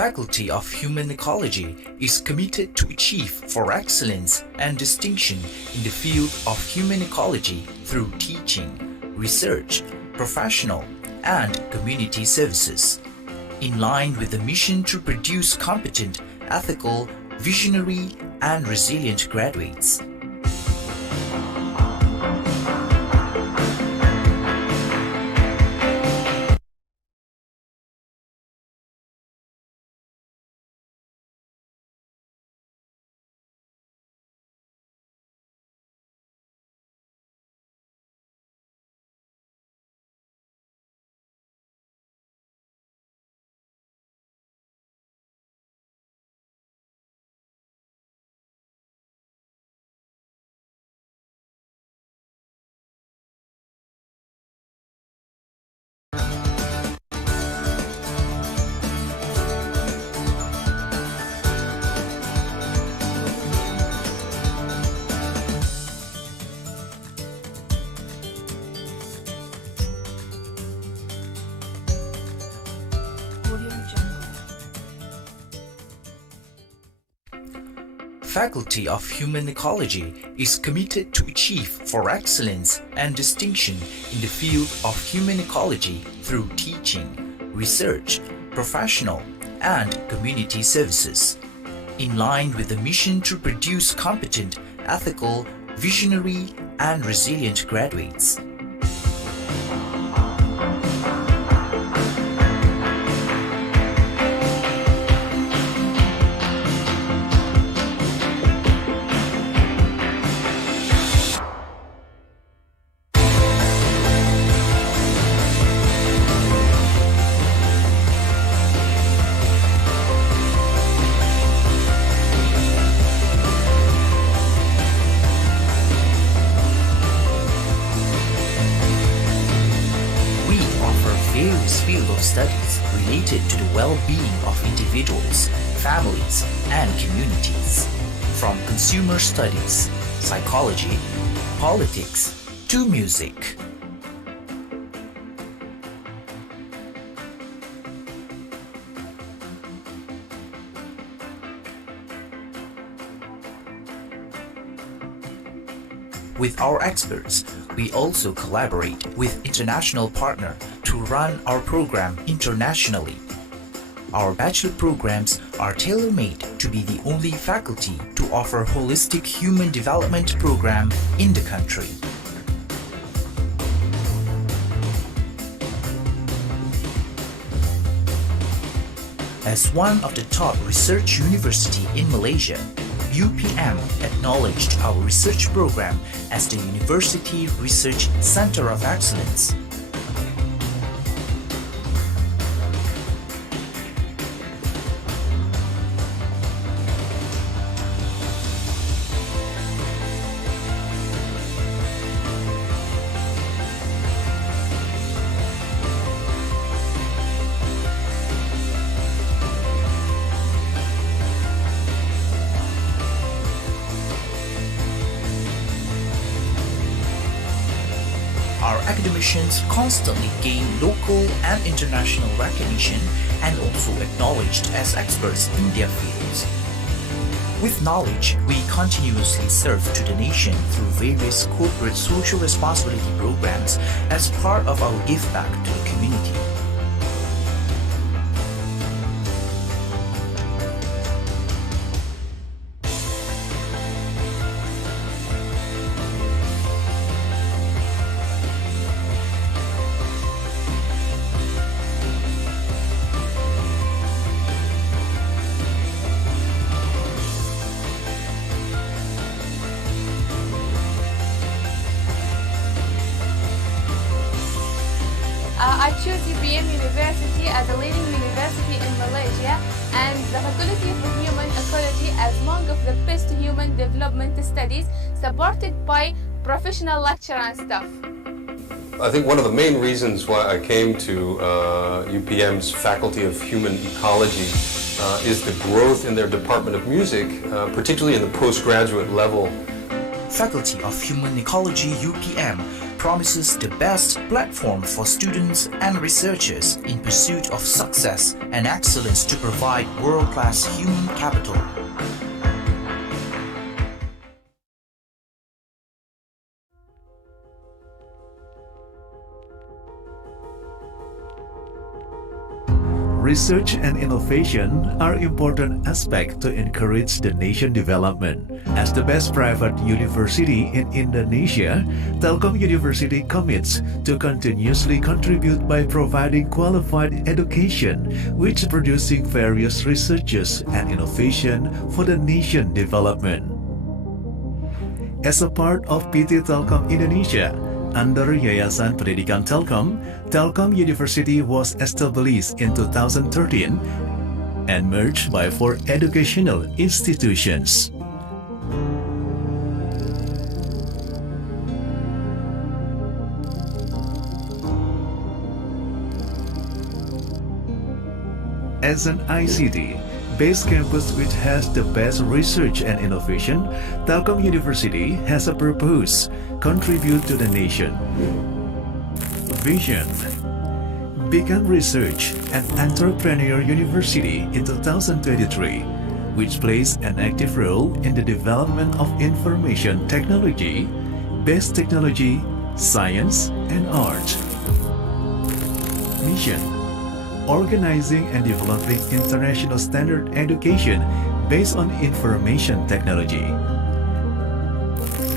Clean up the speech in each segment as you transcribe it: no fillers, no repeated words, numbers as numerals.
Faculty of Human Ecology is committed to achieve for excellence and distinction in the field of human ecology through teaching, research, professional, and community services, in line with the mission to produce competent, ethical, visionary, and resilient graduates. Faculty of Human Ecology is committed to achieve for excellence and distinction in the field of human ecology through teaching, research, professional, and community services, in line with the mission to produce competent, ethical, visionary, and resilient graduates. Various fields of studies related to the well-being of individuals, families, and communities, from consumer studies, psychology, politics, to music. With our experts, we also collaborate with international partners to run our program internationally. Our bachelor programs are tailor-made to be the only faculty to offer holistic human development program in the country. As one of the top research university in Malaysia, UPM acknowledged our research program as the University Research Center of Excellence. Our academicians constantly gain local and international recognition and also acknowledged as experts in their fields. With knowledge, we continuously serve to the nation through various corporate social responsibility programs as part of our give back to the community. I choose UPM University as a leading university in Malaysia and the Faculty for Human Ecology as one of the best human development studies supported by professional lecturer and staff. I think one of the main reasons why I came to UPM's Faculty of Human Ecology is the growth in their Department of Music, particularly in the postgraduate level. Faculty of Human Ecology UPM promises the best platform for students and researchers in pursuit of success and excellence to provide world-class human capital. Research and innovation are important aspects to encourage the nation development. As the best private university in Indonesia, Telkom University commits to continuously contribute by providing qualified education, which producing various researches and innovation for the nation development. As a part of PT Telkom Indonesia, under Yayasan Pendidikan Telkom, Telkom University was established in 2013 and merged by 4 educational institutions. As an ICT-based campus which has the best research and innovation, Telkom University has a purpose: contribute to the nation. Vision: become research and entrepreneur university in 2023, which plays an active role in the development of information technology, base technology, science, and art. Mission: organizing and developing international standard education based on information technology.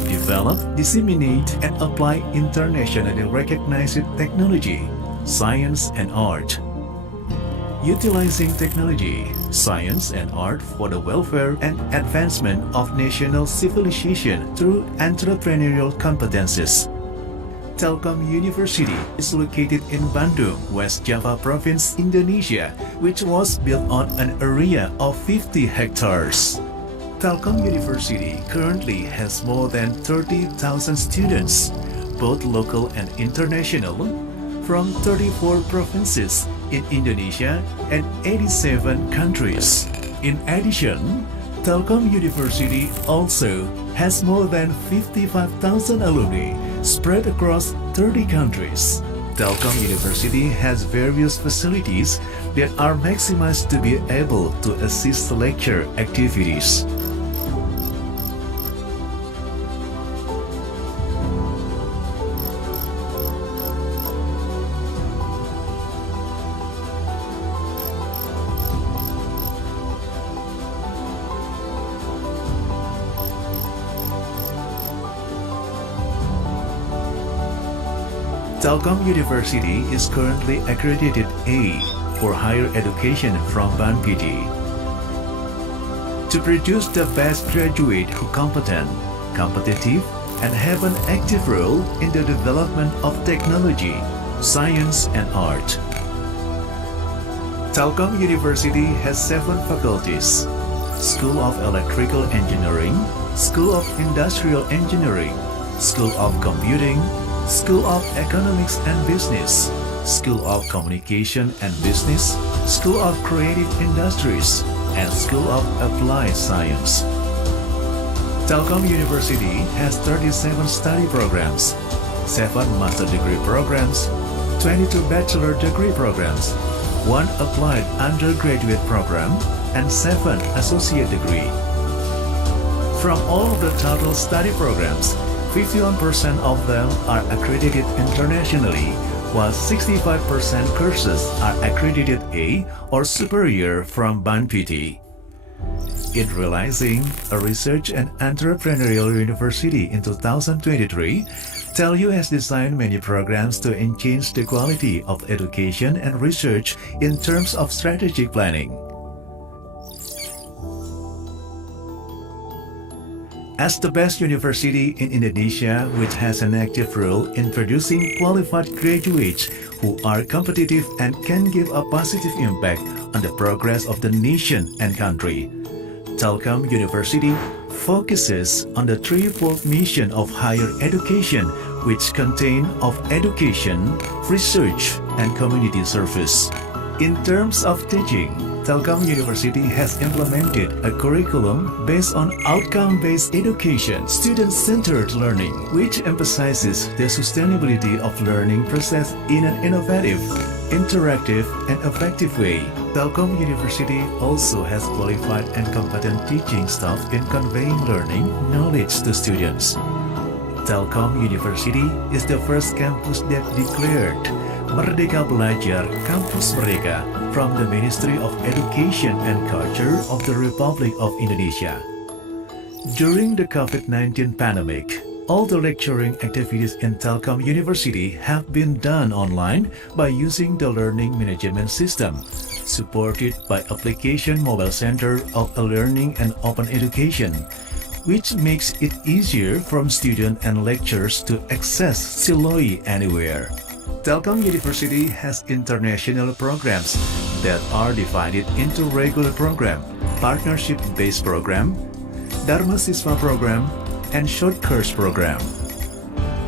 Develop, disseminate, and apply internationally recognized technology, science, and art. Utilizing technology, science, and art for the welfare and advancement of national civilization through entrepreneurial competences. Telkom University is located in Bandung, West Java Province, Indonesia, which was built on an area of 50 hectares. Telkom University currently has more than 30,000 students, both local and international, from 34 provinces in Indonesia and 87 countries. In addition, Telkom University also has more than 55,000 alumni spread across 30 countries. Telkom University has various facilities that are maximized to be able to assist lecture activities. Telkom University is currently accredited A for higher education from BANPITI. To produce the best graduate who competent, competitive, and have an active role in the development of technology, science, and art. Telkom University has 7 faculties: School of Electrical Engineering, School of Industrial Engineering, School of Computing, School of Economics and Business, School of Communication and Business, School of Creative Industries, and School of Applied Science. Telkom University has 37 study programs, 7 master degree programs, 22 bachelor degree programs, 1 applied undergraduate program, and 7 associate degree. From all of the total study programs, 51% of them are accredited internationally, while 65% courses are accredited A or superior from BANPITI. In realizing a research and entrepreneurial university in 2023, TELU has designed many programs to enhance the quality of education and research in terms of strategic planning. As the best university in Indonesia, which has an active role in producing qualified graduates who are competitive and can give a positive impact on the progress of the nation and country, Telkom University focuses on the threefold mission of higher education, which contain of education, research, and community service. In terms of teaching, Telkom University has implemented a curriculum based on outcome-based education, student-centered learning, which emphasizes the sustainability of learning process in an innovative, interactive, and effective way. Telkom University also has qualified and competent teaching staff in conveying learning knowledge to students. Telkom University is the first campus that declared Merdeka Belajar Kampus Merdeka from the Ministry of Education and Culture of the Republic of Indonesia. During the COVID-19 pandemic, all the lecturing activities in Telkom University have been done online by using the learning management system, supported by application Mobile Center of Learning and Open Education, which makes it easier for students and lecturers to access Siloi anywhere. Telkom University has international programs that are divided into regular program, partnership-based program, Dharma Siswa program, and short course program.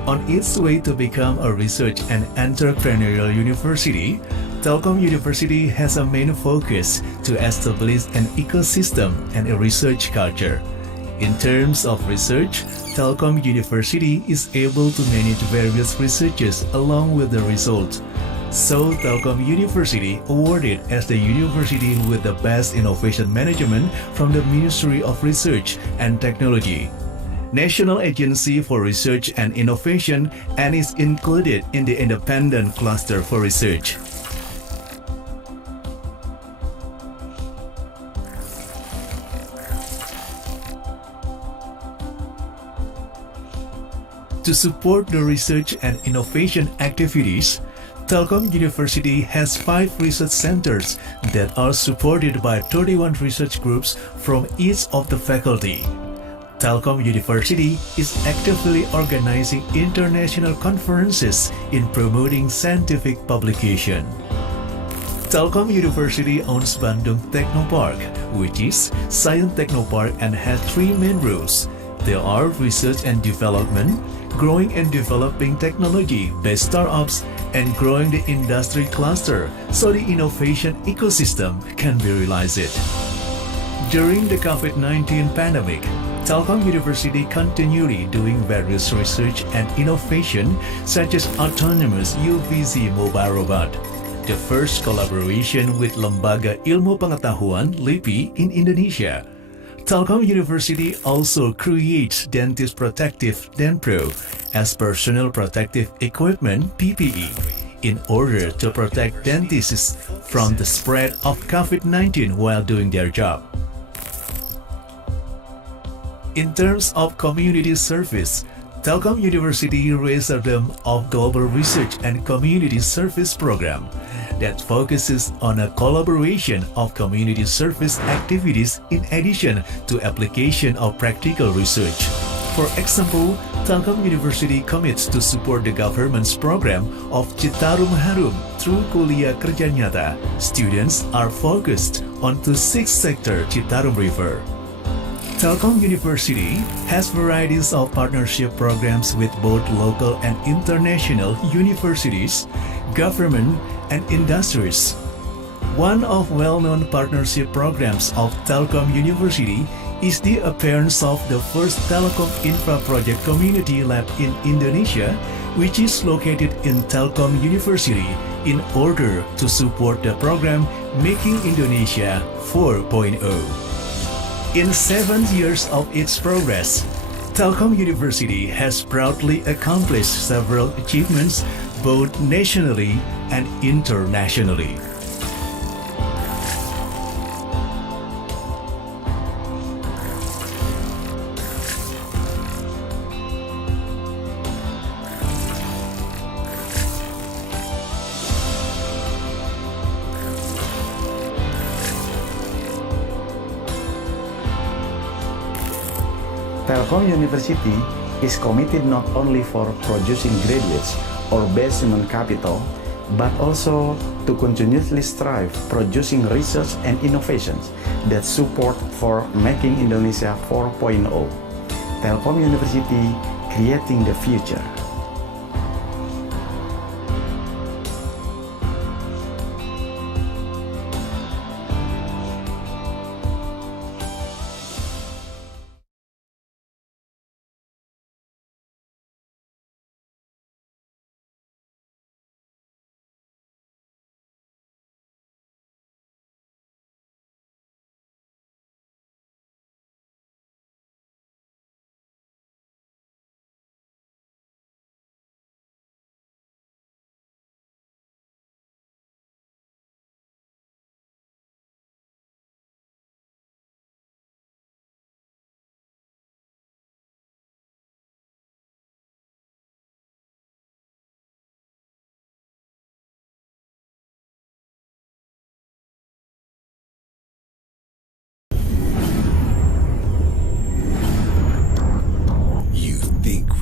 On its way to become a research and entrepreneurial university, Telkom University has a main focus to establish an ecosystem and a research culture. In terms of research, Telkom University is able to manage various researches along with the results. So, Telkom University awarded as the university with the best innovation management from the Ministry of Research and Technology, National Agency for Research and Innovation, and is included in the Independent Cluster for Research. To support the research and innovation activities, Telkom University has 5 research centers that are supported by 31 research groups from each of the faculty. Telkom University is actively organizing international conferences in promoting scientific publication. Telkom University owns Bandung Technopark, which is Science Technopark and has 3 main roles. There are research and development, growing and developing technology-based startups, and growing the industry cluster so the innovation ecosystem can be realized. During the COVID-19 pandemic, Telkom University continually doing various research and innovation such as autonomous UVZ mobile robot, the first collaboration with Lembaga Ilmu Pengetahuan (LIPI) in Indonesia. Telkom University also creates Dentist Protective Denpro as personal protective equipment (PPE) in order to protect dentists from the spread of COVID-19 while doing their job. In terms of community service, Telkom University raised a rhythm of global research and community service program that focuses on a collaboration of community service activities in addition to application of practical research. For example, Telkom University commits to support the government's program of Citarum Harum through Kuliah Kerja Nyata. Students are focused on the 6th sector Citarum River. Telkom University has varieties of partnership programs with both local and international universities, government, and industries. One of well-known partnership programs of Telkom University is the appearance of the first Telecom Infra Project Community Lab in Indonesia, which is located in Telkom University in order to support the program Making Indonesia 4.0. In 7 years of its progress, Telkom University has proudly accomplished several achievements both nationally and internationally. Telkom University is committed not only for producing graduates or base human capital, but also to continuously strive producing research and innovations that support for making Indonesia 4.0. Telkom University, creating the future.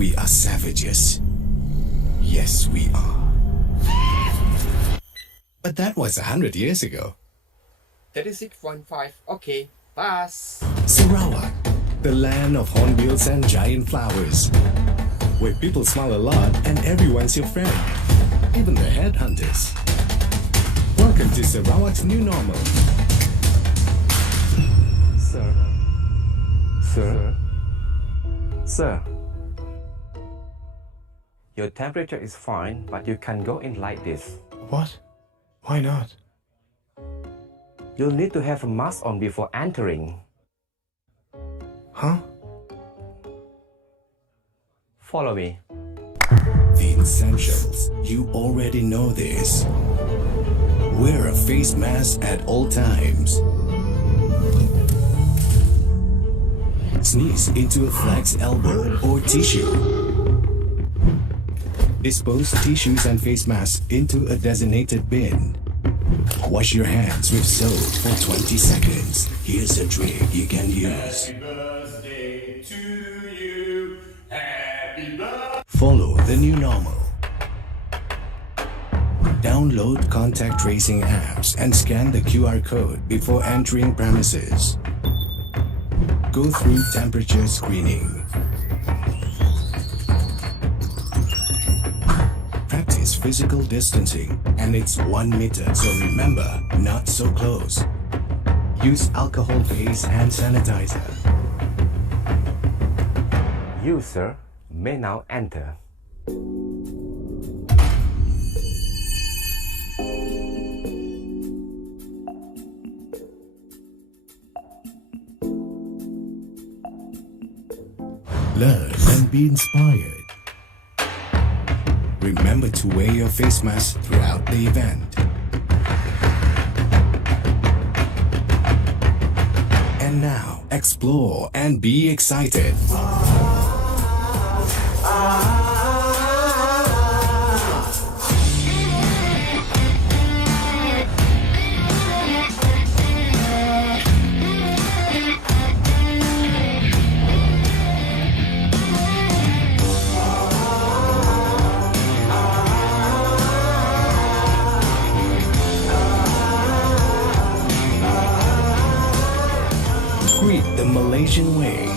we are savages. Yes, we are. But that was 100 years ago. 36.5. Okay, pass. Sarawak, the land of hornbills and giant flowers, where people smile a lot and everyone's your friend, even the headhunters. Welcome to Sarawak's new normal. Sir, your temperature is fine, but you can't go in like this. What? Why not? You'll need to have a mask on before entering. Huh? Follow me. The essentials. You already know this. Wear a face mask at all times. Sneeze into a flax elbow or tissue. Dispose tissues and face masks into a designated bin. Wash your hands with soap for 20 seconds. Here's a trick you can use. Happy birthday to you. Happy birthday. Follow the new normal. Download contact tracing apps and scan the QR code before entering premises. Go through temperature screening. Practice physical distancing, and it's 1 meter, so remember, not so close. Use alcohol-based hand sanitizer. You, sir, may now enter. Learn and be inspired. Remember to wear your face mask throughout the event. And now, explore and be excited. Greet the Malaysian way.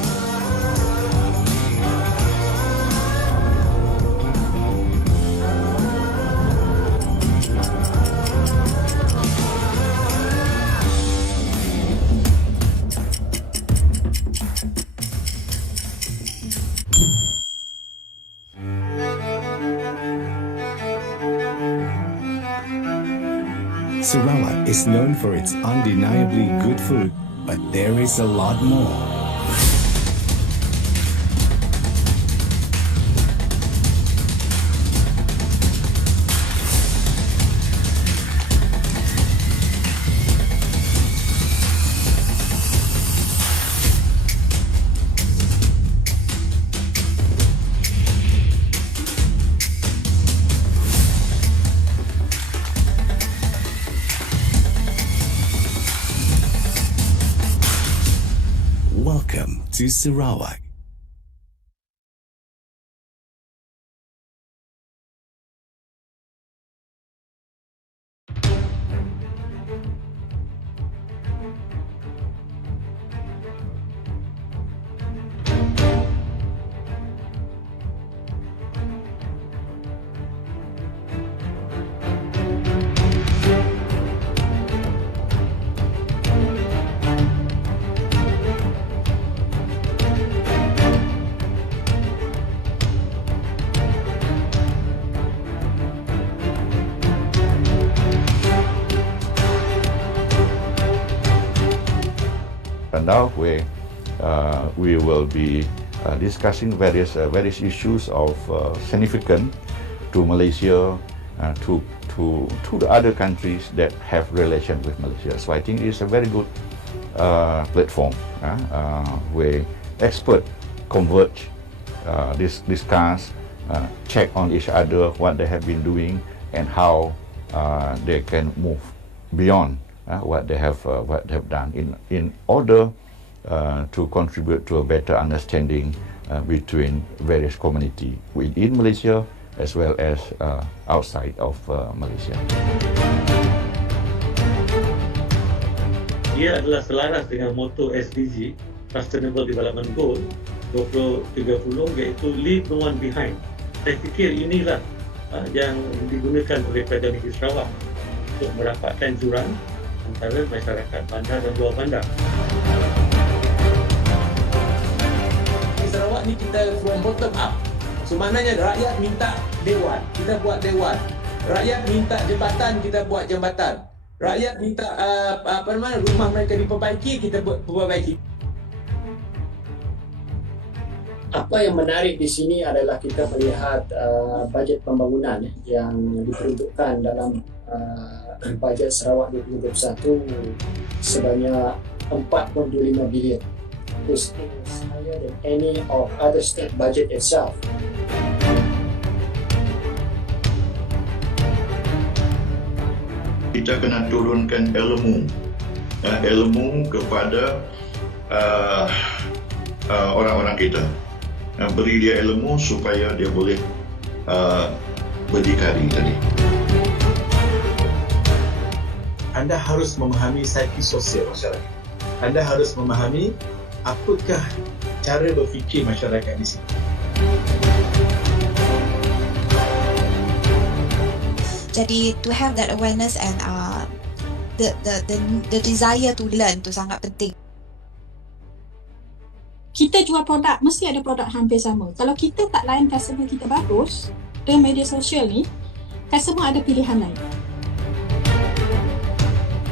Sarawak is known for its undeniably good food, but there is a lot more. Welcome to Sarawak. iRandau, where we will be discussing various issues of significant to Malaysia, to the other countries that have relation with Malaysia. So I think it's a very good platform where experts converge, discuss, check on each other what they have been doing and how they can move beyond what they have done in order to contribute to a better understanding between various community within Malaysia as well as outside of Malaysia. Ia adalah selaras dengan moto SDG, Sustainable Development Goal 2030, iaitu Leave No One Behind. Saya fikir inilah yang digunakan oleh Perdana Negeri Sarawak untuk merapatkan jurang antara masyarakat bandar dan luar bandar. Di Sarawak ni kita from bottom up. So maknanya rakyat minta dewan, kita buat dewan. Rakyat minta jambatan, kita buat jambatan. Rakyat minta rumah mereka diperbaiki, kita buat perbaiki. Apa yang menarik di sini adalah kita melihat bajet pembangunan yang diperuntukkan dalam bajet Sarawak 2021 sebanyak 4.25 bilion. This is higher than any of other state budget itself. Kita kena turunkan ilmu kepada orang-orang kita. Beri dia ilmu supaya dia boleh berdikari tadi. Anda harus memahami psikososial masyarakat. Anda harus memahami apakah cara berfikir masyarakat di sini. Jadi to have that awareness and the desire to learn tu sangat penting. Kita jual produk, mesti ada produk hampir sama. Kalau kita tak layan customer kita bagus dengan media sosial ni, customer ada pilihan lain.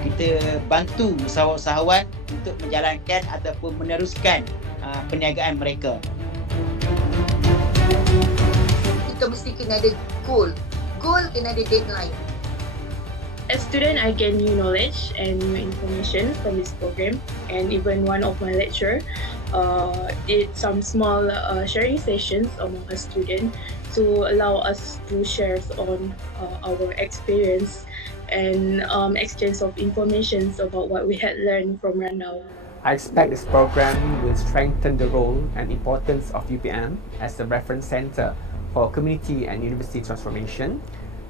Kita bantu usahawan-usahawan untuk menjalankan ataupun meneruskan perniagaan mereka. Kita mesti kena ada goal. Goal kena ada deadline. As a student, I gain new knowledge and new information from this program, and even one of my lecturer did some small sharing sessions among a student to allow us to share on our experience and exchange of information about what we had learned from iRandau. I expect this program will strengthen the role and importance of UPM as a reference center for community and university transformation.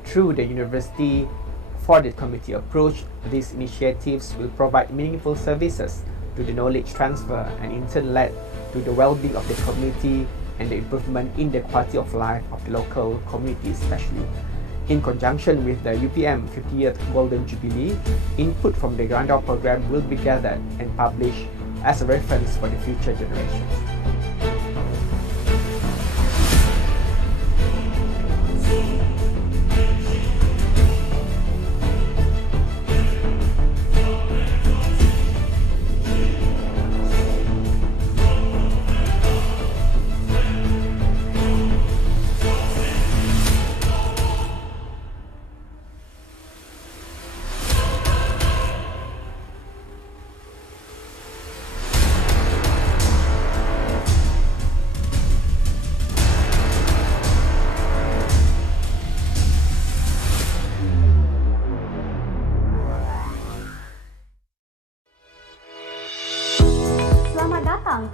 Through the university for the community approach, these initiatives will provide meaningful services to the knowledge transfer and in turn lead to the well-being of the community and the improvement in the quality of life of the local community especially. In conjunction with the UPM 50th Golden Jubilee, input from the iRandau program will be gathered and published as a reference for the future generations.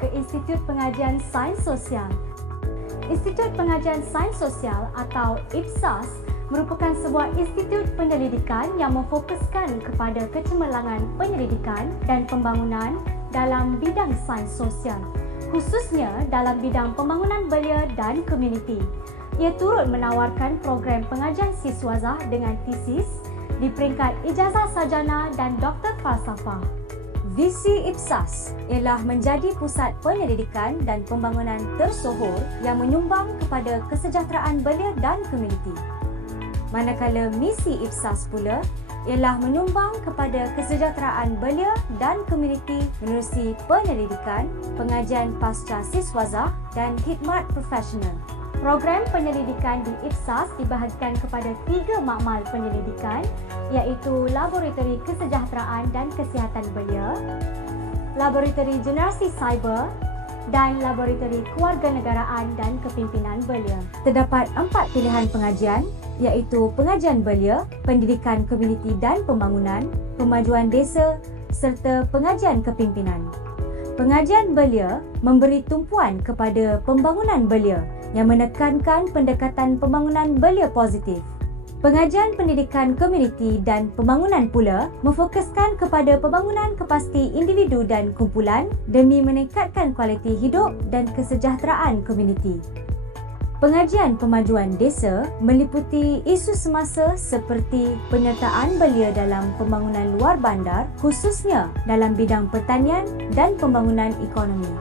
ke Institut Pengajian Sains Sosial. Institut Pengajian Sains Sosial atau IPSAS merupakan sebuah institut penyelidikan yang memfokuskan kepada kecemerlangan penyelidikan dan pembangunan dalam bidang sains sosial, khususnya dalam bidang pembangunan belia dan komuniti. Ia turut menawarkan program pengajian siswazah dengan tesis di peringkat ijazah sarjana dan doktor falsafah. Visi IPSAS ialah menjadi pusat penyelidikan dan pembangunan tersohor yang menyumbang kepada kesejahteraan belia dan komuniti. Manakala misi IPSAS pula ialah menyumbang kepada kesejahteraan belia dan komuniti menerusi penyelidikan, pengajian pasca siswazah dan khidmat profesional. Program penyelidikan di IPSAS dibahagikan kepada 3 makmal penyelidikan iaitu Laboratori Kesejahteraan dan Kesihatan Belia, Laboratori Generasi Cyber dan Laboratori Kewarganegaraan dan Kepimpinan Belia. Terdapat 4 pilihan pengajian iaitu pengajian belia, pendidikan komuniti dan pembangunan, pemajuan desa serta pengajian kepimpinan. Pengajian belia memberi tumpuan kepada pembangunan belia yang menekankan pendekatan pembangunan belia positif. Pengajian pendidikan komuniti dan pembangunan pula memfokuskan kepada pembangunan kapasiti individu dan kumpulan demi meningkatkan kualiti hidup dan kesejahteraan komuniti. Pengajian pemajuan desa meliputi isu semasa seperti penyertaan belia dalam pembangunan luar bandar, khususnya dalam bidang pertanian dan pembangunan ekonomi.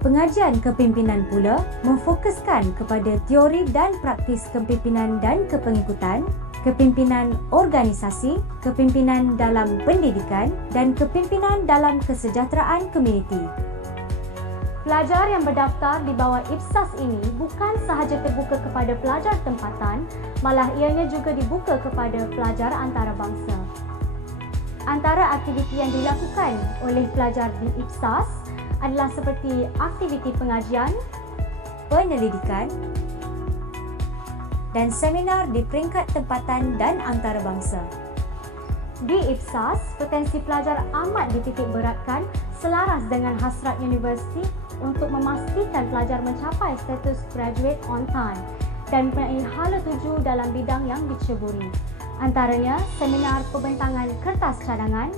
Pengajian kepimpinan pula memfokuskan kepada teori dan praktis kepimpinan dan kepengikutan, kepimpinan organisasi, kepimpinan dalam pendidikan dan kepimpinan dalam kesejahteraan komuniti. Pelajar yang berdaftar di bawah IPSAS ini bukan sahaja terbuka kepada pelajar tempatan, malah ianya juga dibuka kepada pelajar antarabangsa. Antara aktiviti yang dilakukan oleh pelajar di IPSAS adalah seperti aktiviti pengajian, penyelidikan dan seminar di peringkat tempatan dan antarabangsa. Di IPSAS, potensi pelajar amat dititik beratkan selaras dengan hasrat universiti untuk memastikan pelajar mencapai status graduate on time dan mempunyai hala tuju dalam bidang yang diceburi. Antaranya, seminar pembentangan kertas cadangan,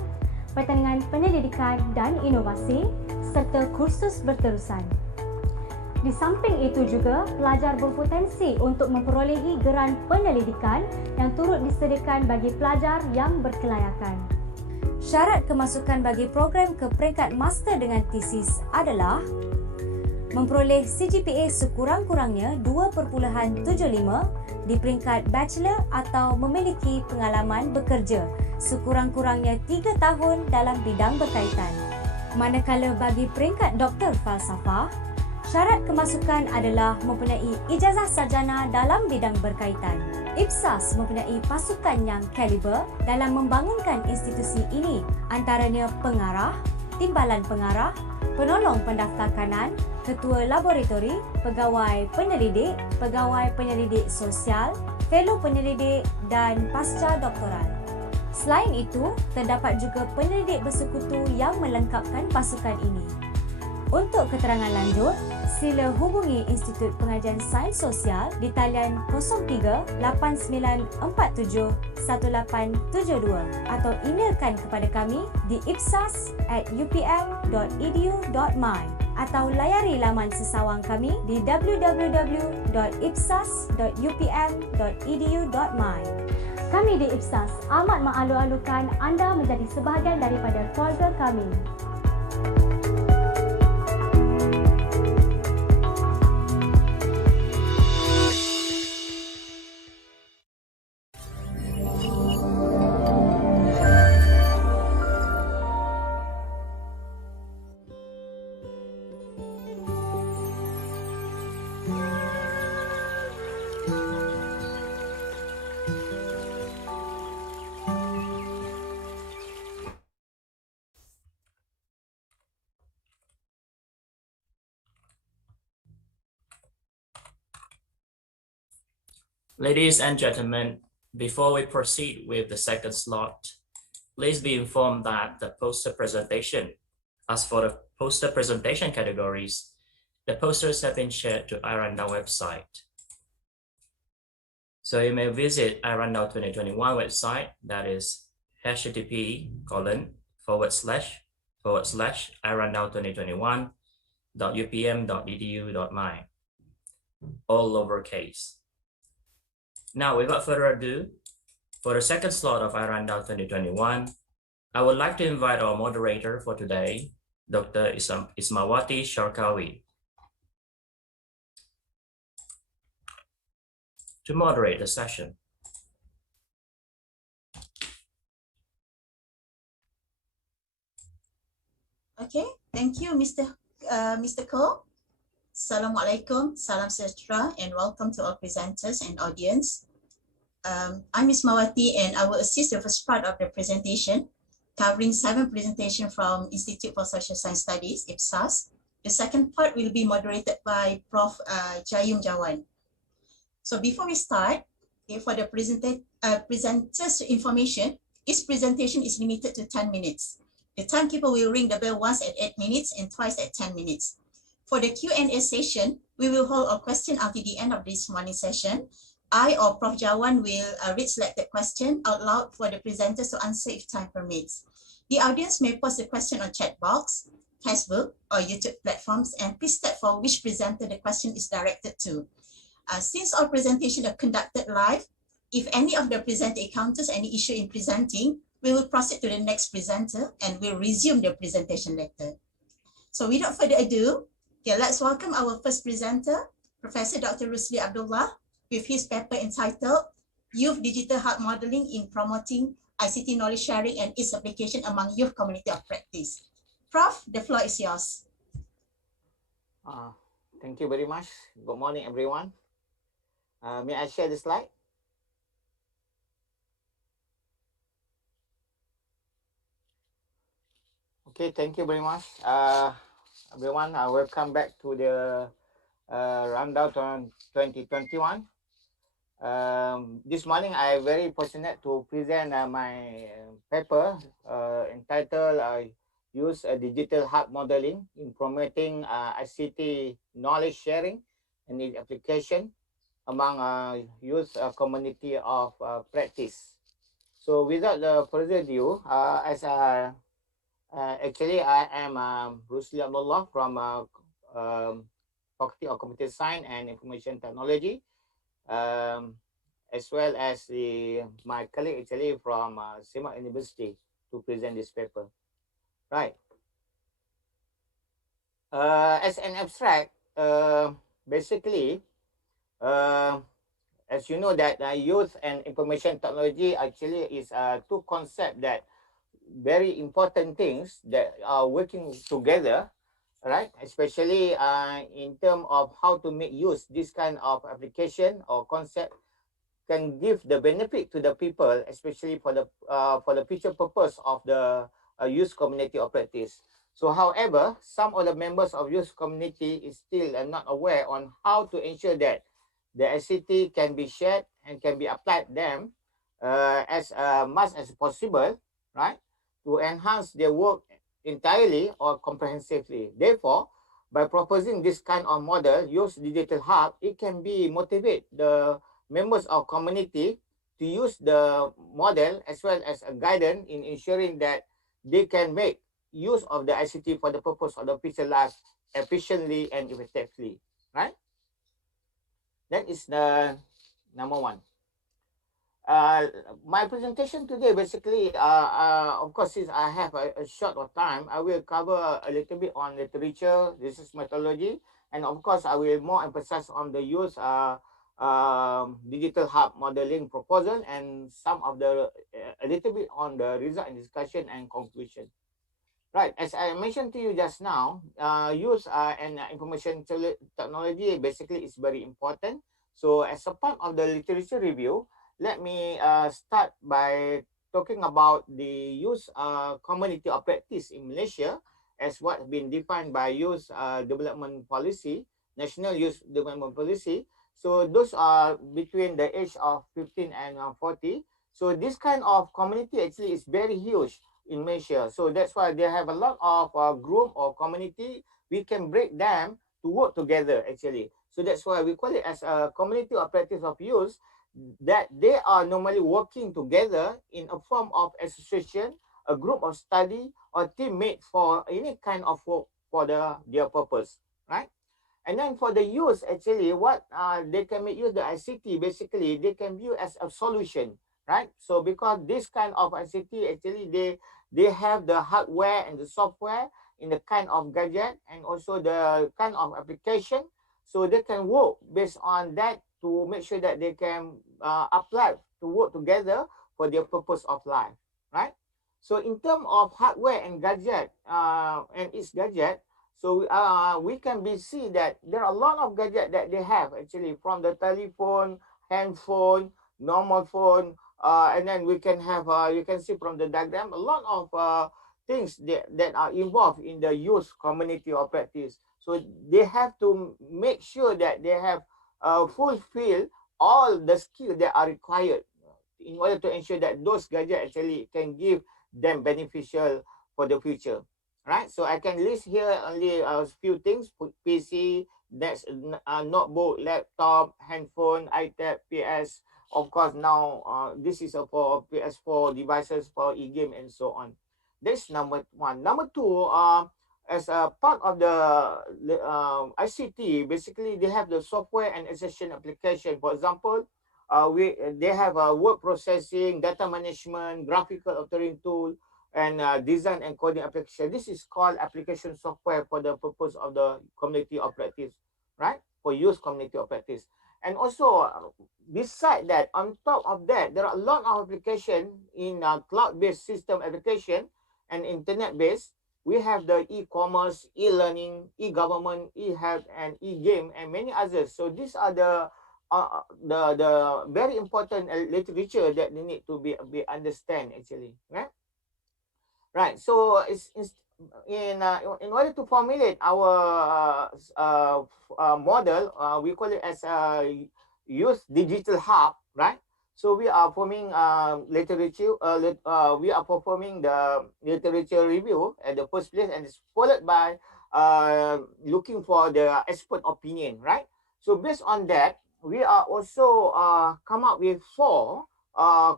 pertandingan penyelidikan dan inovasi, serta kursus berterusan. Di samping itu juga, pelajar berpotensi untuk memperolehi geran penyelidikan yang turut disediakan bagi pelajar yang berkelayakan. Syarat kemasukan bagi program ke peringkat master dengan tesis adalah memperoleh CGPA sekurang-kurangnya 2.75 di peringkat bachelor atau memiliki pengalaman bekerja sekurang-kurangnya 3 tahun dalam bidang berkaitan. Manakala bagi peringkat doktor falsafah, syarat kemasukan adalah mempunyai ijazah sarjana dalam bidang berkaitan. IPSAS mempunyai pasukan yang kaliber dalam membangunkan institusi ini, antaranya pengarah, timbalan pengarah, penolong pendaftar kanan, ketua laboratori, pegawai penyelidik sosial, fellow penyelidik dan pasca doktoral. Selain itu, terdapat juga penyelidik bersekutu yang melengkapkan pasukan ini. Untuk keterangan lanjut, sila hubungi Institut Pengajian Sains Sosial di talian 03-8947-1872 atau emailkan kepada kami di ipsas@upm.edu.my atau layari laman sesawang kami di www.ipsas.upm.edu.my. Kami di IPSAS amat mengalu-alukan anda menjadi sebahagian daripada keluarga kami. Ladies and gentlemen, before we proceed with the second slot, please be informed that the poster presentation, as for the poster presentation categories, the posters have been shared to iRandau website. So you may visit iRandau 2021 website, that is http://iRandau2021.upm.edu.my, all lowercase. Now, without further ado, for the second slot of iRandau 2021, I would like to invite our moderator for today, Dr. Ismawati Sharkawi, to moderate the session. Okay, thank you, Mr. Ko. Assalamualaikum, salam sejahtera, and welcome to all presenters and audience. I'm Ms. Mawati, and I will assist the first part of the presentation, covering 7 presentations from Institute for Social Science Studies, IPSAS. The second part will be moderated by Prof. Jayum Jawan. So before we start, for the presenters' information, each presentation is limited to 10 minutes. The timekeeper will ring the bell once at 8 minutes and twice at 10 minutes. For the Q&A session, we will hold a question until the end of this morning session. I or Prof. Jawan will read selected question out loud for the presenters to answer if time permits. The audience may post a question on chat box, Facebook, or YouTube platforms, and please state for which presenter the question is directed to. Since our presentation are conducted live, if any of the presenter encounters any issue in presenting, we will proceed to the next presenter and we'll resume the presentation later. So without further ado, okay, let's welcome our first presenter, Professor Dr. Rusli Abdullah, with his paper entitled Youth Digital Hub Modeling in Promoting ICT Knowledge Sharing and its Application Among Youth Community of Practice. Prof, the floor is yours. Thank you very much. Good morning, everyone. May I share the slide? Okay, thank you very much. Everyone, welcome back to the Rundown 2021. This morning, I'm very fortunate to present my paper entitled Use a Digital Hub Modeling in Promoting ICT Knowledge Sharing and its Application among youth community of practice. So without further ado, actually I am Rusli Abdullah from Faculty of Computer Science and Information Technology, as well as my colleague actually from SIMAK University to present this paper. Right. As an abstract, basically, as you know that youth and information technology actually is two concepts that very important things that are working together, right? Especially in terms of how to make use this kind of application or concept can give the benefit to the people, especially for the future purpose of the youth community of practice. So, however, some of the members of youth community is still not aware on how to ensure that the ICT can be shared and can be applied them as much as possible, right, to enhance their work entirely or comprehensively. Therefore, by proposing this kind of model, use digital hub, it can be motivate the members of community to use the model as well as a guidance in ensuring that they can make use of the ICT for the purpose of the future life efficiently and effectively, right? That is the number one. My presentation today basically, of course, since I have a short of time, I will cover a little bit on literature, research methodology, and of course, I will more emphasize on the use digital hub modeling proposal and some of the a little bit on the result and discussion and conclusion. Right, as I mentioned to you just now, use and information technology basically is very important. So as a part of the literature review, let me start by talking about the use community of practice in Malaysia as what has been defined by Youth Development Policy, National Youth Development Policy. So those are between the age of 15 and 40. So this kind of community actually is very huge in Malaysia. So that's why they have a lot of group or community. We can break them to work together actually. So that's why we call it as a community of practice of youth, that they are normally working together in a form of association, a group of study, or teammate for any kind of work for their purpose, right? And then for the youth, actually, what they can make use the ICT, basically, they can view as a solution, right? So because this kind of ICT, actually, they have the hardware and the software in the kind of gadget and also the kind of application. So they can work based on that to make sure that they can apply to work together for their purpose of life, right? So in terms of hardware and gadget and its gadget, so we can see that there are a lot of gadgets that they have actually, from the telephone, handphone, normal phone, and then we can have, you can see from the diagram, a lot of things that are involved in the youth community of practice. So they have to make sure that they have fulfill all the skills that are required in order to ensure that those gadgets actually can give them beneficial for the future, right? So I can list here only a few things: PC, that's notebook, laptop, handphone, iPad, PS. Of course, now this is for PS4 devices for e-game and so on. That's number one. Number two, as a part of the ICT, basically they have the software and accession application. For example, they have a word processing, data management, graphical authoring tool, and design and coding application. This is called application software for the purpose of the community of practice, right? For use community of practice. And also, beside that, on top of that, there are a lot of application in cloud-based system application and internet-based. We have the e-commerce, e-learning, e-government, e-health, and e-game, and many others. So these are the very important literature that they need to be understand actually, right? Right. So it's in order to formulate our model, we call it as a youth digital hub, right? So we are forming literature. We are performing the literature review at the first place, and it's followed by looking for the expert opinion, right? So based on that, we are also come up with four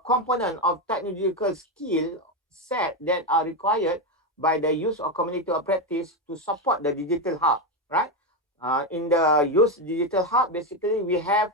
component of technological skill set that are required by the use of community of practice to support the digital hub, right? In the use digital hub, basically we have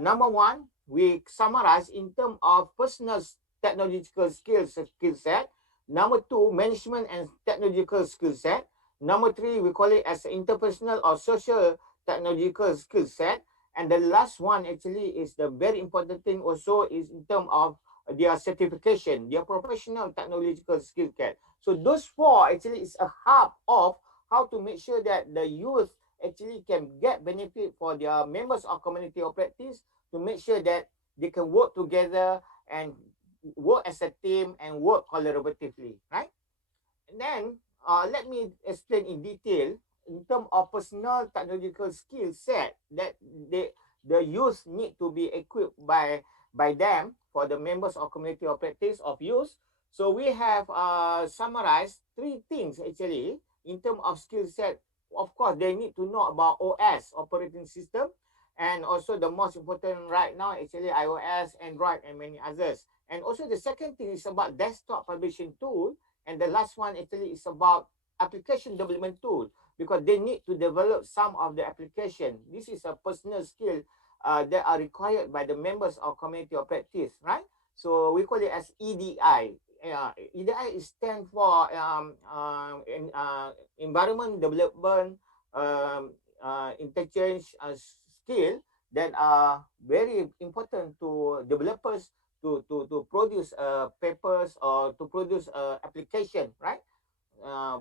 number one, we summarize in terms of personal technological skill set. Number two, management and technological skill set. Number three, we call it as interpersonal or social technological skill set. And the last one actually is the very important thing also is in terms of their certification, their professional technological skill set. So those four actually is a hub of how to make sure that the youth actually can get benefit for their members of community of practice to make sure that they can work together and work as a team and work collaboratively, right? And then let me explain in detail in terms of personal technological skill set that the youth need to be equipped by them for the members of community of practice of youth. So we have summarized three things actually in terms of skill set. Of course, they need to know about OS, operating system, and also the most important right now actually iOS, Android, and many others. And also the second thing is about desktop publishing tool, and the last one actually is about application development tool, because they need to develop some of the application. This is a personal skill that are required by the members of community of practice, right? So we call it as EDI. EDI is stand for environment development interchange skill that are very important to developers to produce papers or to produce application, right?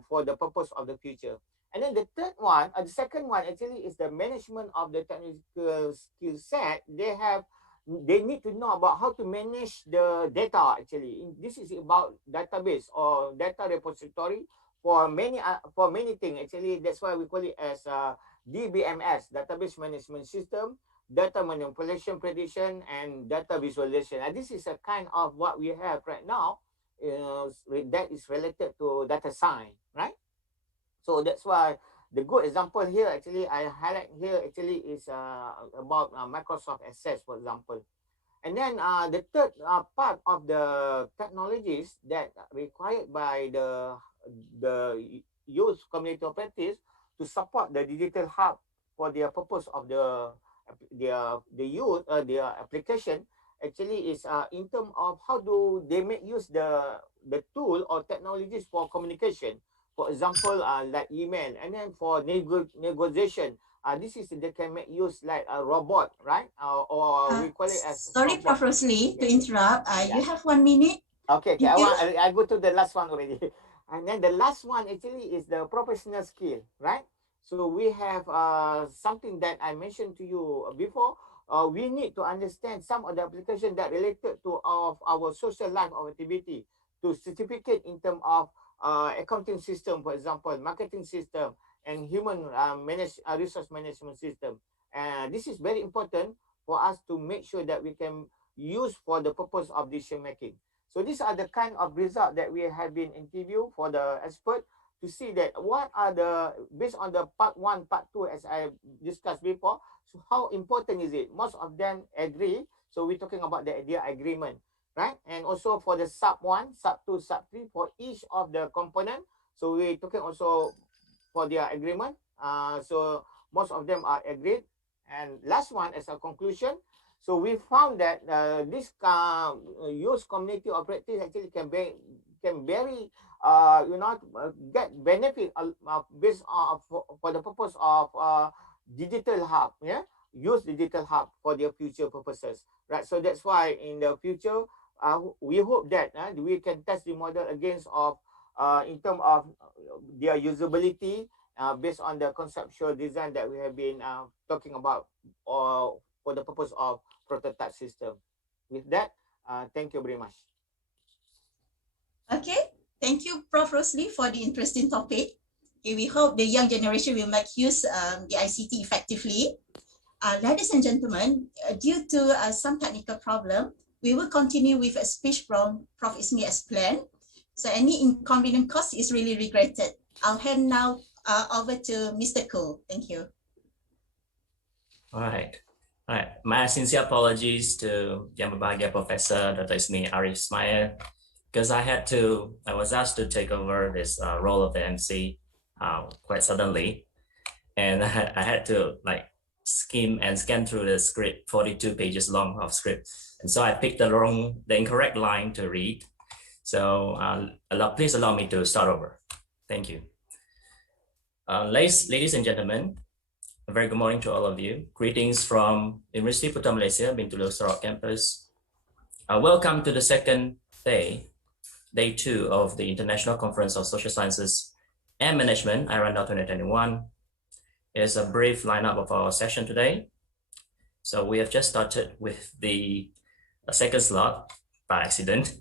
For the purpose of the future. And then the third one, the second one actually is the management of the technical skill set. They need to know about how to manage the data actually. This is about database or data repository for many things actually. That's why we call it as DBMS, database management system, data manipulation prediction, and data visualization. And this is a kind of what we have right now that is related to data science, right? So that's why the good example here actually I highlight here actually is about Microsoft Access, for example. And then the third part of the technologies that required by the youth community of practice to support the digital hub for their purpose of the youth their application actually is in terms of how do they make use the tool or technologies for communication. For example, like email, and then for negotiation, this is they can make use like a robot, right? Or we call it as sorry, Prof. Rosli, to interrupt. You have 1 minute. Okay, I go to the last one already. And then the last one actually is the professional skill, right? So we have something that I mentioned to you before. We need to understand some of the application that related to our social life of activity to certificate in terms of accounting system, for example, marketing system, and human resource management system. And this is very important for us to make sure that we can use for the purpose of decision making. So these are the kind of result that we have been interviewed for the expert to see that what are the, based on the part 1, part 2, as I discussed before, so how important is it? Most of them agree. So we're talking about the idea agreement, right? And also for the sub 1, sub 2, sub 3, for each of the component. So we're talking also for their agreement. So most of them are agreed. And last one, as a conclusion, so we found that this use community of practice actually can very get benefit based on for the purpose of digital hub, yeah, use digital hub for their future purposes, right? So that's why in the future, we hope that we can test the model against of in terms of their usability based on the conceptual design that we have been talking about for the purpose of prototype system. With that, thank you very much. Okay, thank you, Prof. Rosli, for the interesting topic. Okay, we hope the young generation will make use the ICT effectively. Ladies and gentlemen, due to some technical problem, we will continue with a speech from Prof. Ismi as planned. So any inconvenient cost is really regretted. I'll hand now over to Mr. Ko. Thank you. All right. My sincere apologies to Yang Berbahagia Professor Dr. Ismi Arif Ismail, because I was asked to take over this role of the MC quite suddenly. And I had to like skim and scan through the script, 42 pages long of script. And so I picked the incorrect line to read. So please allow me to start over. Thank you. Ladies and gentlemen, a very good morning to all of you. Greetings from University Putra Malaysia, Bintulu Sarawak campus. Welcome to the second day 2 of the International Conference of Social Sciences and Management, iRandau 2021. Here's a brief lineup of our session today. So we have just started with the second slot by accident.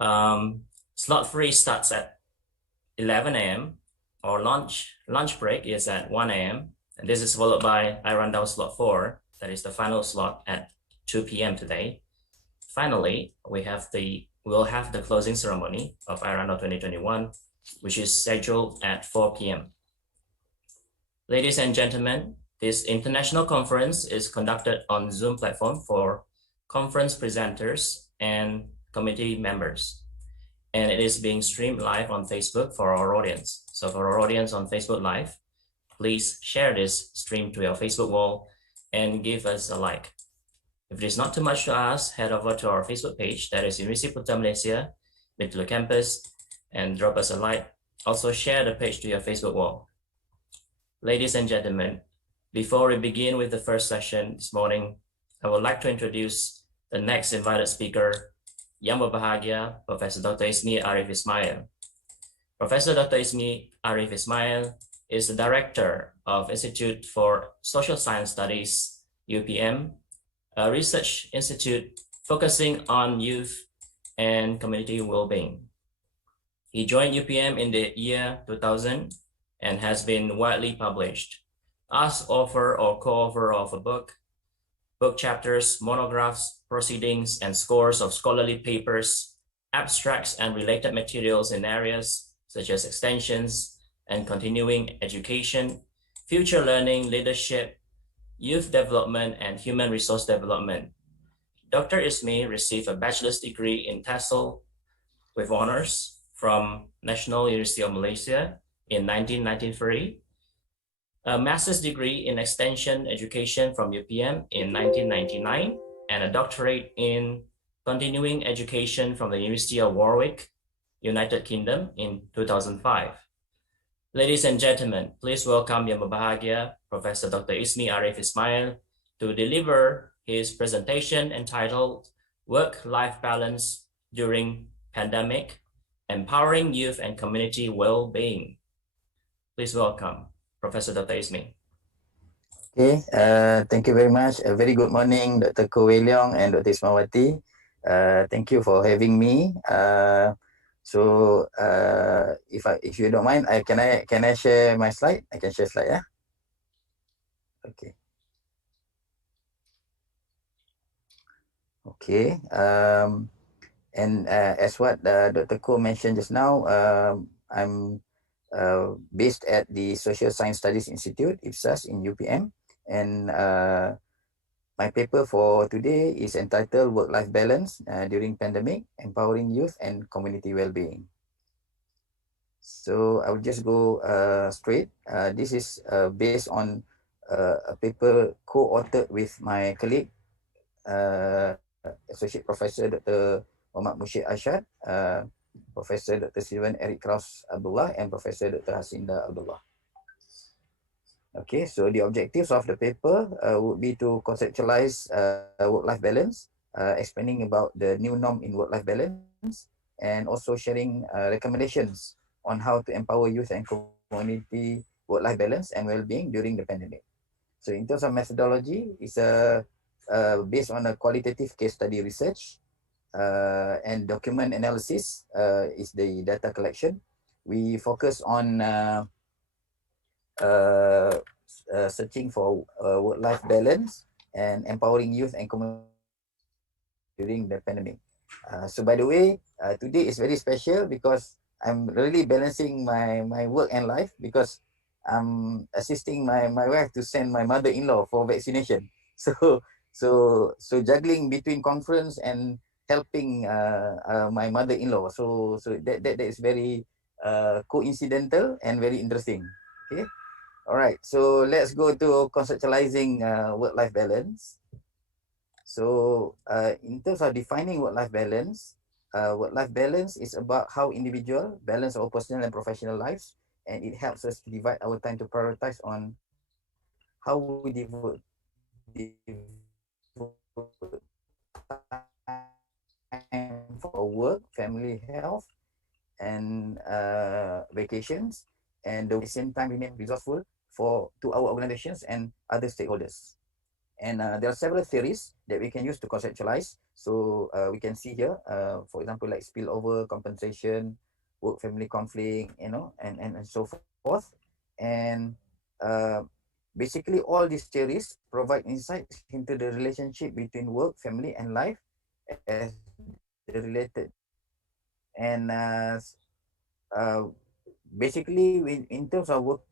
Slot 3 starts at 11 a.m. Our lunch break is at 1 a.m. And this is followed by iRandau slot 4, that is the final slot at 2 p.m. today. Finally, we'll have the closing ceremony of iRandau 2021, which is scheduled at 4 p.m. Ladies and gentlemen, this international conference is conducted on Zoom platform for conference presenters and committee members. And it is being streamed live on Facebook for our audience. So for our audience on Facebook Live, please share this stream to your Facebook wall and give us a like. If it is not too much to ask, head over to our Facebook page, that is University Putra Malaysia, Bintulu campus, and drop us a like. Also share the page to your Facebook wall. Ladies and gentlemen, before we begin with the first session this morning, I would like to introduce the next invited speaker, Yang Berbahagia, Professor Dr. Ismi Arif Ismail. Professor Dr. Ismi Arif Ismail is the Director of Institute for Social Science Studies, UPM, a research institute focusing on youth and community well-being. He joined UPM in the year 2000 and has been widely published as author or co-author of a book chapters, monographs, proceedings, and scores of scholarly papers, abstracts, and related materials in areas such as extensions and continuing education, future learning, leadership, youth development, and human resource development. Dr. Ismi received a bachelor's degree in TESOL with honors from National University of Malaysia in 1993, a master's degree in extension education from UPM in 1999, and a doctorate in continuing education from the University of Warwick, United Kingdom in 2005. Ladies and gentlemen, please welcome Yang Berbahagia, Professor Dr. Ismi Arif Ismail, to deliver his presentation entitled Work-Life Balance During Pandemic, Empowering Youth and Community Well-Being. Please welcome Professor Dr. Ismi. Okay, thank you very much. A very good morning, Dr. Koh Wei Leong and Dr. Ismawati. Thank you for having me. If you don't mind, can I share my slide? I can share slide, yeah. Okay. Okay. And as what Dr. Ko mentioned just now, I'm based at the Social Science Studies Institute, IPSAS, in UPM. And my paper for today is entitled Work-Life Balance During Pandemic, Empowering Youth and Community Wellbeing. So I will just go straight. This is based on a paper co-authored with my colleague, Associate Professor Dr. Muhammad Mushid Ashad, Professor Dr. Steven Eric Kraus Abdullah, and Professor Dr. Hasinda Abdullah. Okay, so the objectives of the paper would be to conceptualize work-life balance, explaining about the new norm in work-life balance, and also sharing recommendations on how to empower youth and community work-life balance and well-being during the pandemic. So in terms of methodology, it's based on a qualitative case study research and document analysis is the data collection. We focus on searching for work-life balance and empowering youth and community during the pandemic. So by the way, today is very special because I'm really balancing my work and life because I'm assisting my wife to send my mother-in-law for vaccination. So juggling between conference and helping my mother-in-law. So that is very coincidental and very interesting. Okay. All right. So let's go to conceptualizing work-life balance. So in terms of defining work-life balance is about how individual balance our personal and professional lives, and it helps us to divide our time to prioritize on how we devote time for work, family, health, and vacations, and at the same time remain resourceful to our organizations and other stakeholders. And there are several theories that we can use to conceptualize. So we can see here, for example, like spillover, compensation, work-family conflict, and so forth. And basically, all these theories provide insights into the relationship between work, family, and life as the related. And basically, in terms of work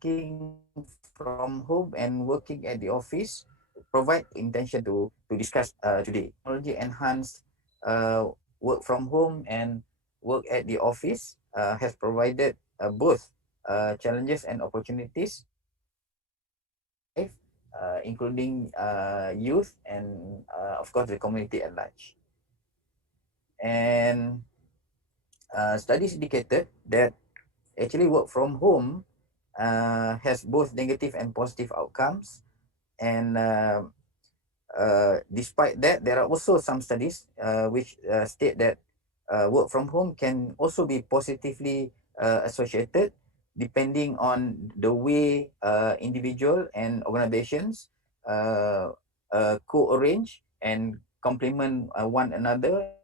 working from home and working at the office provide intention to discuss today. Technology enhanced work from home and work at the office has provided both challenges and opportunities including youth and of course the community at large. And studies indicated that actually work from home has both negative and positive outcomes. And despite that, there are also some studies which state that work from home can also be positively associated depending on the way individual and organizations co-arrange and complement one another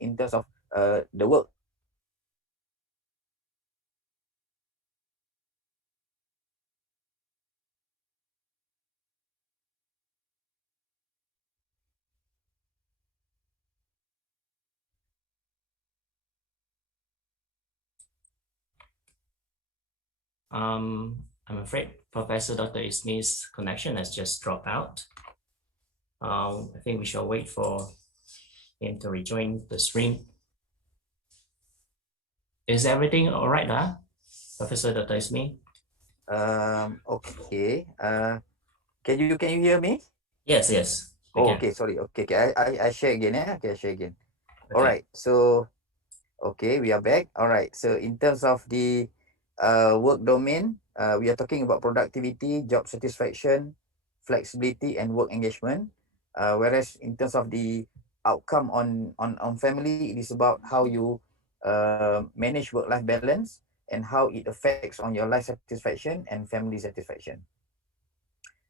in terms of the work. I'm afraid Professor Dr. Ismi's connection has just dropped out. I think we shall wait for him to rejoin the stream. Is everything all right, Professor Dr. Ismi? Okay. Can you hear me? Yes, yes. Oh, okay. Sorry. Okay. I share again. Okay, I share again. Okay. All right. So, okay, we are back. All right. So, in terms of the work domain, we are talking about productivity, job satisfaction, flexibility, and work engagement. Whereas in terms of the outcome on family, it is about how you manage work-life balance and how it affects on your life satisfaction and family satisfaction.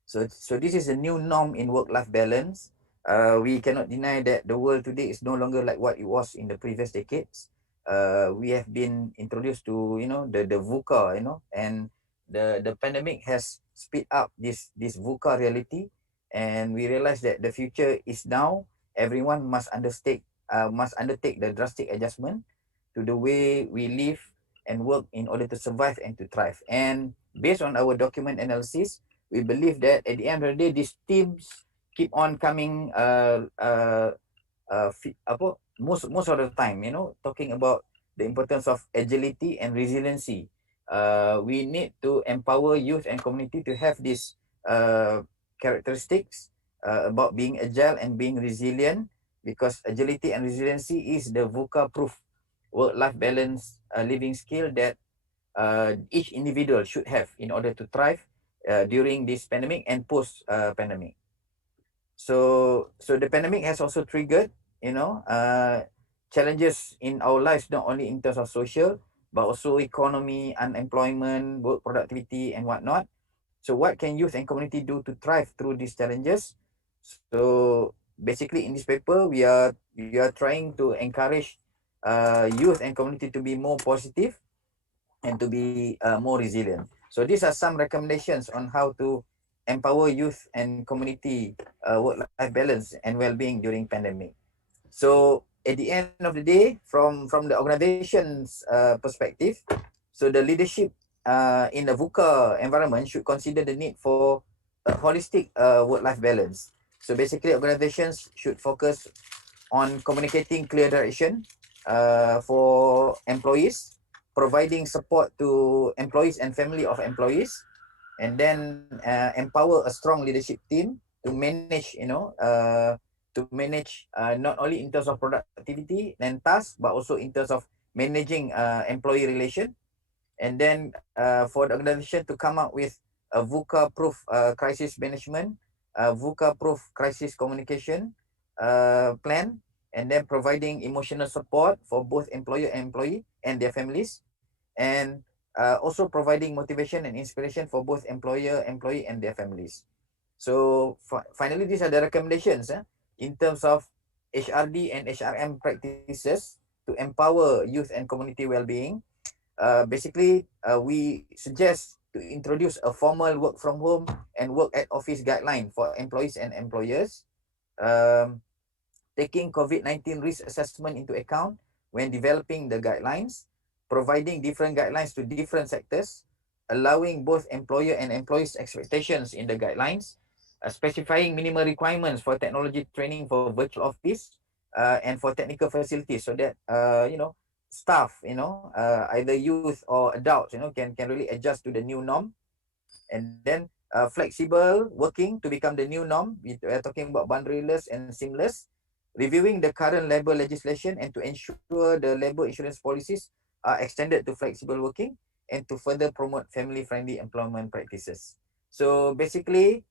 So this is a new norm in work-life balance. We cannot deny that the world today is no longer like what it was in the previous decades. We have been introduced to the VUCA, and the pandemic has speed up this VUCA reality, and we realize that the future is now. Everyone must undertake the drastic adjustment to the way we live and work in order to survive and to thrive. And based on our document analysis, we believe that at the end of the day, these teams keep on coming most of the time, talking about the importance of agility and resiliency. We need to empower youth and community to have these characteristics about being agile and being resilient, because agility and resiliency is the VUCA proof work-life balance living skill that each individual should have in order to thrive during this pandemic and post pandemic. So the pandemic has also triggered, challenges in our lives, not only in terms of social, but also economy, unemployment, work productivity, and whatnot. So what can youth and community do to thrive through these challenges? So basically, in this paper, we are trying to encourage youth and community to be more positive and to be more resilient. So these are some recommendations on how to empower youth and community work-life balance and well-being during pandemic. So at the end of the day, from the organization's perspective, so the leadership in the VUCA environment should consider the need for a holistic work-life balance. So basically, organizations should focus on communicating clear direction for employees, providing support to employees and family of employees, and then empower a strong leadership team to manage, not only in terms of productivity and tasks, but also in terms of managing employee relation. And then for the organization to come up with a VUCA-proof crisis management, VUCA-proof crisis communication plan, and then providing emotional support for both employer and employee and their families, and also providing motivation and inspiration for both employer, employee, and their families. So finally, these are the recommendations in terms of HRD and HRM practices to empower youth and community well-being. Basically, we suggest to introduce a formal work from home and work at office guideline for employees and employers, taking COVID-19 risk assessment into account when developing the guidelines, providing different guidelines to different sectors, allowing both employer and employees' expectations in the guidelines, specifying minimal requirements for technology training for virtual office and for technical facilities, so that staff, either youth or adults, can really adjust to the new norm. And then flexible working to become the new norm. We are talking about boundaryless and seamless. Reviewing the current labor legislation and to ensure the labor insurance policies are extended to flexible working, and to further promote family-friendly employment practices. So basically,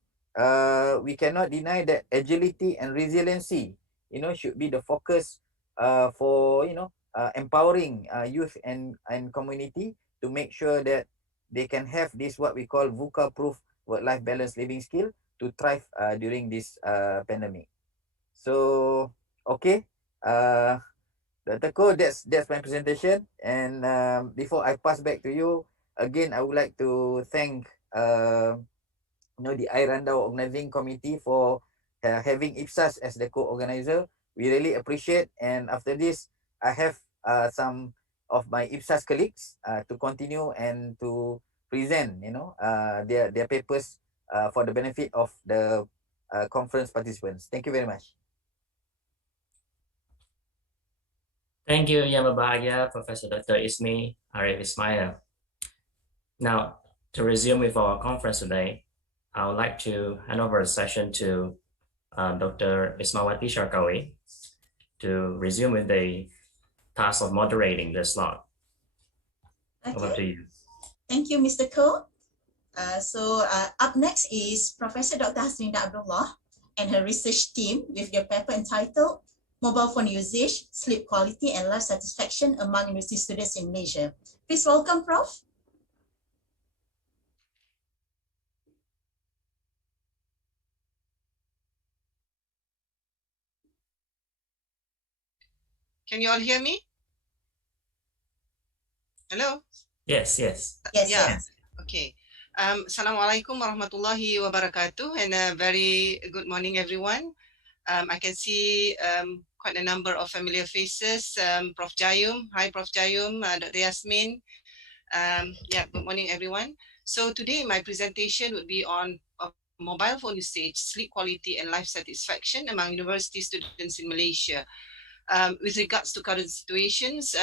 we cannot deny that agility and resiliency, should be the focus for empowering youth and community to make sure that they can have this what we call VUCA-proof work-life balance living skill to thrive during this pandemic. So okay, Dr. Ko, that's my presentation. And before I pass back to you, again, I would like to thank the iRandau organizing committee for having IPSAS as the co-organizer. We really appreciate. And after this, I have some of my IPSAS colleagues to continue and to present, their papers for the benefit of the conference participants. Thank you very much. Thank you, Yang Berbahagia, Professor Dr. Ismi Arif Ismail. Now, to resume with our conference today, I would like to hand over the session to Dr. Ismawati Sharkawi to resume with the task of moderating the slot. Okay. Over to you. Thank you, Mr. Ko. Up next is Professor Dr. Hasrinda Abdullah and her research team with their paper entitled Mobile Phone Usage, Sleep Quality and Life Satisfaction Among University Students in Malaysia. Please welcome, Prof. Can you all hear me? Hello? Yes, yes. Yes, yeah. yes. Okay. Assalamualaikum warahmatullahi wabarakatuh, and a very good morning, everyone. I can see quite a number of familiar faces. Prof. Jayum. Hi, Prof. Jayum. Dr. Yasmin. Yeah, good morning, everyone. So today my presentation would be on mobile phone usage, sleep quality, and life satisfaction among university students in Malaysia. With regards to current situations,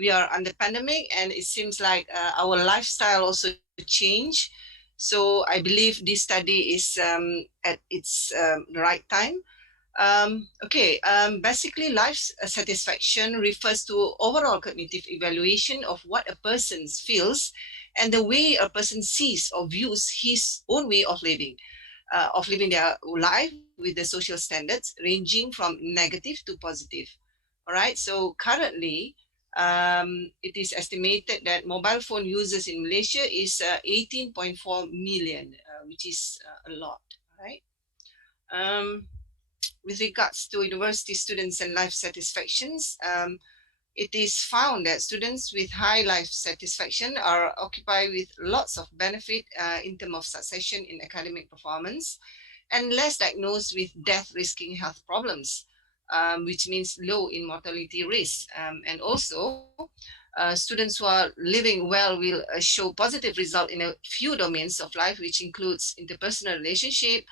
we are under pandemic, and it seems like our lifestyle also change. So I believe this study is at its right time. Basically, life satisfaction refers to overall cognitive evaluation of what a person feels and the way a person sees or views his own way of living their life with the social standards ranging from negative to positive. All right, so currently, it is estimated that mobile phone users in Malaysia is 18.4 million, which is a lot, right? With regards to university students and life satisfactions, it is found that students with high life satisfaction are occupied with lots of benefit in terms of succession in academic performance and less diagnosed with death-risking health problems, which means low in mortality risk. And also, students who are living well will show positive result in a few domains of life, which includes interpersonal relationship,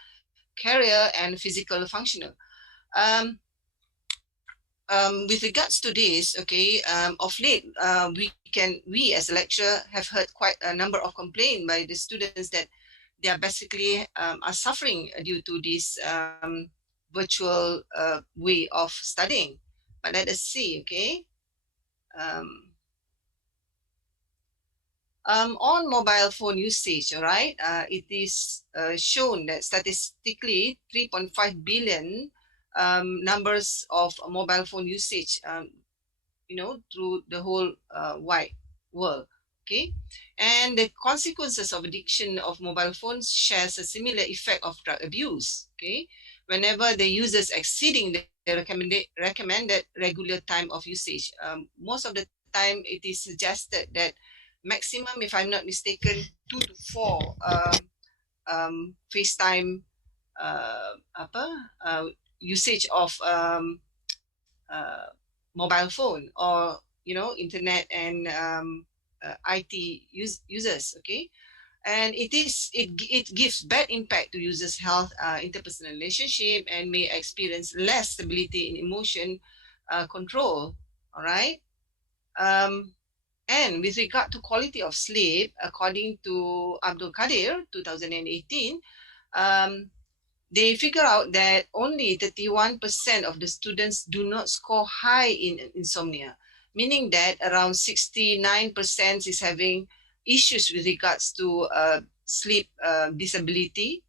career, and physical functional. With regards to this, of late, we as a lecturer have heard quite a number of complaints by the students that they are basically are suffering due to this virtual way of studying. But let us see, okay? On mobile phone usage, all right, it is shown that statistically 3.5 billion numbers of mobile phone usage, through the whole wide world. Okay, and the consequences of addiction of mobile phones shares a similar effect of drug abuse. Okay, whenever the users exceeding the recommended regular time of usage, most of the time it is suggested that maximum, if I'm not mistaken, 2 to 4 FaceTime usage of mobile phone or internet and IT users. Okay, and it gives bad impact to users' health, interpersonal relationship, and may experience less stability in emotion control. All right. And with regard to quality of sleep, according to Abdul Kadir, 2018, they figure out that only 31% of the students do not score high in insomnia, meaning that around 69% is having issues with regards to sleep disability,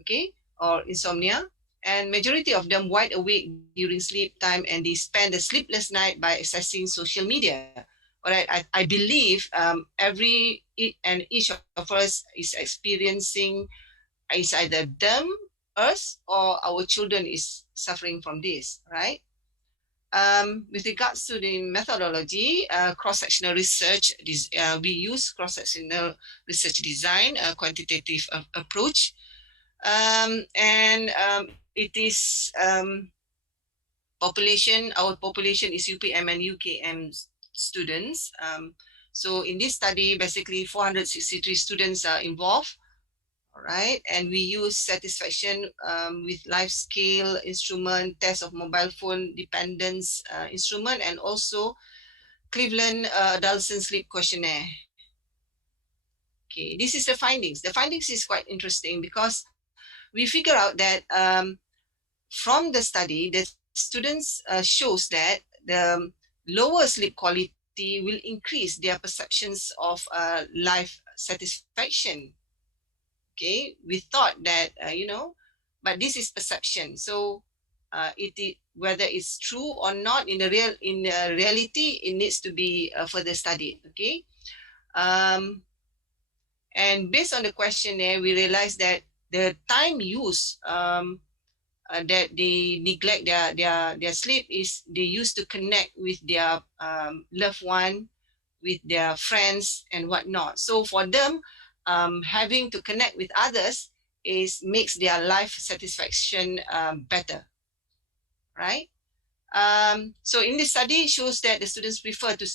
okay, or insomnia. And majority of them wide awake during sleep time, and they spend a sleepless night by accessing social media. All right, I believe every and each of us is experiencing, is either them, us, or our children is suffering from this, right? With regards to the methodology, cross-sectional research, we use cross-sectional research design, a quantitative approach, and it is our population is UPM and UKM students. So in this study, basically 463 students are involved. All right, and we use satisfaction with life scale instrument, test of mobile phone dependence instrument, and also Cleveland Adolescent Sleep Questionnaire. Okay, this is the findings. The findings is quite interesting because we figure out that from the study, the students shows that the lower sleep quality will increase their perceptions of life satisfaction. Okay, we thought that but this is perception. So whether it's true or not in the reality, it needs to be further studied. Okay, and based on the questionnaire, we realized that the time used that they neglect their sleep is they used to connect with their loved one, with their friends and whatnot. So for them, having to connect with others makes their life satisfaction better, right? So in this study, it shows that the students prefer to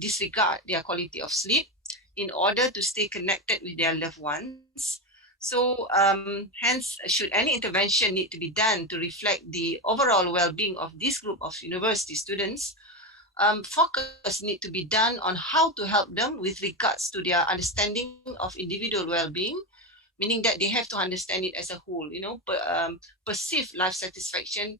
disregard their quality of sleep in order to stay connected with their loved ones. So hence, should any intervention need to be done to reflect the overall well-being of this group of university students, focus need to be done on how to help them with regards to their understanding of individual well-being, meaning that they have to understand it as a whole, perceive life satisfaction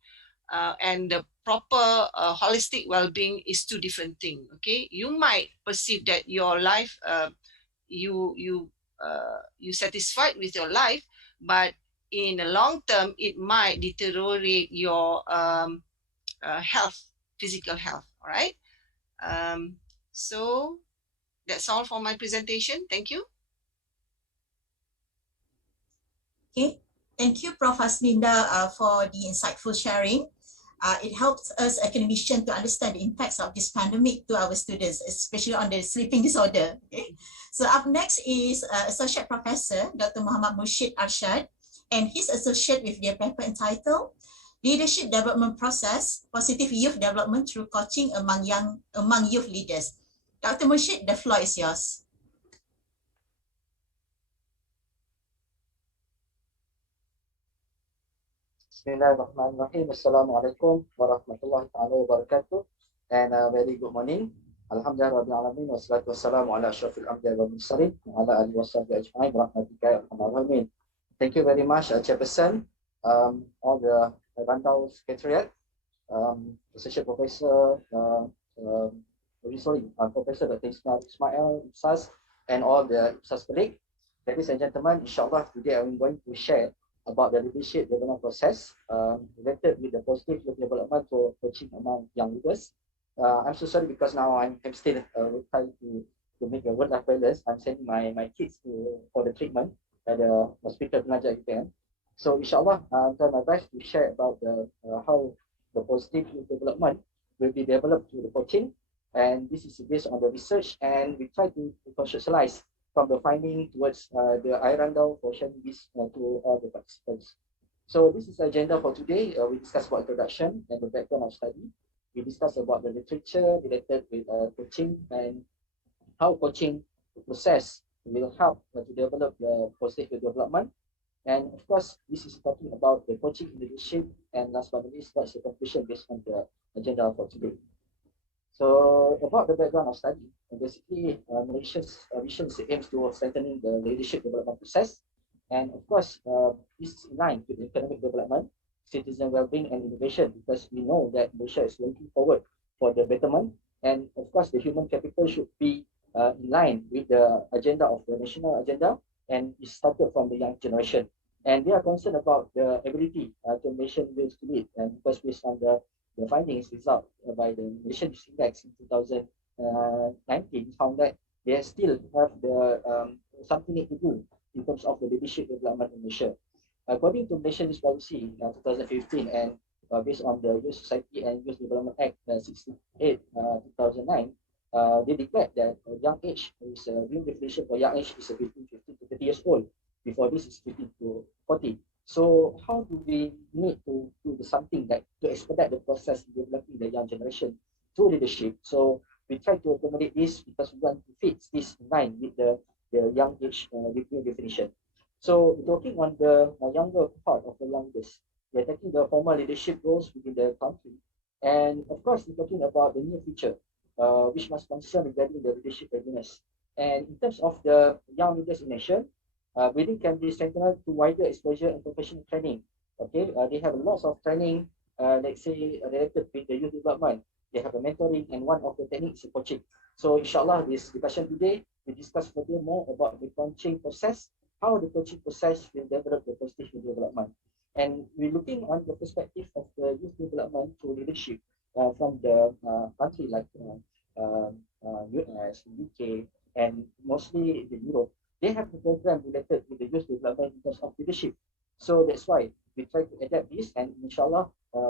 and the proper holistic well-being is two different things. Okay, you might perceive that your life, you satisfied with your life, but in the long term, it might deteriorate your health, physical health. All right. So that's all for my presentation. Thank you. Okay, thank you, Prof. Haslinda, for the insightful sharing. It helps us academicians to understand the impacts of this pandemic to our students, especially on the sleeping disorder. Okay, so up next is Associate Professor Dr. Muhammad Murshid Arshad and his associate with their paper entitled Leadership Development Process, Positive Youth Development Through Coaching Among Youth Leaders. Dr. Murshid, the floor is yours. Bismillahirrahmanirrahim. Assalamualaikum warahmatullahi wabarakatuh. And a very good morning. Alhamdulillah rabbil alamin wassalatu wassalamu ala asyrafil anbiya'i wal mursalin wa ala alihi washabbihi ajma'in rahmatika ya arhamar rahimin. Thank you very much, Chairperson, all the iRandau Secretariat, Associate Professor, Professor Dr. Ismail, IPSAS, and all the IPSAS colleagues. Ladies and gentlemen, inshallah, today I'm going to share about the leadership development process related with the positive youth development for coaching among young leaders. I'm so sorry because now I'm still trying to make a work-life balance. I'm sending my kids for the treatment at the hospital Penajah UPM. So inshallah, I'll try my best to share about how the positive youth development will be developed through the coaching. And this is based on the research, and we try to conceptualize from the finding towards the iRandau for sharing this to all the participants. So this is the agenda for today. We discuss about introduction and the background of study. We discuss about the literature related with coaching and how coaching process will help to develop the positive development. And of course, this is talking about the coaching in leadership, and last but not least, what's the conclusion based on the agenda for today. So about the background of study, basically Malaysia's vision aims to strengthening the leadership development process, and of course this is in line with economic development, citizen well-being and innovation, because we know that Malaysia is looking forward for the betterment, and of course the human capital should be in line with the agenda of the national agenda, and it started from the young generation, and they are concerned about the ability to Malaysian wills to lead, and because based on the findings result by the Malaysian Youth Index in 2019 found that they still have the something to do in terms of the leadership development in Malaysia. According to Malaysian Youth Policy 2015 and based on the Youth Society and Youth Development Act 68 2009, they declared that young age is a real definition for young age is between 15 to 30 years old. Before this is 15 to 40. So how do we need to do something that to expedite the process in developing the young generation through leadership? So we try to accommodate this because we want to fit this in line with the young age definition. So talking on the younger part of the young leaders, we're taking the formal leadership roles within the country. And of course, we're talking about the near future, which must concern regarding the leadership readiness. And in terms of the young leaders in nation, breeding can be strengthened to wider exposure and professional training. Okay, they have lots of training, let's say related with the youth development. They have a mentoring, and one of the techniques is coaching. So inshallah, this discussion today, we discuss further more about the coaching process how the coaching process will develop the positive youth development. And we're looking on the perspective of the youth development through leadership from the country like US, UK, and mostly the Europe. They have a program related with the youth development in terms of leadership. So that's why we try to adapt this, and inshallah,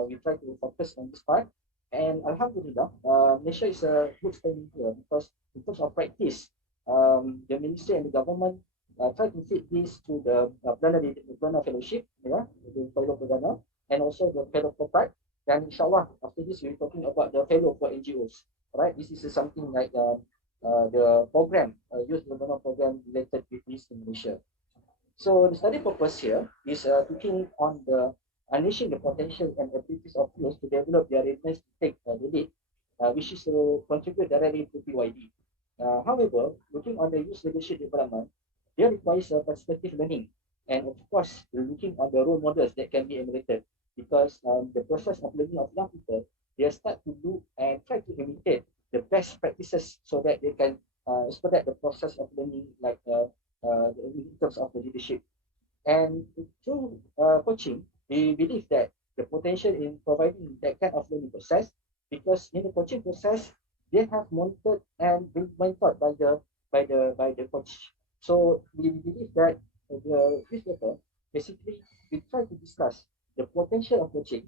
we try to focus on this part. And Alhamdulillah, Malaysia is a good standing here because in terms of practice, the ministry and the government try to fit this to the Perdana Fellowship, yeah, the fellow Perdana, and also the fellow corporate. And inshallah, after this, we're talking about the fellow for NGOs. Right, this is something like the program, youth development program related with this in Malaysia. So the study purpose here is looking on the unleashing the potential and abilities of youth to develop their readiness to take the lead, which is to contribute directly to PYD. However, looking on the youth leadership development, there requires a perspective learning, and of course, looking on the role models that can be emulated, because the process of learning of young people, they start to do and try to imitate the best practices so that they can expedite the process of learning, like in terms of the leadership. And through coaching, we believe that the potential in providing that kind of learning process, because in the coaching process, they have monitored and been mentored by the coach. So we believe that this paper basically we try to discuss the potential of coaching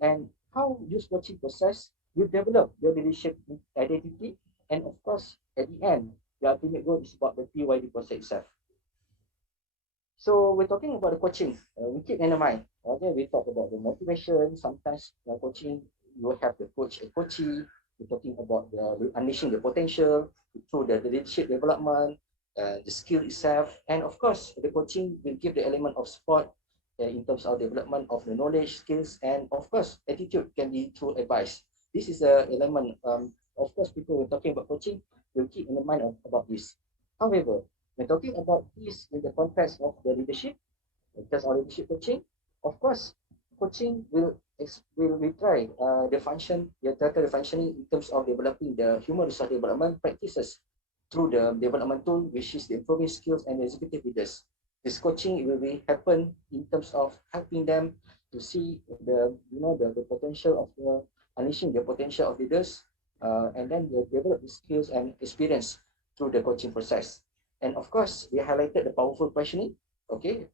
and how this coaching process will develop the leadership identity, and of course at the end the ultimate goal is about the PYD process itself. So we're talking about the coaching. We keep in mind. Okay, we talk about the motivation. Sometimes coaching, you will have the coach and coachee. We're talking about the unleashing the potential through the leadership development, the skill itself, and of course, the coaching will give the element of support in terms of development of the knowledge, skills, and of course, attitude can be through advice. This is an element. Of course, people who are talking about coaching will keep in mind about this. However, when talking about this in the context of the leadership, in terms of leadership coaching, of course, coaching will try the functioning in terms of developing the human resource development practices through the development tool, which is the improving skills and executive leaders. This coaching will be happen in terms of helping them to see the potential of the unleashing the potential of leaders, and then they develop the skills and experience through the coaching process. And of course, we highlighted the powerful questioning. Okay,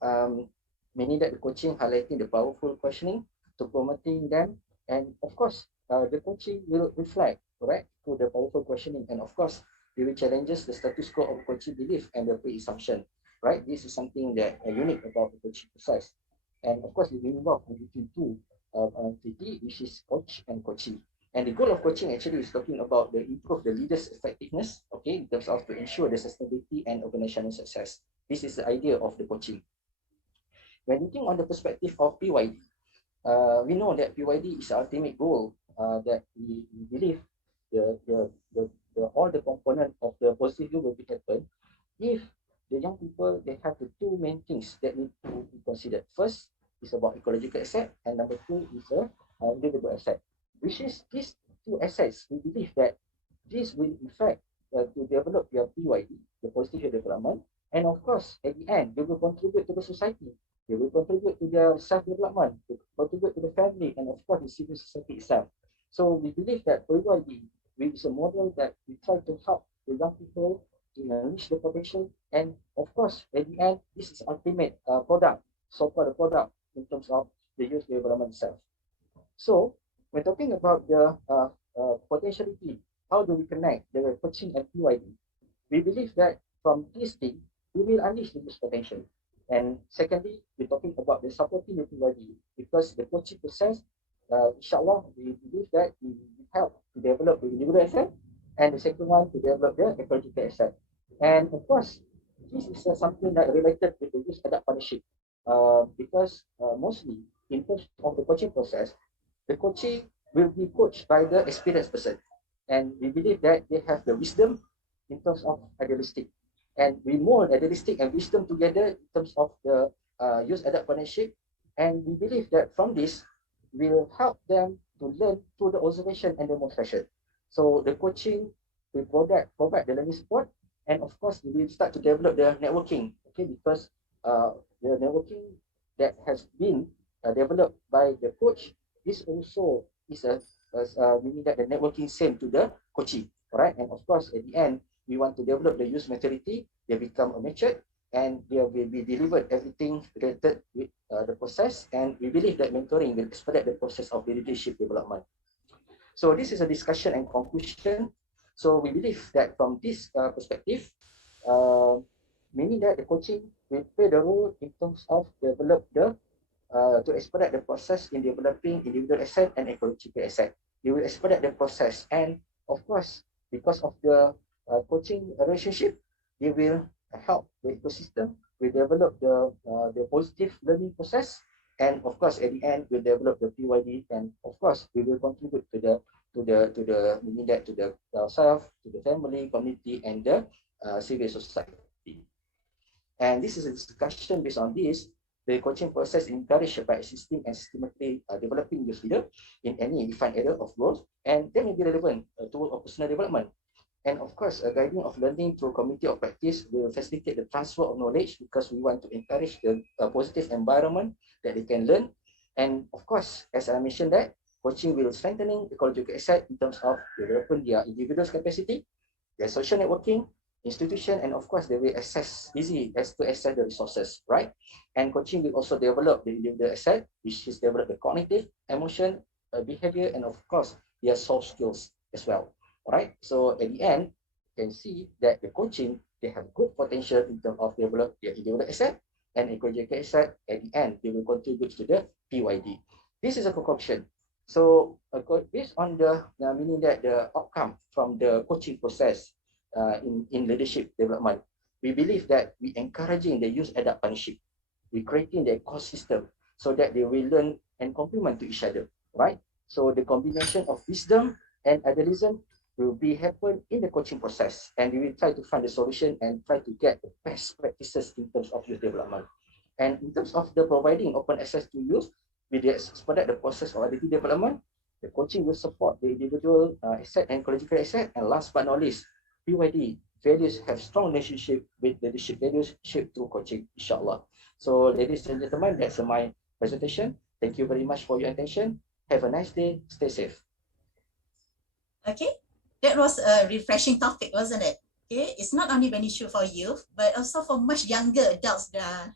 meaning that the coaching highlighting the powerful questioning to promoting them, and of course, the coaching will reflect correct to the powerful questioning, and of course, they will challenges the status quo of coaching belief and the pre-assumption. Right, this is something that unique about the coaching process, and of course, we involve between two entity, which is coach and coachee. And the goal of coaching actually is talking about the improve the leader's effectiveness, okay, in terms of to ensure the sustainability and organizational success. This is the idea of the coaching. When looking on the perspective of PYD, we know that PYD is the ultimate goal that we believe all the component of the positive will be happen if the young people they have the two main things that need to be considered. First is about ecological asset, and number two is a individual asset. Which is these two assets, we believe that this will effect to develop their PYD, the positive development, and of course, at the end, they will contribute to the society. They will contribute to their self-development, they contribute to the family, and of course, the civil society itself. So we believe that PYD is a model that we try to help the young people to unleash the potential, and of course, at the end, this is ultimate product, so-called the product in terms of the youth development itself. So we're talking about the potentiality. How do we connect the coaching and PYD? We believe that from this thing, we will unleash the youth potential. And secondly, we're talking about the supporting the PYD, because the coaching process, inshallah, we believe that it will help to develop the individual asset, and the second one to develop the ecological asset. And of course, this is something that related with the youth adapt partnership, because mostly in terms of the coaching process, the coaching will be coached by the experienced person, and we believe that they have the wisdom in terms of idealistic, and we mold idealistic and wisdom together in terms of the youth adapt partnership, and we believe that from this will help them to learn through the observation and demonstration. So the coaching will provide the learning support, and of course we will start to develop the networking, okay, because the networking that has been developed by the coach, this also is meaning that the networking same to the coaching, alright? And of course, at the end, we want to develop the youth maturity, they become a matured, and they will be delivered everything related with the process, and we believe that mentoring will expedite the process of the leadership development. So this is a discussion and conclusion. So we believe that from this perspective, meaning that the coaching will play the role in terms of develop the to expedite the process in developing individual asset and ecological asset. They will expedite the process, and of course, because of the coaching relationship, they will help the ecosystem. We develop the positive learning process, and of course, at the end, we develop the PYD, and of course, we will contribute to the meaning that to the self, to the family, community, and the civil society. And this is a discussion based on this. The coaching process encouraged by existing and systematically developing youth leader in any defined area of growth, and that may be relevant towards personal development. And of course, a guiding of learning through community of practice will facilitate the transfer of knowledge, because we want to encourage the positive environment that they can learn. And of course, as I mentioned, that coaching will strengthening ecological asset in terms of developing their individual's capacity, their social networking, institution, and of course they will easy to access the resources, right? And coaching will also develop the individual asset, which is develop the cognitive, emotion, behavior, and of course their soft skills as well. All right. So at the end, you can see that the coaching, they have good potential in terms of develop their individual asset and ecological asset. At the end, they will contribute to the PYD. This is a concoction. So based on the meaning that the outcome from the coaching process in leadership development, we believe that we encouraging the youth adapt partnership. We creating the ecosystem so that they will learn and complement to each other, right? So the combination of wisdom and idealism will be happen in the coaching process, and we will try to find the solution and try to get the best practices in terms of youth development. And in terms of the providing open access to youth, with the expedite the process of identity development, the coaching will support the individual asset and ecological asset. And last but not least, PYD values have strong relationship with leadership values shaped through coaching, inshallah. So ladies and gentlemen, that's my presentation. Thank you very much for your attention. Have a nice day. Stay safe. Okay, that was a refreshing topic, wasn't it? Okay, it's not only beneficial for youth, but also for much younger adults,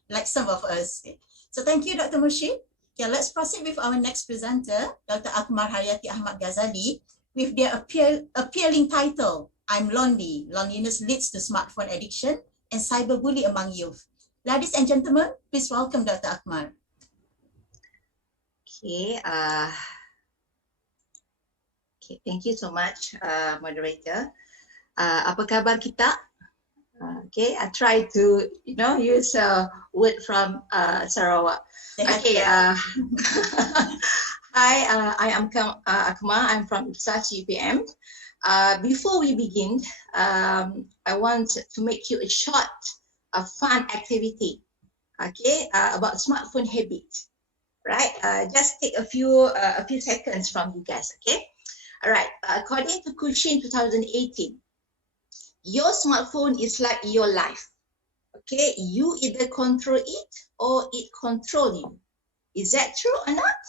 like some of us. So thank you, Dr. Murshid. Okay, let's proceed with our next presenter, Dr. Akmal Haryati Ahmad Ghazali, with their appealing title, I'm Lonely. Loneliness leads to smartphone addiction and cyberbullying among youth. Ladies and gentlemen, please welcome Dr. Akmal. Okay, okay, thank you so much, moderator. Apa khabar kita? Okay, I try to use a word from Sarawak. Okay, hi, I am Akmal. I'm from Ibsas UPM. Before we begin, I want to make you a short, fun activity. Okay, about smartphone habit. Right? Just take a few seconds from you guys. Okay. All right. According to Kushin 2018. Your smartphone is like your life. Okay, you either control it or it control you. Is that true or not?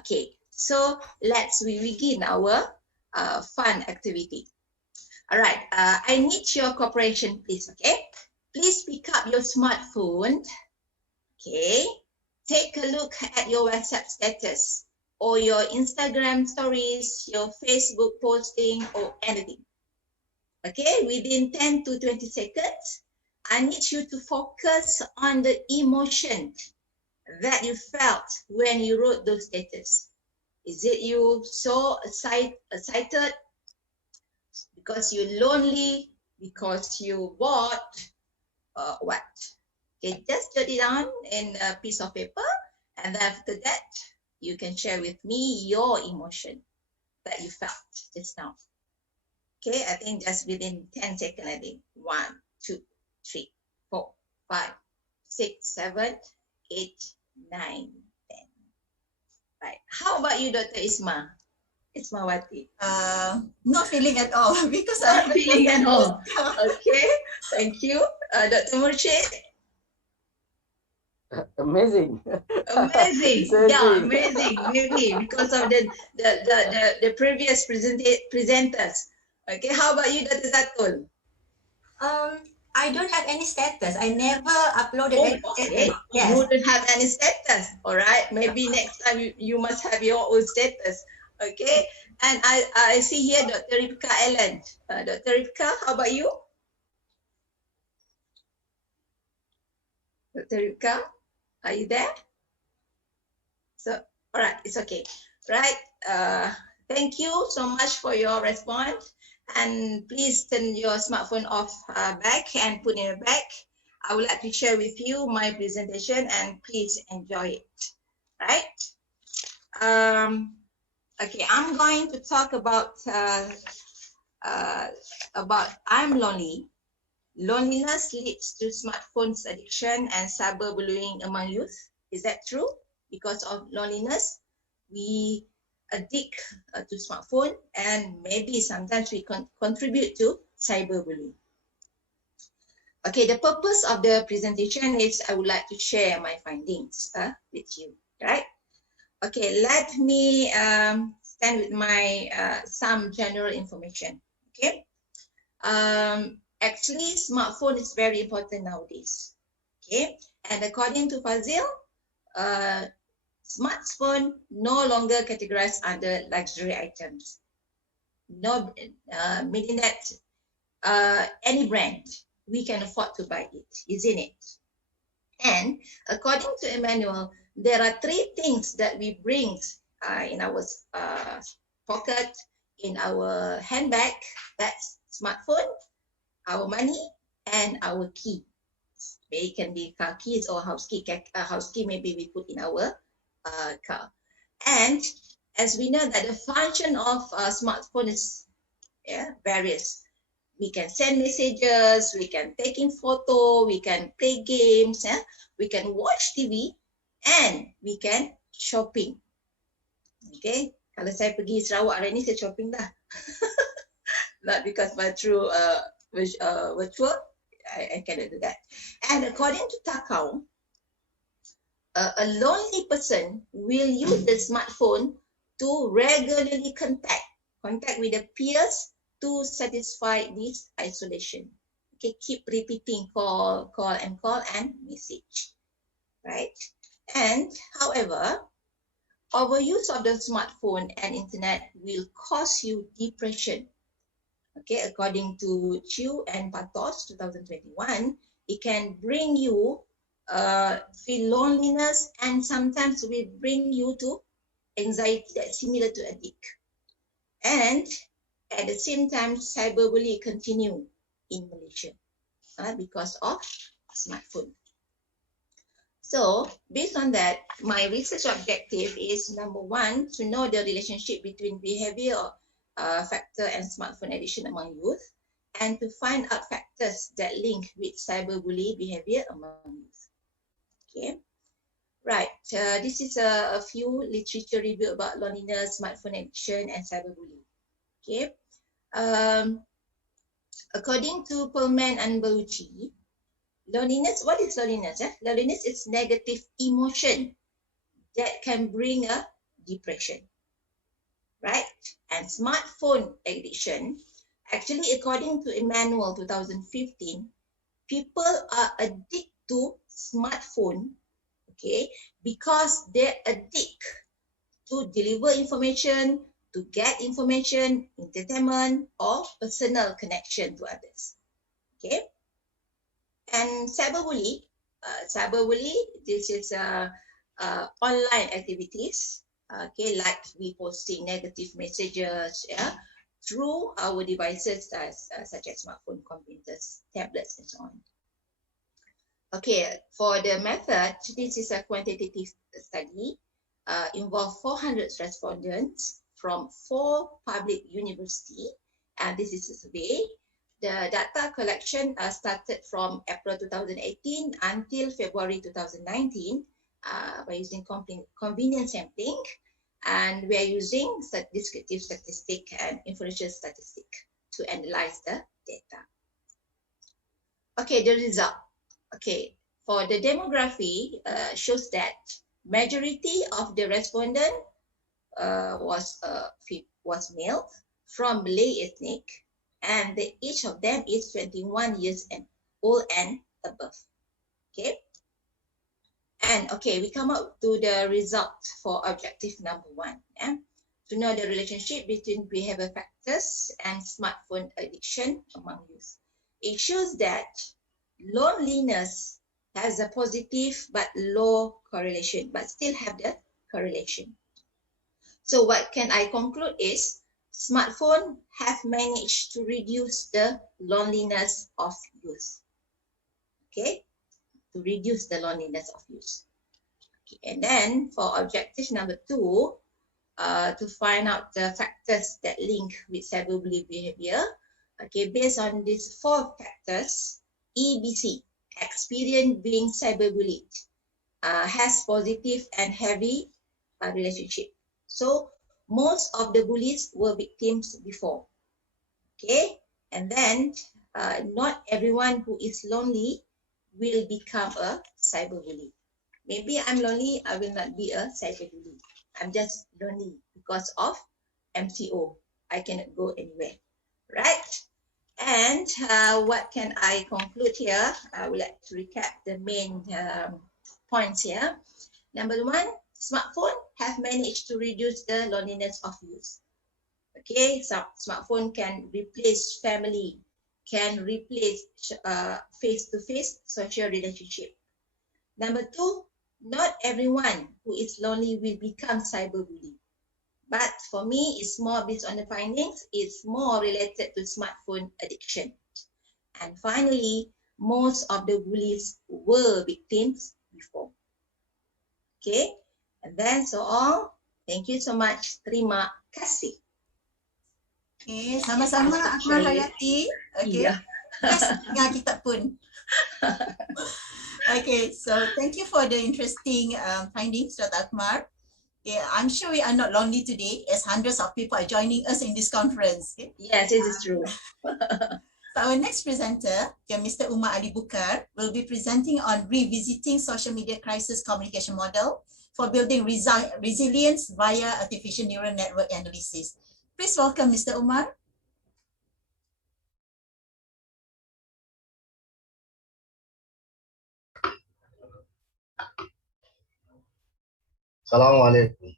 Okay, so let's begin our fun activity. All right, I need your cooperation, please. Okay, please pick up your smartphone. Okay, take a look at your WhatsApp status or your Instagram stories, your Facebook posting, or anything. Okay, within 10 to 20 seconds, I need you to focus on the emotion that you felt when you wrote those status. Is it you so excited because you're lonely, because you bored, what? Okay, just jot it down in a piece of paper, and after that, you can share with me your emotion that you felt just now. Okay, I think just within 10 seconds, I think. 1, 2, 3, 4, 5, 6, 7, 8, 9, 10. Right. How about you, Dr. Ismawati? No feeling at all because I'm feeling at all. Okay, thank you. Dr. Murshid? Amazing. Amazing. Yeah, Researching. amazing. Maybe because of the previous presenters. Okay, how about you, Dr. Zatul? I don't have any status. I never uploaded Oh, any okay. status. Yes. You don't have any status. All right. Maybe next time you must have your own status. Okay. And I see here Dr. Ripka Ellen. Dr. Ripka, how about you? Dr. Ripka, are you there? So, all right, it's okay. Right. Thank you so much for your response. And please turn your smartphone off back and put in your bag. I would like to share with you my presentation and please enjoy it. Right. Okay, I'm going to talk about I'm lonely. Loneliness leads to smartphones addiction and cyberbullying among youth. Is that true? Because of loneliness, we addict to smartphone and maybe sometimes we contribute to cyberbullying. Okay, the purpose of the presentation is I would like to share my findings with you, right? Okay, let me stand with my some general information. Okay, actually, smartphone is very important nowadays. Okay, and according to Fazil, smartphone no longer categorized under luxury items. No, meaning that any brand we can afford to buy it, isn't it? And according to Emmanuel, there are three things that we bring in our pocket, in our handbag. That's smartphone, our money, and our key. It can be car keys or house key. House key maybe we put in our car. And as we know that the function of smartphone is various. We can send messages, we can take in photo, we can play games, we can watch TV, and we can shopping. Okay, kalau saya pergi Sarawak hari ni saya shopping dah. Not because but through virtual, I cannot do that. And according to Takao, a lonely person will use the smartphone to regularly contact with the peers to satisfy this isolation. Okay, keep repeating call and message, right? And however, overuse of the smartphone and internet will cause you depression. Okay, according to Chiu and Patos 2021, it can bring you feel loneliness and sometimes will bring you to anxiety that's similar to addict. And at the same time, cyberbullying continue in Malaysia because of smartphone. So based on that, my research objective is number one, to know the relationship between behavior factor and smartphone addiction among youth, and to find out factors that link with cyberbullying behavior among youth. Okay, right. This is a few literature review about loneliness, smartphone addiction, and cyberbullying. Okay. According to Pullman and Bellucci, loneliness, what is loneliness? Loneliness is negative emotion that can bring a depression, right? And smartphone addiction, actually according to Emmanuel 2015, people are addicted to smartphone, okay, because they're addicted to deliver information, to get information, entertainment, or personal connection to others. Okay. And cyberbullying, this is online activities. Okay, like we posting negative messages, through our devices such as smartphone, computers, tablets, and so on. Okay, for the method, this is a quantitative study. Involve 400 respondents from 4 public universities, and this is a survey. The data collection started from April 2018 until February 2019 by using convenience sampling, and we are using descriptive statistic and inferential statistic to analyze the data. Okay, the result. Okay, For the demography, shows that majority of the respondent was male from Malay ethnic, and the age of them is 21 years and old and above. Okay. And okay, we come up to the result for objective number 1. Yeah? To know the relationship between behavior factors and smartphone addiction among youth. It shows that loneliness has a positive but low correlation, but still have the correlation. So what can I conclude is smartphone have managed to reduce the loneliness of youth. Okay, to reduce the loneliness of youth. Okay. And then for objective number 2, to find out the factors that link with cyberbullying behavior. Okay, based on these 4 factors, EBC, experience being cyberbullied, has positive and heavy relationship. So most of the bullies were victims before. Okay, and then not everyone who is lonely will become a cyberbully. Maybe I'm lonely, I will not be a cyberbully. I'm just lonely because of MCO. I cannot go anywhere, right? And what can I conclude here? I would like to recap the main points here. Number 1, smartphone have managed to reduce the loneliness of youth. Okay, so smartphone can replace family, can replace face-to-face social relationship. Number 2, not everyone who is lonely will become cyberbully. But for me, it's more based on the findings, it's more related to smartphone addiction. And finally, most of the bullies were victims before. Okay, and then so on. Thank you so much. Terima kasih. Okay, sama-sama Akmal Hayati. Okay, Yeah. yes, dengar kita pun. Okay, so thank you for the interesting findings, Dr. Akmal. Yeah, I'm sure we are not lonely today as hundreds of people are joining us in this conference. Okay? Yes, it is true. So our next presenter, Mr. Umar Ali Bukar, will be presenting on revisiting social media crisis communication model for building resilience via artificial neural network analysis. Please welcome Mr. Umar. Assalamualaikum.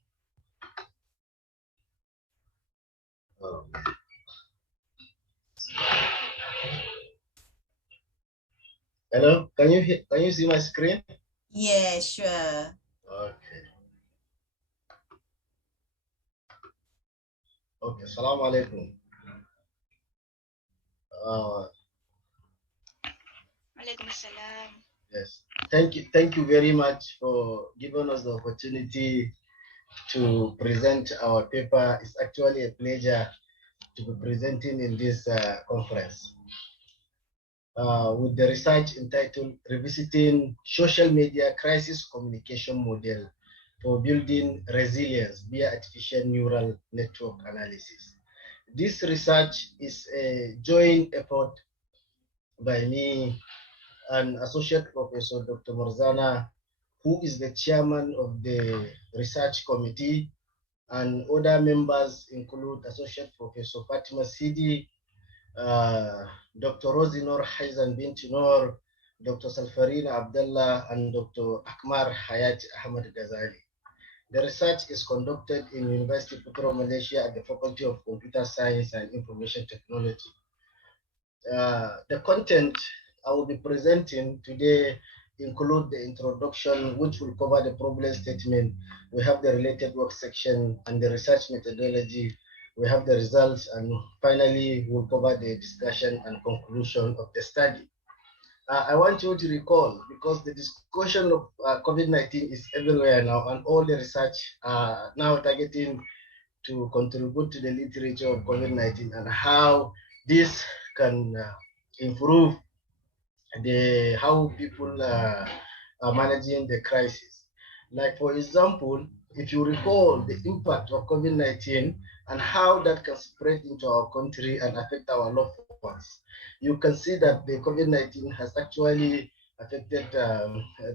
Hello, can you see my screen? Yeah, sure. Okay. Okay, Assalamualaikum. Waalaikumsalam. Yes. Thank you very much for giving us the opportunity to present our paper. It's actually a pleasure to be presenting in this conference. With the research entitled Revisiting Social Media Crisis Communication Model for Building Resilience via Artificial Neural Network Analysis. This research is a joint effort by me and Associate Professor Dr. Morzana, who is the chairman of the research committee, and other members include Associate Professor Fatima Sidi, Dr. Rosinor Haizan Binti Noor, Dr. Salfarina Abdullah, and Dr. Akmar Hayat Ahmad Ghazali. The research is conducted in University of Putra, Malaysia at the Faculty of Computer Science and Information Technology. The content I will be presenting today include the introduction, which will cover the problem statement. We have the related work section and the research methodology. We have the results, and finally we'll cover the discussion and conclusion of the study. I want you to recall, because the discussion of COVID-19 is everywhere now, and all the research are now targeting to contribute to the literature of COVID-19 and how this can improve how people are managing the crisis. Like, for example, if you recall the impact of COVID-19 and how that can spread into our country and affect our loved ones, you can see that the COVID-19 has actually affected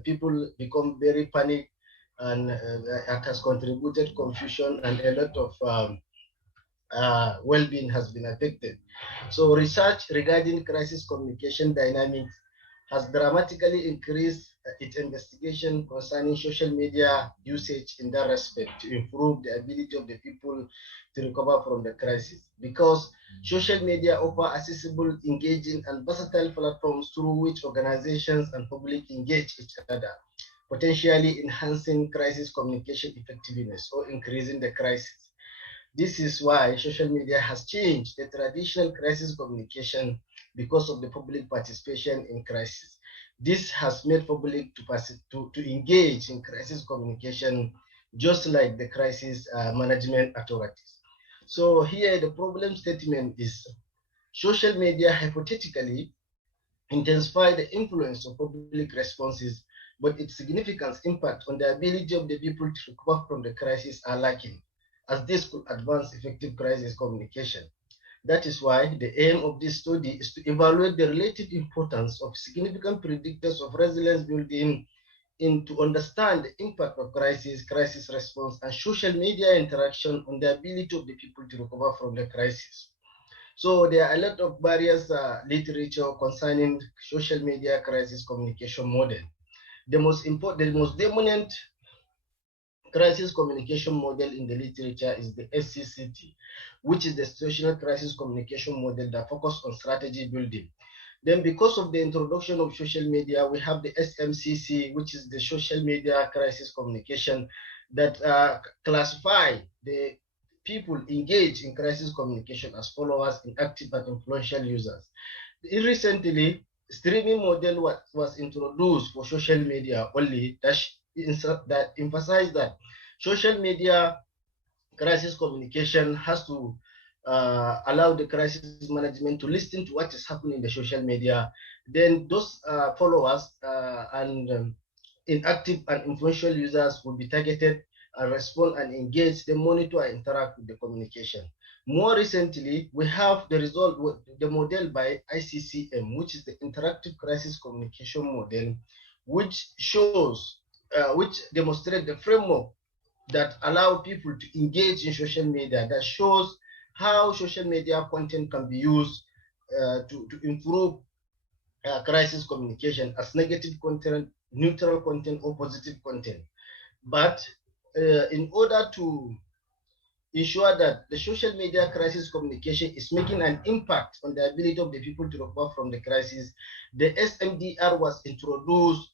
people become very panic, and has contributed confusion, and a lot of well-being has been affected. So research regarding crisis communication dynamics has dramatically increased its investigation concerning social media usage in that respect to improve the ability of the people to recover from the crisis. Because social media offer accessible, engaging, and versatile platforms through which organizations and public engage each other, potentially enhancing crisis communication effectiveness or increasing the crisis. This is why social media has changed the traditional crisis communication because of the public participation in crisis. This has made public to engage in crisis communication just like the crisis management authorities. So here the problem statement is social media hypothetically intensify the influence of public responses, but its significant impact on the ability of the people to recover from the crisis are lacking, as this could advance effective crisis communication. That is why the aim of this study is to evaluate the relative importance of significant predictors of resilience building in to understand the impact of crisis response, and social media interaction on the ability of the people to recover from the crisis. So there are a lot of various literature concerning social media crisis communication model. The most dominant crisis communication model in the literature is the SCCT, which is the situational crisis communication model that focuses on strategy building. Then because of the introduction of social media, we have the SMCC, which is the social media crisis communication that classify the people engaged in crisis communication as followers in active and influential users. Recently, streaming model was introduced for social media only that emphasized that social media crisis communication has to allow the crisis management to listen to what is happening in the social media. Then those followers and inactive and influential users will be targeted and respond and engage, then monitor and interact with the communication. More recently, we have the result, the model by ICCM, which is the Interactive Crisis Communication Model, which shows, which demonstrates the framework that allow people to engage in social media, that shows how social media content can be used to improve crisis communication as negative content, neutral content, or positive content. But in order to ensure that the social media crisis communication is making an impact on the ability of the people to recover from the crisis, the SMDR was introduced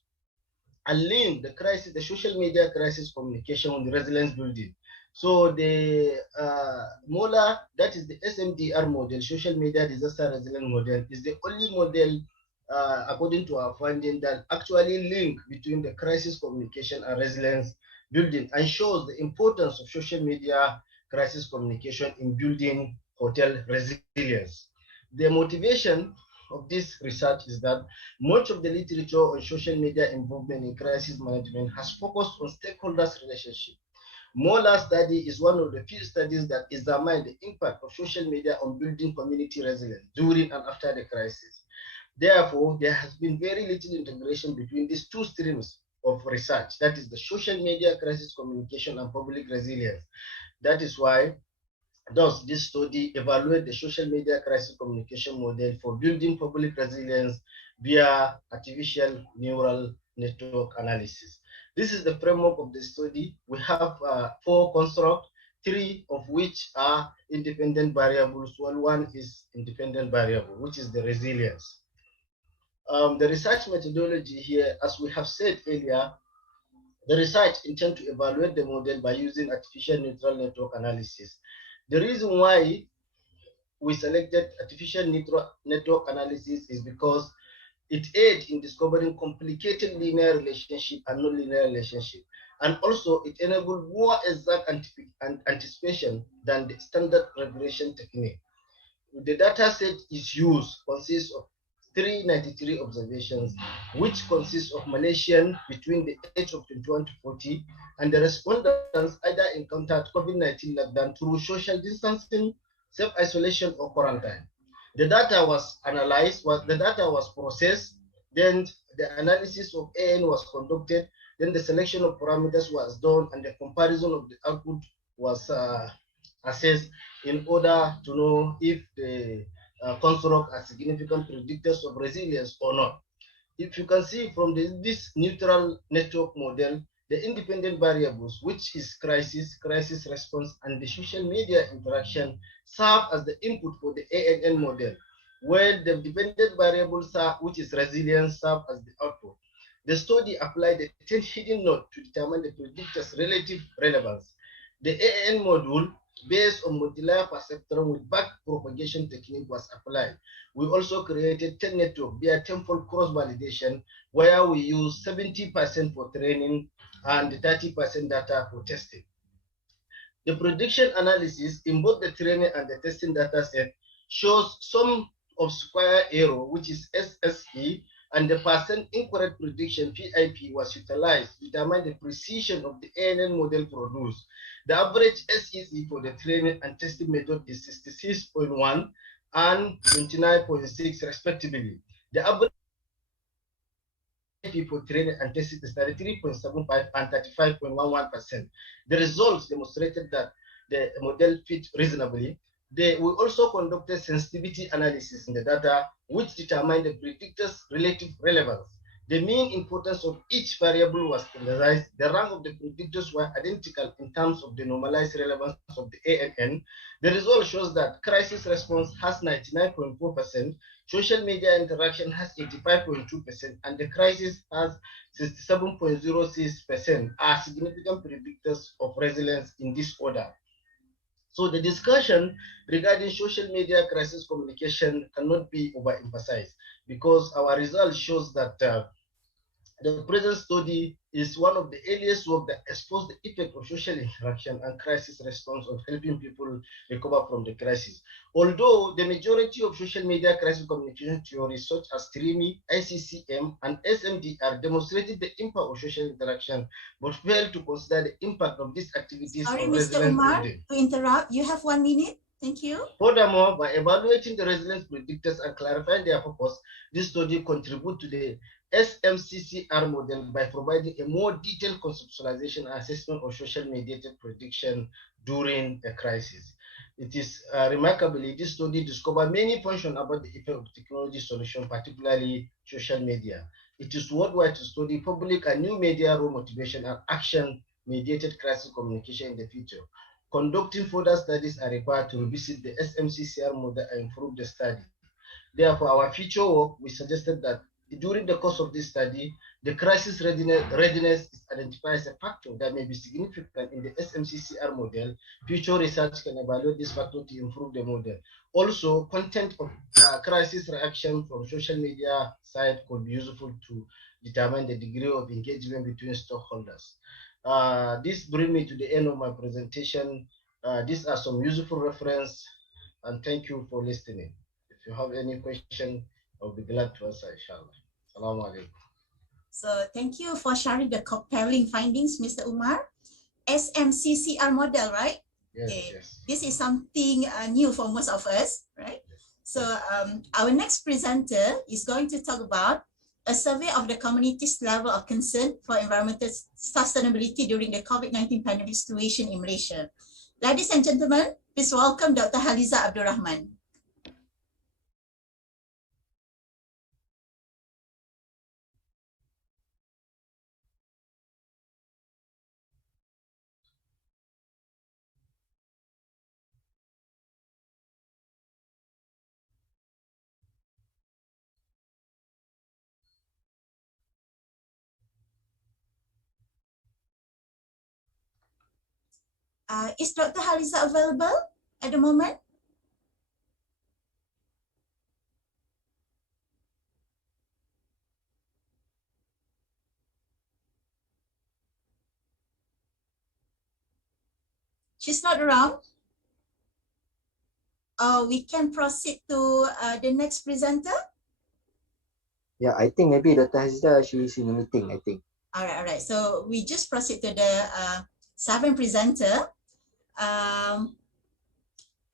and linked the social media crisis communication with resilience building. So the MOLA, that is the SMDR model, social media disaster resilience model, is the only model, according to our finding, that actually link between the crisis communication and resilience building, and shows the importance of social media crisis communication in building hotel resilience. The motivation of this research is that much of the literature on social media involvement in crisis management has focused on stakeholders' relationship. MOLA study is one of the few studies that examine the impact of social media on building community resilience during and after the crisis. Therefore, there has been very little integration between these two streams of research, that is the social media crisis communication and public resilience. That is why thus, this study evaluates the social media crisis communication model for building public resilience via artificial neural network analysis. This is the framework of the study. We have 4 constructs, 3 of which are independent variables, while 1 is independent variable, which is the resilience. The research methodology here, as we have said earlier, the research intends to evaluate the model by using artificial neural network analysis. The reason why we selected artificial network analysis is because it aids in discovering complicated linear relationship and non-linear relationship. And also it enables more exact anticipation than the standard regression technique. The data set is used consists of 393 observations, which consists of Malaysians between the age of 21 to 40, and the respondents either encountered COVID-19 lockdown through social distancing, self-isolation, or quarantine. The data was analyzed, the data was processed, Then the analysis of AN was conducted. Then the selection of parameters was done, and the comparison of the output was assessed in order to know if the construct are significant predictors of resilience or not. If you can see from this neutral network model, the independent variables, which is crisis response, and the social media interaction, serve as the input for the ANN model, while the dependent variables, which is resilience, serve as the output. The study applied the 10 hidden nodes to determine the predictor's relative relevance. The ANN module, based on multilayer perceptron with back propagation technique, was applied. We also created 10 network via tenfold cross-validation, where we use 70% for training and 30% data for testing. The prediction analysis in both the training and the testing data set shows sum of square error, which is SSE, and the percent incorrect prediction PIP was utilized to determine the precision of the ANN model produced. The average SEC for the training and testing method is 66.1 and 29.6 respectively. The average for training and testing is 33.75 and 35.11%. The results demonstrated that the model fit reasonably. We also conducted sensitivity analysis in the data, which determined the predictor's relative relevance. The mean importance of each variable was standardized. The rank of the predictors were identical in terms of the normalized relevance of the ANN. The result shows that crisis response has 99.4%, social media interaction has 85.2%, and the crisis has 67.06% are significant predictors of resilience in this order. So the discussion regarding social media crisis communication cannot be overemphasized, because our result shows that the present study is one of the earliest work that exposed the effect of social interaction and crisis response on helping people recover from the crisis. Although the majority of social media crisis communication theories such as TRIMI, ICCM, and SMDR demonstrated the impact of social interaction, but failed to consider the impact of these activities Sorry, on Mr. resilience Umar, building. to interrupt. You have 1 minute. Thank you. Furthermore, by evaluating the resilience predictors and clarifying their purpose, this study contributes to the SMCCR model by providing a more detailed conceptualization and assessment of social mediated prediction during a crisis. It is remarkably, this study discovered many functions about the effect of technology solution, particularly social media. It is worthwhile to study public and new media role motivation and action mediated crisis communication in the future. Conducting further studies are required to revisit the SMCCR model and improve the study. Therefore, our future work, we suggested that during the course of this study, the crisis readiness is identified as a factor that may be significant in the SMCCR model. Future research can evaluate this factor to improve the model. Also, content of crisis reaction from social media side could be useful to determine the degree of engagement between stakeholders. This brings me to the end of my presentation. These are some useful reference, and thank you for listening. If you have any question, I'll be glad to answer, inshallah. Assalamu alaikum. So thank you for sharing the compelling findings, Mr. Umar. SMCCR model, right? Yes, Okay. yes. This is something new for most of us, right? So our next presenter is going to talk about a survey of the community's level of concern for environmental sustainability during the COVID-19 pandemic situation in Malaysia. Ladies and gentlemen, please welcome Dr. Haliza Abdul Rahman. Is Dr. Haliza available at the moment? She's not around. We can proceed to the next presenter. Yeah, I think maybe Dr. Haliza, she's in a meeting, I think. All right. So we just proceed to the seventh presenter.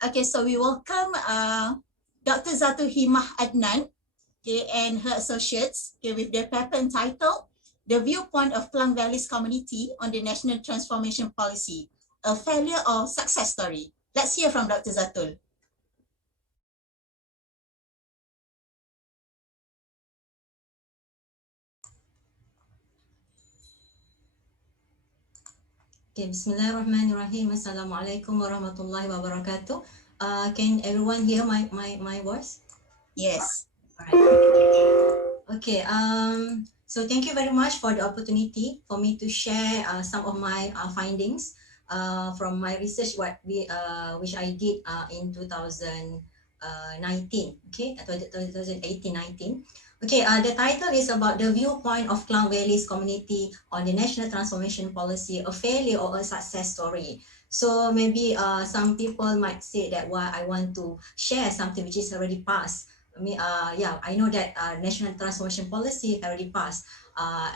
Okay, so we welcome Dr. Zatuhimah Adnan. okay, and her associates, okay, with their paper entitled The Viewpoint of Klang Valley's Community on the National Transformation Policy, a Failure or Success Story. Let's hear from Dr. Zatul. Okay, Bismillahirrahmanirrahim. Assalamualaikum warahmatullahi wabarakatuh. Can everyone hear my voice? Yes. Alright. Okay. So thank you very much for the opportunity for me to share some of my findings from my research which I did in 2019. Okay, 2018-19. Okay, the title is about the viewpoint of Klang Valley's community on the national transformation policy, a failure or a success story. So maybe some people might say that why I want to share something which is already passed. I know that national transformation policy already passed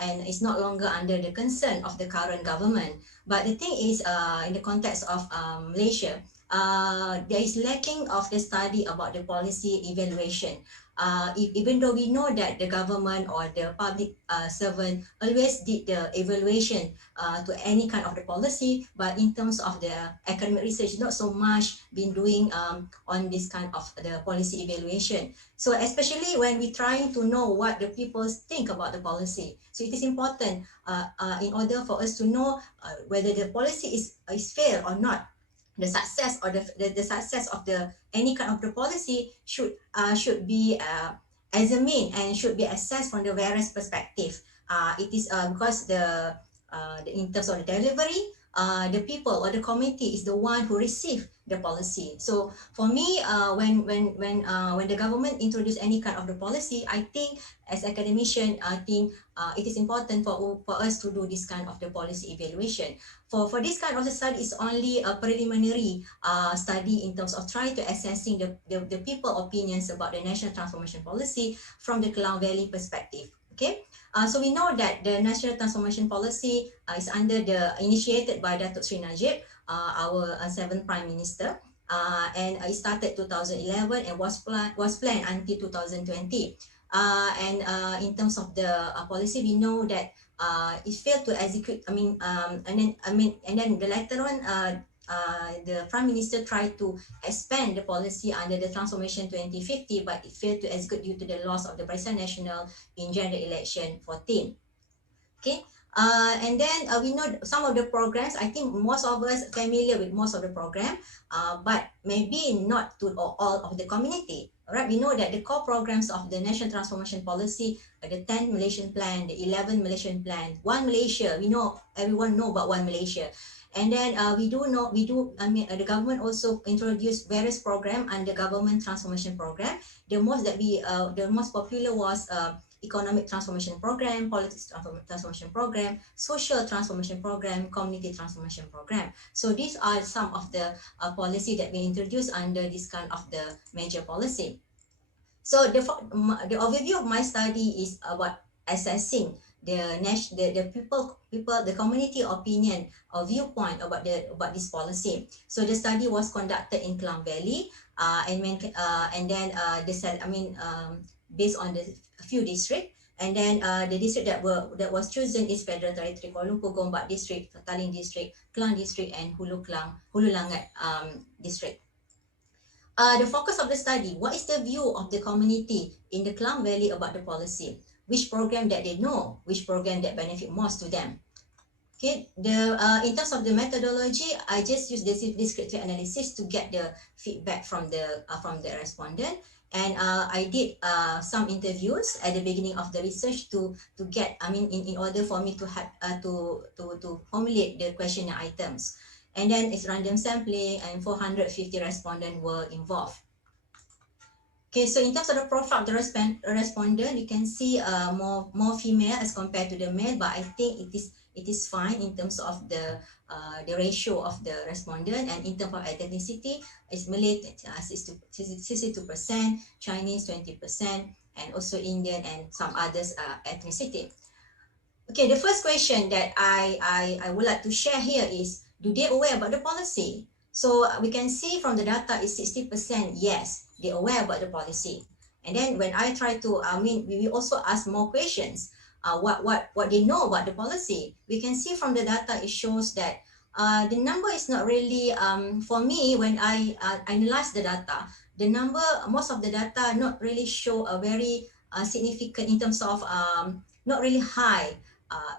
and it's no longer under the concern of the current government. But the thing is, in the context of Malaysia, there is lacking of the study about the policy evaluation. Even though we know that the government or the public servant always did the evaluation to any kind of the policy, but in terms of the academic research, not so much been doing on this kind of the policy evaluation. So especially when we trying to know what the people think about the policy. So it is important in order for us to know whether the policy is fair or not. The success or the success of the any kind of the policy should be examined and should be assessed from the various perspective. It is because the in terms of the delivery, the people or the community is the one who receive the policy. So for me, when the government introduce any kind of the policy, I think as academician, I think it is important for us to do this kind of the policy evaluation. For this kind of the study is only a preliminary study in terms of trying to assessing the people opinions about the national transformation policy from the Klang Valley perspective. Okay, so we know that the national transformation policy is initiated by Datuk Sri Najib, our 7th Prime Minister, and it started 2011 and was planned until 2020. And in terms of the policy, we know that it failed to execute. And then the later on, the Prime Minister tried to expand the policy under the Transformation 2050, but it failed to execute due to the loss of the Barisan Nasional in general election 14. Okay. And then we know some of the programs. I think most of us familiar with most of the program, but maybe not to all of the community. Right? We know that the core programs of the National Transformation Policy, the 10 Malaysian Plan, the 11 Malaysian Plan, One Malaysia. We know everyone know about One Malaysia. And then the government also introduced various programs under government transformation program. The most popular was economic transformation program, politics transformation program, social transformation program, community transformation program. So these are some of the policy that we introduced under this kind of the major policy. So the overview of my study is about assessing the community opinion or viewpoint about this policy. So the study was conducted in Klang Valley, based on the few district, and then the district that was chosen is Federal Territory Kuala Lumpur, Gombak District, Petaling District, Klang District, and Hulu Langat District. The focus of the study: what is the view of the community in the Klang Valley about the policy? Which program that they know? Which program that benefit most to them? Okay, in terms of the methodology, I just use descriptive analysis to get the feedback from the respondent, and I did some interviews at the beginning of the research to get, in order for me to have to formulate the questionnaire items, and then it's random sampling, and 450 respondents were involved. Okay, so in terms of the profile of the respondent, you can see more female as compared to the male, but I think it is fine in terms of the ratio of the respondent, and in terms of ethnicity, it's Malay 62%, Chinese 20%, and also Indian and some others ethnicity. Okay, the first question that I would like to share here is, do they aware about the policy? So we can see from the data is 60% yes, they're aware about the policy. And then when I try to, we also ask more questions. What they know about the policy. We can see from the data, it shows that the number is not really, for me, when I analyze the data, the number, most of the data not really show a very significant in terms of not really high,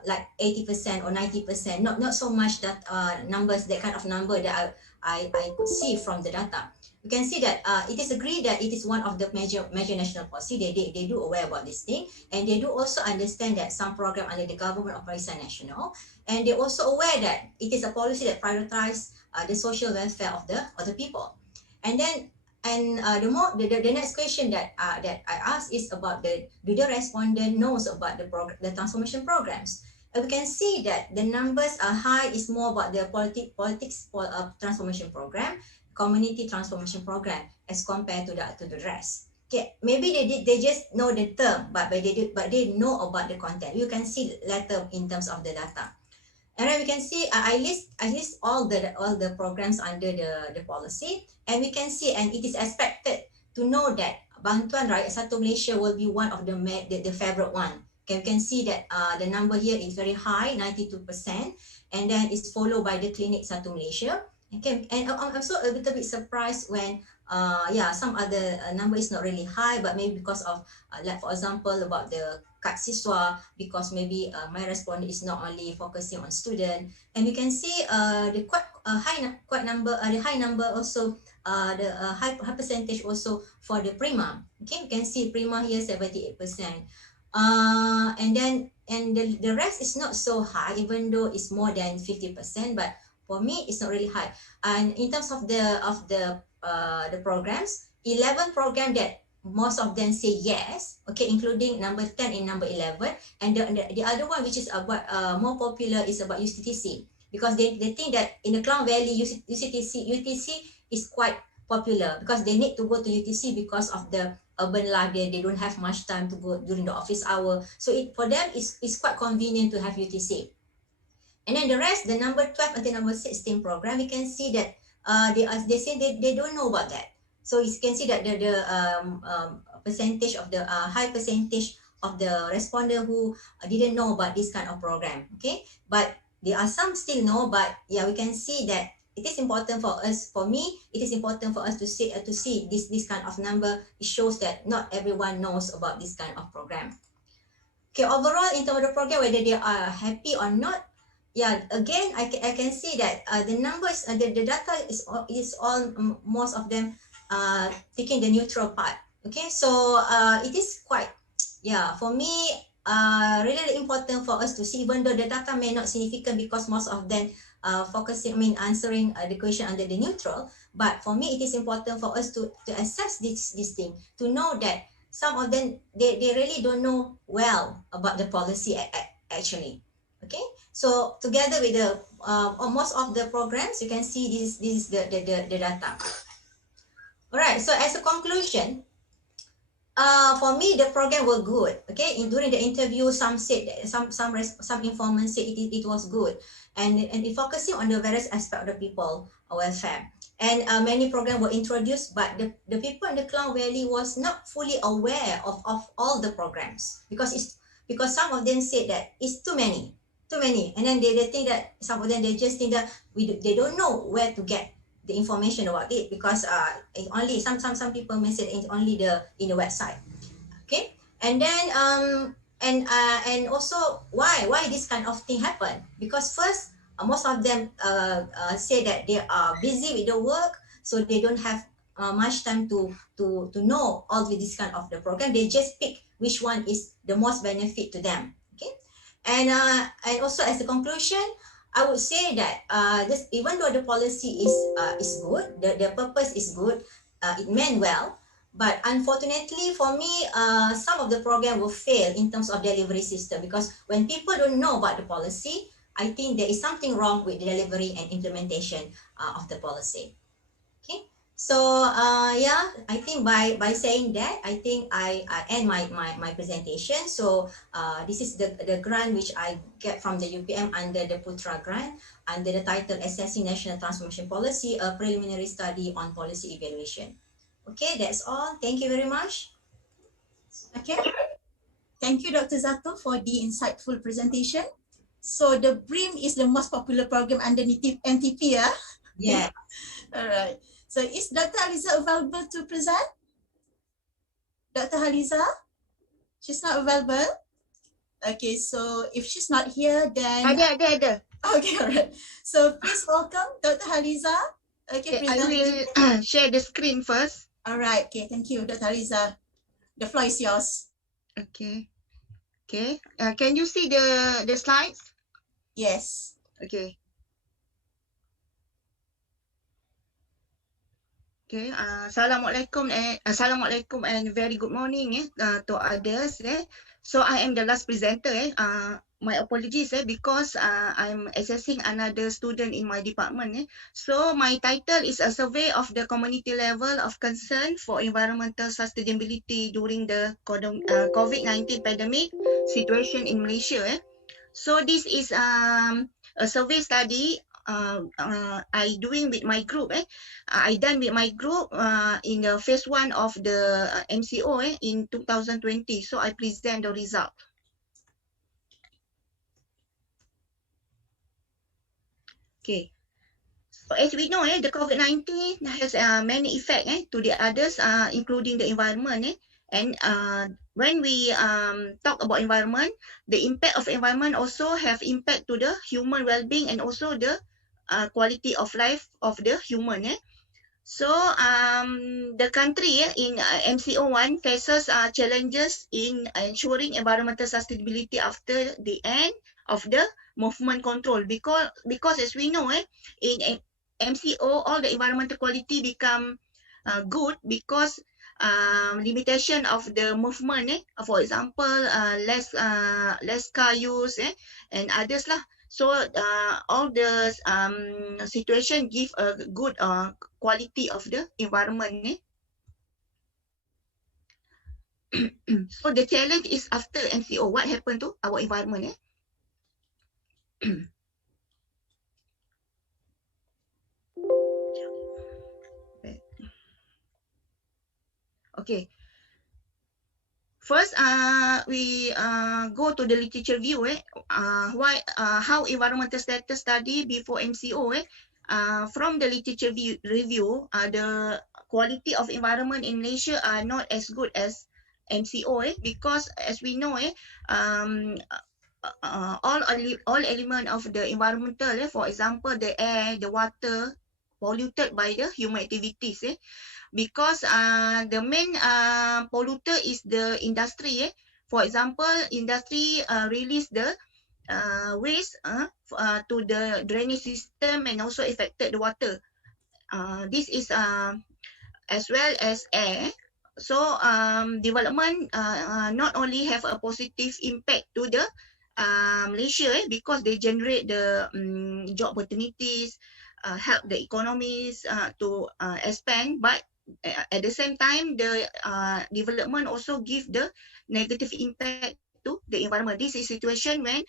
like 80% or 90%, not so much that numbers, that kind of number that I could see from the data. You can see that it is agreed that it is one of the major national policy. They do aware about this thing, and they do also understand that some program under the government of Pakistan National, and they also aware that it is a policy that prioritize the social welfare of the people. And then the next question that I ask is about do the respondent knows about the transformation programs. We can see that the numbers are high is more about the politics transformation program, community transformation program, as compared to the rest. Okay, maybe they just know the term, but they know about the content. You can see later in terms of the data. And then we can see I list all the programs under the policy, and we can see, and it is expected to know that Bantuan Rakyat Satu Malaysia will be one of the favorite one. Okay, we can see that the number here is very high, 92%, and then it's followed by the Clinic Satu Malaysia. Okay, and I'm also a little bit surprised when some other number is not really high, but maybe because of like for example about the Kad Siswa, because maybe my respondent is not only focusing on student, and you can see the high number also, the high percentage also for the Prima. Okay, you can see Prima here 78%, and then the rest is not so high, even though it's more than 50%, but for me it's not really high. And in terms of the programs, 11 program that most of them say yes, okay, including number 10 and number 11, and the other one which is about more popular is about UTC, because they think that in the Klang Valley UTC is quite popular, because they need to go to UTC because of the urban life there. They don't have much time to go during the office hour, so for them it's quite convenient to have UTC. And then the rest, the number 12 until number 16 program, we can see that they say they don't know about that. So you can see that the percentage of the high percentage of the respondent who didn't know about this kind of program. Okay, but there are some still know, but yeah, we can see that it is important for us. For me, it is important for us to see this kind of number. It shows that not everyone knows about this kind of program. Okay, overall in terms of the program, whether they are happy or not, yeah, again, I can see that the numbers, the data is all most of them taking the neutral part. Okay, so it is quite, yeah, for me, really important for us to see, even though the data may not significant because most of them answering the question under the neutral, but for me it is important for us to assess this thing, to know that some of them they really don't know well about the policy actually. Okay, so together with the most of the programs, you can see this is the data. All right, so as a conclusion, for me the program were good. Okay, during the interview, some said that some informants said it was good, and it focusing on the various aspects of the people welfare. And many programs were introduced, but the people in the Klang Valley was not fully aware of all the programs, because some of them said that it's too many, and then they think that some of them they just think that they don't know where to get the information about it, because only some people may say it's only in the website. Okay, and then and also why this kind of thing happen, because first most of them say that they are busy with the work, so they don't have much time to know all with this kind of the program. They just pick which one is the most benefit to them. Okay, and also as a conclusion, I would say that this, even though the policy is good, the purpose is good, it meant well, but unfortunately for me, some of the program will fail in terms of delivery system, because when people don't know about the policy, I think there is something wrong with the delivery and implementation of the policy. Okay, so yeah, I think by saying that, I think I end my presentation. So this is the grant which I get from the UPM under the Putra grant, under the title Assessing National Transformation Policy, a preliminary study on policy evaluation. Okay, that's all. Thank you very much. Okay. Thank you, Dr. Zato, for the insightful presentation. So the BREAM is the most popular program underneath NTP, yeah? Yeah. All right. So is Dr. Haliza available to present? Dr. Haliza? She's not available? Okay, so if she's not here, then... Ada. Okay, all right. So please welcome Dr. Haliza. Okay, I will share the screen first. All right, okay, thank you, Dr. Haliza. The floor is yours. Okay. Okay. Can you see the slides? Yes. Okay. Okay. Assalamualaikum and very good morning to others. So I am the last presenter. My apologies because I'm assessing another student in my department. So my title is a survey of the community level of concern for environmental sustainability during the COVID-19 pandemic situation in Malaysia. So this is a survey study I doing with my group. I done with my group in the phase 1 of the MCO in 2020. So I present the result. Okay. So as we know, the COVID-19 has many effects to the others, including the environment. And when we talk about environment, the impact of environment also have impact to the human well-being and also the quality of life of the human. So the country in MCO1 faces challenges in ensuring environmental sustainability after the end of the movement control because as we know in MCO all the environmental quality become good because limitation of the movement for example less car use and others lah. So all the situation give a good quality of the environment. So the challenge is after MCO, what happened to our environment? Okay. First, we go to the literature view. How environmental status study before MCO. From the literature review, the quality of environment in Malaysia are not as good as MCO because as we know, all element of the environmental, for example, the air, the water, polluted by the human activities. Because the main polluter is the industry. For example, industry release the waste to the drainage system and also affected the water. This is as well as air. So development not only have a positive impact to the Malaysia because they generate the job opportunities, help the economies to expand, but at the same time the development also give the negative impact to the environment. This is situation when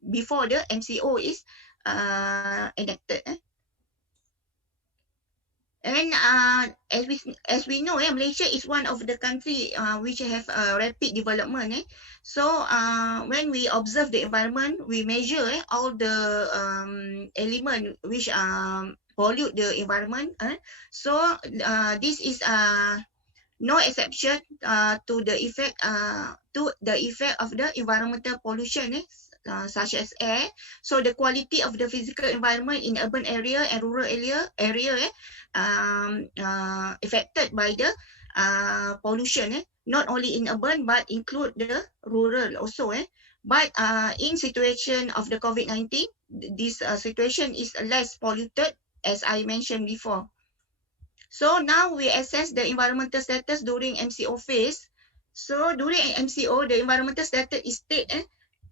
before the MCO is enacted. And as we know, Malaysia is one of the country which have rapid development. So when we observe the environment, we measure all the element which pollute the environment. So this is no exception to the effect of the environmental pollution. Such as air. So the quality of the physical environment in urban area and rural area affected by the pollution. Not only in urban but include the rural also. But in situation of the COVID-19, this situation is less polluted as I mentioned before. So now we assess the environmental status during MCO phase. So during MCO, the environmental status is state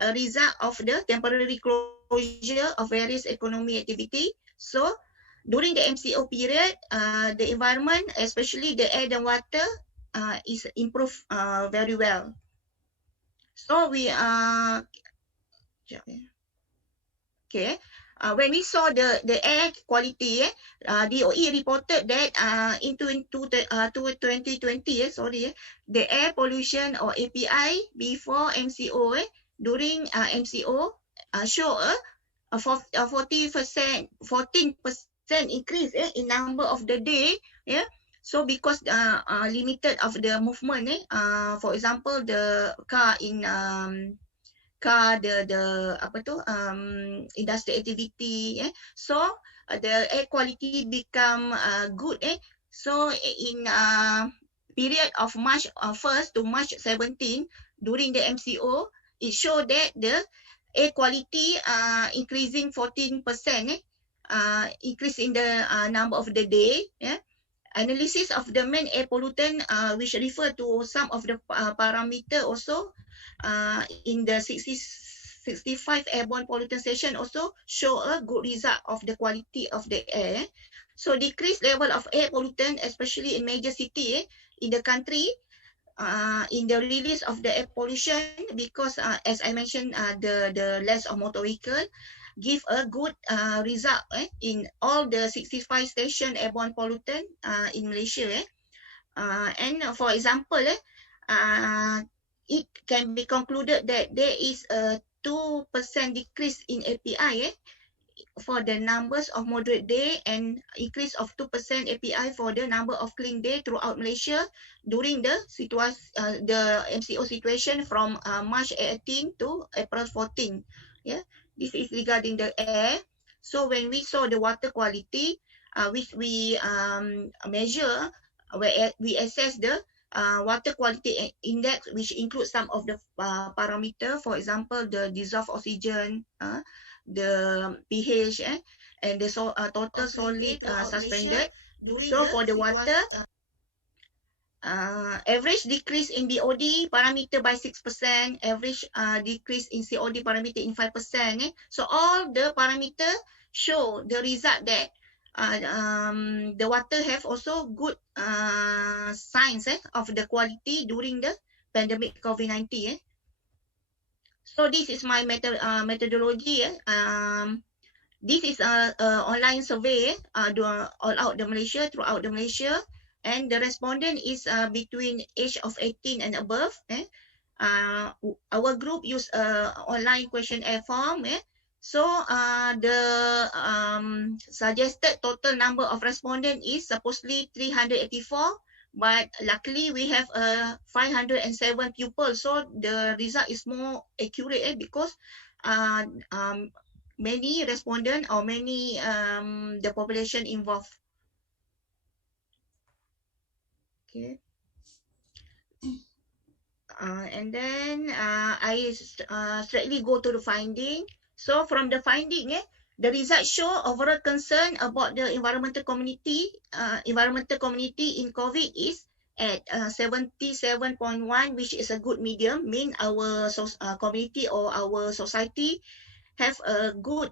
a result of the temporary closure of various economic activity. So during the MCO period, the environment, especially the air and water, is improved very well. So we okay. when we saw the air quality, DOE reported that in 2020, the air pollution or API before MCO, during MCO, show a 14% increase in number of the day. So because limited of the movement, for example, the car in industrial activity, so the air quality become good, so in period of March 1st to March 17 during the MCO, it showed that the air quality increasing 14%, increase in the number of the day. Analysis of the main air pollutant, which refer to some of the parameter also in the 65 airborne pollutant station also show a good result of the quality of the air. So decreased level of air pollutant, especially in major city in the country, in the release of the air pollution, because as I mentioned, the less of motor vehicle give a good result in all the 65 station airborne pollutant in Malaysia. And for example, it can be concluded that there is a 2% decrease in API for the numbers of moderate day, and increase of 2% API for the number of clean day throughout Malaysia during the MCO situation from March 18 to April 14. This is regarding the air. So when we saw the water quality, which we measure, where we assess the water quality index, which includes some of the parameter, for example, the dissolved oxygen, the pH, and the total solid suspended. So for the water, average decrease in BOD parameter by 6%, average decrease in COD parameter in 5%. So all the parameter show the result that the water have also good signs of the quality during the pandemic COVID-19. So this is my methodology. This is a online survey all out the Malaysia, throughout the Malaysia, and the respondent is between age of 18 and above. Our group use online questionnaire form. So the suggested total number of respondents is supposedly 384, but luckily we have 507 pupils, so the result is more accurate because many respondents or many the population involved. Okay. And then I straightly go to the finding. So from the finding, the results show overall concern about the environmental community in COVID is at 77.1, which is a good medium, mean our community or our society have a good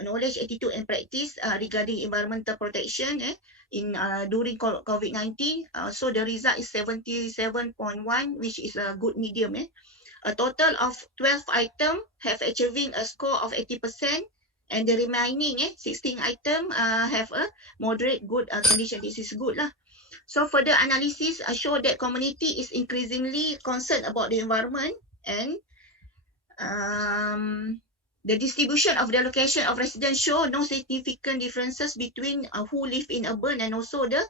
knowledge, attitude, and practice regarding environmental protection during COVID-19. So the result is 77.1, which is a good medium. A total of 12 items have achieving a score of 80%, and the remaining 16 items have a moderate good condition. This is good lah. So further analysis show that community is increasingly concerned about the environment, and the distribution of the location of residents show no significant differences between who live in urban and also the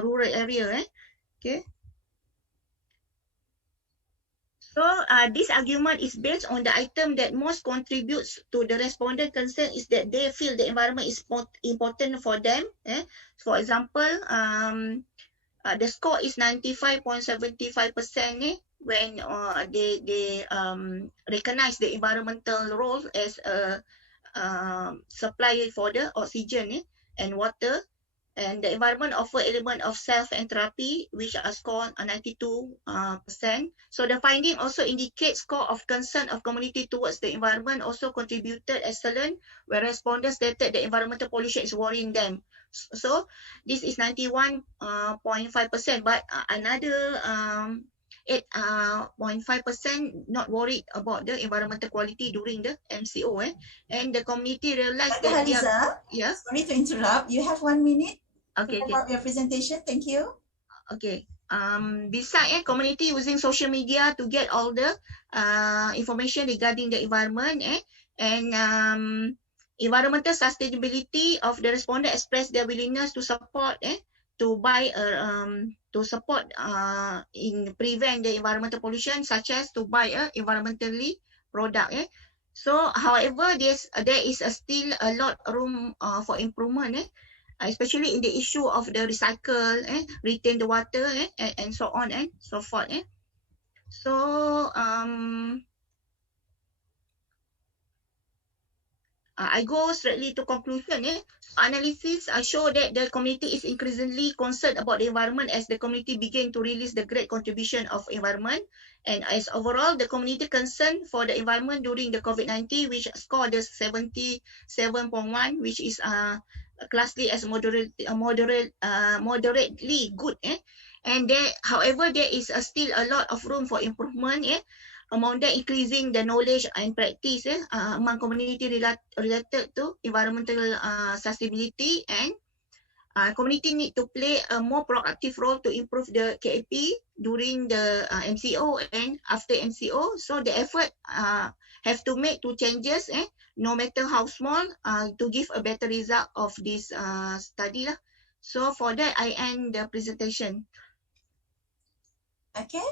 rural area. Okay. So this argument is based on the item that most contributes to the respondent concern is that they feel the environment is important for them. For example, the score is 95.75% when they recognize the environmental role as a supply for the oxygen and water. And the environment offer element of self-entropy, which are scored 92%. So the finding also indicates score of concern of community towards the environment also contributed excellent, where respondents stated the environmental pollution is worrying them. So this is 91.5%. But another 8.5% not worried about the environmental quality during the MCO. And the community realized Dr. that they are, Haliza, yeah. sorry to interrupt. You have 1 minute Okay, to wrap up your presentation. Thank you. Okay. Beside community using social media to get all the information regarding the environment and environmental sustainability of the respondent express their willingness to support to buy to support in prevent the environmental pollution, such as to buy environmentally product. So, however, there is still a lot room for improvement. Especially in the issue of the recycle, retain the water, and so on and so forth. So I go straightly to conclusion. Analysis show that the community is increasingly concerned about the environment as the community begin to realize the great contribution of environment. And as overall, the community concern for the environment during the COVID-19, which scored the 77.1, which is classically as moderately good. And there, however, there is still a lot of room for improvement. Among that, increasing the knowledge and practice among community related to environmental sustainability, and community need to play a more proactive role to improve the KAP during the MCO and after MCO. So the effort have to make two changes, no matter how small, to give a better result of this study. So for that, I end the presentation. Okay.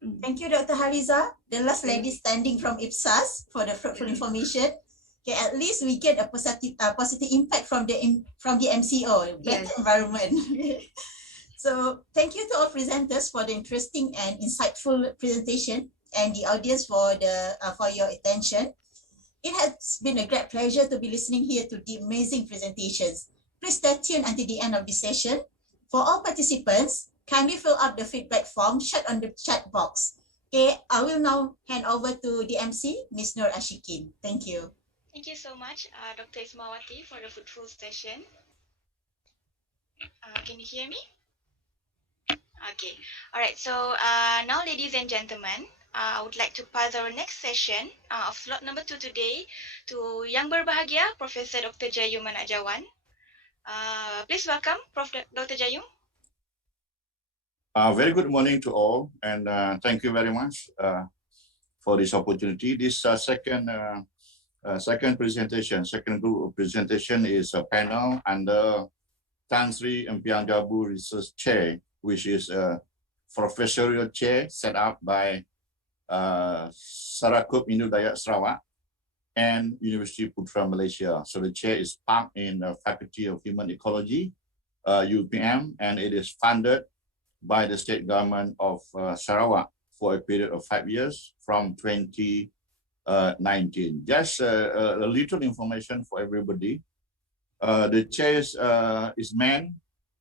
Thank you, Dr. Haliza, the last lady standing from IPSAS, for the fruitful information. Okay, at least we get a positive impact from the MCO, better environment. So thank you to all presenters for the interesting and insightful presentation, and the audience for your attention. It has been a great pleasure to be listening here to the amazing presentations. Please stay tuned until the end of the session. For all participants, kindly fill out the feedback form shared on the chat box. Okay, I will now hand over to the MC, Ms. Nur Ashikin. Thank you. Thank you so much, Dr. Ismawati, for the fruitful session. Can you hear me? Okay. All right. So now, ladies and gentlemen, I would like to pass our next session of slot number 2 today to Yang Berbahagia, Professor Dr. Jayum Manajawan. Please welcome Dr. Jayum. Very good morning to all, and thank you very much for this opportunity. This second group of presentation is a panel under Tan Sri Impian Jabu Research Chair, which is a professorial chair set up by Sarakup Indo Dayak Sarawak and University Putra Malaysia. So the chair is parked in the Faculty of Human Ecology, UPM, and it is funded by the state government of Sarawak for a period of 5 years from 2019. Just a little information for everybody. The chair is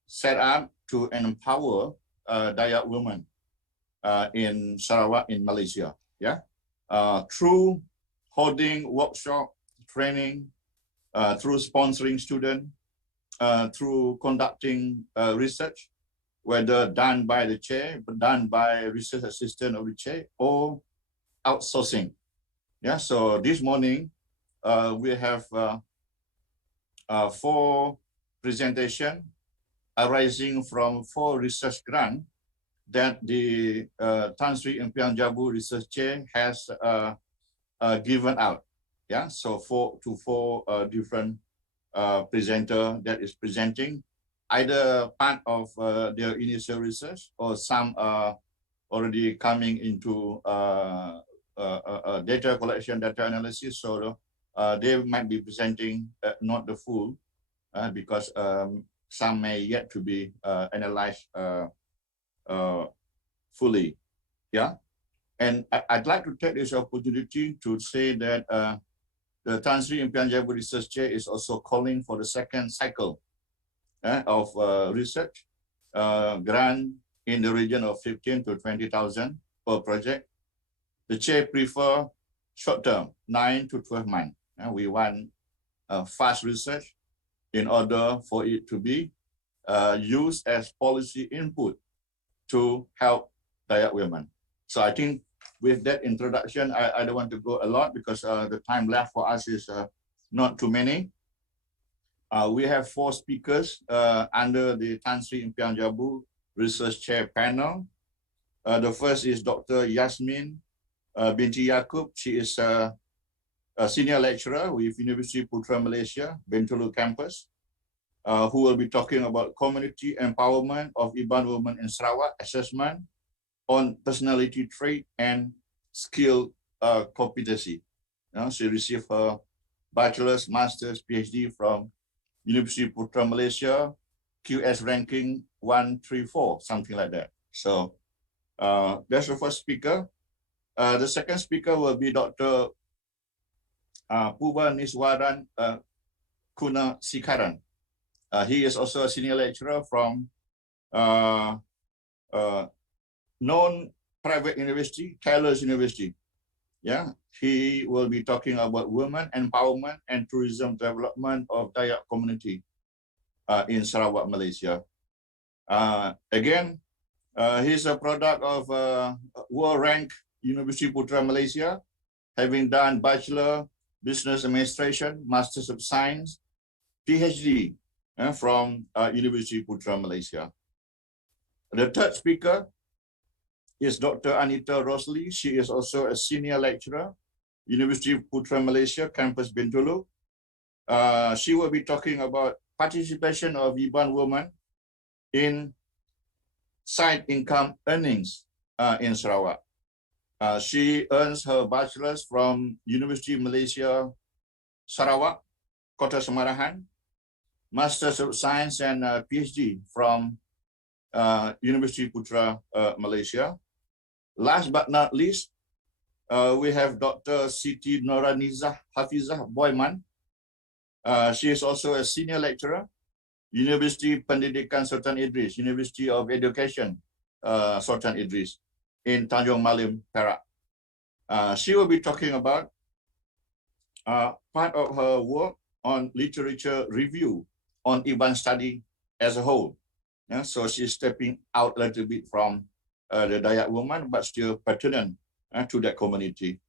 set up to empower Dayak women in Sarawak, in Malaysia. Through holding workshop, training, through sponsoring students, through conducting research, whether done by the chair, done by a research assistant of the chair, or outsourcing. So this morning, we have 4 presentations arising from 4 research grants that the Tan Sri Impian Jabu Research Chair has given out. So 4 different presenters that is presenting, either part of their initial research, or some are already coming into data collection, data analysis. So they might be presenting not the full, because some may yet to be analyzed fully. And I'd like to take this opportunity to say that the Tan Sri Impian Jabu Research Chair is also calling for the second cycle of research grant in the region of 15 to 20,000 per project. The chair prefer short term, 9 to 12 months. We want fast research in order for it to be used as policy input to help Dayak women. So I think with that introduction, I don't want to go a lot because the time left for us is not too many. We have 4 speakers under the Tan Sri Impian Jabu Research Chair panel. The first is Dr. Yasmin binti Yaakob. She is a senior lecturer with University Putra Malaysia, Bintulu campus, who will be talking about community empowerment of Iban women in Sarawak, assessment on personality trait and skill competency. She received her bachelor's, master's, PhD from University Putra Malaysia, QS ranking 134, something like that. So that's the first speaker. The second speaker will be Dr. Puba Niswaran Kuna Sikaran. He is also a senior lecturer from known private university, Taylor's University. Yeah, he will be talking about women empowerment and tourism development of Dayak community in Sarawak, Malaysia. Again, he's a product of world rank University Putra Malaysia, having done Bachelor Business Administration, Masters of Science, PhD from University Putra Malaysia. The third speaker is Dr. Anita Rosley. She is also a senior lecturer, University Putra Malaysia, Campus Bintulu. She will be talking about participation of Iban women in side income earnings in Sarawak. She earns her bachelor's from University Malaysia, Sarawak, Kota Semarahan, Masters of Science and PhD from University Putra Malaysia. Last but not least, we have Dr. Siti Noranizah Hafizah Boyman. She is also a senior lecturer, University Pendidikan Sultan Idris, University of Education Sultan Idris in Tanjung Malim, Perak. She will be talking about part of her work on literature review on Iban study as a whole. Yeah, so she's stepping out a little bit from the Dayak woman, but still pertinent to that community.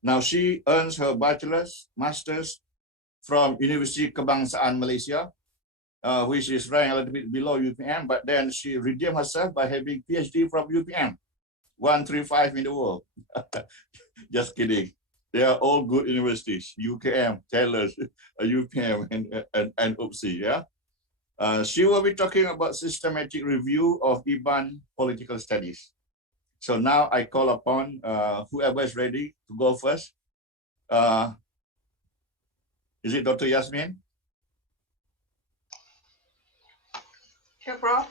Now she earns her bachelor's, master's from University Kebangsaan Malaysia, which is ranked a little bit below UPM, but then she redeemed herself by having PhD from UPM, 135 in the world. Just kidding. They are all good universities, UKM, Taylor's, UPM, and UPSI, yeah? She will be talking about systematic review of Iban political studies. So now I call upon whoever is ready to go first. Is it Dr. Yasmin? Sure, Prof.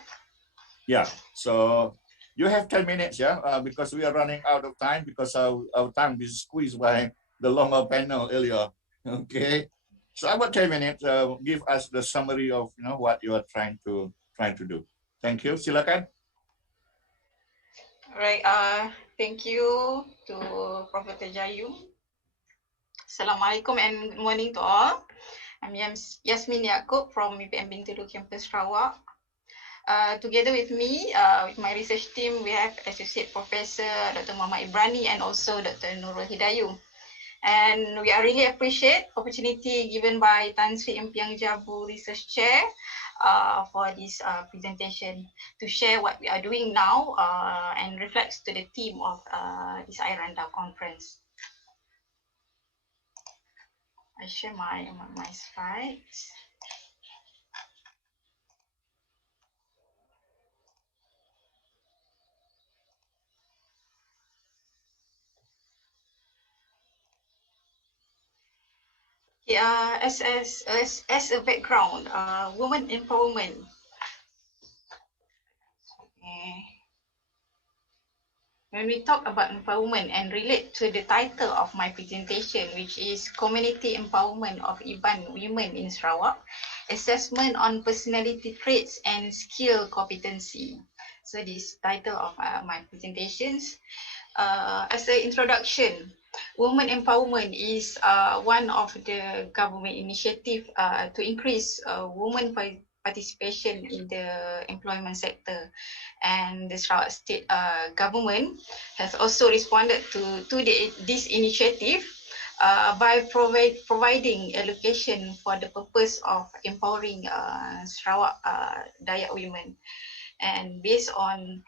Yeah, so you have 10 minutes, yeah, because we are running out of time because our time is squeezed by the longer panel earlier. Okay. So about 10 minutes, give us the summary of what you are trying to do. Thank you. Silakan. All right. Thank you to Prophet Jayu. Assalamualaikum and good morning to all. I'm Yasmin Yaakob from UPM Bintulu Campus Sarawak. Together with me, with my research team, we have Associate Professor Dr. Muhammad Ibrani and also Dr. Nurul Hidayu. And we are really appreciate opportunity given by Tan Sri Impian Jabu Research Chair for this presentation to share what we are doing now and reflects to the theme of this iRandau conference. I share my slides. Yeah, as a background, women empowerment. When we talk about empowerment and relate to the title of my presentation, which is Community Empowerment of Iban Women in Sarawak, Assessment on Personality Traits and Skill Competency. So this title of my presentations. As an introduction, women empowerment is one of the government initiative to increase women participation in the employment sector. And the Sarawak State government has also responded to this initiative by providing allocation for the purpose of empowering Sarawak Dayak women. And based on,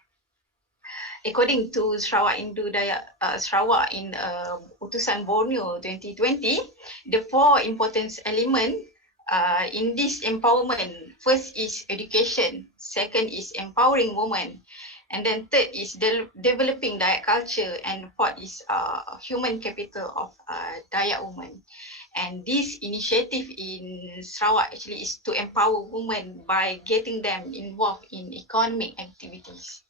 according to Sarawak Indo Dayak Sarawak in Utusan Borneo 2020, the four important elements in this empowerment: first is education, second is empowering women, and then third is developing Dayak culture, and fourth is human capital of Dayak women. And this initiative in Sarawak actually is to empower women by getting them involved in economic activities.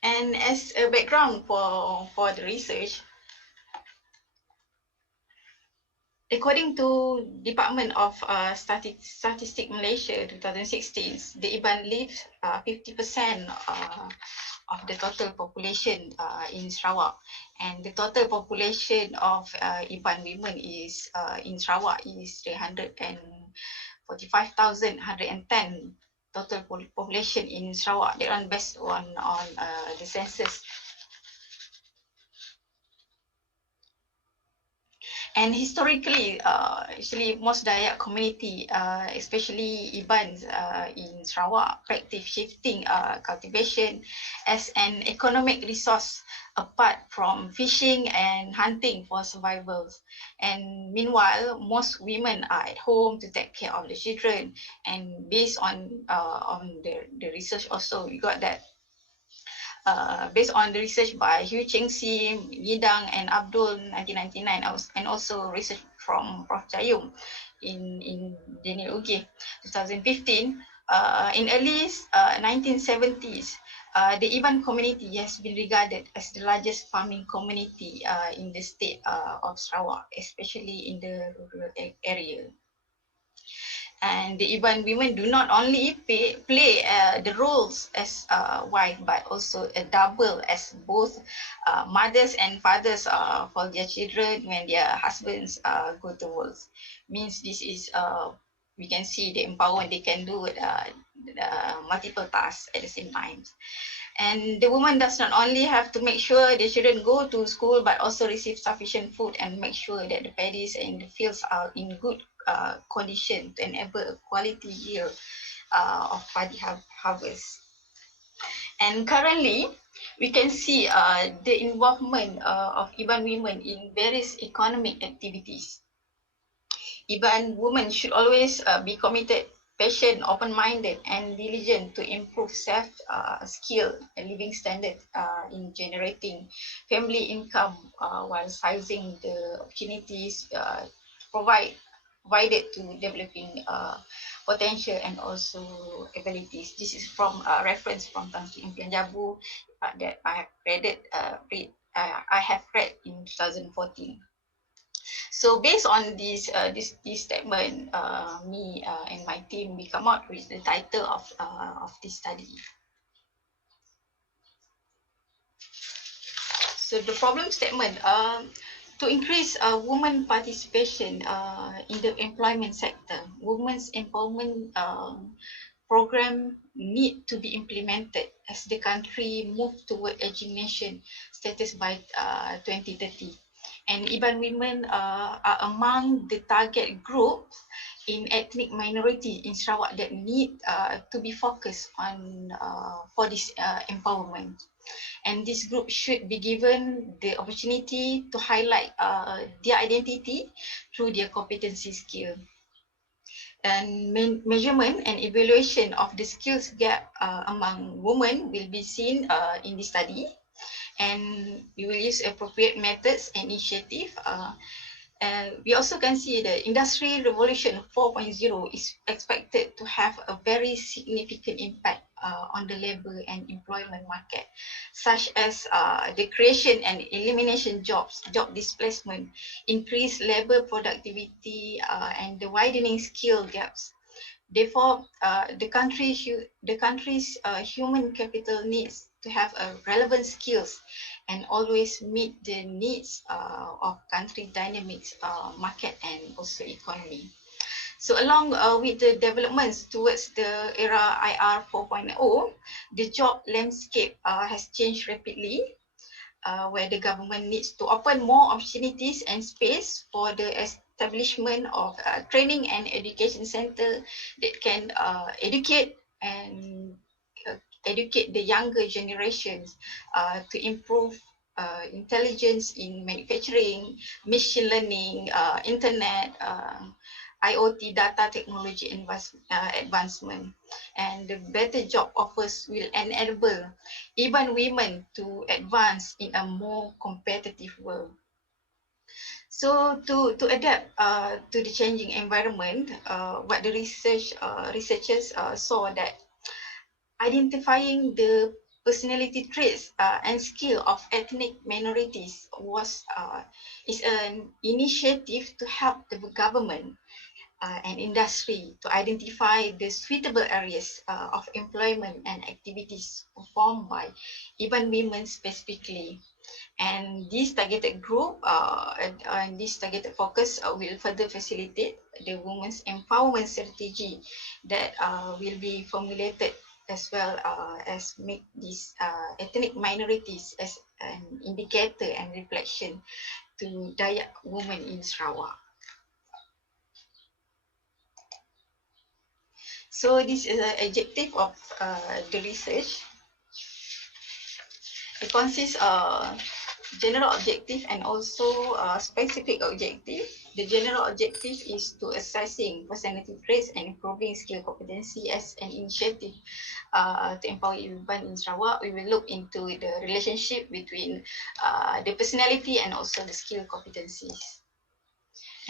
And as a background for the research, according to Department of Statistic Malaysia 2016, the Iban lives 50% of the total population in Sarawak, and the total population of Iban women is in Sarawak is 345,110 total population in Sarawak. They run based on the census. And historically, actually most Dayak community, especially Ibans in Sarawak, practice shifting cultivation as an economic resource apart from fishing and hunting for survival. And meanwhile, most women are at home to take care of the children. And based on the research also, we got that based on the research by Hugh Cheng Si, Yidang, and Abdul 1999, and also research from Prof. Jayum in Daniel Uge 2015. In early 1970s, the Iban community has been regarded as the largest farming community in the state of Sarawak, especially in the rural area. And the Iban women do not only play the roles as wife, but also a double as both mothers and fathers for their children when their husbands go to work. Means this is we can see the empowerment they can do multiple tasks at the same time. And the woman does not only have to make sure the children go to school, but also receive sufficient food and make sure that the paddies and the fields are in good condition to enable a quality yield of paddy harvest. And currently, we can see the involvement of Iban women in various economic activities. Iban women should always be committed, patient, open-minded, and diligent to improve self-skill and living standard in generating family income while seizing the opportunities provided to developing potential and also abilities. This is from a reference from Tan Sri Impian Jabu that I have read in 2014. So based on this statement, me and my team, we come out with the title of this study. So the problem statement, to increase women participation in the employment sector, women's empowerment program need to be implemented as the country move toward aging nation status by 2030. And Iban women are among the target group in ethnic minority in Sarawak that need to be focused on for this empowerment. And this group should be given the opportunity to highlight their identity through their competency skill. And measurement and evaluation of the skills gap among women will be seen in the study. And we will use appropriate methods and initiative. We also can see the Industry Revolution 4.0 is expected to have a very significant impact on the labor and employment market, such as the creation and elimination jobs, job displacement, increased labor productivity, and the widening skill gaps. Therefore, the country's human capital needs to have relevant skills and always meet the needs of country dynamics, market, and also economy. So along with the developments towards the era IR 4.0, the job landscape has changed rapidly, where the government needs to open more opportunities and space for the establishment of training and education center that can educate the younger generations to improve intelligence in manufacturing, machine learning, internet, IoT data technology advancement. And the better job offers will enable even women to advance in a more competitive world. So to adapt to the changing environment, what the researchers saw that identifying the personality traits and skill of ethnic minorities is an initiative to help the government and industry to identify the suitable areas of employment and activities performed by even women specifically. And this targeted group and this targeted focus will further facilitate the women's empowerment strategy that will be formulated, as well as make these ethnic minorities as an indicator and reflection to Dayak women in Sarawak. So this is an objective of the research. It consists of general objective and also specific objective. The general objective is to assessing personality traits and improving skill competency as an initiative to empower women in Sarawak. We will look into the relationship between the personality and also the skill competencies.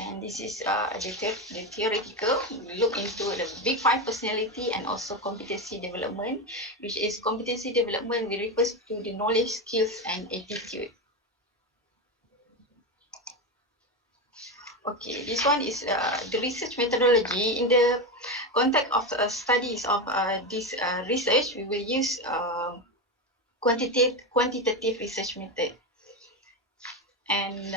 And this is the theoretical. We look into the big 5 personality and also competency development, which is competency development we refers to the knowledge, skills, and attitude. Okay, this one is the research methodology. In the context of studies of this research, we will use quantitative research method. And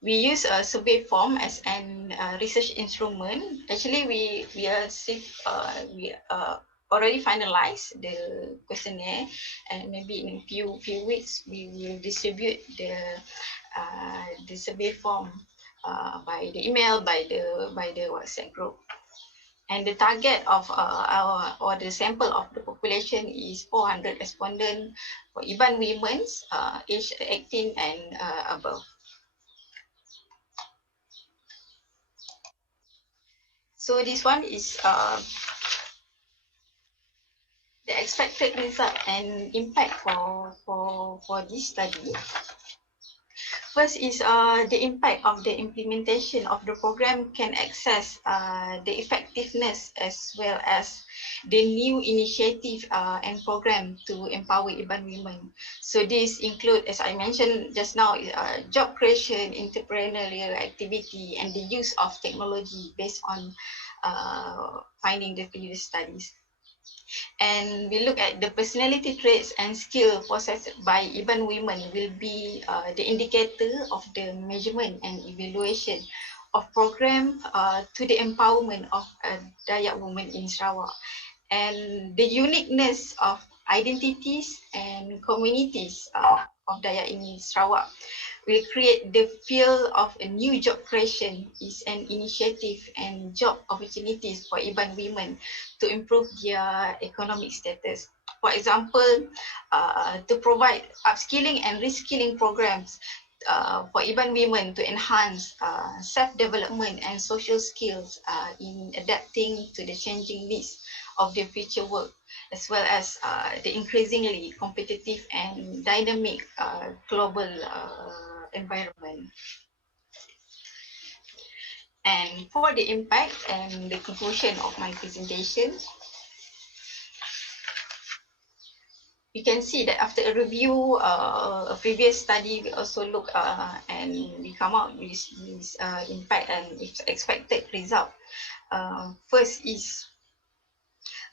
we use a survey form as an research instrument. Actually, we already finalized the questionnaire, and maybe in a few weeks we will distribute the survey form by the email, by the WhatsApp group. And the target of the sample of the population is 400 respondents for even women aged 18 and above. So this one is the expected result and impact for this study. First is the impact of the implementation of the program can access the effectiveness as well as the new initiative and program to empower urban women. So this include, as I mentioned just now, job creation, entrepreneurial activity, and the use of technology based on finding the previous studies. And we look at the personality traits and skill possessed by even women will be the indicator of the measurement and evaluation of program to the empowerment of Dayak women in Sarawak. And the uniqueness of identities and communities of Dayak in Sarawak will create the field of a new job creation is an initiative and job opportunities for even women to improve their economic status. For example, to provide upskilling and reskilling programs for even women to enhance self-development and social skills in adapting to the changing needs of their future work, as well as the increasingly competitive and dynamic global environment. And for the impact and the conclusion of my presentation, you can see that after a review, a previous study, we also look and we come out with this impact and expected result. First is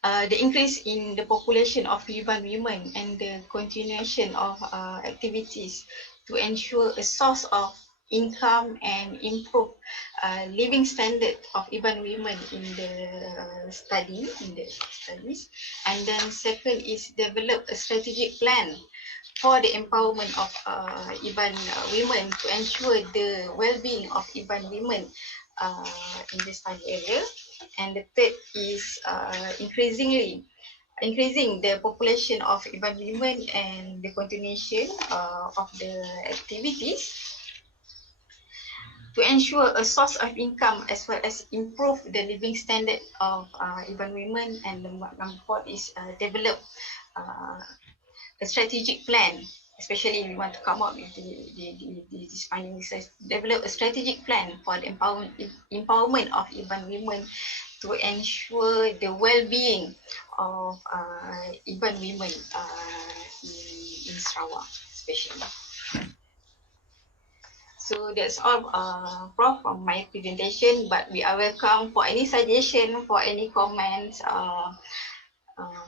the increase in the population of urban women and the continuation of activities to ensure a source of income and improve living standard of Iban women in the studies. And then second is develop a strategic plan for the empowerment of Iban women to ensure the well-being of Iban women in the study area. And the third is increasing the population of Iban women and the continuation of the activities to ensure a source of income as well as improve the living standard of Iban women. And number four is develop a strategic plan, especially we want to come up with this finding research, develop a strategic plan for the empowerment of Iban women to ensure the well-being of Iban women in Sarawak especially. So that's all, Prof, from my presentation, but we are welcome for any suggestion, for any comments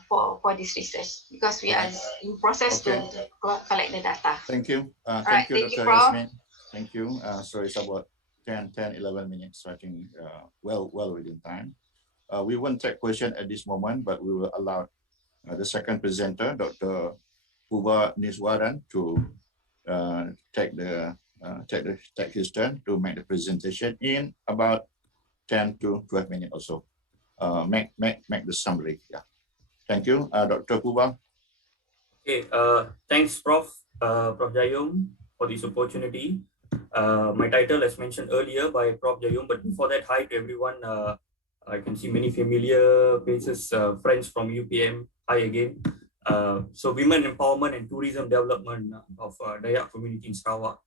for this research, because we are in process to collect the data. Thank you. Alright, Thank you, thank you, Dr. Prof. Yasmin. Thank you. So it's about 11 minutes. So I think well within time. We won't take question at this moment, but we will allow the second presenter, Dr. Puba Niswaran, to take his turn to make the presentation in about 10 to 12 minutes or so. Make the summary. Yeah. Thank you, Dr. Puba. Okay. Thanks, Prof. Prof. Jayum, for this opportunity. My title, as mentioned earlier by Prof. Jayum, but before that, hi to everyone. I can see many familiar faces, friends from UPM. Hi again. So women empowerment and tourism development of Dayak community in Sarawak.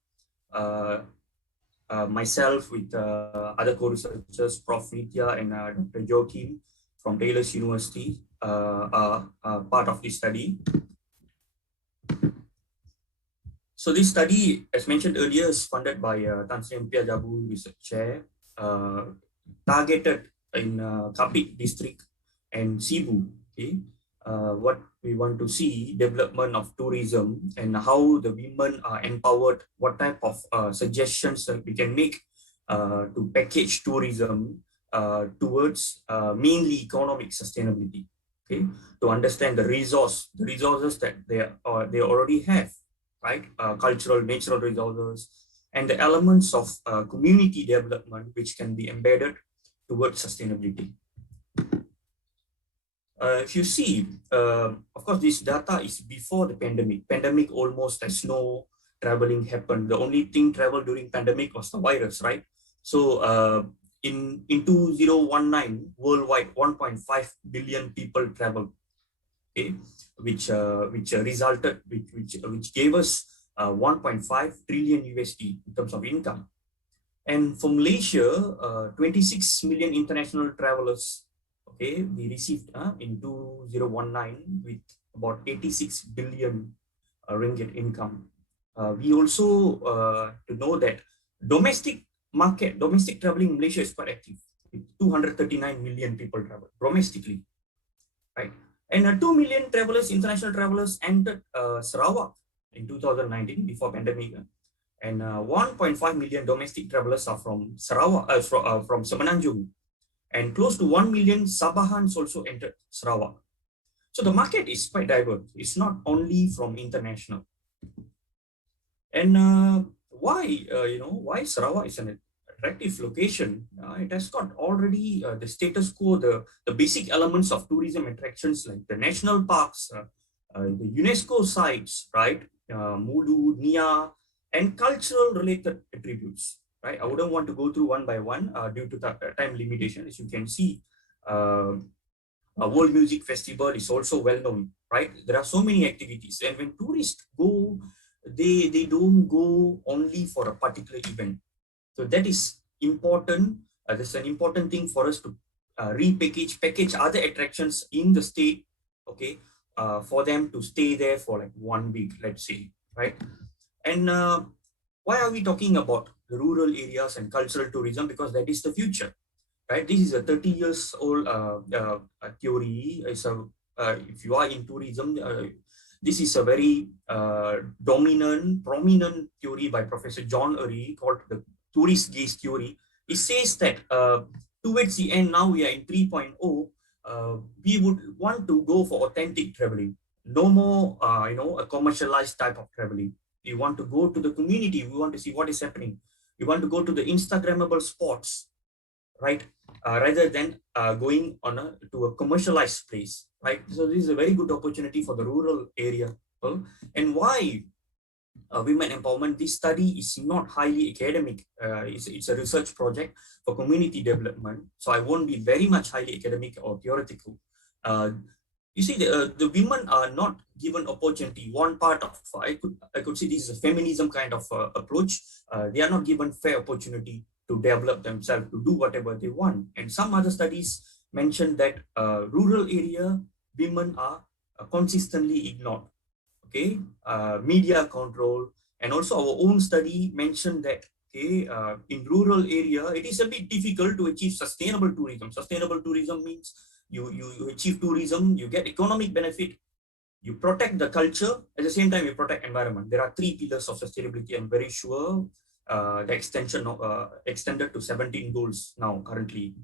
Myself with other co-researchers, Prof. Nitya and Dr. Joaquin from Taylor's University are part of this study. So this study, as mentioned earlier, is funded by Tan Sri Mpia Jabu Research Chair, targeted in Kapit district and Cebu. Okay, what we want to see, development of tourism and how the women are empowered, what type of suggestions that we can make to package tourism towards mainly economic sustainability. Okay, to understand the resources that they already have, right? Cultural, natural resources, and the elements of community development which can be embedded towards sustainability. If you see, of course, this data is before the pandemic. Pandemic almost has no traveling happened. The only thing traveled during pandemic was the virus, right? So in 2019, worldwide, 1.5 billion people traveled. Okay, which gave us 1.5 trillion USD in terms of income. And for Malaysia, 26 million international travelers, okay, we received in 2019 with about 86 billion ringgit income. We also to know that domestic traveling in Malaysia is quite active. 239 million people travel domestically, right? And 2 million international travelers entered Sarawak in 2019 before pandemic. And 1.5 million domestic travelers are from Sarawak, from Semenanjung. And close to 1 million Sabahans also entered Sarawak. So the market is quite diverse. It's not only from international. And why Sarawak is an attractive location? It has got already the status quo, the basic elements of tourism attractions like the national parks, the UNESCO sites, right? Mudu, Nia, and cultural related attributes, right? I wouldn't want to go through one by one due to time limitation. As you can see, a World Music Festival is also well known, right? There are so many activities, and when tourists go, they don't go only for a particular event. So that is important. That's an important thing for us to package other attractions in the state, okay, for them to stay there for like 1 week, let's say, right? And why are we talking about the rural areas and cultural tourism? Because that is the future, right? This is a 30 years old theory. If you are in tourism, This is a very prominent theory by Professor John Urry called the tourist gaze theory. It says that towards the end, now we are in 3.0, we would want to go for authentic traveling. No more, a commercialized type of traveling. We want to go to the community. We want to see what is happening. We want to go to the Instagrammable spots, right? Rather than going to a commercialized place, right? So this is a very good opportunity for the rural area. And why women empowerment? This study is not highly academic. It's a research project for community development. So I won't be very much highly academic or theoretical. You see, the women are not given opportunity. One part of I could see this is a feminism kind of approach. They are not given fair opportunity to develop themselves, to do whatever they want. And some other studies mention that rural area women are consistently ignored. Okay, media control, and also our own study mentioned that in rural area it is a bit difficult to achieve sustainable tourism. Sustainable tourism means you achieve tourism, you get economic benefit, you protect the culture, at the same time you protect environment. There are 3 pillars of sustainability. I'm very sure the extension of extended to 17 goals now currently.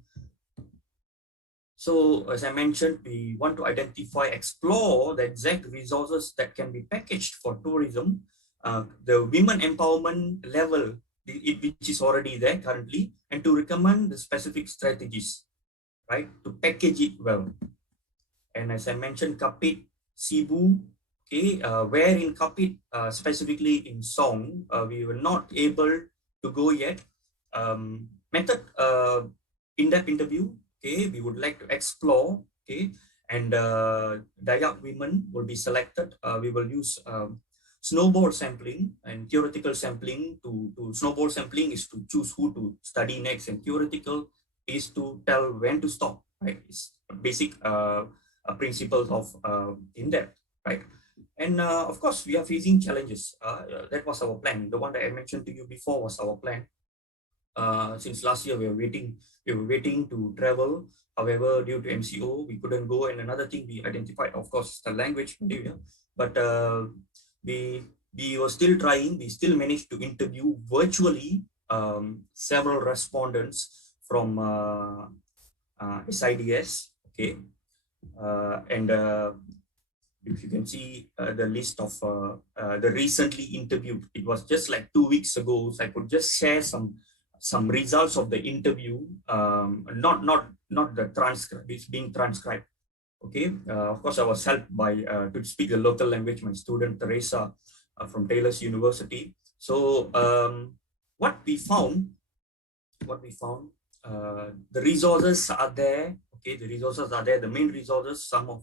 So as I mentioned, we want to identify, explore the exact resources that can be packaged for tourism, the women empowerment level, which is already there currently, and to recommend the specific strategies, right, to package it well. And as I mentioned, Kapit, Cebu, okay, where in Kapit, specifically in Song, we were not able to go yet. Method in-depth interview, okay, we would like to explore, okay, and Dayak women will be selected. We will use snowball sampling and theoretical sampling. To snowball sampling is to choose who to study next, and theoretical is to tell when to stop, right? It's basic principles of in-depth, right? And of course, we are facing challenges. That was our plan. The one that I mentioned to you before was our plan. Since last year, we were waiting to travel. However, due to MCO, we couldn't go. And another thing we identified, of course, the language barrier. But we were still trying. We still managed to interview virtually several respondents from SIDS. Okay, and if you can see the list of the recently interviewed, it was just like 2 weeks ago. So I could just share some results of the interview, not the transcript. It's being transcribed. Okay, of course I was helped by to speak the local language, my student Teresa from Taylor's University. So what we found, the resources are there. Okay, the resources are there. The main resources, some of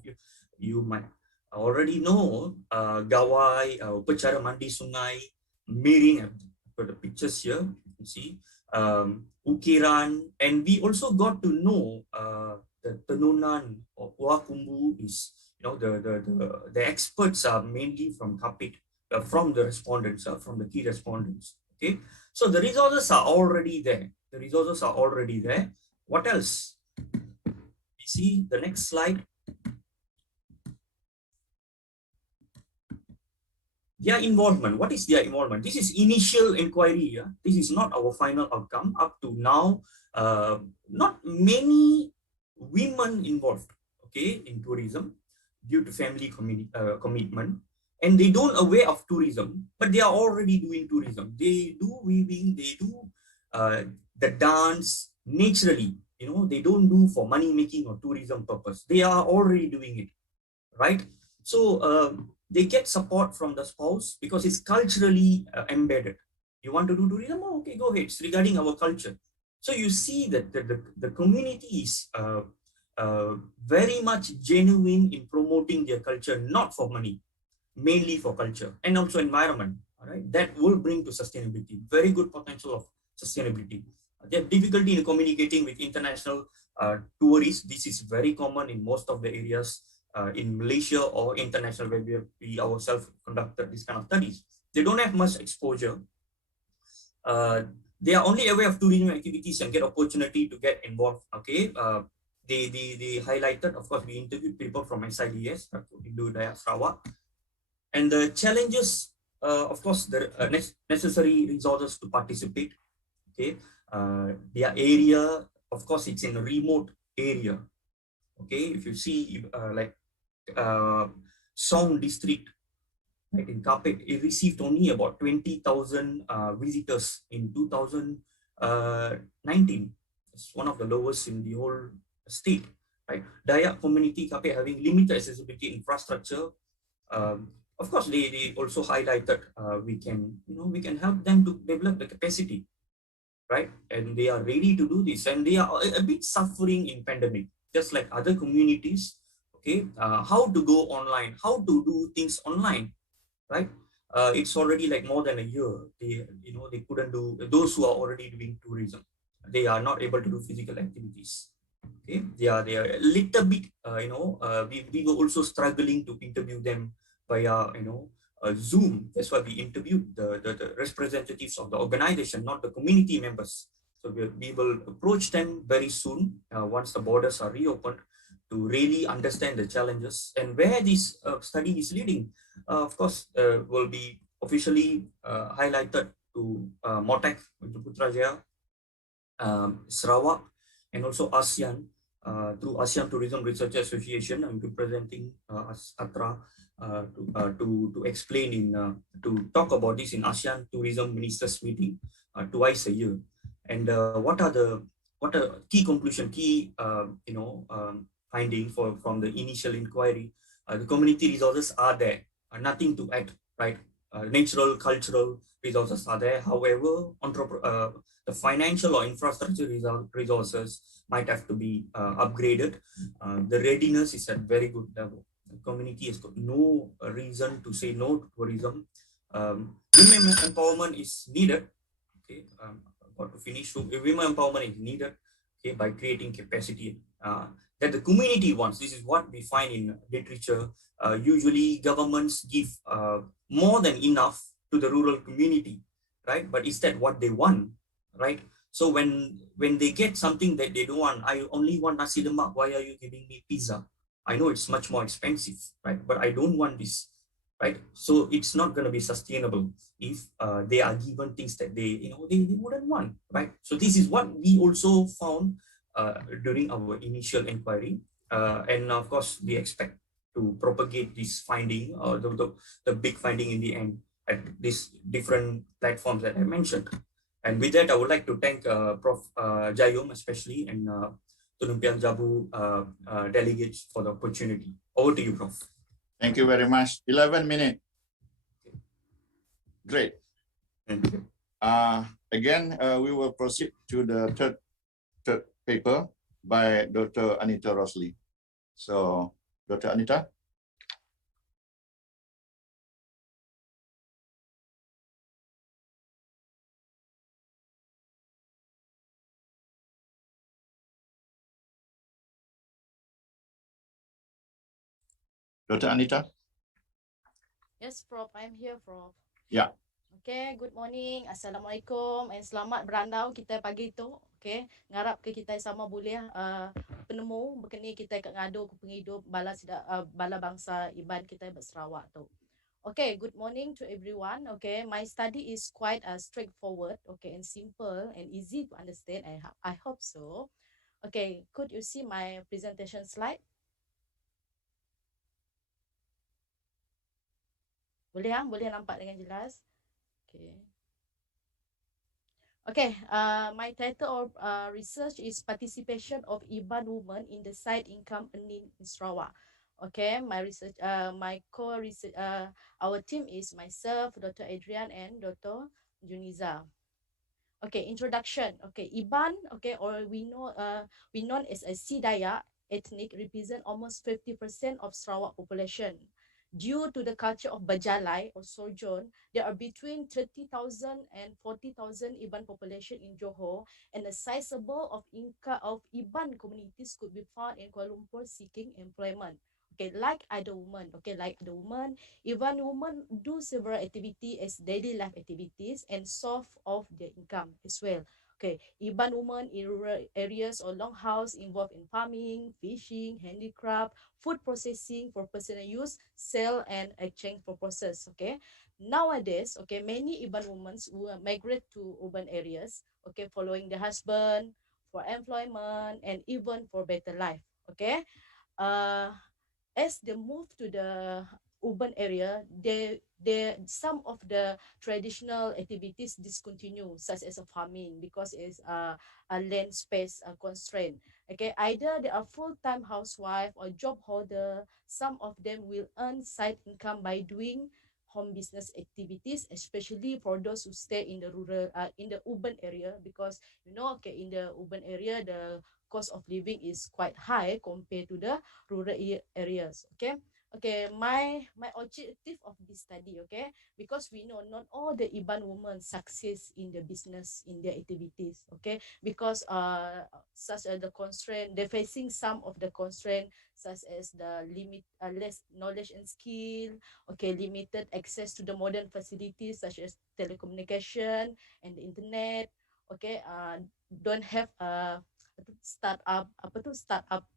you might already know, Gawai, Upacara Mandi Sungai, Miring. I've got the pictures here. You can see. Ukiran, and we also got to know the Tenunan or Puakumbu is, the experts are mainly from Kapit, from the respondents, from the key respondents. Okay, so the resources are already there. The resources are already there. What else? We see the next slide. Their involvement. What is their involvement? This is initial inquiry. Yeah? This is not our final outcome. Up to now, not many women involved, okay, in tourism due to family commitment. And they don't aware of tourism, but they are already doing tourism. They do weaving, they do the dance naturally. They don't do for money making or tourism purpose. They are already doing it, right? So they get support from the spouse because it's culturally embedded. You want to do tourism? Oh, okay, go ahead. It's regarding our culture. So you see that the community is very much genuine in promoting their culture, not for money, mainly for culture and also environment. All right, that will bring to sustainability. Very good potential of sustainability. They have difficulty in communicating with international tourists. This is very common in most of the areas in Malaysia or international, where we ourselves conducted this kind of studies. They don't have much exposure. They are only aware of tourism activities and get opportunity to get involved. Okay, they highlighted. Of course, we interviewed people from SIDS, Indo Dayak Sarawak, And the challenges, of course, the necessary resources to participate. Okay, their area, of course, it's in a remote area. Okay, if you see like Song district, right, in Kapit, it received only about 20,000 visitors in 2019. It's one of the lowest in the whole state. Right, Dayak community Kapit having limited accessibility infrastructure. Of course, they also highlighted we can help them to develop the capacity, right? And they are ready to do this, and they are a bit suffering in pandemic, just like other communities. Okay, how to go online, how to do things online, right? It's already like more than a year. They couldn't do, those who are already doing tourism. They are not able to do physical activities. Okay, they are a little bit. We were also struggling to interview them via Zoom. That's why we interviewed the representatives of the organization, not the community members. So we will approach them very soon once the borders are reopened to really understand the challenges and where this study is leading. Of course, will be officially highlighted to Motek, Putrajaya, Sarawak, and also ASEAN through ASEAN Tourism Research Association. I'm representing ATRA to explain to talk about this in ASEAN Tourism Ministers meeting twice a year. And what are key conclusion, finding from the initial inquiry? The community resources are there, nothing to add, right? Natural, cultural resources are there. However, the financial or infrastructure resources might have to be upgraded. The readiness is at very good level. The community has got no reason to say no to tourism. Women empowerment is needed. Okay, about to finish. So women empowerment is needed. Okay, by creating capacity that the community wants. This is what we find in literature. Usually, governments give more than enough to the rural community, right? But is that what they want? Right? So when they get something that they don't want, I only want nasi lemak, why are you giving me pizza? I know it's much more expensive, right? But I don't want this, right? So it's not going to be sustainable if they are given things that they wouldn't want, right? So this is what we also found during our initial inquiry, and of course we expect to propagate this finding, or the big finding in the end at these different platforms that I mentioned. And with that, I would like to thank Prof. Jayum especially, and Tunumpiang Jabu delegates for the opportunity. Over to you, Prof. Thank you very much. 11 minutes. Great. Thank you. Again, we will proceed to the third paper by Dr. Anita Rosley. So, Dr. Anita. Dr. Anita? Yes, Prof. I'm here, Prof. Yeah. Okay, good morning. Assalamualaikum and selamat berandau kita pagi tu. Okay, ngarap ke kita sama boleh penemu berkenai kita kat ngadu ke penghidup bala bangsa Iban kita berserawak tu. Okay, good morning to everyone. Okay, my study is quite straightforward, okay, and simple and easy to understand. I hope so. Okay, could you see my presentation slide? Boleh nampak dengan jelas? Okay. Okay, my title of research is Participation of Iban Women in the Side Income Earning in Sarawak. Okay, my research, my co-research, our team is myself, Dr. Adrian, and Dr. Juniza. Okay, introduction. Okay, Iban, okay, or we known as a Sidaya ethnic, represent almost 50% of Sarawak population. Due to the culture of Bajalai or sojourn, there are between 30,000 and 40,000 Iban population in Johor, and a sizable of Iban communities could be found in Kuala Lumpur seeking employment. Okay, like other women, Iban women do several activities as daily life activities and source of their income as well. Okay, Iban women in rural areas or longhouse involved in farming, fishing, handicraft, food processing for personal use, sale and exchange for process. Okay, nowadays, okay, many Iban women will migrate to urban areas. Okay, following the husband for employment and even for better life. Okay, uh, as they move to the urban area, some of the traditional activities discontinue, such as a farming, because it's a land space constraint. Okay, either they are full-time housewife or job holder. Some of them will earn side income by doing home business activities, especially for those who stay in the rural, in the urban area, because okay, in the urban area the cost of living is quite high compared to the rural areas. Okay, okay, my objective of this study, okay, because we know not all the Iban women success in the business in their activities. Okay, because such as the constraint, they're facing some of the constraint, such as the less knowledge and skill. Okay, limited access to the modern facilities such as telecommunication and the internet. Okay, don't have startup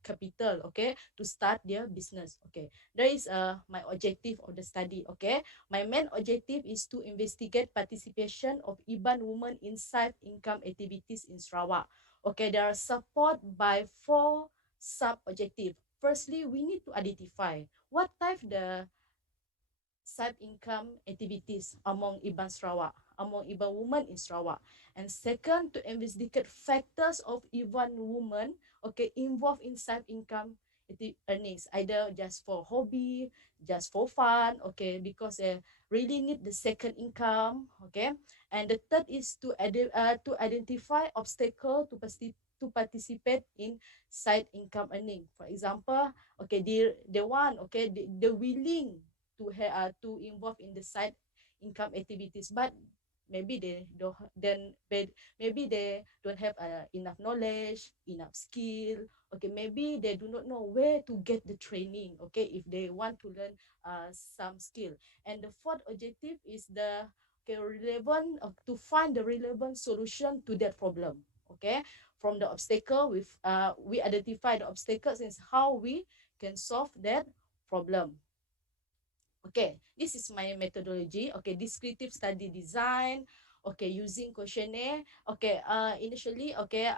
capital, okay, to start their business. Okay, that is my objective of the study. Okay, my main objective is to investigate participation of Iban women in side income activities in Sarawak. Okay, there are support by 4 sub objective. Firstly, we need to identify what type the side income activities among Iban Sarawak, among Iban women in Sarawak. And second, to investigate factors of Iban women, okay, involved in side income earnings, either just for hobby, just for fun, okay, because they really need the second income, okay. And the third is to identify obstacle to participate in side income earning. For example, okay, they want, okay, they willing to involve in the side income activities, but maybe they don't maybe they don't have enough knowledge, enough skill. Okay, maybe they do not know where to get the training, okay, if they want to learn some skill. And the fourth objective is the relevant to find the relevant solution to that problem. Okay, from the obstacle we identify the obstacles and how we can solve that problem. Okay, this is my methodology. Okay, descriptive study design. Okay, using questionnaire. Okay, initially, okay,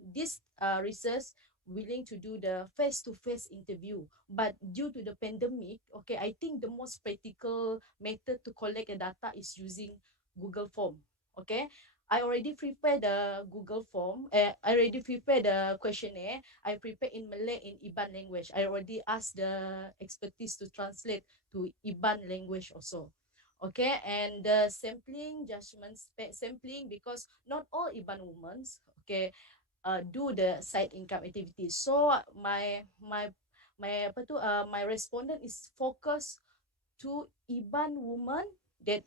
this research willing to do the face-to-face interview, but due to the pandemic, okay, I think the most practical method to collect the data is using Google Form. Okay, I already prepared the Google Form. I already prepared the questionnaire. I prepared in Malay in Iban language. I already asked the expertise to translate to Iban language also. Okay, and the sampling, sampling, because not all Iban women, okay, do the side income activities. So my respondent is focused to Iban women that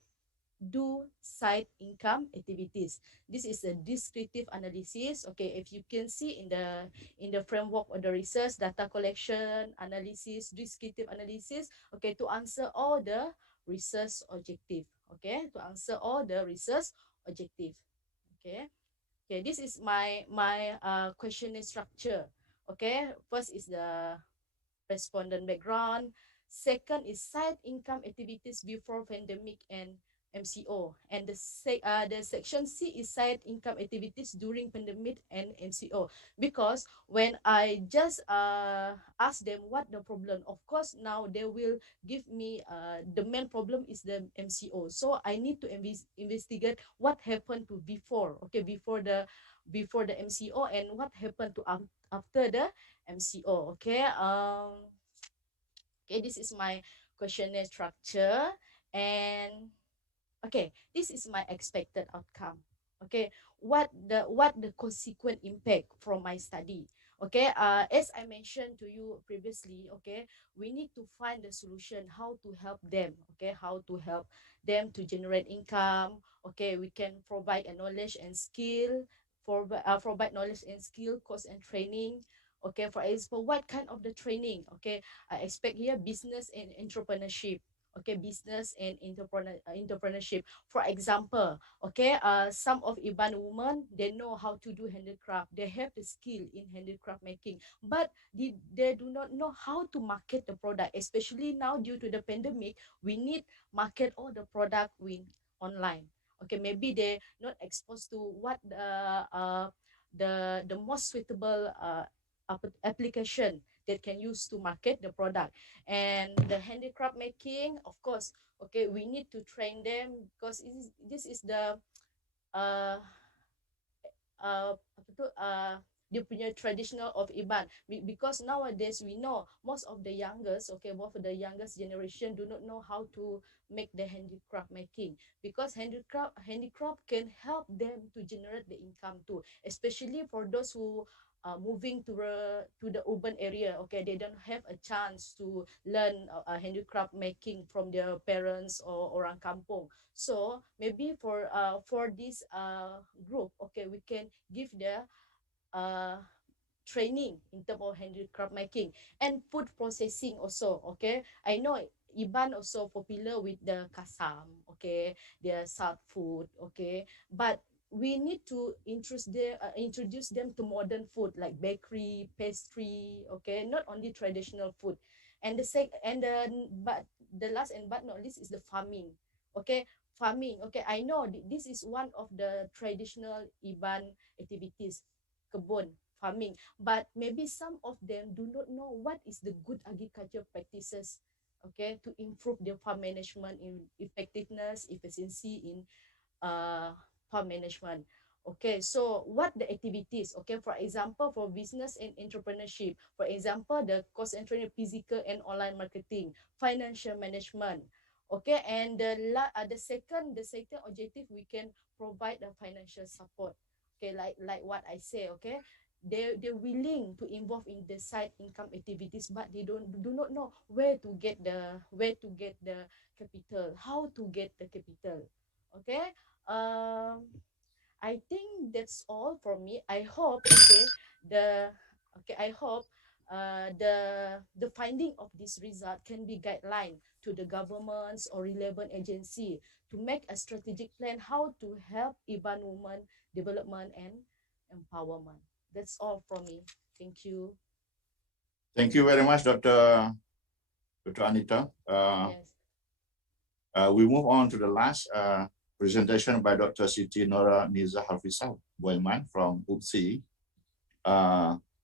do side income activities. This is a descriptive analysis. Okay, if you can see in the framework of the research, data collection, analysis, descriptive analysis. Okay, to answer all the research objective. Okay, to answer all the research objective. Okay, okay. This is my questionnaire structure. Okay, first is the respondent background. Second is side income activities before pandemic and MCO. And the section C is side income activities during pandemic and MCO. Because when I just ask them what the problem, of course now they will give me the main problem is the MCO. So I need to investigate what happened to before, okay, before the MCO, and what happened to after the MCO. Okay. Okay, this is my questionnaire structure. And okay, this is my expected outcome. Okay, what the consequent impact from my study. Okay, as I mentioned to you previously, okay, we need to find the solution how to help them. Okay, how to help them to generate income. Okay, we can provide a knowledge and skill, provide knowledge and skill, course and training. Okay, for example, what kind of the training? Okay, I expect here business and entrepreneurship. okay, business and entrepreneurship. For example, okay, some of Iban women, they know how to do handicraft, they have the skill in handicraft making, but they do not know how to market the product, especially now due to the pandemic. We need market all the product with online. Okay, maybe they not exposed to what the most suitable application that can use to market the product. And the handicraft making, of course, okay, we need to train them, because this is the uh, apa tu, dia punya traditional of Iban. Because nowadays we know most of the youngest, okay, both of the youngest generation do not know how to make the handicraft making, because handicraft can help them to generate the income too, especially for those who are moving to the urban area. Okay, they don't have a chance to learn handicraft making from their parents or orang kampung. So maybe for this group, okay, we can give the uh, training in terms of handicraft making and food processing also. Okay, I know Iban also popular with the kasam, okay, their salt food, okay, but we need to introduce them to modern food like bakery, pastry, okay, not only traditional food. And but the last and but not least is the farming. Okay, farming. Okay, I know this is one of the traditional Iban activities, kebun farming, but maybe some of them do not know what is the good agriculture practices, okay, to improve their farm management in effectiveness, efficiency in uh, farm management. Okay, so what the activities? Okay, for example, for business and entrepreneurship, for example, the concentrated physical and online marketing, financial management. Okay, and the second objective, we can provide the financial support. Okay, like what I say. Okay, they're willing to involve in the side income activities, but they do not know where to get the capital, how to get the capital. Okay, um I think that's all for me. I hope, I hope the finding of this result can be guideline to the governments or relevant agency to make a strategic plan how to help Iban women development and empowerment. That's all from me. Thank you. Thank you very much, Dr. Anita. Yes. We move on to the last presentation by Dr. Siti Nora Niza Hafizah Boyman from UPSI.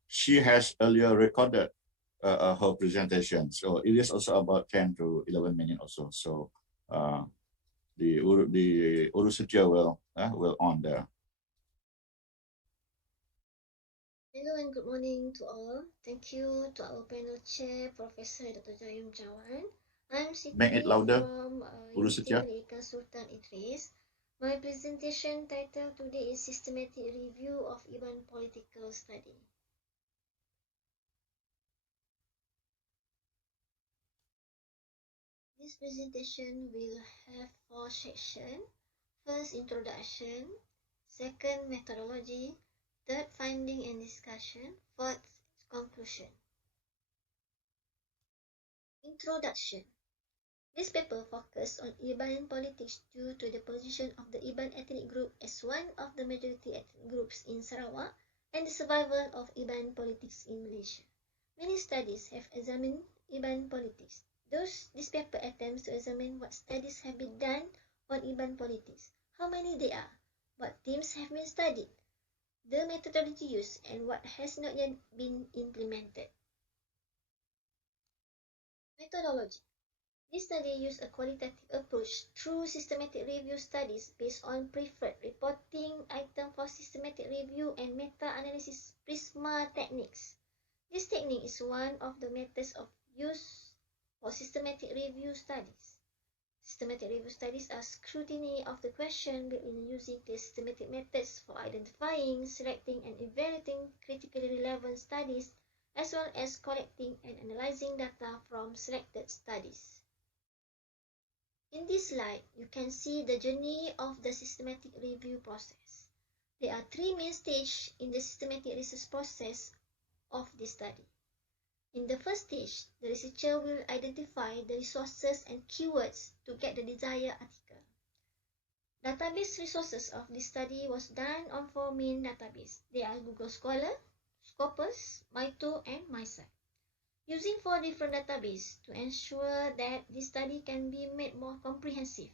She has earlier recorded her presentation, so it is also about 10 to 11 minutes or so. So the Urusutia will on there. Hello and good morning to all. Thank you to our panel chair, Professor Dr. Jayum Jawan. I'm Siti Make it louder, from University Urusutia. Pendidikan Sultan Idris. My presentation title today is Systematic Review of Iban Political Study. This presentation will have 4 sections. First, introduction. Second, methodology. Third, finding and discussion. Fourth, conclusion. Introduction. This paper focused on Iban politics due to the position of the Iban ethnic group as one of the majority ethnic groups in Sarawak and the survival of Iban politics in Malaysia. Many studies have examined Iban politics. This paper attempts to examine what studies have been done on Iban politics, how many there are, what themes have been studied, the methodology used, and what has not yet been implemented. Methodology. This study used a qualitative approach through systematic review studies based on preferred reporting item for systematic review and meta-analysis prisma techniques. This technique is one of the methods of use for systematic review studies. Systematic review studies are scrutiny of the question built in using the systematic methods for identifying, selecting, and evaluating critically relevant studies, as well as collecting and analyzing data from selected studies. In this slide, you can see the journey of the systematic review process. There are 3 main stages in the systematic research process of this study. In the first stage, the researcher will identify the resources and keywords to get the desired article. Database resources of this study was done on 4 main databases. They are Google Scholar, Scopus, Mito, and MySite. Using 4 different databases to ensure that this study can be made more comprehensive.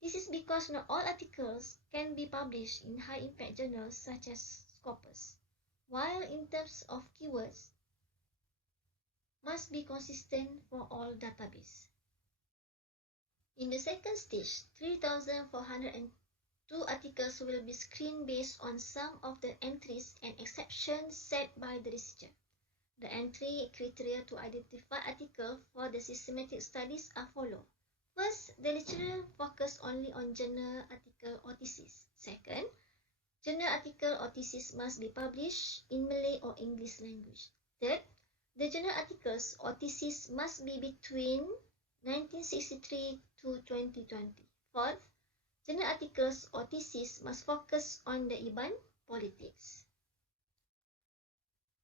This is because not all articles can be published in high-impact journals such as Scopus, while in terms of keywords, must be consistent for all databases. In the second stage, 3,402 articles will be screened based on some of the entries and exceptions set by the researcher. The entry criteria to identify articles for the systematic studies are follow. First, the literature focus only on journal article or thesis. Second, journal article or thesis must be published in Malay or English language. Third, the journal articles or thesis must be between 1963 to 2020. Fourth, journal articles or thesis must focus on the IBAN politics.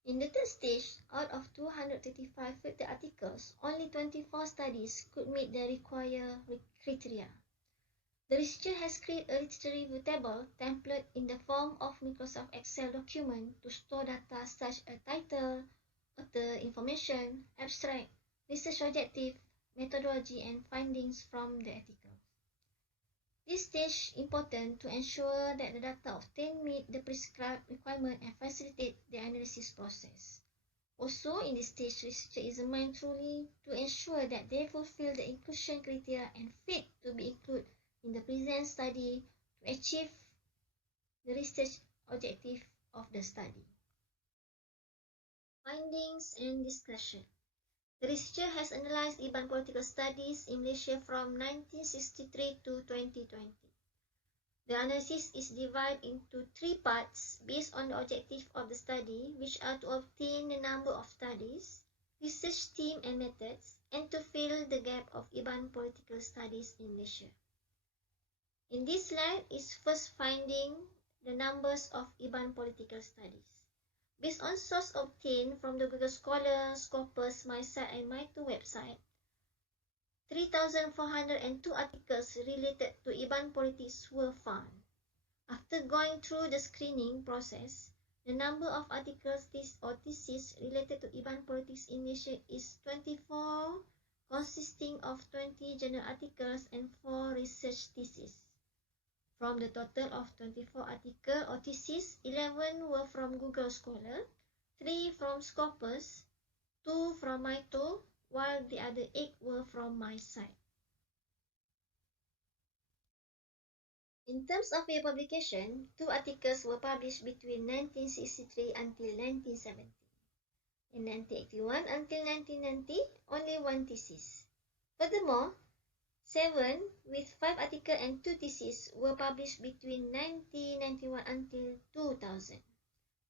In the third stage, out of 235 filtered articles, only 24 studies could meet the required criteria. The researcher has created a literature review table template in the form of Microsoft Excel document to store data such as title, author information, abstract, research objective, methodology, and findings from the article. This stage is important to ensure that the data obtained meet the prescribed requirement and facilitate the analysis process. Also, in this stage, researcher examines truly to ensure that they fulfill the inclusion criteria and fit to be included in the present study to achieve the research objective of the study. Findings and discussion. The researcher has analyzed IBAN political studies in Malaysia from 1963 to 2020. The analysis is divided into 3 parts based on the objective of the study, which are to obtain the number of studies, research team and methods, and to fill the gap of IBAN political studies in Malaysia. In this slide is first finding the numbers of IBAN political studies. Based on source obtained from the Google Scholar, Scopus, MySite, and Mito website, 3,402 articles related to IBAN politics were found. After going through the screening process, the number of articles or theses related to IBAN politics in Malaysia is 24, consisting of 20 journal articles and 4 research theses. From the total of 24 articles or theses, 11 were from Google Scholar, 3 from Scopus, 2 from Mito, while the other 8 were from MySite. In terms of peer publication, 2 articles were published between 1963 until 1970. In 1981 until 1990, only 1 thesis. Furthermore, 7 with 5 articles and 2 theses were published between 1991 until 2000.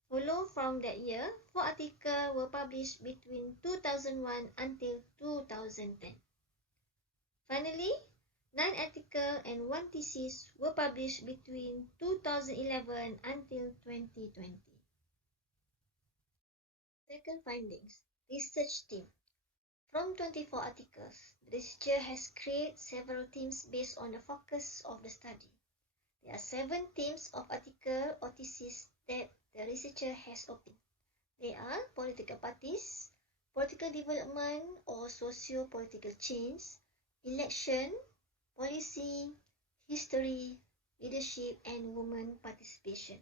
Follow from that year, 4 articles were published between 2001 until 2010. Finally, 9 articles and 1 thesis were published between 2011 until 2020. Second findings, research team. From 24 articles, the researcher has created several teams based on the focus of the study. There are 7 themes of article or thesis that the researcher has obtained. They are political parties, political development or socio-political change, election, policy, history, leadership, and women participation.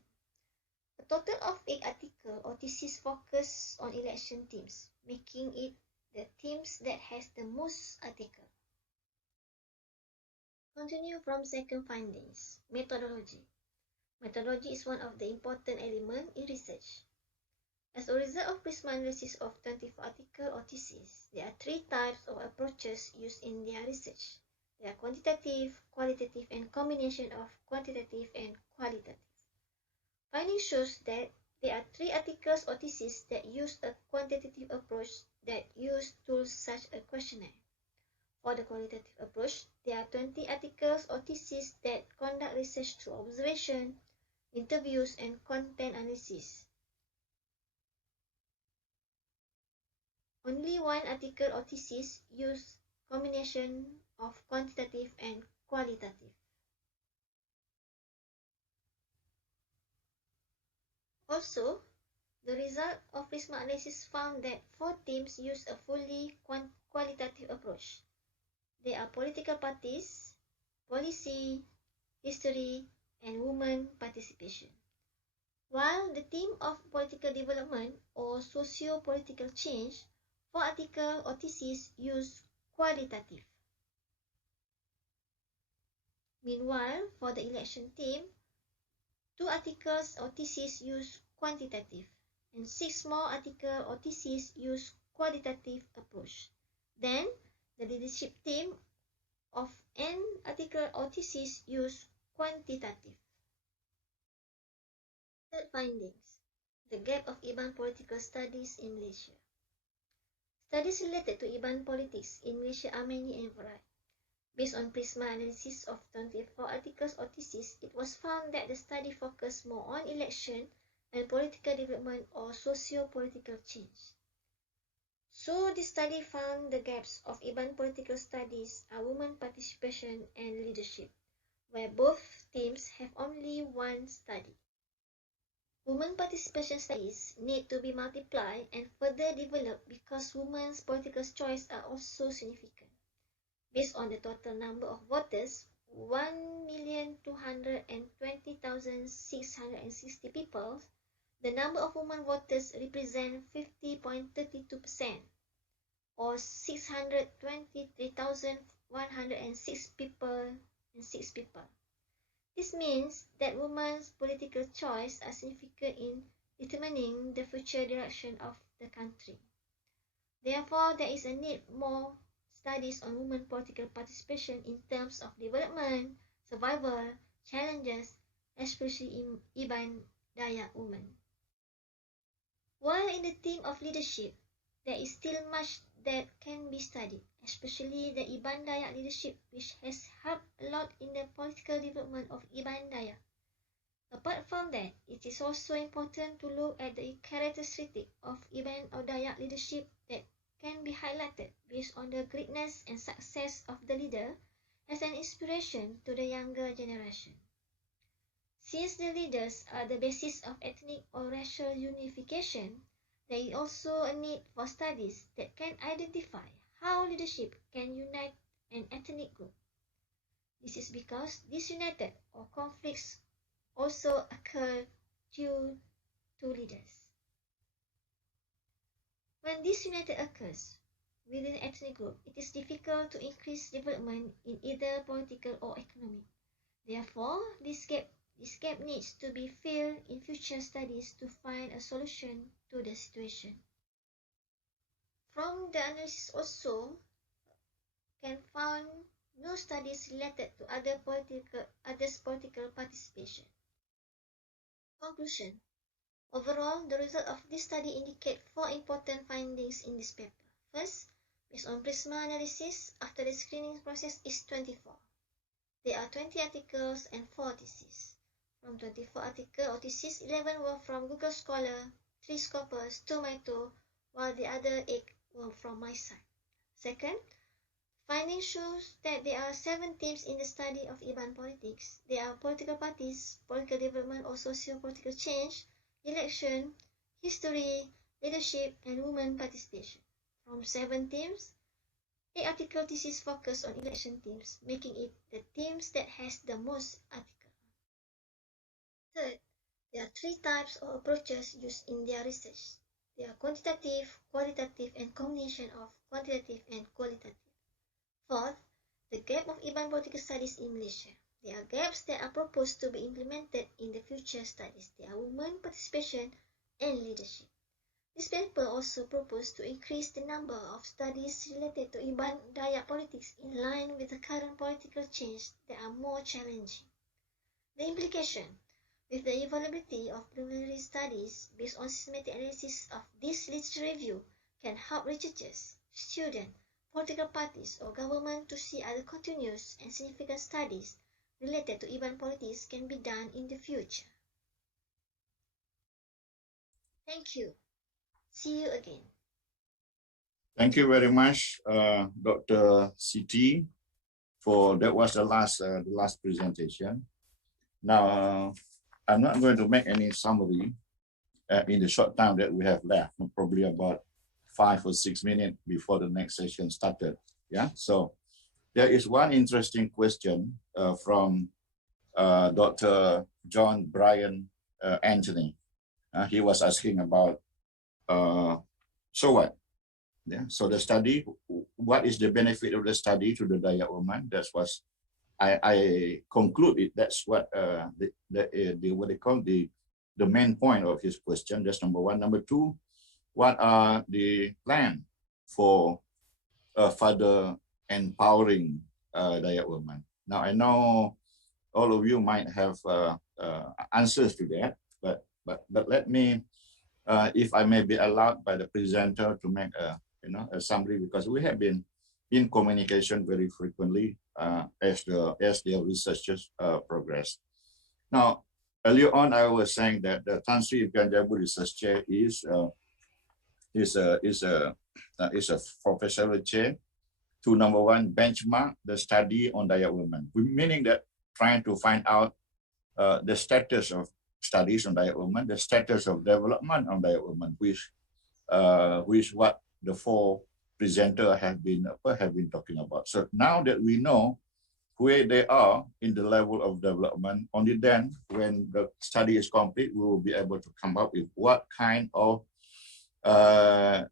A total of 8 articles or theses focus on election themes, making it the themes that has the most articles. Continue from second findings. Methodology. Methodology is one of the important elements in research. As a result of Prisma analysis of 24 articles or theses, there are 3 types of approaches used in their research. They are quantitative, qualitative, and combination of quantitative and qualitative. Findings shows that there are 3 articles or theses that use a quantitative approach that use tools such as a questionnaire. For the qualitative approach, there are 20 articles or theses that conduct research through observation, interviews, and content analysis. Only one article or thesis use combination of quantitative and qualitative. Also, the result of Prisma analysis found that 4 teams use a fully qualitative approach. They are political parties, policy, history, and women participation. While the theme of political development or socio-political change, 4 articles or theses use qualitative. Meanwhile, for the election theme, 2 articles or theses use quantitative, and 6 more articles or theses use qualitative approach. Then, the leadership theme of an article or thesis use quantitative. Third findings, the gap of Iban political studies in Malaysia. Studies related to Iban politics in Malaysia are many and varied. Based on Prisma analysis of 24 articles or theses, it was found that the study focused more on election and political development or socio-political change. So, the study found the gaps of Iban political studies are women participation and leadership, where both teams have only one study. Women participation studies need to be multiplied and further developed because women's political choice are also significant. Based on the total number of voters, 1,220,660 people, the number of women voters represent 50.32%, or 623,106 people and 6 people. This means that women's political choice are significant in determining the future direction of the country. Therefore, there is a need more studies on women political participation in terms of development, survival, challenges, especially in Iban Dayak women. While in the theme of leadership, there is still much that can be studied, especially the Iban Dayak leadership, which has helped a lot in the political development of Iban Dayak. Apart from that, it is also important to look at the characteristics of Iban or Dayak leadership that can be highlighted based on the greatness and success of the leader as an inspiration to the younger generation. Since the leaders are the basis of ethnic or racial unification, there is also a need for studies that can identify how leadership can unite an ethnic group. This is because disunited or conflicts also occur due to leaders. When disunited occurs within an ethnic group, it is difficult to increase development in either political or economic. Therefore, this gap needs to be filled in future studies to find a solution to the situation. From the analysis also can find no studies related to others' political participation. Conclusion. Overall, the result of this study indicate 4 important findings in this paper. First, based on Prisma analysis, after the screening process is 24. There are 20 articles and 4 theses. From 24 articles or theses, 11 were from Google Scholar, 3 Scopus, 2 Mito, while the other 8 were from my side. Second, finding shows that there are 7 themes in the study of Iban politics. There are political parties, political development or socio-political change, election, history, leadership, and women participation. From 7 themes, 8 article thesis focus on election themes, making it the themes that has the most articles. Third, there are 3 types of approaches used in their research. They are quantitative, qualitative, and combination of quantitative and qualitative. Fourth, the gap of Iban political studies in Malaysia. There are gaps that are proposed to be implemented in the future studies. There are women participation and leadership. This paper also proposed to increase the number of studies related to Iban Dayak politics in line with the current political change that are more challenging. The implication, with the availability of preliminary studies based on systematic analysis of this literature review, can help researchers, students, political parties, or government to see other continuous and significant studies related to Iban politics can be done in the future. Thank you. See you again. Thank you very much, Dr. CT, for that was the last presentation. Now, I'm not going to make any summary in the short time that we have left, probably about 5 or 6 minutes before the next session started. Yeah, so there is one interesting question from Dr. John Brian Anthony. He was asking about, so what? Yeah, so the study, what is the benefit of the study to the Dayak woman? That's what I concluded. That's what what they call the main point of his question. That's number one. Number two, what are the plan for further empowering Dayak women? Now I know all of you might have answers to that, but let me, if I may be allowed by the presenter to make a summary, because we have been in communication very frequently as the researchers progress. Now, earlier on, I was saying that the Tan Sri Impian Jabu Research Chair is a professional chair to, number one, benchmark the study on Dayak women, meaning that trying to find out the status of studies on Dayak women, the status of development on Dayak women, which what the four presenters have been talking about. So now that we know where they are in the level of development, only then, when the study is complete, we will be able to come up with what kind of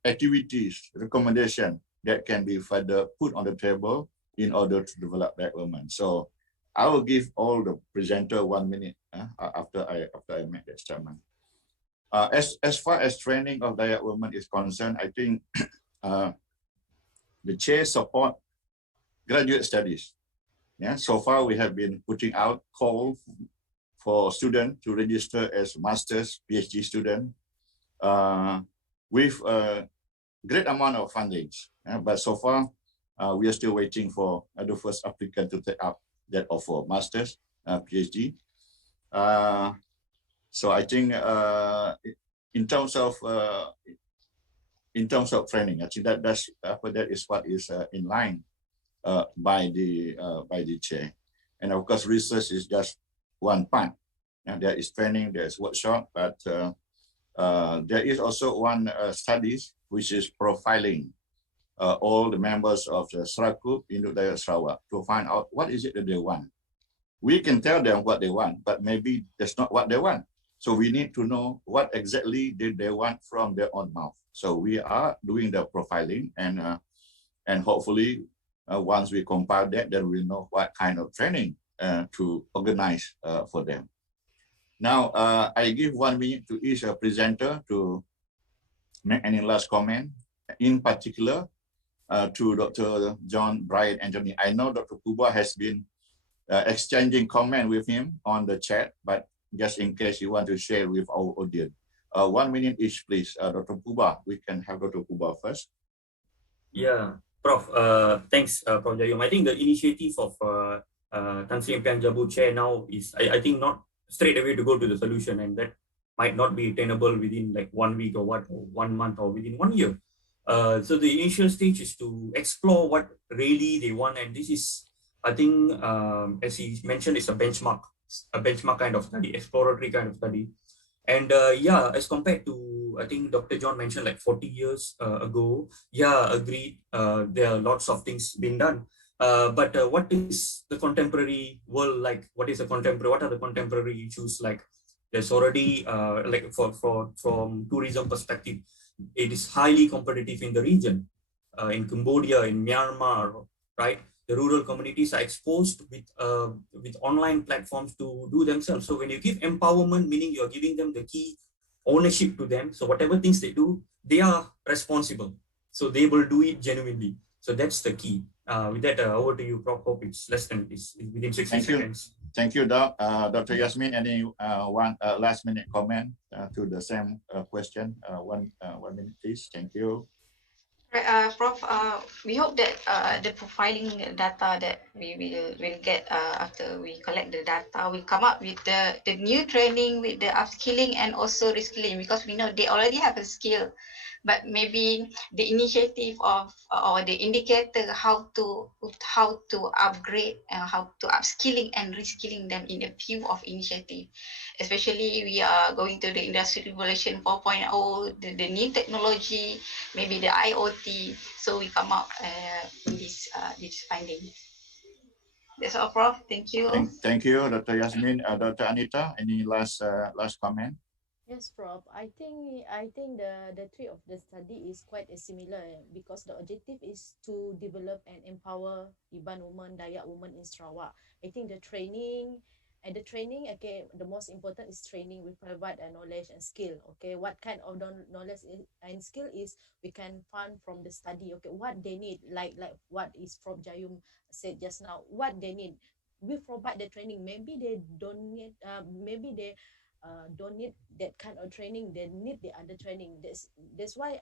activities, recommendation that can be further put on the table in order to develop that women. So I will give all the presenter 1 minute after I make that statement. As far as training of Dayak women is concerned, I think the chair support graduate studies. Yeah, so far we have been putting out call for students to register as master's, PhD student with a great amount of fundings. But so far we are still waiting for the first applicant to take up that offer, master's, PhD. So I think in terms of training, I think that is what is in line by the chair. And of course, research is just one part. And there is training, there is workshop, but there is also one studies which is profiling all the members of the Serakup Induk Dayak Sarawak to find out what is it that they want. We can tell them what they want, but maybe that's not what they want. So we need to know what exactly did they want from their own mouth. So we are doing the profiling, and hopefully once we compile that, then we know what kind of training to organize for them. Now, I give 1 minute to each presenter to make any last comment, in particular to Dr. John Brian Anthony. I know Dr. Kuba has been exchanging comment with him on the chat, but just in case you want to share with our audience. 1 minute each, please. Dr. Kuba, we can have Dr. Kuba first. Yeah, Prof. Thanks, Prof. Jayum. I think the initiative of Tan Sri Impian Jabu Chair now is, I think, not straight away to go to the solution, and that might not be attainable within like 1 week or 1 month or within 1 year. So the initial stage is to explore what really they want, and this is, I think, as he mentioned, it's a benchmark kind of study, exploratory kind of study. And yeah, as compared to, I think Dr. John mentioned like 40 years ago, yeah, agreed, there are lots of things being done. But what is the contemporary world like? What are the contemporary issues like? There's already, like from tourism perspective, it is highly competitive in the region, in Cambodia, in Myanmar, right? The rural communities are exposed with online platforms to do themselves. So when you give empowerment, meaning you're giving them the key ownership to them. So whatever things they do, they are responsible. So they will do it genuinely. So that's the key. With that, over to you, Prof. Hope it's within 60 seconds. Thank you, Doc. Dr. Yasmin, any one last minute comment to the same question? 1 minute, please. Thank you. Right, Prof, we hope that the profiling data that we will get after we collect the data will come up with the new training, with the upskilling and also reskilling, because we know they already have a skill, but maybe the initiative of or the indicator how to upgrade, how to upskilling and reskilling them in a few of initiative. Especially we are going to the industry revolution 4.0, the new technology, maybe the IoT. So we come up with this finding. That's all, Prof. Thank you. Thank you, Dr. Yasmin. Dr. Anita, any last comment? Yes, Prof. I think the three of the study is quite similar because the objective is to develop and empower Iban women, Dayak women in Sarawak. I think the training, okay, the most important is training. We provide a knowledge and skill. Okay, what kind of knowledge and skill is we can find from the study. Okay, what they need, like what is Prof Jayum said just now, what they need. We provide the training. Maybe they don't need. Maybe they don't need that kind of training. They need the other training. That's why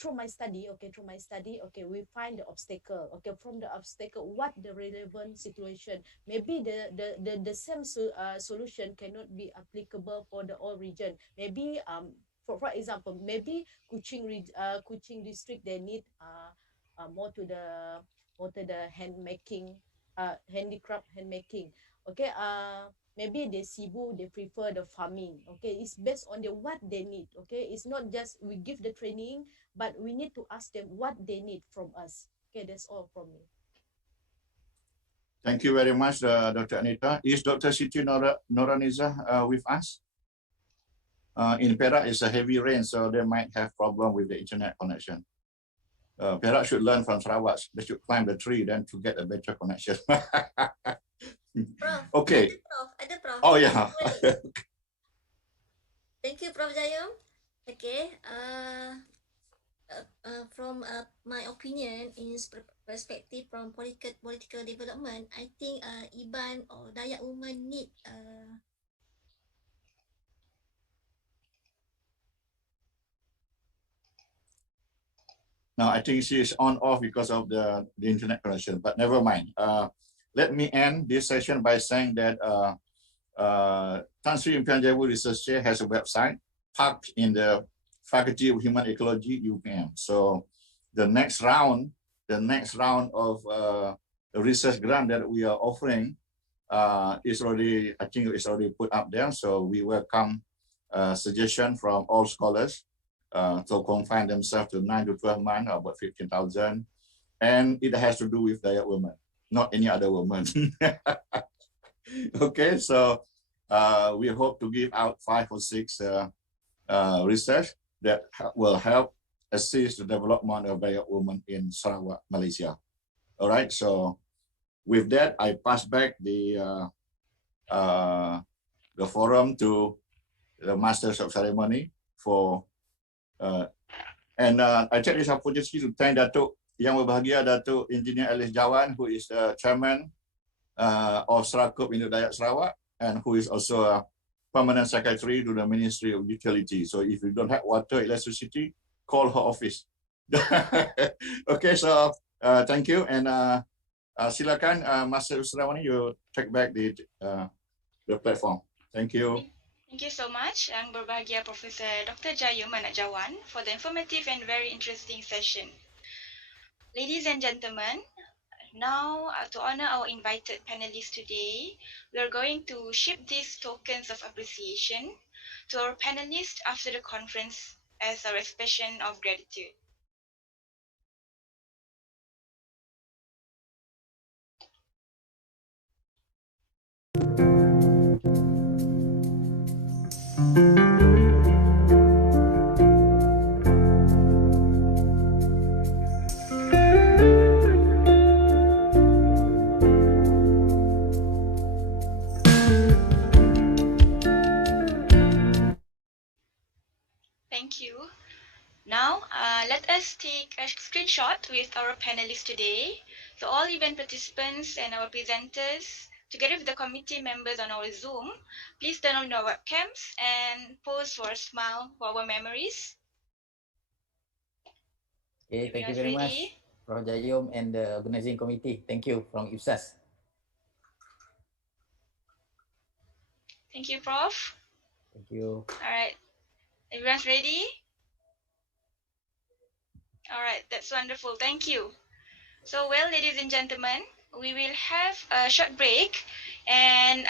through my study, okay, we find the obstacle. Okay, from the obstacle, what the relevant situation. Maybe the same solution cannot be applicable for the all region. Maybe for example, maybe Kuching district, they need more to the handicraft handmaking. Okay, maybe the Cebu, they prefer the farming. Okay, it's based on the what they need. Okay, it's not just we give the training, but we need to ask them what they need from us. Okay, that's all from me. Thank you very much, Dr. Anita. Is Dr. Siti Noraniza with us? In Perak, it's a heavy rain, so they might have problem with the internet connection. Perak should learn from Sarawak. They should climb the tree then to get a better connection. Prof, Okay. ada Prof. Oh yeah. Thank you, Prof Jayum. Okay. From my opinion, in perspective from political development, I think Iban or Dayak women need Now I think she is on off because of the internet connection, but never mind. Let me end this session by saying that Tan Sri Impian Jayawu Research Chair has a website parked in the Faculty of Human Ecology, UPM. So the next round of the research grant that we are offering is already, I think it's already put up there. So we welcome suggestion from all scholars to confine themselves to 9 to 12 months, about 15,000. And it has to do with Dayak women, not any other woman. Okay, so we hope to give out 5 or 6 research that will help assist the development of Dayak women in Sarawak, Malaysia. All right, so with that, I pass back the forum to the Masters of Ceremony for and I take this opportunity to thank Datuk Yang Berbahagia, Datuk Engineer Alice Jawan, who is the chairman of Serakup Induk Dayak Sarawak, and who is also a permanent secretary to the Ministry of Utility. So if you don't have water, electricity, call her office. Okay, so thank you, and silakan Master Usramani, you take back the platform. Thank you. Thank you so much, Yang Berbahagia Professor Dr. Jayum Jawan, for the informative and very interesting session. Ladies and gentlemen, now to honor our invited panelists today, we are going to ship these tokens of appreciation to our panelists after the conference as our expression of gratitude. Thank you. Now, let us take a screenshot with our panelists today. So all event participants and our presenters, together with the committee members on our Zoom, please turn on your webcams and pose for a smile for our memories. Okay, thank you very much, Prof. Jayum and the organizing committee. Thank you from IPSAS. Thank you, Prof. Thank you. All right. Everyone's ready? All right, that's wonderful. Thank you. So, well, ladies and gentlemen, we will have a short break and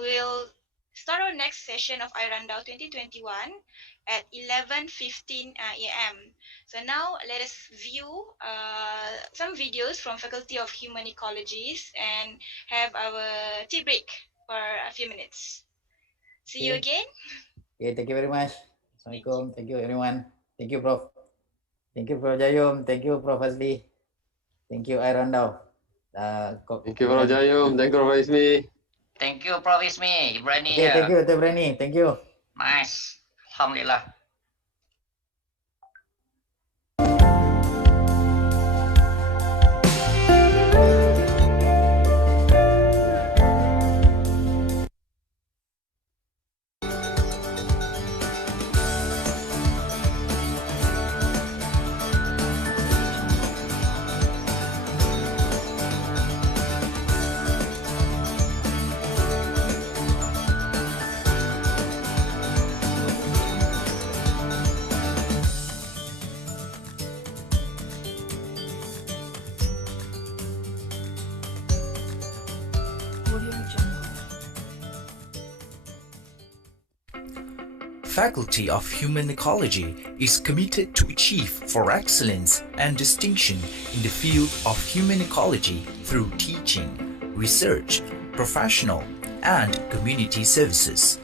we'll start our next session of iRandau 2021 at 11:15 a.m. So now let us view some videos from Faculty of Human Ecologies and have our tea break for a few minutes. See you again. Okay, thank you very much. Assalamualaikum. Thank you everyone. Thank you, Prof. Thank you, Prof. Jayum. Thank you, Prof. Azli. Thank you, iRandau. Thank you, Prof. Jayum. Thank you, Prof. Ismi. Thank you, Prof. Ismi. Ibrani Okay, thank here. you, Dr. Brani. Thank you. Nice. Alhamdulillah. Faculty of Human Ecology is committed to achieve for excellence and distinction in the field of human ecology through teaching, research, professional, and community services,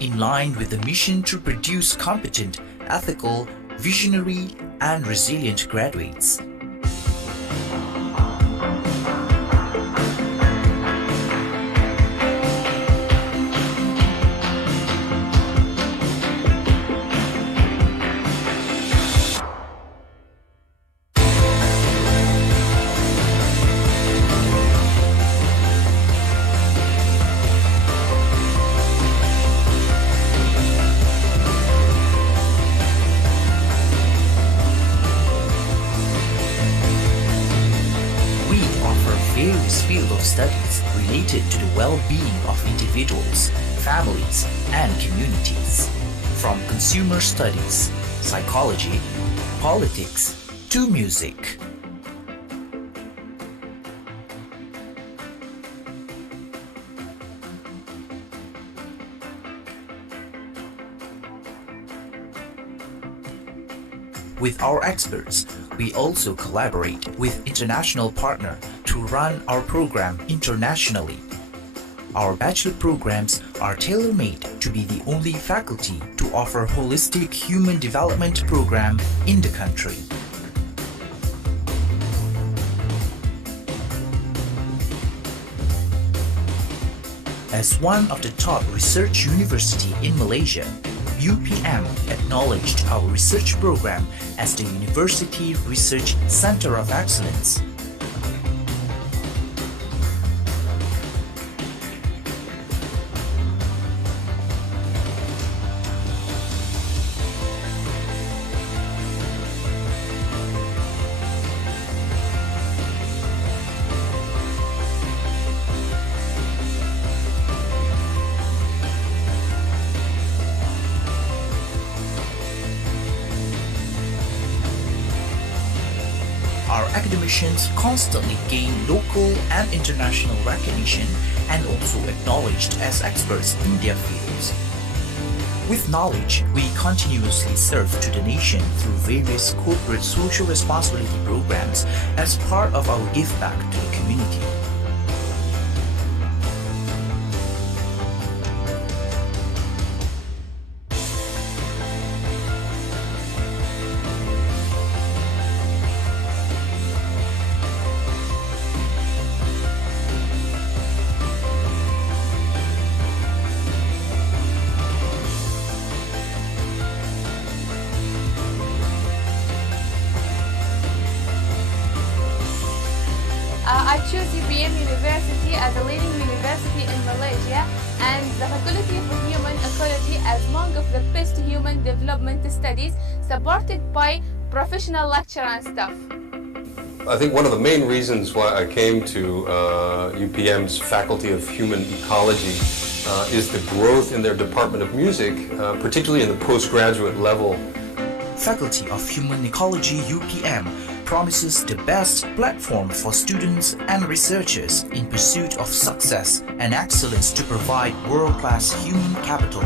in line with the mission to produce competent, ethical, visionary, and resilient graduates. Studies related to the well-being of individuals, families, and communities, from consumer studies, psychology, politics, to music. With our experts, we also collaborate with international partners to run our program internationally. Our bachelor programs are tailor-made to be the only faculty to offer holistic human development program in the country. As one of the top research university in Malaysia, UPM acknowledged our research program as the University Research Center of Excellence. Academicians constantly gain local and international recognition and also acknowledged as experts in their fields. With knowledge, we continuously serve to the nation through various corporate social responsibility programs as part of our give back to the community. I choose UPM University as a leading university in Malaysia and the Faculty for Human Ecology as one of the best human development studies supported by professional lecturer and staff. I think one of the main reasons why I came to UPM's Faculty of Human Ecology is the growth in their Department of Music, particularly in the postgraduate level. Faculty of Human Ecology UPM promises the best platform for students and researchers in pursuit of success and excellence to provide world-class human capital.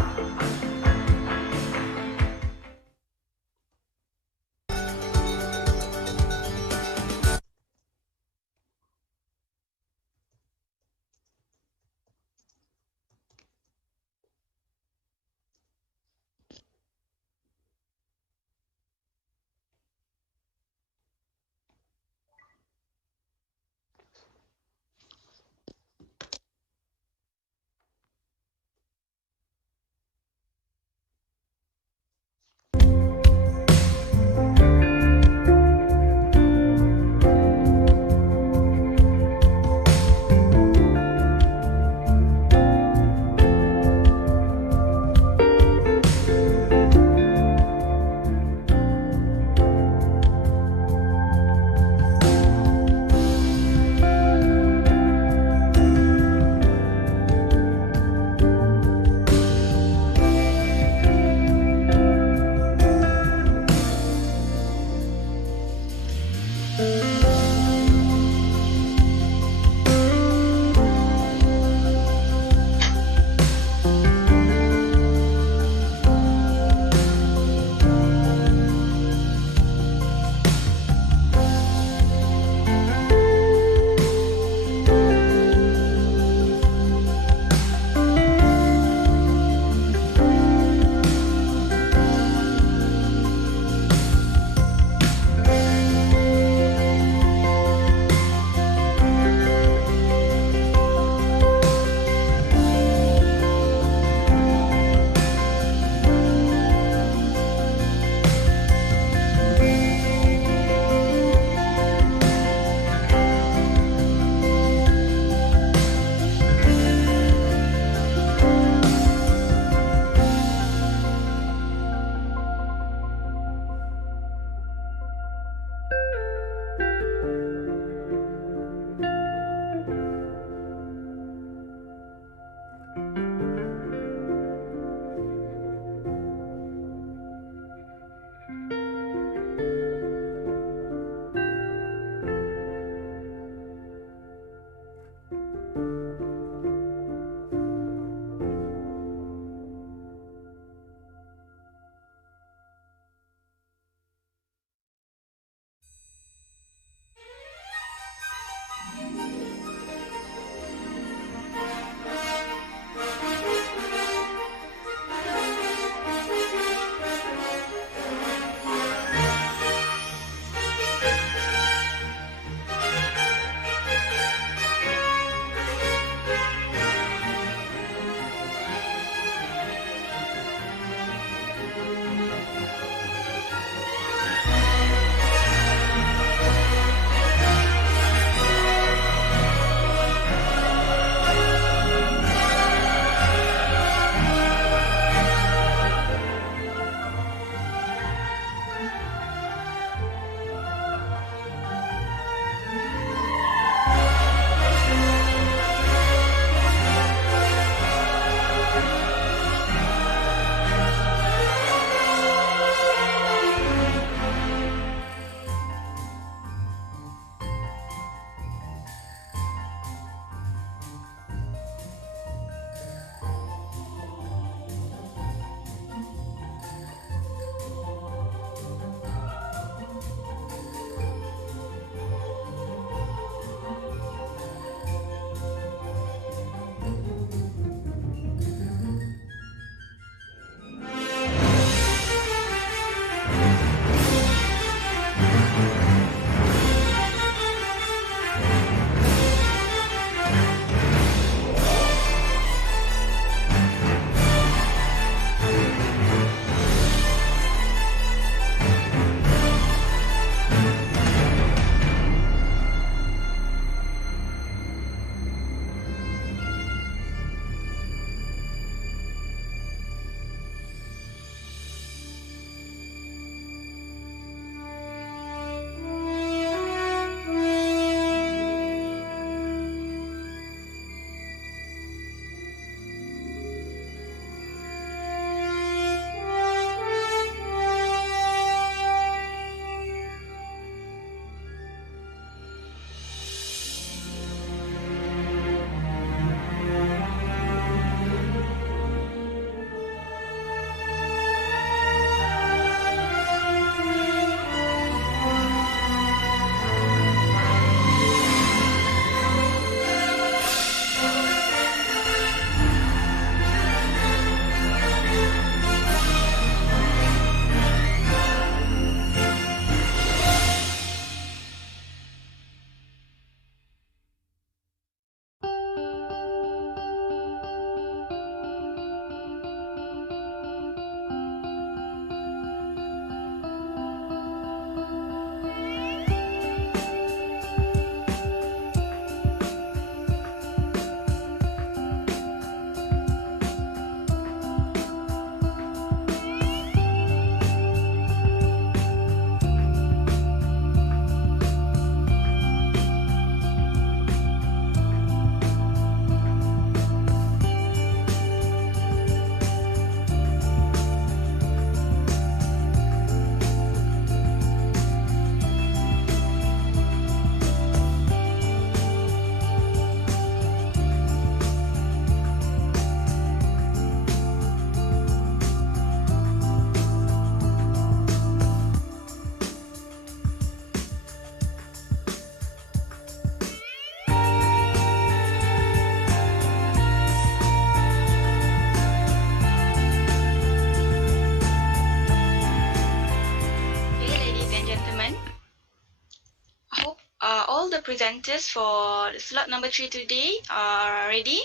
all the presenters for slot number 3 today are ready.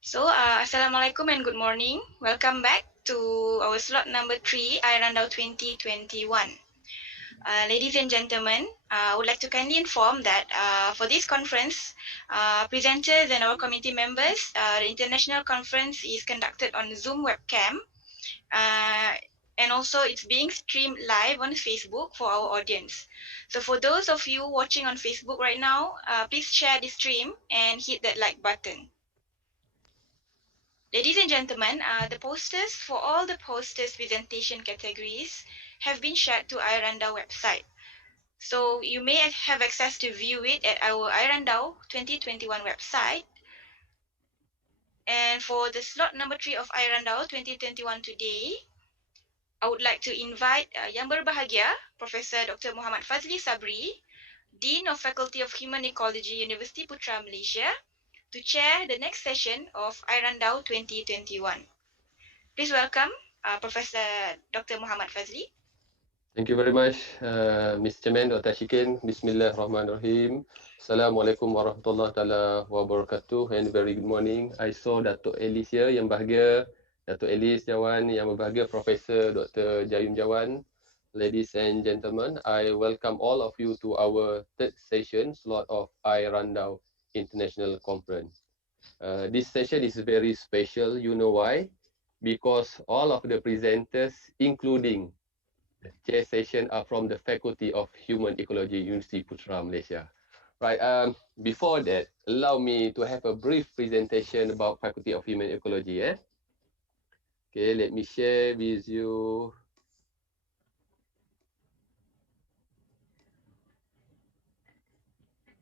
So, Assalamualaikum and good morning. Welcome back to our slot number 3, iRandau 2021. Ladies and gentlemen, I would like to kindly inform that for this conference, presenters and our committee members, the international conference is conducted on Zoom webcam, and also it's being streamed live on Facebook for our audience. So for those of you watching on Facebook right now, please share the stream and hit that like button. Ladies and gentlemen, the posters for all the posters presentation categories have been shared to iRandau website. So you may have access to view it at our iRandau 2021 website. And for the slot number 3 of iRandau 2021 today, I would like to invite Yang Berbahagia, Professor Dr. Muhammad Fazli Sabri, Dean of Faculty of Human Ecology, University Putra Malaysia, to chair the next session of iRandau 2021. Please welcome Professor Dr. Muhammad Fazli. Thank you very much, Ms. Chairman, Dr. Shikin. Bismillahirrahmanirrahim. Assalamualaikum warahmatullahi taala wabarakatuh and very good morning. I saw Datuk Elis here yang bahagia, Datuk Elis Jawan yang berbahagia, Profesor Dr. Jayun Jawan. Ladies and gentlemen, I welcome all of you to our third session slot of iRandau International Conference. This session is very special. You know why? Because all of the presenters, including the chair session, are from the Faculty of Human Ecology, University Putra Malaysia. Right. Before that, allow me to have a brief presentation about Faculty of Human Ecology. Okay, let me share with you.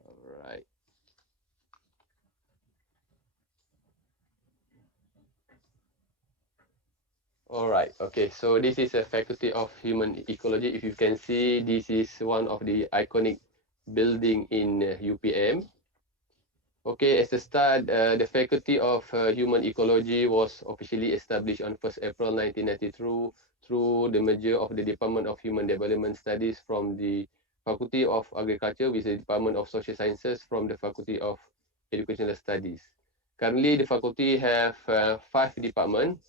All right. All right. Okay. So this is a Faculty of Human Ecology. If you can see, this is one of the iconic building in UPM. Okay, as a start, the Faculty of Human Ecology was officially established on 1st April 1992 through the merger of the Department of Human Development Studies from the Faculty of Agriculture with the Department of Social Sciences from the Faculty of Educational Studies. Currently, the faculty have 5 departments.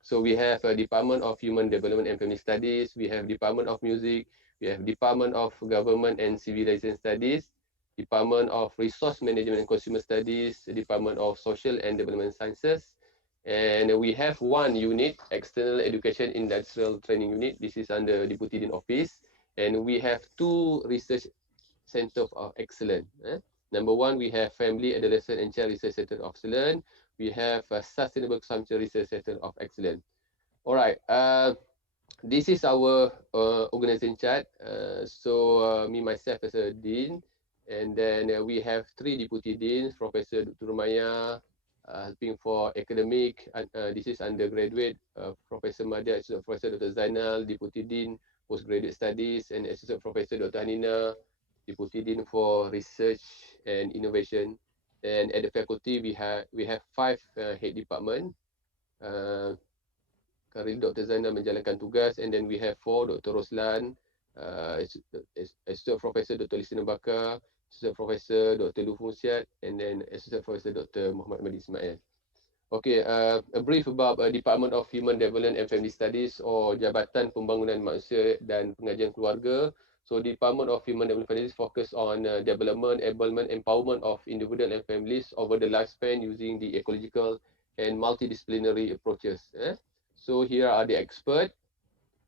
So we have a Department of Human Development and Family Studies, we have Department of Music, we have Department of Government and Civilization Studies, Department of Resource Management and Consumer Studies, Department of Social and Development Sciences, and we have one unit, External Education Industrial Training Unit. This is under Deputy Dean Office, and we have 2 research Center of Excellence. Number 1, we have Family, Adolescent and Child Research Center of Excellence. We have a Sustainable Consumption Research Center of Excellence. All right. This is our organization chart. Me, myself as a dean, and then we have 3 deputy deans, Professor Dr. Rumaya, helping for academic. This is undergraduate, Professor Madya, Assistant Professor Dr. Zainal, deputy dean, postgraduate studies, and Assistant Professor Dr. Hanina, deputy dean for research and innovation. And at the faculty, we have 5 head department. Currently, Dr. Zainal menjalankan tugas, and then we have 4, Dr. Roslan, Assistant Professor Dr. Lisina Bakar, Assistant Professor Dr. Lu Fungsiat, and then Assistant Professor Dr. Muhammad Madi Ismail. Okay, a brief about Department of Human Development and Family Studies, or Jabatan Pembangunan Manusia dan Pengajian Keluarga. So Department of Human Development and Families focus on development, enablement, empowerment of individual and families over the lifespan using the ecological and multidisciplinary approaches. So here are the experts.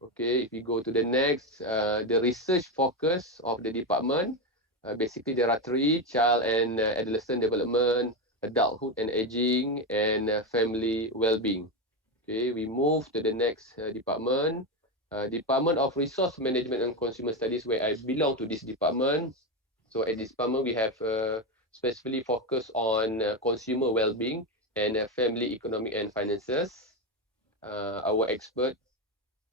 Okay, if we go to the next, the research focus of the department. Basically, there are 3: child and adolescent development, adulthood and aging, and family well-being. Okay, we move to the next department. Department of Resource Management and Consumer Studies, where I belong to this department. So at this department, we have specifically focused on consumer well-being and family economic and finances. Our expert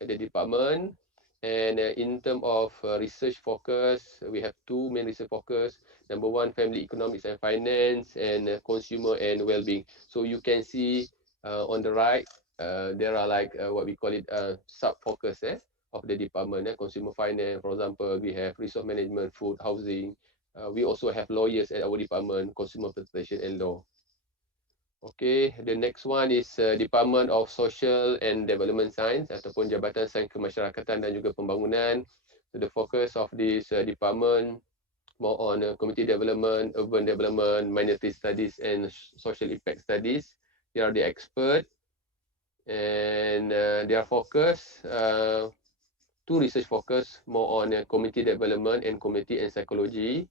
at the department, and in terms of research focus, we have 2 main research focus. Number 1, family economics and finance, and consumer and well-being. So you can see on the right, there are like what we call it sub-focus of the department. Consumer finance, for example, we have resource management, food, housing, We also have lawyers at our department, Consumer Protection and Law. Okay, the next one is Department of Social and Development Science ataupun Jabatan Sains Kemasyarakatan dan juga Pembangunan. So the focus of this department more on community development, urban development, minority studies and social impact studies. They are the expert and their focus, two research focus more on community development and community and psychology.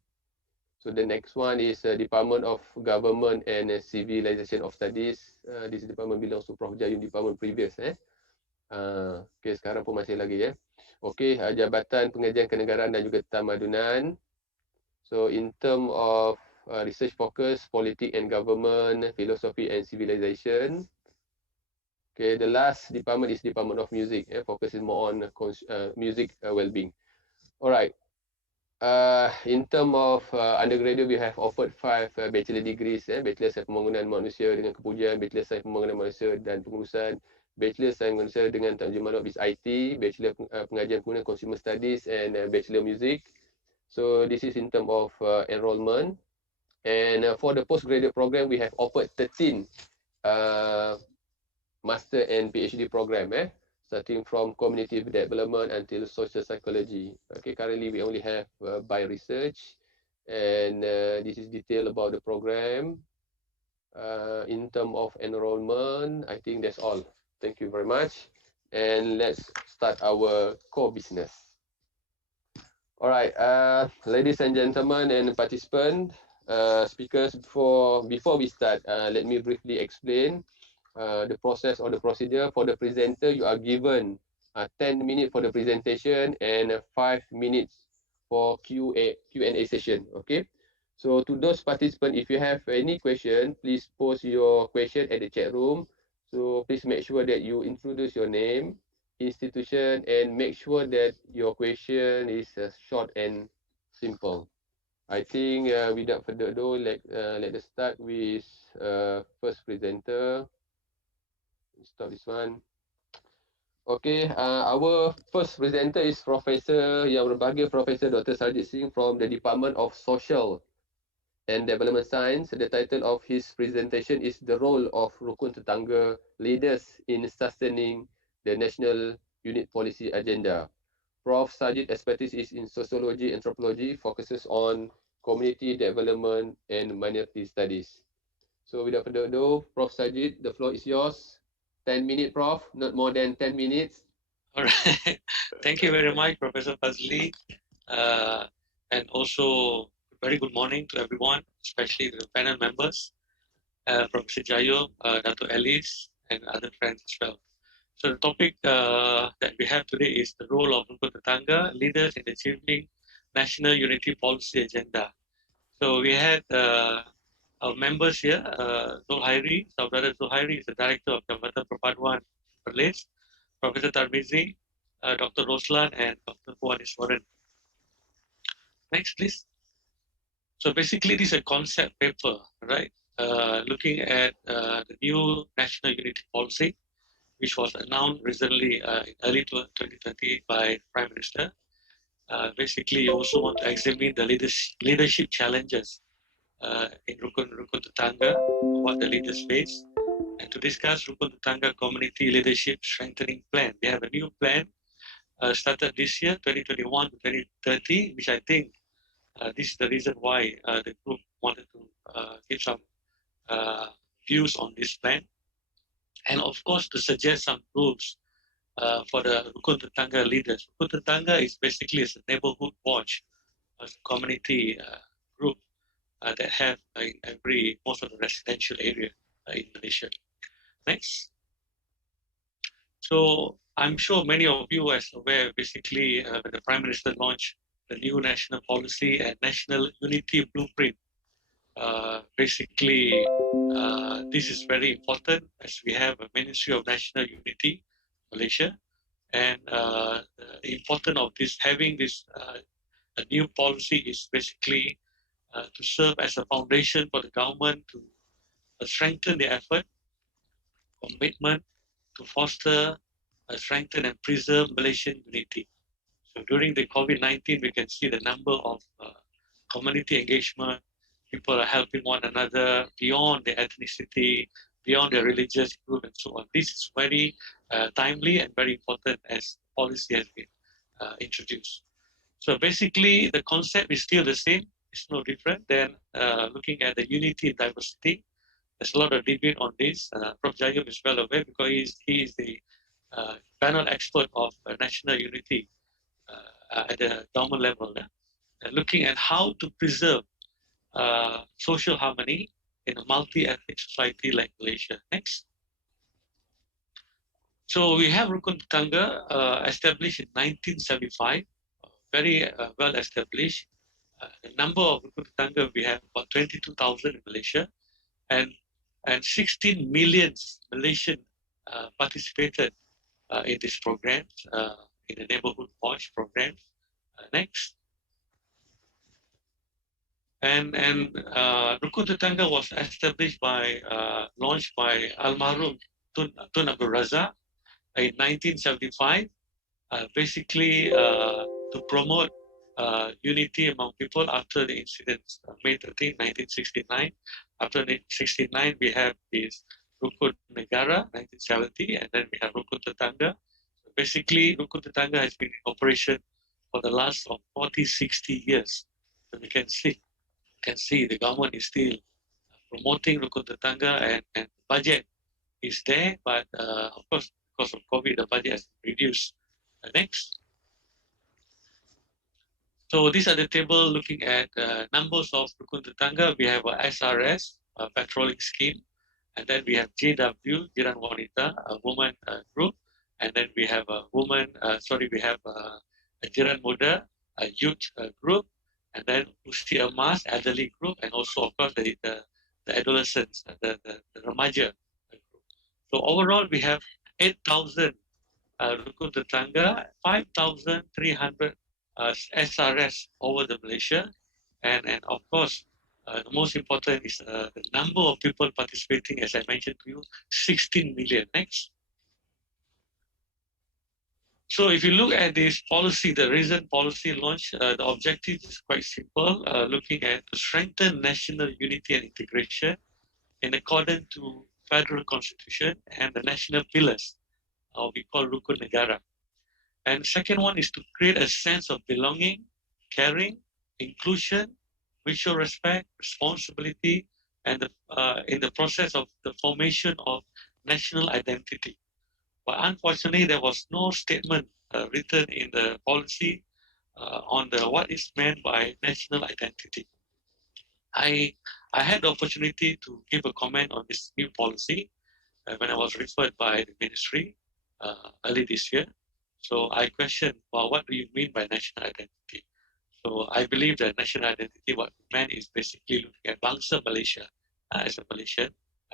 So the next one is Department of Government and Civilization of Studies. This department belongs to Prof. Jayun department previous. Okay, sekarang pun masih lagi ya. Okay, Jabatan Pengajian Kenegaraan dan juga Tamadunan. So in term of research focus, politics and government, philosophy and civilization. Okay, the last department is Department of Music. Focus is more on music well-being. Alright. In term of undergraduate, we have offered 5 bachelor degrees. Bachelor Sains Pembangunan Manusia dengan Kepujian, Bachelor Sains Pembangunan Manusia dan Pengurusan, Bachelor Sains Manusia dengan Terjemahan Office IT, Bachelor Pengajian Pengguna Consumer Studies and Bachelor Music. So this is in term of enrollment. And for the postgraduate program, we have offered 13 master and PhD program. Starting from community development until social psychology. Okay, currently we only have by research, and this is detail about the program. In terms of enrollment, I think that's all. Thank you very much, and let's start our core business. All right, ladies and gentlemen and participants, speakers, before we start, let me briefly explain the process or the procedure. For the presenter, you are given 10 minutes for the presentation and 5 minutes for Q&A session. Okay. So to those participants, if you have any question, please post your question at the chat room. So please make sure that you introduce your name, institution, and make sure that your question is short and simple. I think without further ado, let us start with first presenter. Stop this one. Okay, our first presenter is Professor yang berbahagia, Professor Dr. Sarjit Singh from the Department of Social and Development Science. The title of his presentation is The Role of Rukun Tetangga Leaders in Sustaining the National Unit Policy Agenda. Prof. Sarjit expertise is in sociology, anthropology, focuses on community development and minority studies. So without further ado, Prof. Sarjit, the floor is yours. 10 minutes, Prof. Not more than 10 minutes. All right. Thank you very much, Professor Fazli. And also, very good morning to everyone, especially the panel members, Professor Jayo, Dr. Alice, and other friends as well. So the topic that we have today is the role of Rukun Tetangga leaders in achieving National Unity Policy Agenda. So we had our members here, Zul Hairi, our brother Zul Hairi is the director of Jabatan Perpaduan Perlis, Professor Tarmizi, Dr. Roslan, and Dr. Puan Iswaran. Next, please. So basically, this is a concept paper, right? Looking at the new National Unity Policy, which was announced recently in early 2020 by Prime Minister. Basically, you also want to examine the leadership challenges in Rukun Tetangga, what the leaders face, and to discuss Rukun Tetangga Community Leadership Strengthening Plan. They have a new plan started this year, 2021 to 2030, which I think this is the reason why the group wanted to give some views on this plan. And of course, to suggest some rules for the Rukun Tetangga leaders. Rukun Tetangga is basically a neighborhood watch, a community group that have in most of the residential area in Malaysia. Next. So I'm sure many of you are aware, basically, when the Prime Minister launched the new national policy and national unity blueprint. Basically, this is very important as we have a Ministry of National Unity, Malaysia, and the importance of this having this a new policy is basically to serve as a foundation for the government to strengthen the effort, commitment to foster, strengthen and preserve Malaysian unity. So during the COVID-19, we can see the number of community engagement. People are helping one another beyond their ethnicity, beyond their religious group, and so on. This is very timely and very important as policy has been introduced. So basically, the concept is still the same. It's no different than looking at the unity and diversity. There's a lot of debate on this. Prof. Jayum is well aware because he is the panel expert of national unity at the government level, looking at how to preserve social harmony in a multi-ethnic society like Malaysia. Next. So we have Rukun Tetangga established in 1975, very well established. The number of Rukun Tetangga, we have about 22,000 in Malaysia, and 16 million Malaysian participated in this program, in the neighborhood watch program. Next. And Rukun Tetangga was established by, launched by Almarhum Tun Abdul Razak in 1975, basically to promote unity among people after the incidents, May 13, 1969. After 1969, we have this Rukun Negara, 1970, and then we have Rukun Tetangga. Basically, Rukun Tetangga has been in operation for the last 40, 60 years. So we can see the government is still promoting Rukun Tetangga, and budget is there, but of course, because of COVID, the budget has reduced. Next. So these are the table looking at numbers of Rukun Tetangga. We have a SRS, a patrolling scheme, and then we have JW, Jiran Wanita, a woman group, and then we have a woman, we have a Jiran Muda, a youth group, and then Usia Emas, elderly group, and also, of course, the adolescents, the Remaja group. So overall, we have 8,000 Rukun Tetangga, 5,300 SRS over the Malaysia, and of course, the most important is the number of people participating, as I mentioned to you, 16 million. Next. So if you look at this policy, the recent policy launch, the objective is quite simple, looking at to strengthen national unity and integration in accordance to federal constitution and the national pillars, we call Rukun Negara. And second one is to create a sense of belonging, caring, inclusion, mutual respect, responsibility, and in the process of the formation of national identity. But unfortunately, there was no statement written in the policy on what is meant by national identity. I had the opportunity to give a comment on this new policy when I was referred by the ministry early this year. So I questioned, well, what do you mean by national identity? So I believe that national identity, what meant is basically looking at Bangsa Malaysia as a Malaysian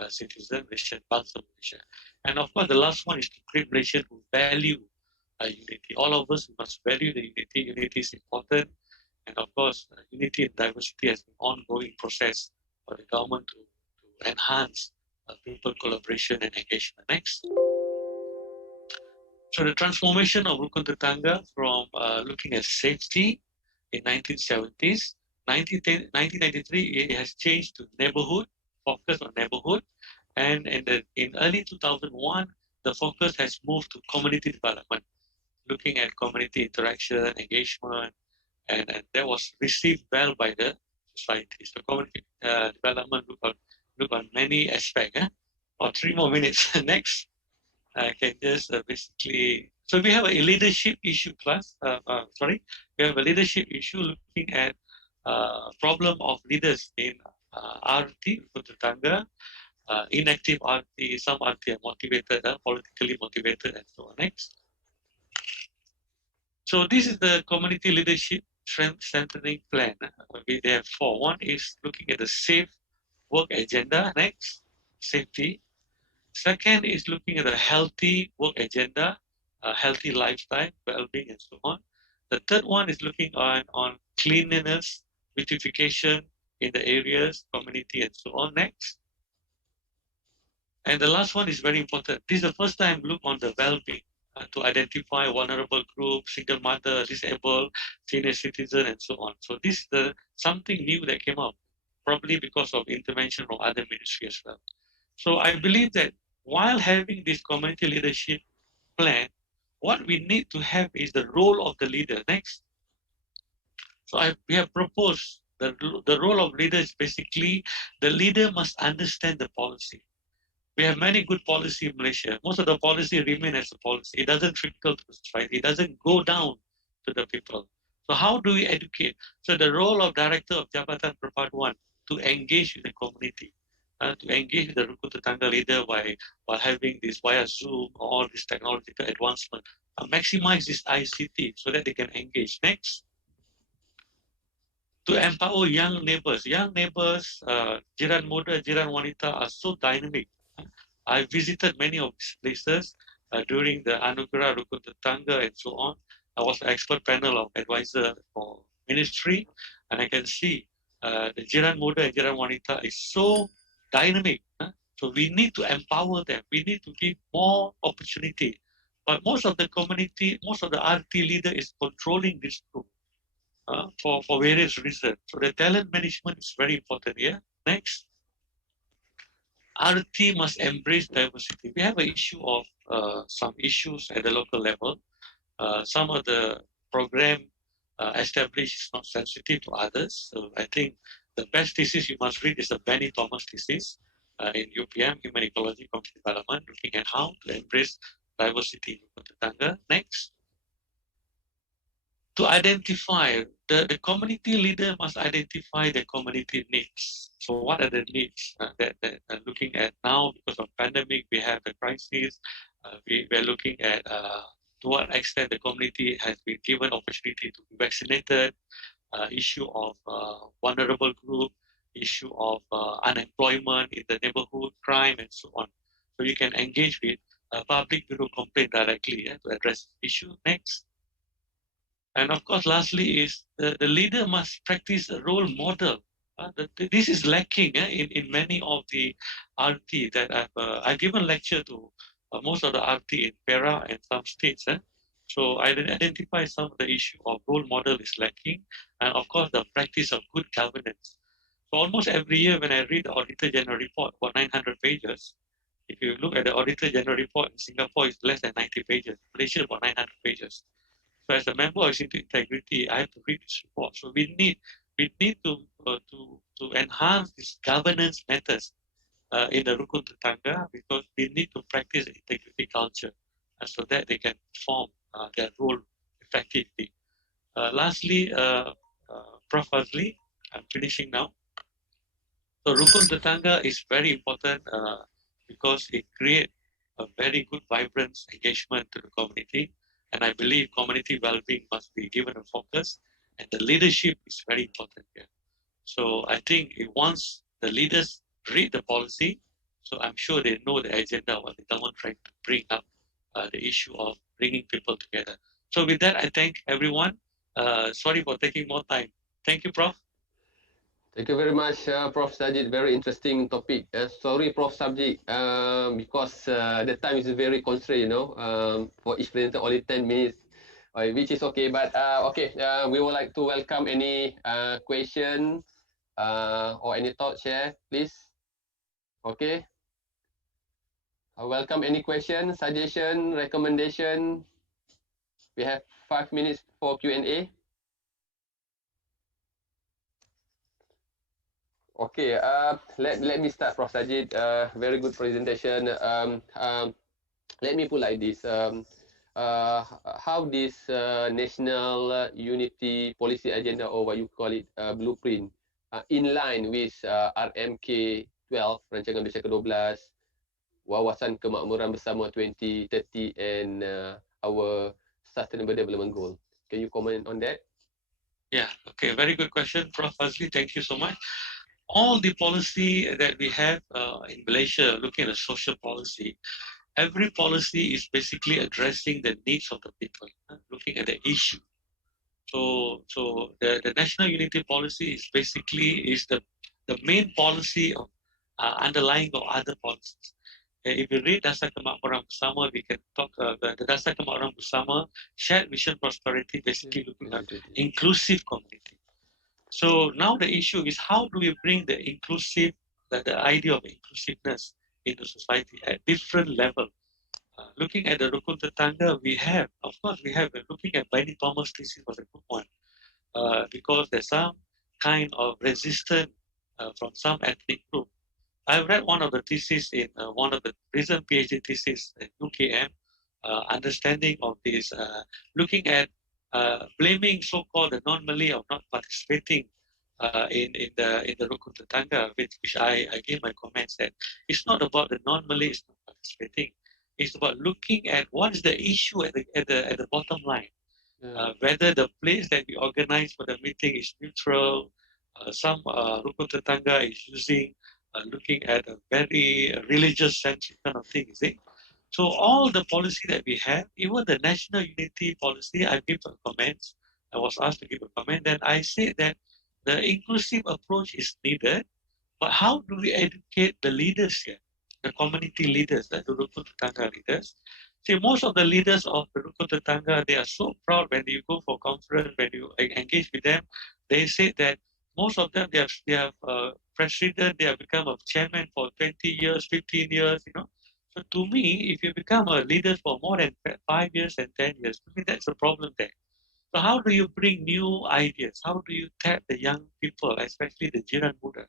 citizen, Malaysian Bangsa Malaysia. And of course, the last one is to create Malaysian who value unity. All of us must value the unity. Unity is important. And of course, unity and diversity has been an ongoing process for the government to enhance people collaboration and engagement. Next. So the transformation of Rukun Tetangga from looking at safety in 1970s, 1993 it has changed to neighborhood, focus on neighborhood, and in early 2001 the focus has moved to community development, looking at community interaction, engagement, and that was received well by the society. So community development look on many aspects. Or 3 more minutes. Next. I can just basically, so we have a leadership issue class, we have a leadership issue looking at problem of leaders in RT, Tetangga, inactive RT, some RT are motivated, politically motivated, and so on. Next. So this is the community leadership strengthening plan. They have 4. One is looking at the safe work agenda. Next, safety. Second is looking at a healthy work agenda, a healthy lifestyle, well-being, and so on. The third one is looking on cleanliness, beautification in the areas, community, and so on. Next. And the last one is very important. This is the first time look on the well-being. to identify vulnerable groups, single mother, disabled, senior citizen, and so on. So this is something new that came up, probably because of intervention from other ministries as well. So I believe that while having this community leadership plan, what we need to have is the role of the leader. Next. So we have proposed the role of leader is basically the leader must understand the policy. We have many good policy in Malaysia. Most of the policy remain as a policy. It doesn't trickle to the society. It doesn't go down to the people. So how do we educate? So the role of director of Jabatan Perpaduan to engage with the community, to engage with the Rukun Tetangga leader by having this via Zoom or all this technological advancement, maximize this ICT so that they can engage. Next. To empower young neighbors. Young neighbors, jiran muda, jiran wanita are so dynamic. I visited many of these places during the Anugerah Rukun Tetangga and so on. I was an expert panel of advisor for ministry, and I can see the jiran muda and jiran wanita is so dynamic. So we need to empower them. We need to give more opportunity. But most of the community, most of the RT leader is controlling this group. For various reasons. So the talent management is very important here. Next. RT must embrace diversity. We have an issue of some issues at the local level. Some of the program established is not sensitive to others. So I think the best thesis you must read is the Benny Thomas thesis in UPM, Human Ecology, Community Development, looking at how to embrace diversity in Tetangga. Next. To identify, the community leader must identify the community needs. So what are the needs that looking at now because of pandemic, we have the crisis, we're looking at to what extent the community has been given opportunity to be vaccinated, issue of vulnerable group, issue of unemployment in the neighborhood, crime, and so on. So you can engage with public bureau complaint directly to address the issue. Next. And of course, lastly, is the leader must practice a role model. This is lacking in many of the RT that I've given lecture to most of the RT in Perak and some states. So I identify some of the issue of role model is lacking, and of course the practice of good governance. So almost every year when I read the Auditor General report, about 900 pages, if you look at the Auditor General report in Singapore, it's less than 90 pages. Malaysia about 900 pages. So as a member of integrity, I have to read this report. So we need to enhance this governance methods in the Rukun Tetangga because we need to practice integrity culture so that they can perform their role effectively. Lastly, Prof. Fazli, I'm finishing now. So Rukun Tetangga is very important because it creates a very good, vibrant engagement to the community. And I believe community well-being must be given a focus, and the leadership is very important here. So I think once the leaders read the policy, so I'm sure they know the agenda, what the government trying to bring up, the issue of bringing people together. So with that, I thank everyone. Sorry for taking more time. Thank you, Prof. Thank you very much, Prof. Sajid. Very interesting topic. Sorry, Prof. Sajid, because the time is very constrained, for each presenter only 10 minutes, which is okay. But okay, we would like to welcome any question or any thoughts here, please. Okay. I welcome any question, suggestion, recommendation. We have 5 minutes for Q&A. Okay, let me start, Prof. Sajid. Very good presentation. Let me put like this. How this national unity policy agenda, or what you call it, blueprint, in line with RMK 12, Rancangan Malaysia ke-12, Wawasan Kemakmuran Bersama 2030, and our Sustainable Development Goal. Can you comment on that? Yeah, okay, very good question, Prof. Fazli. Thank you so much. All the policy that we have in Malaysia, looking at social policy, every policy is basically addressing the needs of the people, looking at the issue. So the national unity policy is basically the main policy of underlying of other policies. If you read Dasar Kemak Orang Bersama, we can talk the Dasar Kemak Orang Bersama, shared vision prosperity, basically looking at inclusive community. So now the issue is how do we bring the inclusive, the idea of inclusiveness into society at different level. Looking at the Rukun Tetangga, we have, of course, looking at Baini Thomas' thesis was a good one, because there's some kind of resistance from some ethnic group. I read one of the theses in one of the recent PhD thesis at UKM, understanding of this, looking at blaming so-called the non-Malay of not participating in the Rukun Tetangga, which I gave my comments that it's not about the non-Malays not participating. It's about looking at what is the issue at the bottom line. Whether the place that we organize for the meeting is neutral, some Rukun Tetangga is using, looking at a very religious centric kind of thing, you see. So all the policy that we have, even the national unity policy, I gave a comment. I was asked to give a comment, and I said that the inclusive approach is needed, but how do we educate the leaders here, the community leaders, the Rukun Tetangga leaders? See, most of the leaders of the Rukun Tetangga, they are so proud when you go for conference, when you engage with them, they say that most of them, they have president, they have become a chairman for 20 years, 15 years, you know. So to me, if you become a leader for more than 5 years and 10 years, to me that's a problem there. So how do you bring new ideas? How do you tap the young people, especially the Jiran Muda?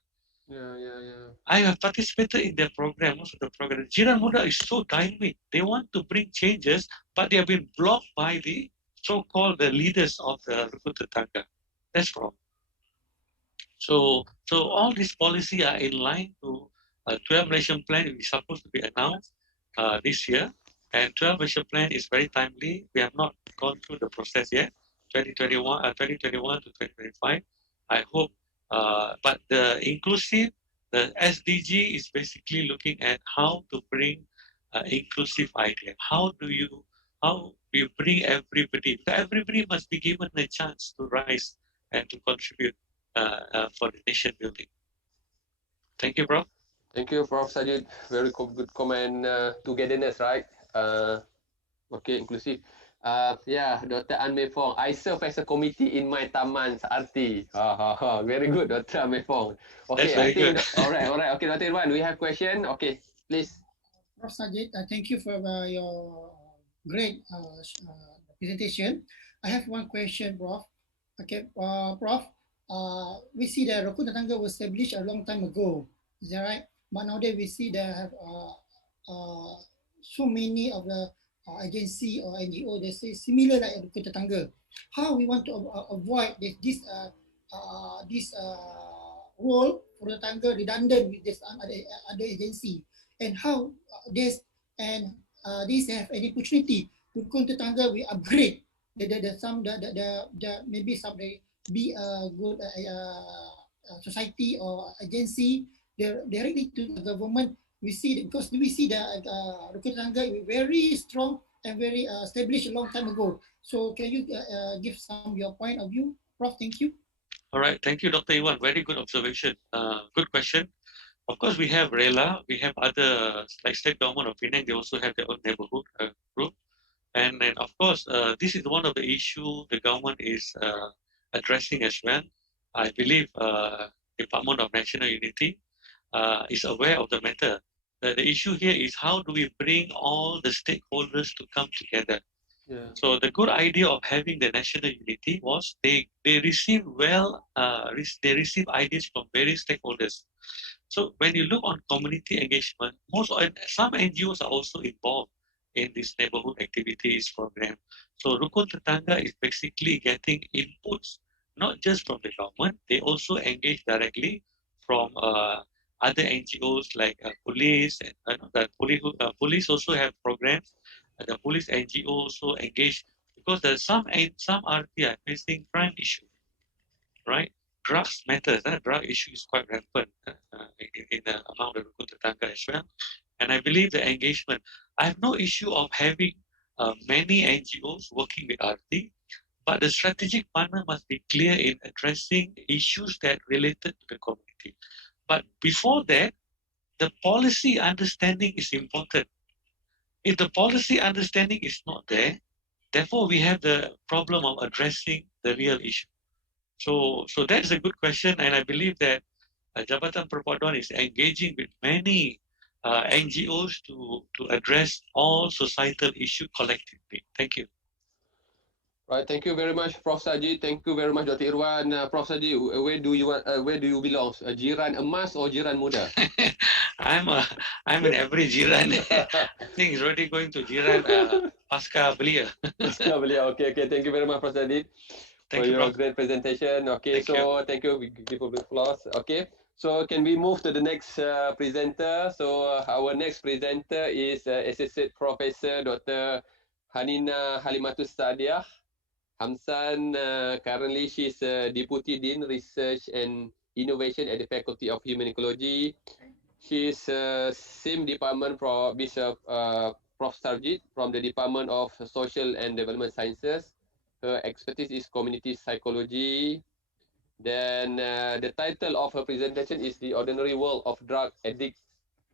Yeah. I have participated in their program, most of the program. Jiran Muda is so dynamic. They want to bring changes, but they have been blocked by the so-called the leaders of the Rukun Tetangga. That's wrong. So all these policies are in line to 12 Malaysian plan, which is supposed to be announced this year. And 12 Malaysian plan is very timely. We have not gone through the process yet, 2021 to 2025. I hope, but the inclusive, the SDG is basically looking at how to bring inclusive idea. How do you bring everybody? Everybody must be given a chance to rise and to contribute for the nation building. Thank you, Prof. Thank you, Prof. Sajid. Very good comment. Togetherness, right? Okay, inclusive. Yeah, Dr. An Mei Fong. I serve as a committee in my Taman Arti. Very good, Dr. An Mei Fong. Okay, I think. All right. Okay, Dr. Irwan, we have question. Okay, please. Prof. Sajid, thank you for your great presentation. I have one question, Prof. Okay, Prof. We see that Rukun Tetangga was established a long time ago. Is that right? But nowadays we see there have so many of the agency or NGO they say similar like Rukun Tetangga. How we want to avoid this role for the Tetangga redundant with this other agency, and how this have any opportunity Rukun Tetangga we upgrade maybe some be a good society or agency directly to the government. We see because we see the Rukun Tetangga very strong and very established a long time ago. So can you give some your point of view, Prof? Thank you. All right, thank you, Dr. Iwan. Very good observation. Good question. Of course, we have RELA, we have other, like State Government of Penang, they also have their own neighborhood group. And then, of course, this is one of the issues the government is addressing as well. I believe Department of National Unity is aware of the matter. The issue here is how do we bring all the stakeholders to come together. Yeah. So the good idea of having the national unity was they receive ideas from various stakeholders. So when you look on community engagement, some NGOs are also involved in this neighborhood activities program. So Rukun Tetangga is basically getting inputs not just from the government, they also engage directly from other NGOs like police, and the police also have programs. The police NGO also engage because there's some RT are facing crime issue, right? Drugs matters. Drug issue is quite rampant among the Rukun Tetangga as well. And I believe the engagement. I have no issue of having many NGOs working with RT, but the strategic partner must be clear in addressing issues that related to the community. But before that, the policy understanding is important. If the policy understanding is not there, therefore we have the problem of addressing the real issue. So that's a good question, and I believe that Jabatan Perpaduan is engaging with many NGOs to address all societal issues collectively. Thank you. Right, thank you very much, Prof. Sajid. Thank you very much, Dr. Irwan. Prof. Sajid, where do you belong? Jiran emas or jiran muda? I'm in every jiran. I think it's already going to jiran pasca belia. Pasca belia. Okay. Thank you very much, Prof. Sajid, for your great presentation. Okay, thank you. We give a big applause. Okay, so can we move to the next presenter? So our next presenter is Associate Professor Dr. Hanina Halimatus Sadiah Hamsan. Currently, she's Deputy Dean Research and Innovation at the Faculty of Human Ecology. She's same department with Prof. Sarjit from the Department of Social and Development Sciences. Her expertise is community psychology. Then the title of her presentation is The Ordinary World of Drug Addicts,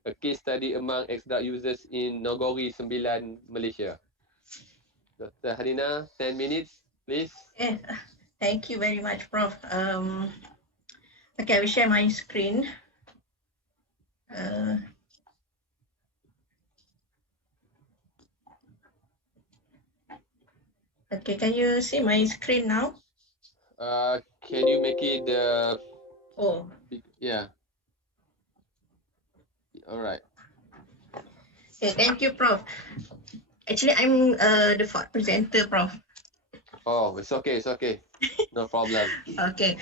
a case study among ex-drug users in Nogori 9, Malaysia. Dr. Hanina, 10 minutes, please. Yeah, thank you very much, Prof. Okay, I will share my screen. Okay, can you see my screen now? Can you make it yeah. All right. Okay, thank you, Prof. Actually, I'm the fourth presenter, Prof. Oh, it's okay. No problem. Okay.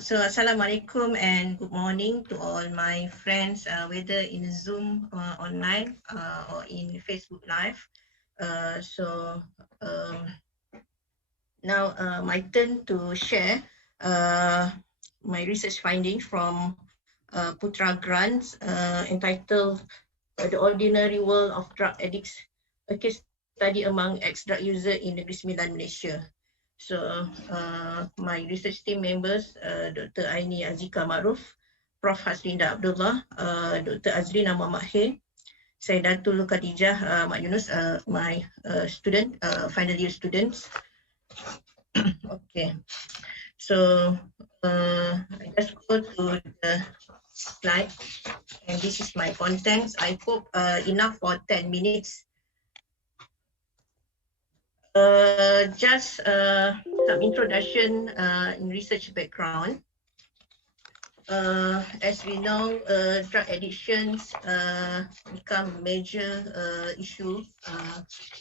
So Assalamualaikum and good morning to all my friends, whether in Zoom online or in Facebook Live. Now my turn to share my research findings from Putra Grants entitled The Ordinary World of Drug Addicts, a case study among ex-drug users in Negeri Sembilan, Malaysia. So my research team members, Dr. Aini Azika Maruf, Prof. Haslinda Abdullah, Dr. Azrina Muhammad Khair, Saidatul Khadijah Mak Yunus, my student, final year students. Okay, so I just go to the slide, and this is my contents. I hope enough for 10 minutes. Just some introduction in research background. As we know, drug addictions become a major issue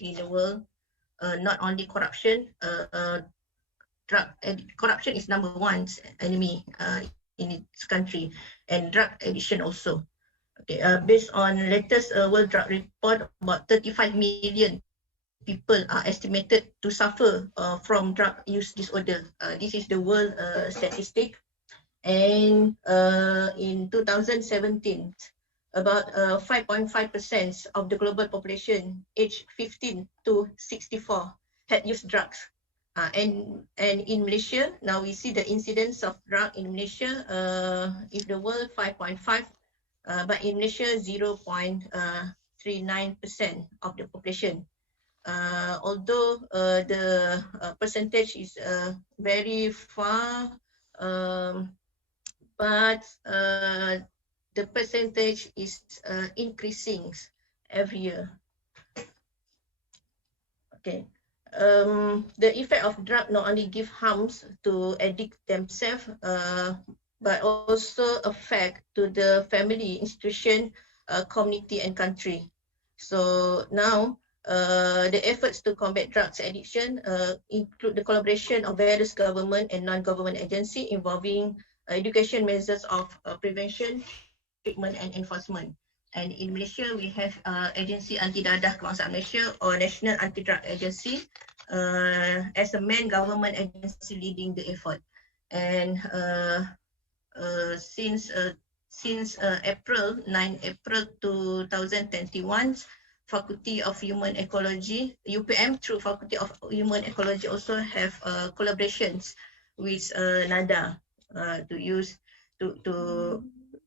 in the world. Not only corruption, corruption is number one enemy in its country, and drug addiction also. Okay, based on latest World Drug Report, about 35 million people are estimated to suffer from drug use disorder. This is the world statistic. And in 2017, about 5.5% of the global population aged 15 to 64 had used drugs. And in Malaysia, now we see the incidence of drug in Malaysia, if the world 5.5, but in Malaysia 0.39% of the population. Although the percentage is very far, but the percentage is increasing every year. Okay. The effect of drug not only give harms to addict themselves, but also affect to the family, institution, community, and country. So now, the efforts to combat drugs addiction include the collaboration of various government and non-government agencies involving education measures of prevention, treatment, and enforcement. And in Malaysia, we have Agensi Anti Dadah Kebangsaan Malaysia, or National Anti-Drug Agency, as the main government agency leading the effort. And since April 9 April 2021, Faculty of Human Ecology, UPM, through Faculty of Human Ecology, also have collaborations with NADA to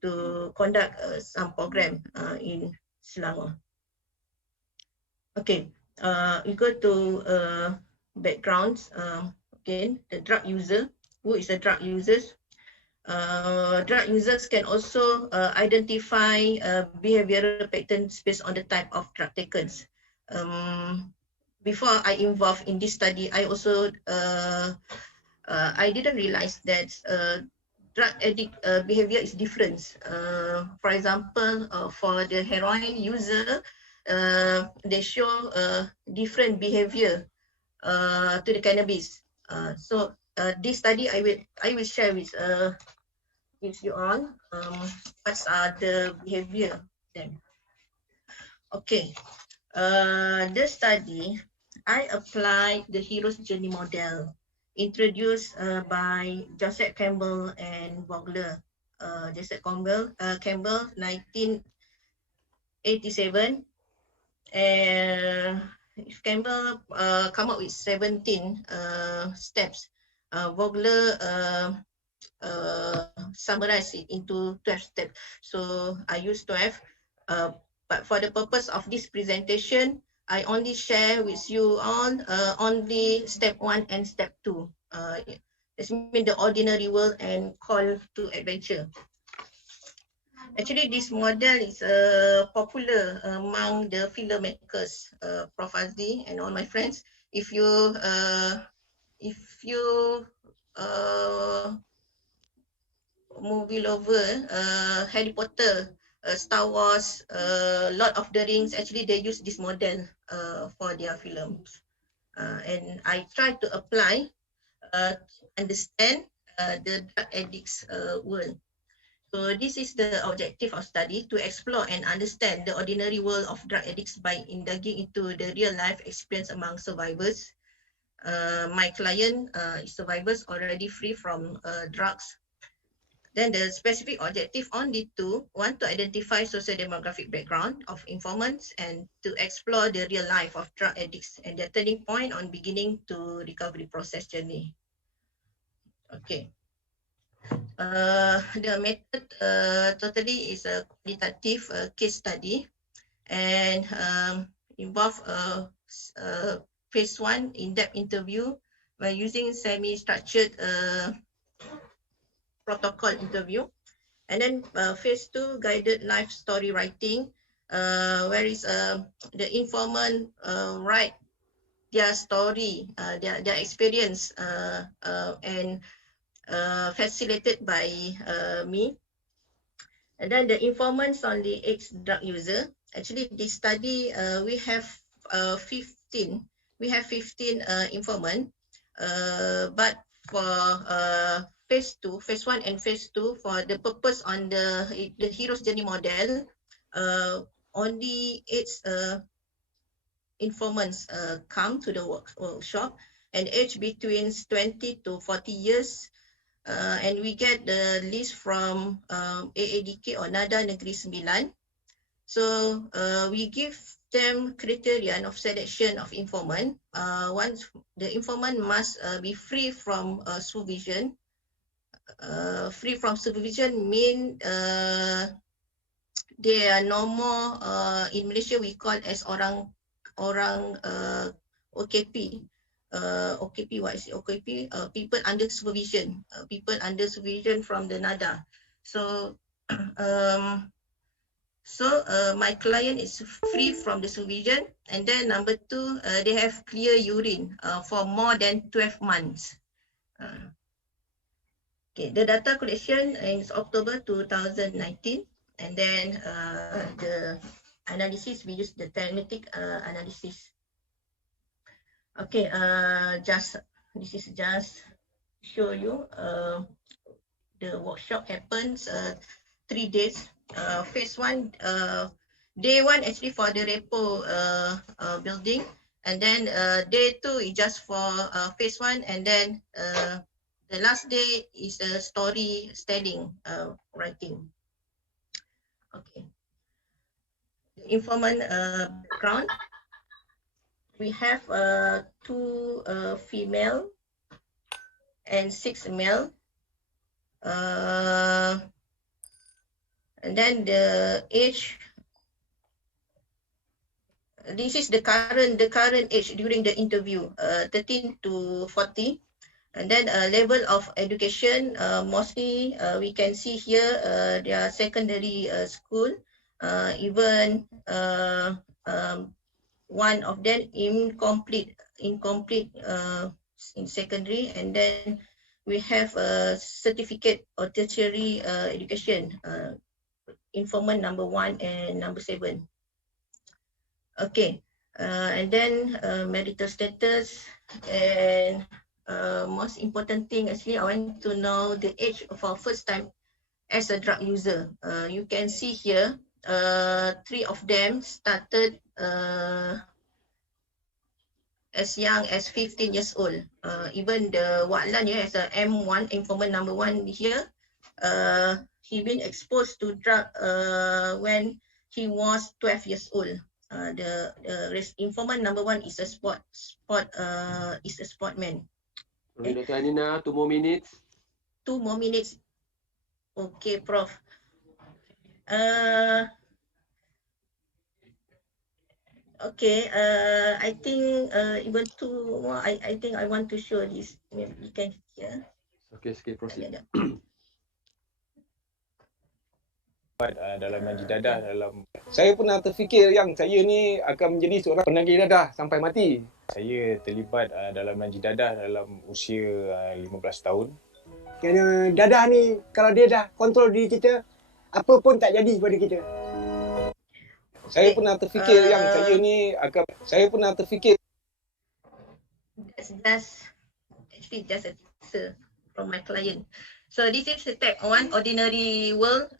to conduct some program in Selangor. Okay, we go to backgrounds. Again, the drug user. Who is a drug user? Drug users can also identify behavioral patterns based on the type of drug taken. Before I involved in this study, I also I didn't realize that drug addict behavior is different. For example, for the heroin user, they show different behavior to the cannabis. So this study I will share with you all. What are the behavior then? Okay. The study, I applied the hero's journey model introduced by Joseph Campbell and Vogler. Joseph Campbell, 1987, and Campbell come up with 17 steps. Vogler summarize it into 12 steps. So I used 12, but for the purpose of this presentation, I only share with you all only step 1 and step 2. This means the ordinary world and call to adventure. Actually, this model is popular among the filmmakers, Prof. Azli and all my friends. If you movie lover, Harry Potter, Star Wars, Lord of the Rings, actually they use this model for their films. And I try to apply to understand the drug addicts world. So this is the objective of study, to explore and understand the ordinary world of drug addicts by indulging into the real life experience among survivors. My client is survivors already free from drugs. Then the specific objective only to want to identify socio-demographic background of informants and to explore the real life of drug addicts and their turning point on beginning to recovery process journey. Okay. The method totally is a qualitative case study and involve phase 1 in-depth interview by using semi-structured protocol interview, and then phase 2 guided life story writing, where is the informant write their story, their experience, and facilitated by me. And then the informants on the ex-drug user. Actually, this study we have 15. We have 15 informant, but for phase 1 and phase 2, for the purpose on the hero's journey model, only 8 informants come to the workshop, and age between 20 to 40 years. And we get the list from AADK or Nada Negeri Sembilan. So we give them criterion of selection of informant. Once the informant must be free from supervision. Free from supervision mean they are no more in Malaysia we call as orang OKP. OKP, what is OKP? People under supervision. People under supervision from the NADA. So, my client is free from the supervision, and then number 2, they have clear urine for more than 12 months. Okay, the data collection is October 2019, and then the analysis, we use the thematic analysis. Okay, this is just show you the workshop happens 3 days. Phase 1, day 1 actually for the repo building, and then day 2 is just for phase 1, and then the last day is a storytelling writing. Okay. The informant background. We have 2 female and 6 male. And then the age, this is the current age during the interview, 13 to 40. And then level of education, mostly we can see here their secondary school, even one of them incomplete in secondary, and then we have a certificate or tertiary education, informant number 1 and number 7. Okay, and then marital status, and most important thing actually I want to know the age of our first time as a drug user. You can see here 3 of them started as young as 15 years old. Even the Waklan as a M1, informant number 1 here, he been exposed to drug when he was 12 years old. The informant number 1 is a sportman. Okay, Dr. Anina, 2 more minutes. 2 more minutes. Okay, Prof. Okay, I think even 2 more. I think I want to show this. Maybe you can hear. Okay, proceed. Dalam majlis dadah, dalam saya pernah terfikir yang saya ni akan menjadi seorang penagih dadah sampai mati. Saya terlibat dalam majlis dadah dalam usia 15 tahun. Kerana dadah ni kalau dia dah kontrol diri kita, apa pun tak jadi pada kita. Saya pernah terfikir yang saya ni akan That's actually just a teaser from my client. So this is the type 1 ordinary world.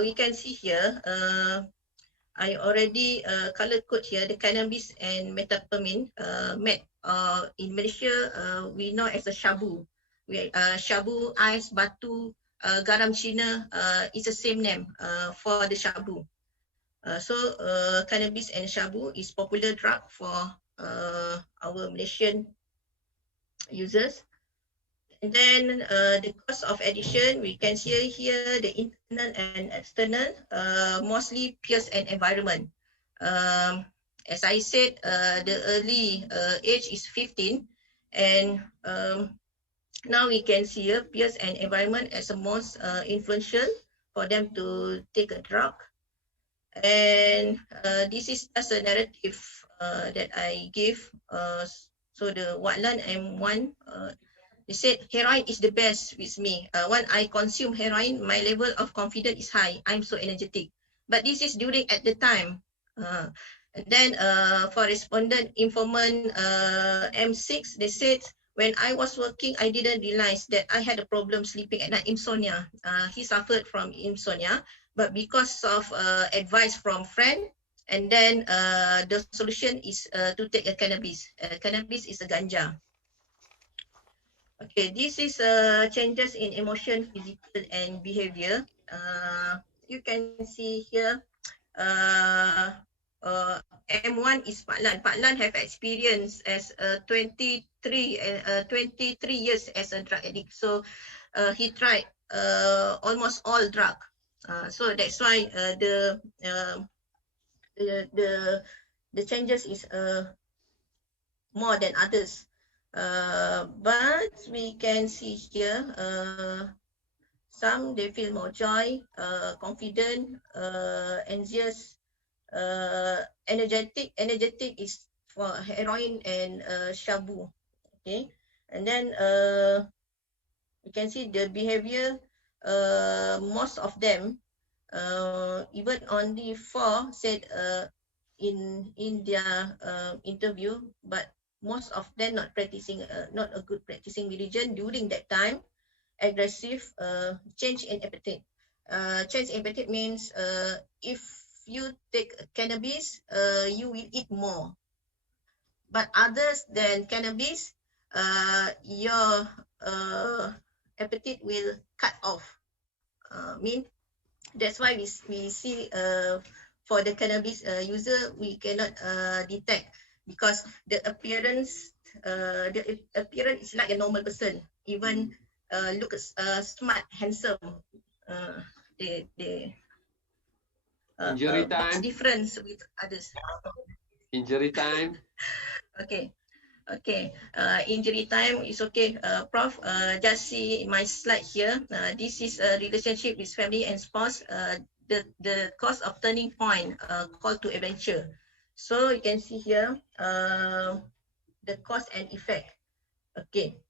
We can see here. I already color code here the cannabis and methamphetamine. In Malaysia, we know as a shabu. Shabu, ais, batu, garam Cina is the same name for the shabu. So cannabis and shabu is popular drug for our Malaysian users. And then the cause of addiction, we can see here the internal and external, mostly peers and environment. As I said, the early age is 15, and now we can see here peers and environment as the most influential for them to take a drug. And this is just a narrative that I give. So the Waklan M1, they said heroin is the best with me. When I consume heroin, my level of confidence is high. I'm so energetic. But this is during at the time. And then for respondent informant M6, they said when I was working, I didn't realize that I had a problem sleeping at night, insomnia. He suffered from insomnia, but because of advice from friend, and then the solution is to take a cannabis. Cannabis is a ganja. Okay, this is changes in emotion, physical, and behavior. You can see here, M1 is Pak Lan. Pak Lan have experience as 23 years as a drug addict. So he tried almost all drug. So that's why the changes is more than others. But we can see here some they feel more joy, confident, anxious, energetic. Energetic is for heroin and shabu. Okay, and then you can see the behavior. Most of them, even only 4 said in their interview, but most of them not practicing, not a good practicing religion during that time. Aggressive, change in appetite. Change in appetite means if you take cannabis, you will eat more. But others than cannabis, your appetite will cut off. That's why we see for the cannabis user, we cannot detect because the appearance is like a normal person, even look smart, handsome. They Injury What's time. difference with others? Injury time. Okay. Okay, injury time is okay. Prof, just see my slide here. This is a relationship with family and spouse. The cause of turning point, call to adventure. So you can see here, the cause and effect. Okay,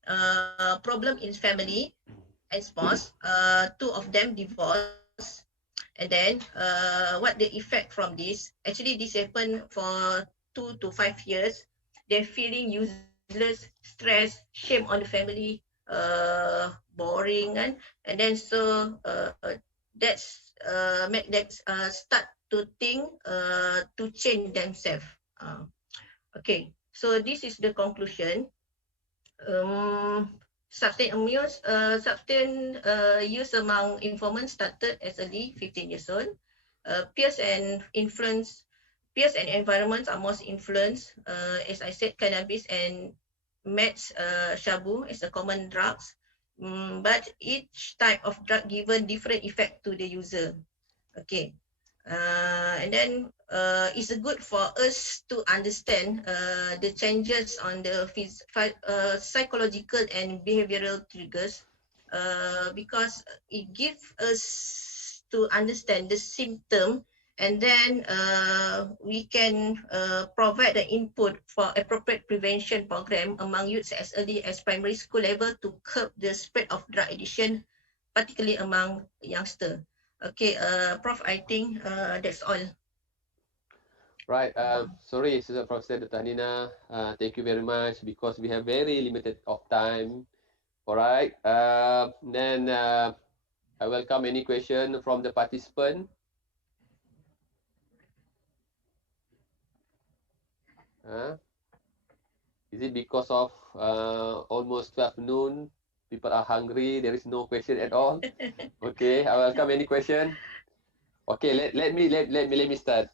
problem in family and spouse. Two of them divorce, and then what the effect from this? Actually, this happened for 2 to 5 years. They're feeling useless, stress, shame on the family, boring, and then so that's make them start to think to change themselves. Okay, so this is the conclusion. Substance use among informants started as early 15 years old. Peers and environments are most influenced. As I said, cannabis and meth, shabu is a common drugs. But each type of drug given different effect to the user. Okay. And then it's good for us to understand the changes on the psychological and behavioral triggers, because it gives us to understand the symptom, and then we can provide the input for appropriate prevention program among youths as early as primary school level to curb the spread of drug addiction, particularly among youngsters. Okay, Prof, I think that's all. Right. Sorry, Professor Dr. Hanina. Thank you very much because we have very limited of time. All right. Then I welcome any question from the participant. Is it because of almost 12 noon? People are hungry. There is no question at all. Okay, I welcome any question. Okay, let me start.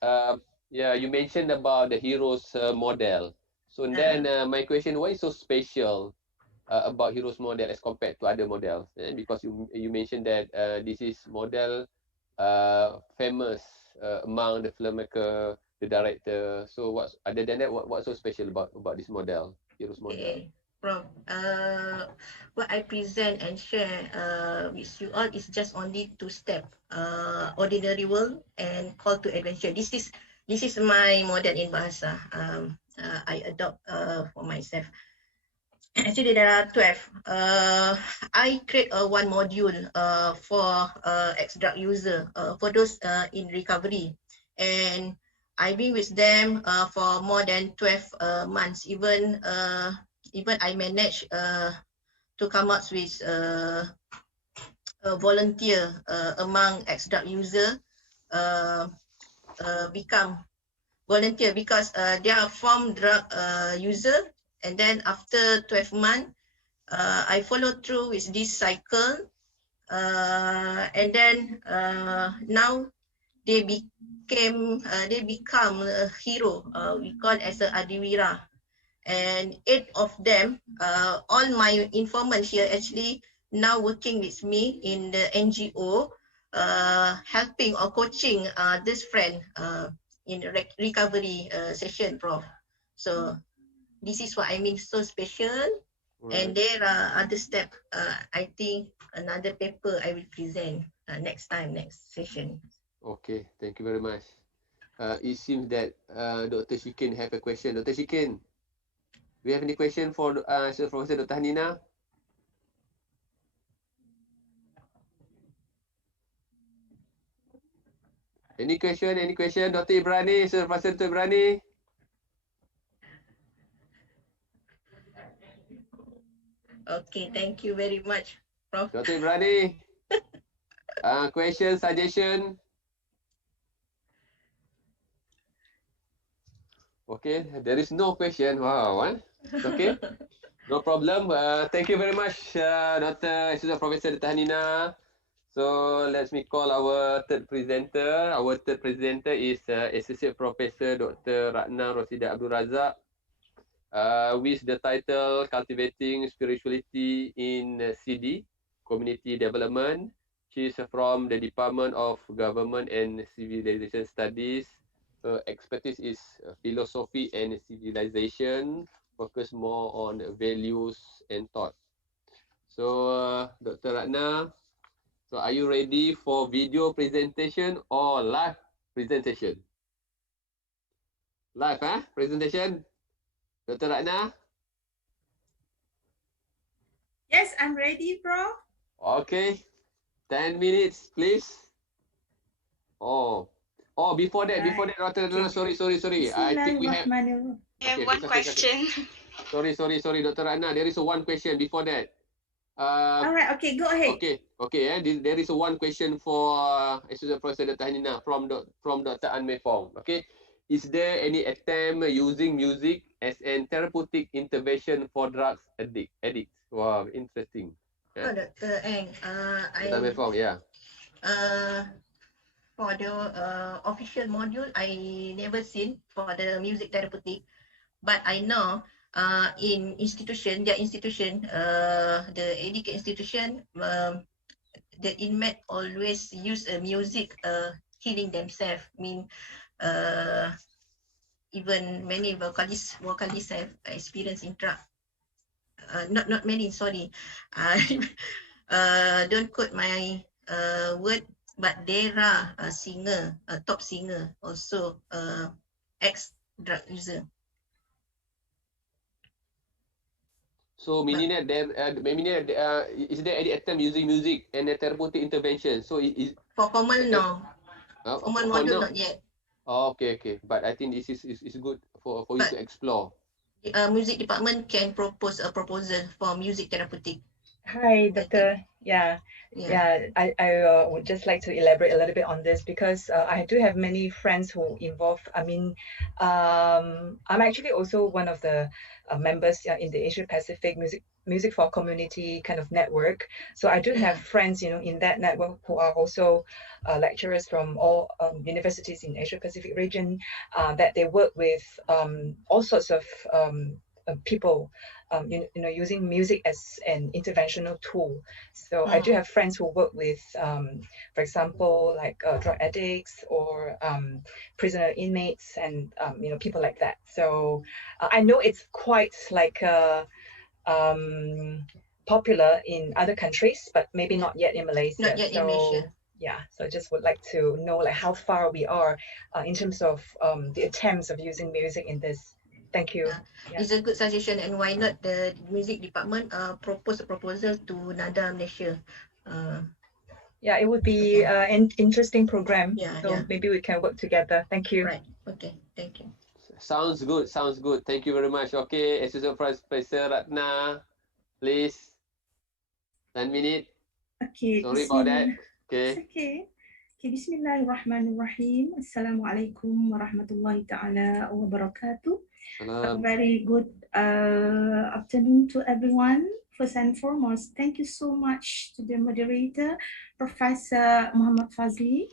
Yeah, you mentioned about the heroes model. So then my question, what is so special about heroes model as compared to other models? Because you mentioned that this is model famous among the filmmaker, the director. So what's other than that? What's so special about this model, heroes model? Okay, Prof. What I present and share with you all is just only 2 step. Ordinary world and call to adventure. This is my model in bahasa. I adopt for myself. Actually, there are 12. I create one module for ex-drug user for those in recovery, and I've been with them for more than 12 months. Even I managed to come up with a volunteer among ex-drug user become volunteer because they are from drug user, and then after 12 months I followed through with this cycle, and then now they become a hero. We call as a adiwira, and 8 of them, all my informants here actually now working with me in the NGO, helping or coaching this friend in recovery session, Prof. So this is what I mean so special. And there are other steps. I think another paper I will present next session. Okay, thank you very much. It seems that Dr. Shikin have a question. Dr. Shikin, do you have any question for Professor Dr. Hanina? Any question? Any question? Dr. Ibrani, Professor Dr. Ibrani? Okay, thank you very much, Prof. Dr. Ibrani, question, suggestion? Okay, there is no question. Wow, okay. No problem. Thank you very much, Dr. Professor Dr. Hanina. So let me call our third presenter. Our third presenter is Associate Professor Dr. Ratna Rosida Abdul Razak, with the title Cultivating Spirituality in CD, Community Development. She's from the Department of Government and Civilization Studies. Her expertise is philosophy and civilization, focus more on values and thought. So, Dr. Ratna, so are you ready for video presentation or live presentation? Live, presentation? Dr. Ratna? Yes, I'm ready, bro. Okay, 10 minutes, please. Oh, before that, Dr. Ratna, sorry. I think we have... Bismillahirrahmanirrahim. I have Okay, one question. Sorry, Dr. Ratna. There is one question before that. All right, okay, go ahead. Okay. There is one question for Associate Professor Dr. Hanina from Dr. An Mei Fong. Okay, is there any attempt using music as an therapeutic intervention for drugs addicts? Wow, interesting. Oh, Dr. Ang, Dr. An Mei Fong, yeah. For the official module, I never seen for the music therapeutic, but I know in their institution, the education institution, the inmate always use music healing themselves. Even many vocalists have experience in drug. Not many, sorry. Don't quote my word, but there are a singer, a top singer, also ex-drug user. So meaning that is there any attempt using music and a therapeutic intervention? So is for formal no. Formal module not yet. Oh, okay. But I think this is good for you to explore. Music department can propose a proposal for music therapeutic. Hi, Doctor. Yeah. I would just like to elaborate a little bit on this because I do have many friends who involve. I'm actually also one of the members in the Asia Pacific Music for Community kind of network. So I do have friends, in that network who are also lecturers from all universities in Asia Pacific region that they work with all sorts of people, using music as an interventional tool. So I do have friends who work with, for example, like drug addicts or prisoner inmates and, people like that. So I know it's quite like popular in other countries, but maybe not yet in Malaysia. Not yet in Malaysia. Yeah, so I just would like to know like how far we are in terms of the attempts of using music in this. Thank you. It's a good suggestion, and why not the music department propose a proposal to NADA Malaysia. It would be an interesting program. Yeah. Maybe we can work together. Thank you. Right. Okay. Thank you. Sounds good. Thank you very much. Okay, Associate Professor Ratna, please. 10 minutes. Okay. Sorry about that. Okay. It's okay. Okay, Bismillahirrahmanirrahim. Assalamualaikum warahmatullahi ta'ala wabarakatuh. A very good afternoon to everyone. First and foremost, thank you so much to the moderator, Professor Muhammad Fazli.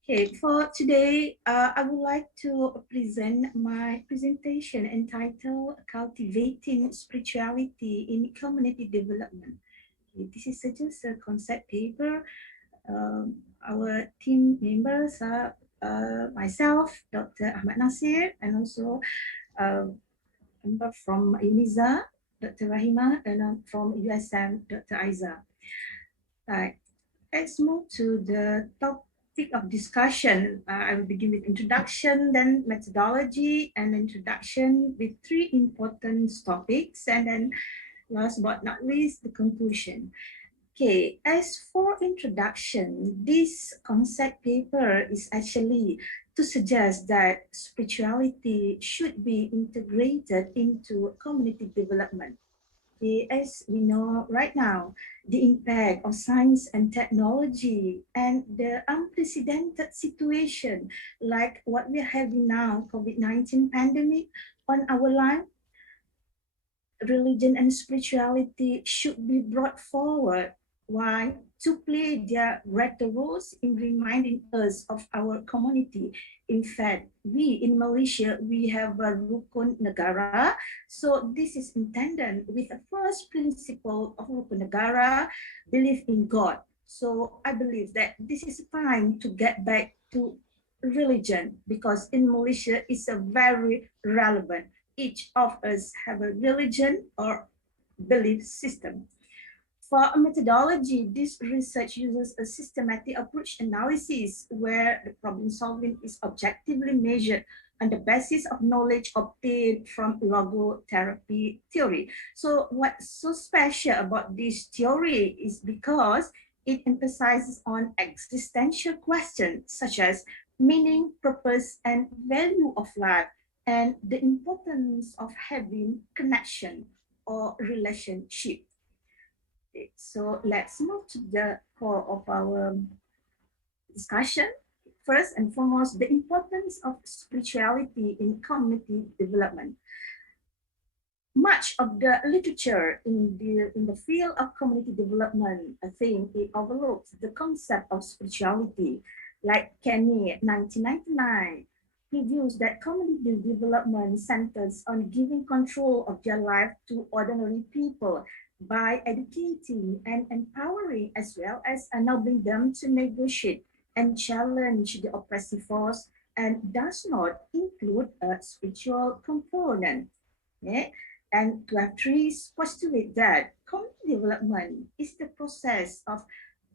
Okay, for today, I would like to present my presentation entitled Cultivating Spirituality in Community Development. Okay, this is just a concept paper. Our team members are myself, Dr. Ahmad Nasir, and also member from UNIZA, Dr. Rahima, and from USM, Dr. Aiza. Right. Let's move to the topic of discussion. I will begin with introduction, then methodology, and introduction with 3 important topics, and then last but not least, the conclusion. Okay, as for introduction, this concept paper is actually to suggest that spirituality should be integrated into community development. Okay, as we know right now, the impact of science and technology and the unprecedented situation like what we are having now, COVID-19 pandemic, on our life, religion and spirituality should be brought forward. Why? To play their greater roles in reminding us of our community. In fact, we in Malaysia, we have a Rukun Negara. So this is intended with the first principle of Rukun Negara, belief in God. So I believe that this is time to get back to religion, because in Malaysia it's a very relevant. Each of us have a religion or belief system. For a methodology, this research uses a systematic approach analysis where the problem solving is objectively measured on the basis of knowledge obtained from logotherapy theory. So what's so special about this theory is because it emphasizes on existential questions such as meaning, purpose, and value of life, and the importance of having connection or relationship. So let's move to the core of our discussion. First and foremost, the importance of spirituality in community development. Much of the literature in the field of community development, I think it overlooks the concept of spirituality. Like Kenny, 1999, he views that community development centers on giving control of their life to ordinary people by educating and empowering, as well as enabling them to negotiate and challenge the oppressive force, and does not include a spiritual component. Okay? And 12.3 postulate that community development is the process of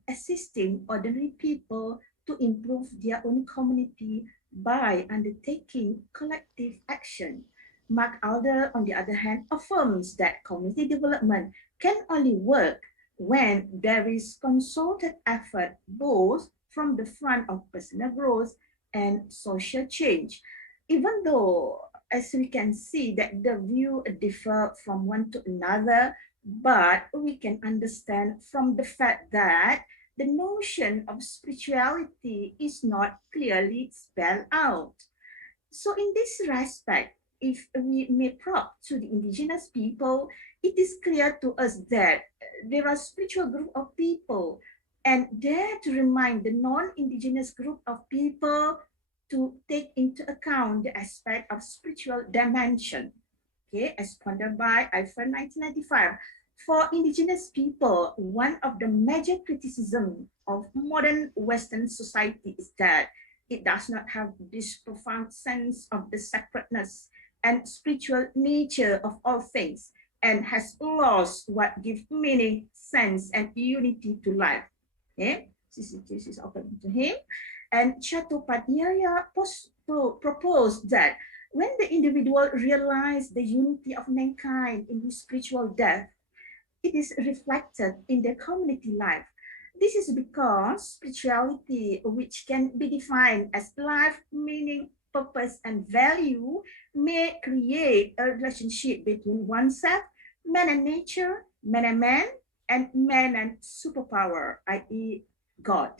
assisting ordinary people to improve their own community by undertaking collective action. Mark Alder, on the other hand, affirms that community development can only work when there is concerted effort both from the front of personal growth and social change. Even though, as we can see, that the view differ from one to another, but we can understand from the fact that the notion of spirituality is not clearly spelled out. So in this respect, if we may probe to the indigenous people, it is clear to us that there are spiritual group of people, and dare to remind the non-indigenous group of people to take into account the aspect of spiritual dimension, okay, as pondered by IFER 1995. For indigenous people, one of the major criticisms of modern Western society is that it does not have this profound sense of the sacredness and spiritual nature of all things, and has lost what gives meaning, sense, and unity to life. Okay? This is according to him. And Chattopadhyaya proposed that when the individual realized the unity of mankind in his spiritual death, it is reflected in their community life. This is because spirituality, which can be defined as life, meaning, purpose, and value, may create a relationship between oneself, man and nature, man and man, and man and superpower, i.e. God.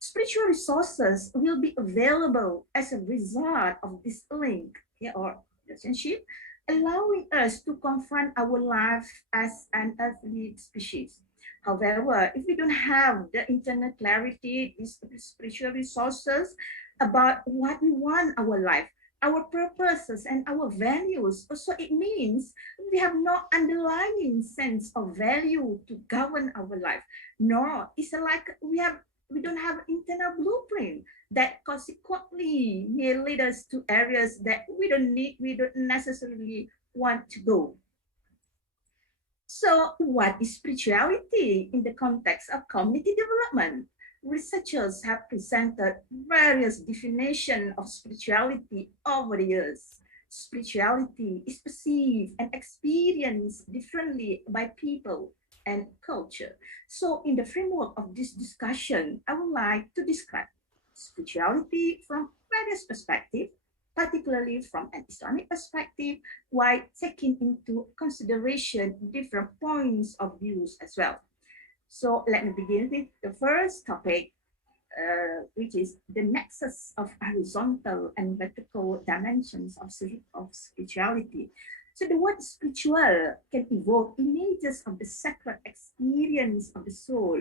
Spiritual resources will be available as a result of this link, yeah, or relationship, allowing us to confront our life as an earthly species. However, if we don't have the internal clarity, these spiritual resources about what we want our life, our purposes, and our values, so it means we have no underlying sense of value to govern our life. Nor it's like we don't have internal blueprint that consequently may lead us to areas that we don't necessarily want to go. So what is spirituality in the context of community development? Researchers have presented various definitions of spirituality over the years. Spirituality is perceived and experienced differently by people and culture. So in the framework of this discussion, I would like to describe spirituality from various perspectives, particularly from an Islamic perspective, while taking into consideration different points of views as well. So let me begin with the first topic, which is the nexus of horizontal and vertical dimensions of spirituality. So the word spiritual can evoke images of the sacred experience of the soul.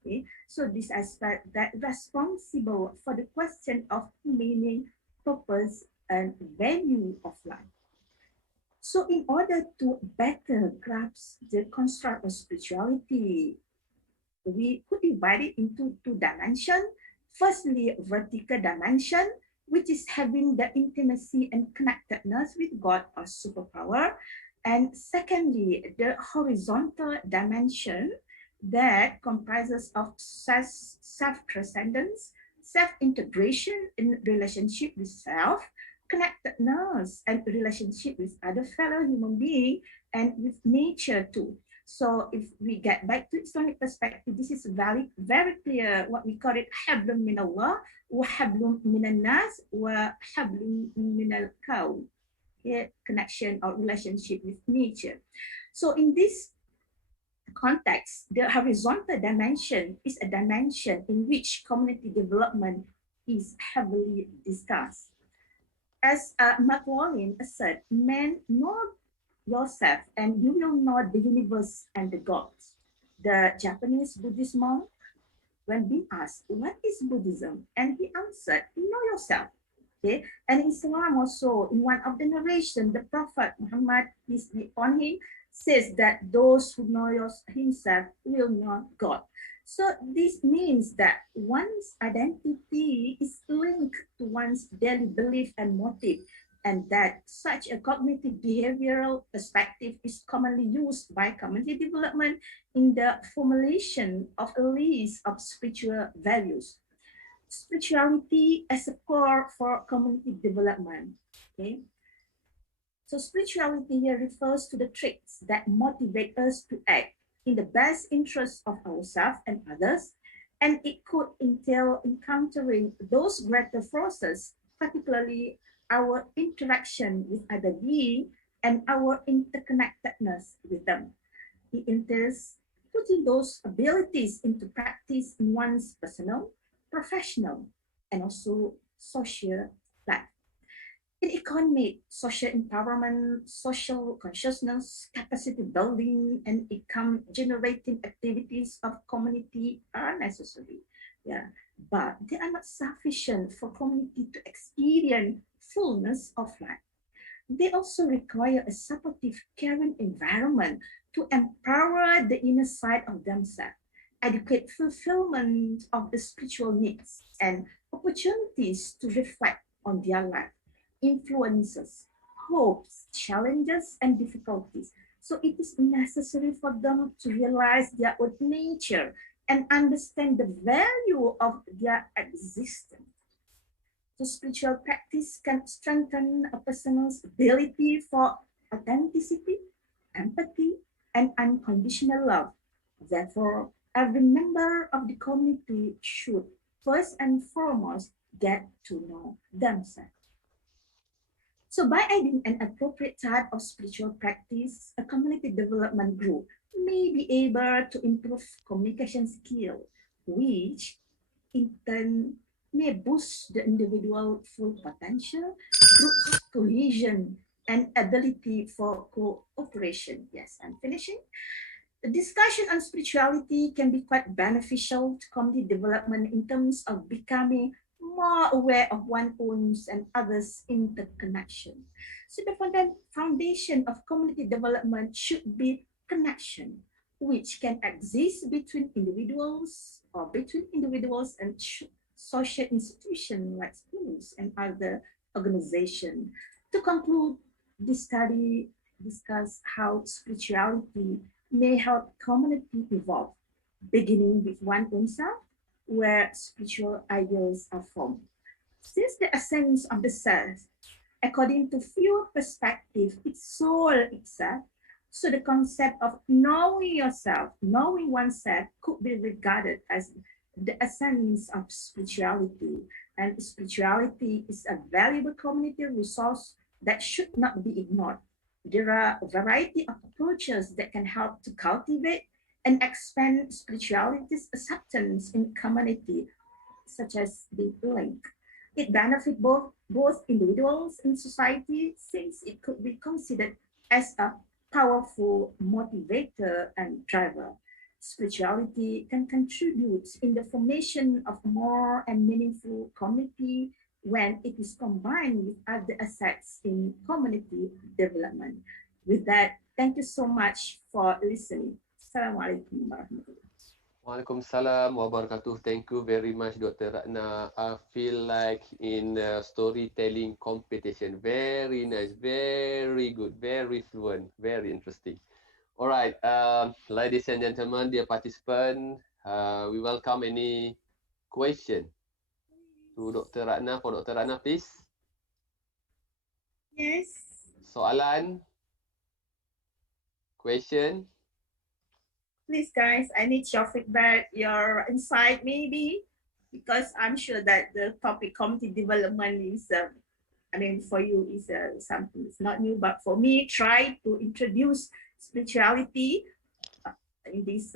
Okay? So this aspect that responsible for the question of meaning, purpose, and value of life. So in order to better grasp the construct of spirituality, we could divide it into two dimensions. Firstly, vertical dimension, which is having the intimacy and connectedness with God or superpower. And secondly, the horizontal dimension that comprises of self-transcendence, self-integration in relationship with self, connectedness and relationship with other fellow human being and with nature too. So if we get back to Islamic perspective, this is very clear what we call it hablum min Allah, wa hablum minan nas, wa hablum minal kawn. Connection or relationship with nature. So in this context, the horizontal dimension is a dimension in which community development is heavily discussed. As McLaughlin said, man, know yourself and you will know the universe and the gods. The Japanese Buddhist monk, when being asked, what is Buddhism? And he answered, know yourself. Okay? And in Islam also, in one of the narration, the Prophet Muhammad, peace be upon him, says that those who know himself will know God. So this means that one's identity is linked to one's daily belief and motive, and that such a cognitive behavioral perspective is commonly used by community development in the formulation of a list of spiritual values. Spirituality as a core for community development. Okay. So spirituality here refers to the traits that motivate us to act in the best interest of ourselves and others, and it could entail encountering those greater forces, particularly our interaction with other beings and our interconnectedness with them. It entails putting those abilities into practice in one's personal, professional, and also social life. In economic, social empowerment, social consciousness, capacity building, and income generating activities of community are necessary. Yeah, but they are not sufficient for community to experience fullness of life. They also require a supportive, caring environment to empower the inner side of themselves, adequate fulfillment of the spiritual needs, and opportunities to reflect on their life, influences, hopes, challenges, and difficulties. So it is necessary for them to realize their own nature and understand the value of their existence. So spiritual practice can strengthen a person's ability for authenticity, empathy, and unconditional love. Therefore, every member of the community should first and foremost get to know themselves. So by adding an appropriate type of spiritual practice, a community development group may be able to improve communication skill, which in turn may boost the individual full potential, group cohesion, and ability for cooperation. Yes, I'm finishing. The discussion on spirituality can be quite beneficial to community development in terms of becoming more aware of one's own and others' interconnection. So the foundation of community development should be connection, which can exist between individuals or between individuals and social institutions like schools and other organizations. To conclude, this study discuss how spirituality may help community evolve, beginning with one own self, where spiritual ideals are formed. Since the essence of the self, according to few perspectives, it's soul itself, so the concept of knowing yourself, knowing oneself could be regarded as the essence of spirituality. And spirituality is a valuable community resource that should not be ignored. There are a variety of approaches that can help to cultivate and expand spirituality's acceptance in community, such as the link. It benefits both individuals and society since it could be considered as a powerful motivator and driver. Spirituality can contribute in the formation of more and meaningful community when it is combined with other assets in community development. With that, thank you so much for listening. Assalamualaikum warahmatullahi wabarakatuh. Waalaikumsalam wabarakatuh. Thank you very much, Dr. Ratna. I feel like in a storytelling competition. Very nice, very good, very fluent, very interesting. All right, ladies and gentlemen, dear participant, we welcome any question to Dr. Ratna. For Dr. Ratna, please. Yes. Soalan, question. Please, guys, I need your feedback, your insight, maybe, because I'm sure that the topic community development is, for you is something it's not new, but for me, try to introduce spirituality in this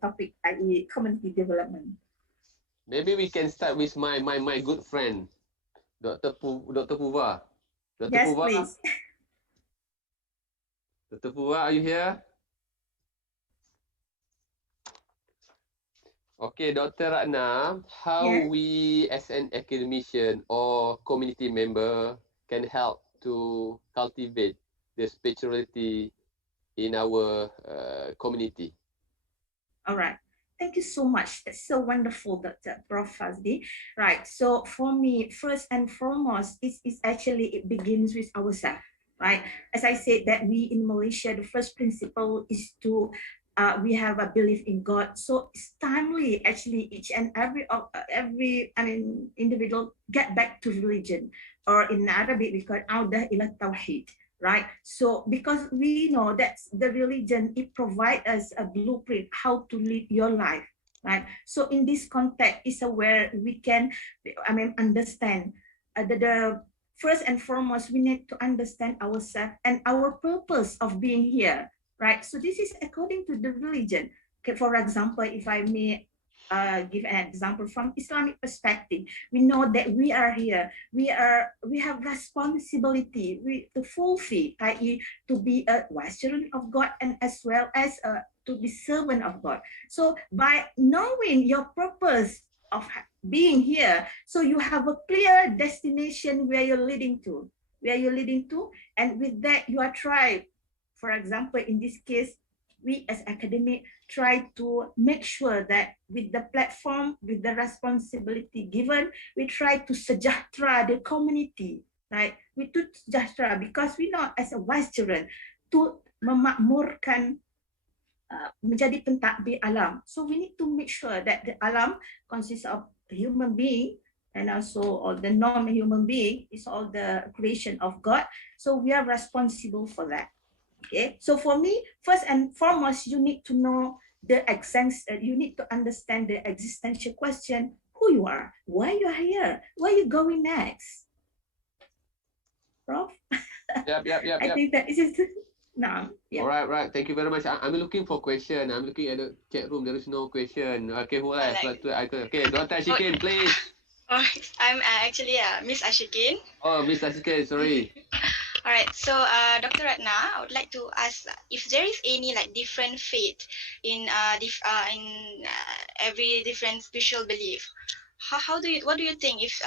topic, i.e., community development. Maybe we can start with my good friend, Dr. Puva. Dr. Yes, Puva. please. Dr. Puva, are you here? Okay, Dr. Ratna, how Yeah. we as an academician or community member can help to cultivate the spirituality in our community? All right. Thank you so much. That's so wonderful, Dr. Prof. Fazli. Right. So for me, first and foremost, it's actually, it begins with ourselves, right? As I said that we in Malaysia, the first principle is to we have a belief in God. So it's timely, actually, each and every individual get back to religion, or in Arabic we call audah ila tawhid. Right, so because we know that the religion, it provides us a blueprint how to live your life, right? So in this context is where we can understand the first and foremost, we need to understand ourselves and our purpose of being here, right? So this is according to the religion. Okay, for example, if I may give an example from Islamic perspective, we know that we are here. We have responsibility to fulfill, i.e., to be a wise children of God, and as well as to be servant of God. So by knowing your purpose of being here, so you have a clear destination where you're leading to, and with that you are trying. For example, in this case, we as academic try to make sure that with the platform, with the responsibility given, we try to sejahtera the community, right? We to sejahtera because we know as a wise children to memakmurkan menjadi pentadbir alam. So we need to make sure that the alam consists of human being, and also all the non-human being is all the creation of God. So we are responsible for that. Okay, so for me, first and foremost, you need to know you need to understand the existential question: who you are, why you are here, where you going next, Prof. Yep. I think that is it. Now, yeah. All right. Thank you very much. I'm looking for question. I'm looking at the chat room. There is no question. Okay, who else? Okay, Dr. Ashikin, please. Oh, I'm actually Miss Ashikin. Oh, Miss Ashikin, sorry. All right, so Dr. Ratna, I would like to ask if there is any like different faith in every different spiritual belief. What do you think if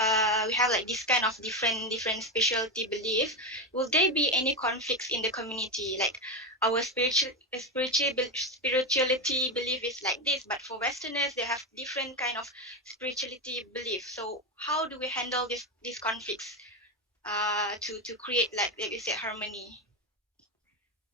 we have like this kind of different spirituality belief? Will there be any conflicts in the community? Like our spirituality belief is like this, but for Westerners they have different kind of spirituality belief. So how do we handle these conflicts? To create like you said harmony.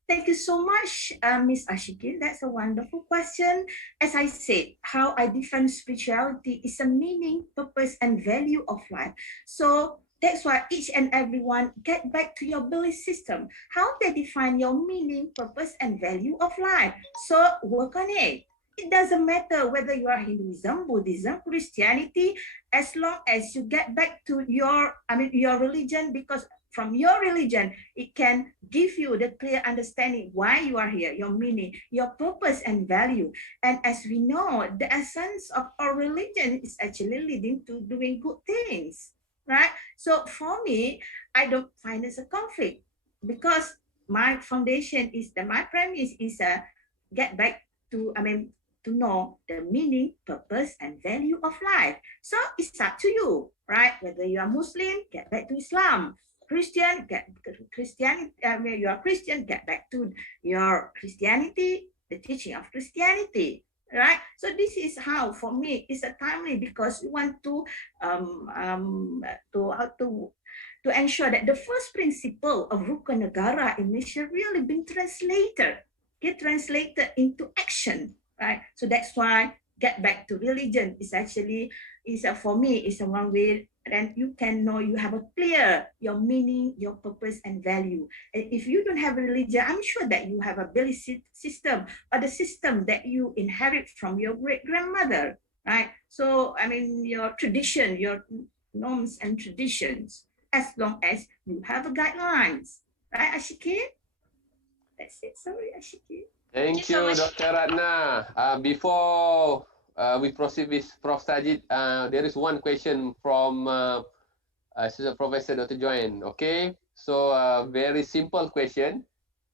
Thank you so much, Miss Ashikin. That's a wonderful question. As I said, how I define spirituality is a meaning, purpose, and value of life. So that's why each and everyone get back to your belief system. How they define your meaning, purpose, and value of life. So work on it. It doesn't matter whether you are Hinduism, Buddhism, Christianity, as long as you get back to your religion, because from your religion, it can give you the clear understanding why you are here, your meaning, your purpose and value. And as we know, the essence of our religion is actually leading to doing good things, right? So for me, I don't find this a conflict, because my foundation is that my premise is get back to, to know the meaning, purpose, and value of life. So it's up to you, right? Whether you are Muslim, get back to Islam. Christian, get Christianity. You are Christian, get back to your Christianity, the teaching of Christianity. right? So this is how, for me, it's a timely, because we want to to ensure that the first principle of Rukun Negara in Malaysia really been translated into action, right? So that's why get back to religion is actually for me is a one way. Then you can know, you have a clear your meaning, your purpose and value. And if you don't have a religion, I'm sure that you have a belief system, or the system that you inherit from your great grandmother, right? So I mean, your tradition, your norms and traditions, as long as you have a guidelines, right, Ashiki? That's it. Sorry, Ashiki. Thank you, Dr. Ratna. Before we proceed with Prof. Sajid, there is one question from Assistant Professor Dr. Joanne. Okay, so very simple question.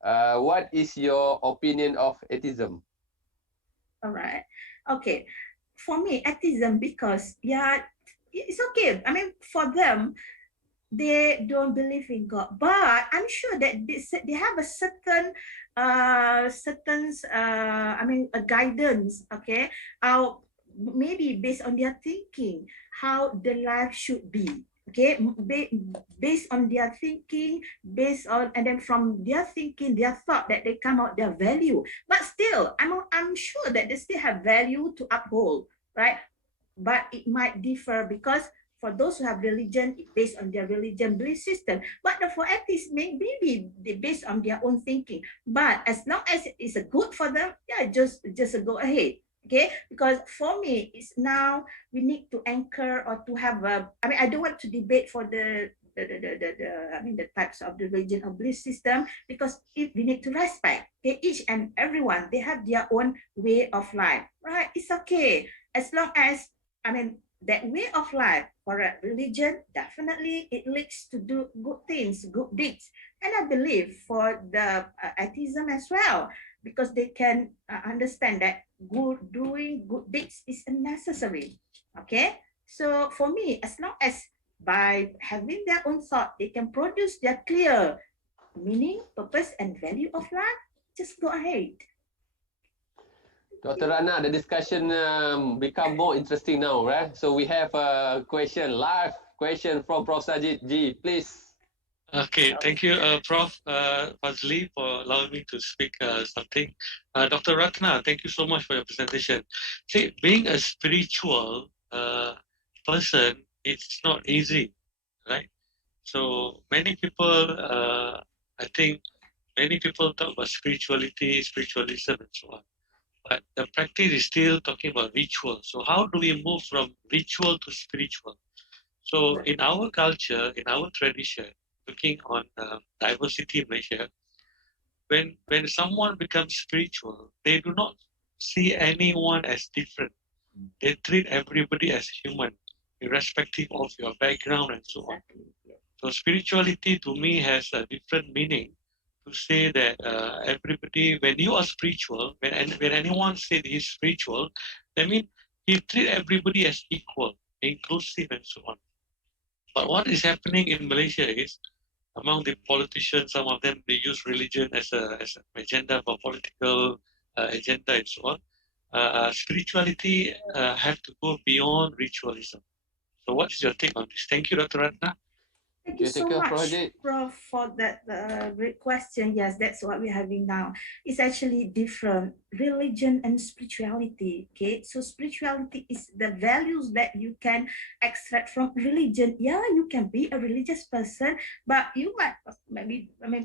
What is your opinion of atheism? All right. Okay. For me, atheism, because yeah, it's okay. I mean, for them, they don't believe in God, but I'm sure that they have a certain a guidance, okay, maybe based on their thinking how the life should be, okay, based on their thinking, based on, and then from their thinking, their thought, that they come out their value. But still, I'm sure that they still have value to uphold, right? But it might differ, because for those who have religion, it's based on their religion belief system. But for atheists, maybe they based on their own thinking. But as long as it's a good for them, yeah, just go ahead. Okay, because for me, it's now we need to anchor, or to have a. I mean, I don't want to debate for the the types of the religion or belief system, because if we need to respect, okay, each and everyone, they have their own way of life, right? It's okay as long as, I mean, that way of life for a religion, definitely it leads to do good things, good deeds. And I believe for the atheism as well, because they can understand that doing good deeds is necessary. Okay? So for me, as long as by having their own thought, they can produce their clear meaning, purpose, and value of life, just go ahead. Dr. Rana, the discussion become more interesting now, right? So we have a question, live question from Prof. Sajid Ji, please. Okay, thank you, Prof. Fazli, for allowing me to speak something. Dr. Ratna, thank you so much for your presentation. See, being a spiritual person, it's not easy, right? So many people, I think, many people talk about spirituality, spiritualism, and so on. But the practice is still talking about ritual. So how do we move from ritual to spiritual? So in our culture, in our tradition, looking on diversity in Malaysia, when someone becomes spiritual, they do not see anyone as different. They treat everybody as human, irrespective of your background and so on. So spirituality to me has a different meaning, to say that everybody, when you are spiritual, when anyone says he's spiritual, that means he treats everybody as equal, inclusive, and so on. But what is happening in Malaysia is, among the politicians, some of them, they use religion as an agenda for political agenda and so on. Spirituality have to go beyond ritualism. So what is your take on this? Thank you, Dr. Ratna. Thank you so much, Prof, for that great question. Yes, that's what we're having now. It's actually different, religion and spirituality. Okay, so spirituality is the values that you can extract from religion. Yeah, you can be a religious person, but you might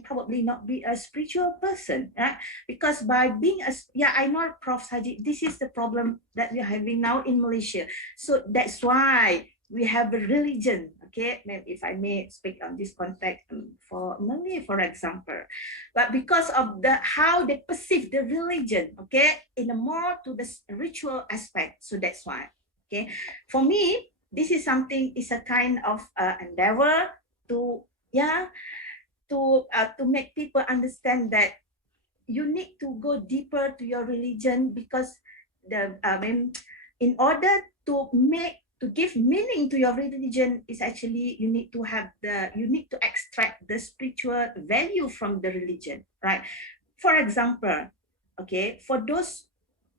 probably not be a spiritual person, right? Because by being I know, Prof Sajid, this is the problem that we're having now in Malaysia. So that's why we have a religion, okay, if I may speak on this context for Malay, for example. But because of how they perceive the religion, okay, in a more to the ritual aspect, so that's why, okay. For me, this is something, is a kind of endeavor to make people understand that you need to go deeper to your religion, because in order to give meaning to your religion is actually you need to extract the spiritual value from the religion, right? For example, okay, for those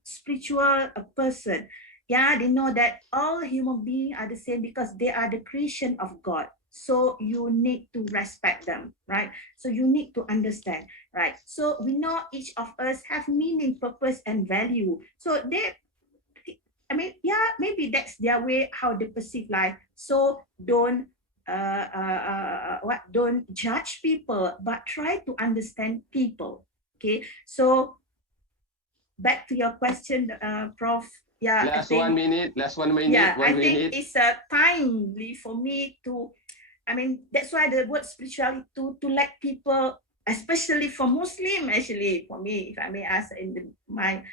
spiritual person. Yeah, they know that all human beings are the same because they are the creation of God. So you need to respect them, right? So you need to understand, right? So we know each of us have meaning, purpose, and value. So they, I mean, yeah, maybe that's their way how they perceive life. So don't judge people, but try to understand people. Okay, so back to your question, Prof. Yeah, Last 1 minute. Last 1 minute. yeah, 1 I think minute. it's timely for me to, I mean, that's why the word spirituality to let people, especially for Muslim, actually, for me, if I may ask in my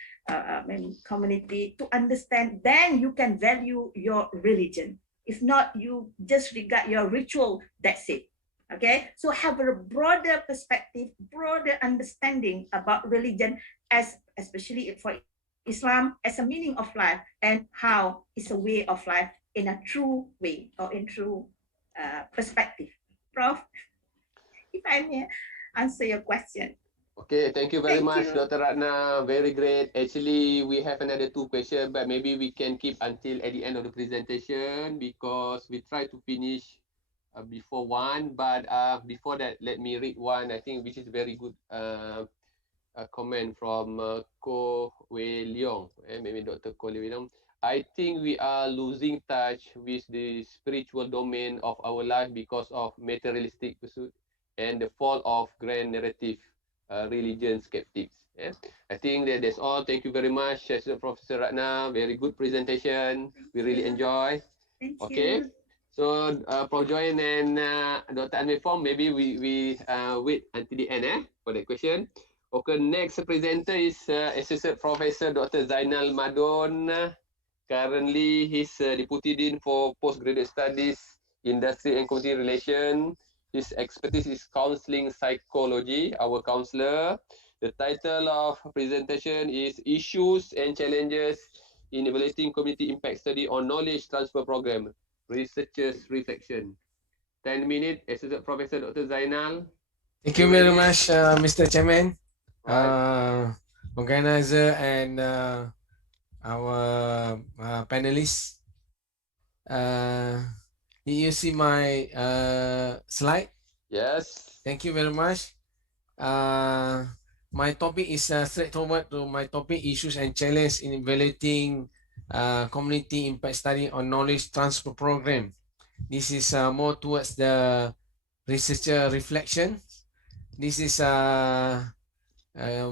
community, to understand, then you can value your religion. If not, you just regard your ritual, that's it. Okay, so have a broader perspective, broader understanding about religion, as especially for Islam as a meaning of life and how it's a way of life in a true way or in true perspective. Prof, if I may answer your question. Okay, thank you very Thank much, you. Dr. Ratna. Very great. Actually, we have another 2 questions, but maybe we can keep until at the end of the presentation because we try to finish before 1. But before that, let me read one, I think, which is very good comment from Ko Wei Leong, maybe Dr. Ko Wei Leong. I think we are losing touch with the spiritual domain of our life because of materialistic pursuit and the fall of grand narrative religion skeptics. Yeah. I think that's all. Thank you very much, Professor Ratna. Very good presentation. We really enjoy. Thank Okay. you. So, Prof. Joyn and Dr. Anwar Fong, maybe we wait until the end for that question. Okay, next presenter is Associate Professor Dr. Zainal Madon. Currently, he's Deputy Dean for Postgraduate Studies, Industry and Community Relation. His expertise is counseling psychology, our counselor. The title of presentation is Issues and Challenges in Evaluating Community Impact Study on Knowledge Transfer Program, Researchers Reflection. 10 minutes, Associate Professor Dr. Zainal. Thank you very much, Mr. Chairman, Right. organizer, and our panelists. Did you see my slide? Yes. Thank you very much. My topic is straightforward to my topic, issues and challenges in evaluating community impact study on knowledge transfer program. This is more towards the researcher reflection. This is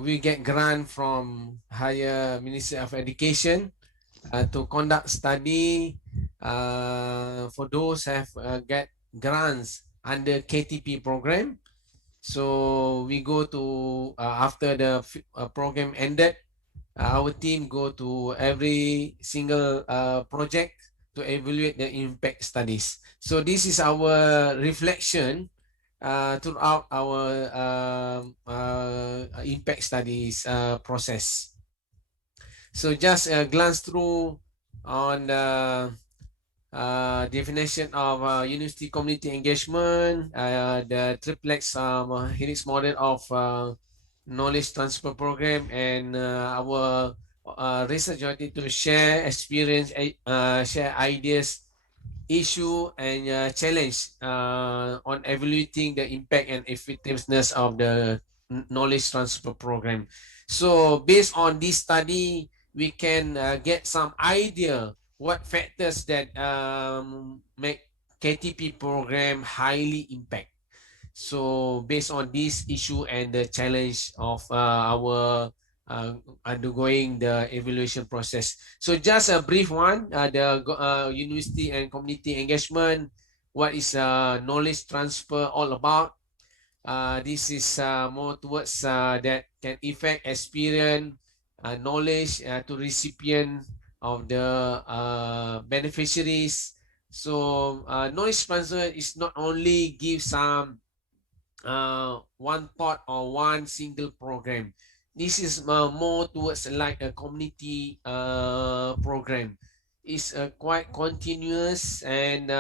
we get grant from higher Ministry of Education to conduct study for those have get grants under KTP program. So we go to after the program ended, our team go to every single project to evaluate the impact studies. So this is our reflection throughout our impact studies process. So just glance through on the definition of university community engagement, the triplex Helix model of knowledge transfer program, and our research objective to share experience, share ideas, issue, and challenge on evaluating the impact and effectiveness of the knowledge transfer program. So based on this study, we can get some idea what factors that make KTP program highly impact. So based on this issue and the challenge of our undergoing the evaluation process. So just a brief one, the university and community engagement, what is knowledge transfer all about? This is more towards that can affect experience, knowledge to recipient of the beneficiaries. So knowledge transfer is not only give some one thought or one single program. This is more towards like a community program. It's quite continuous and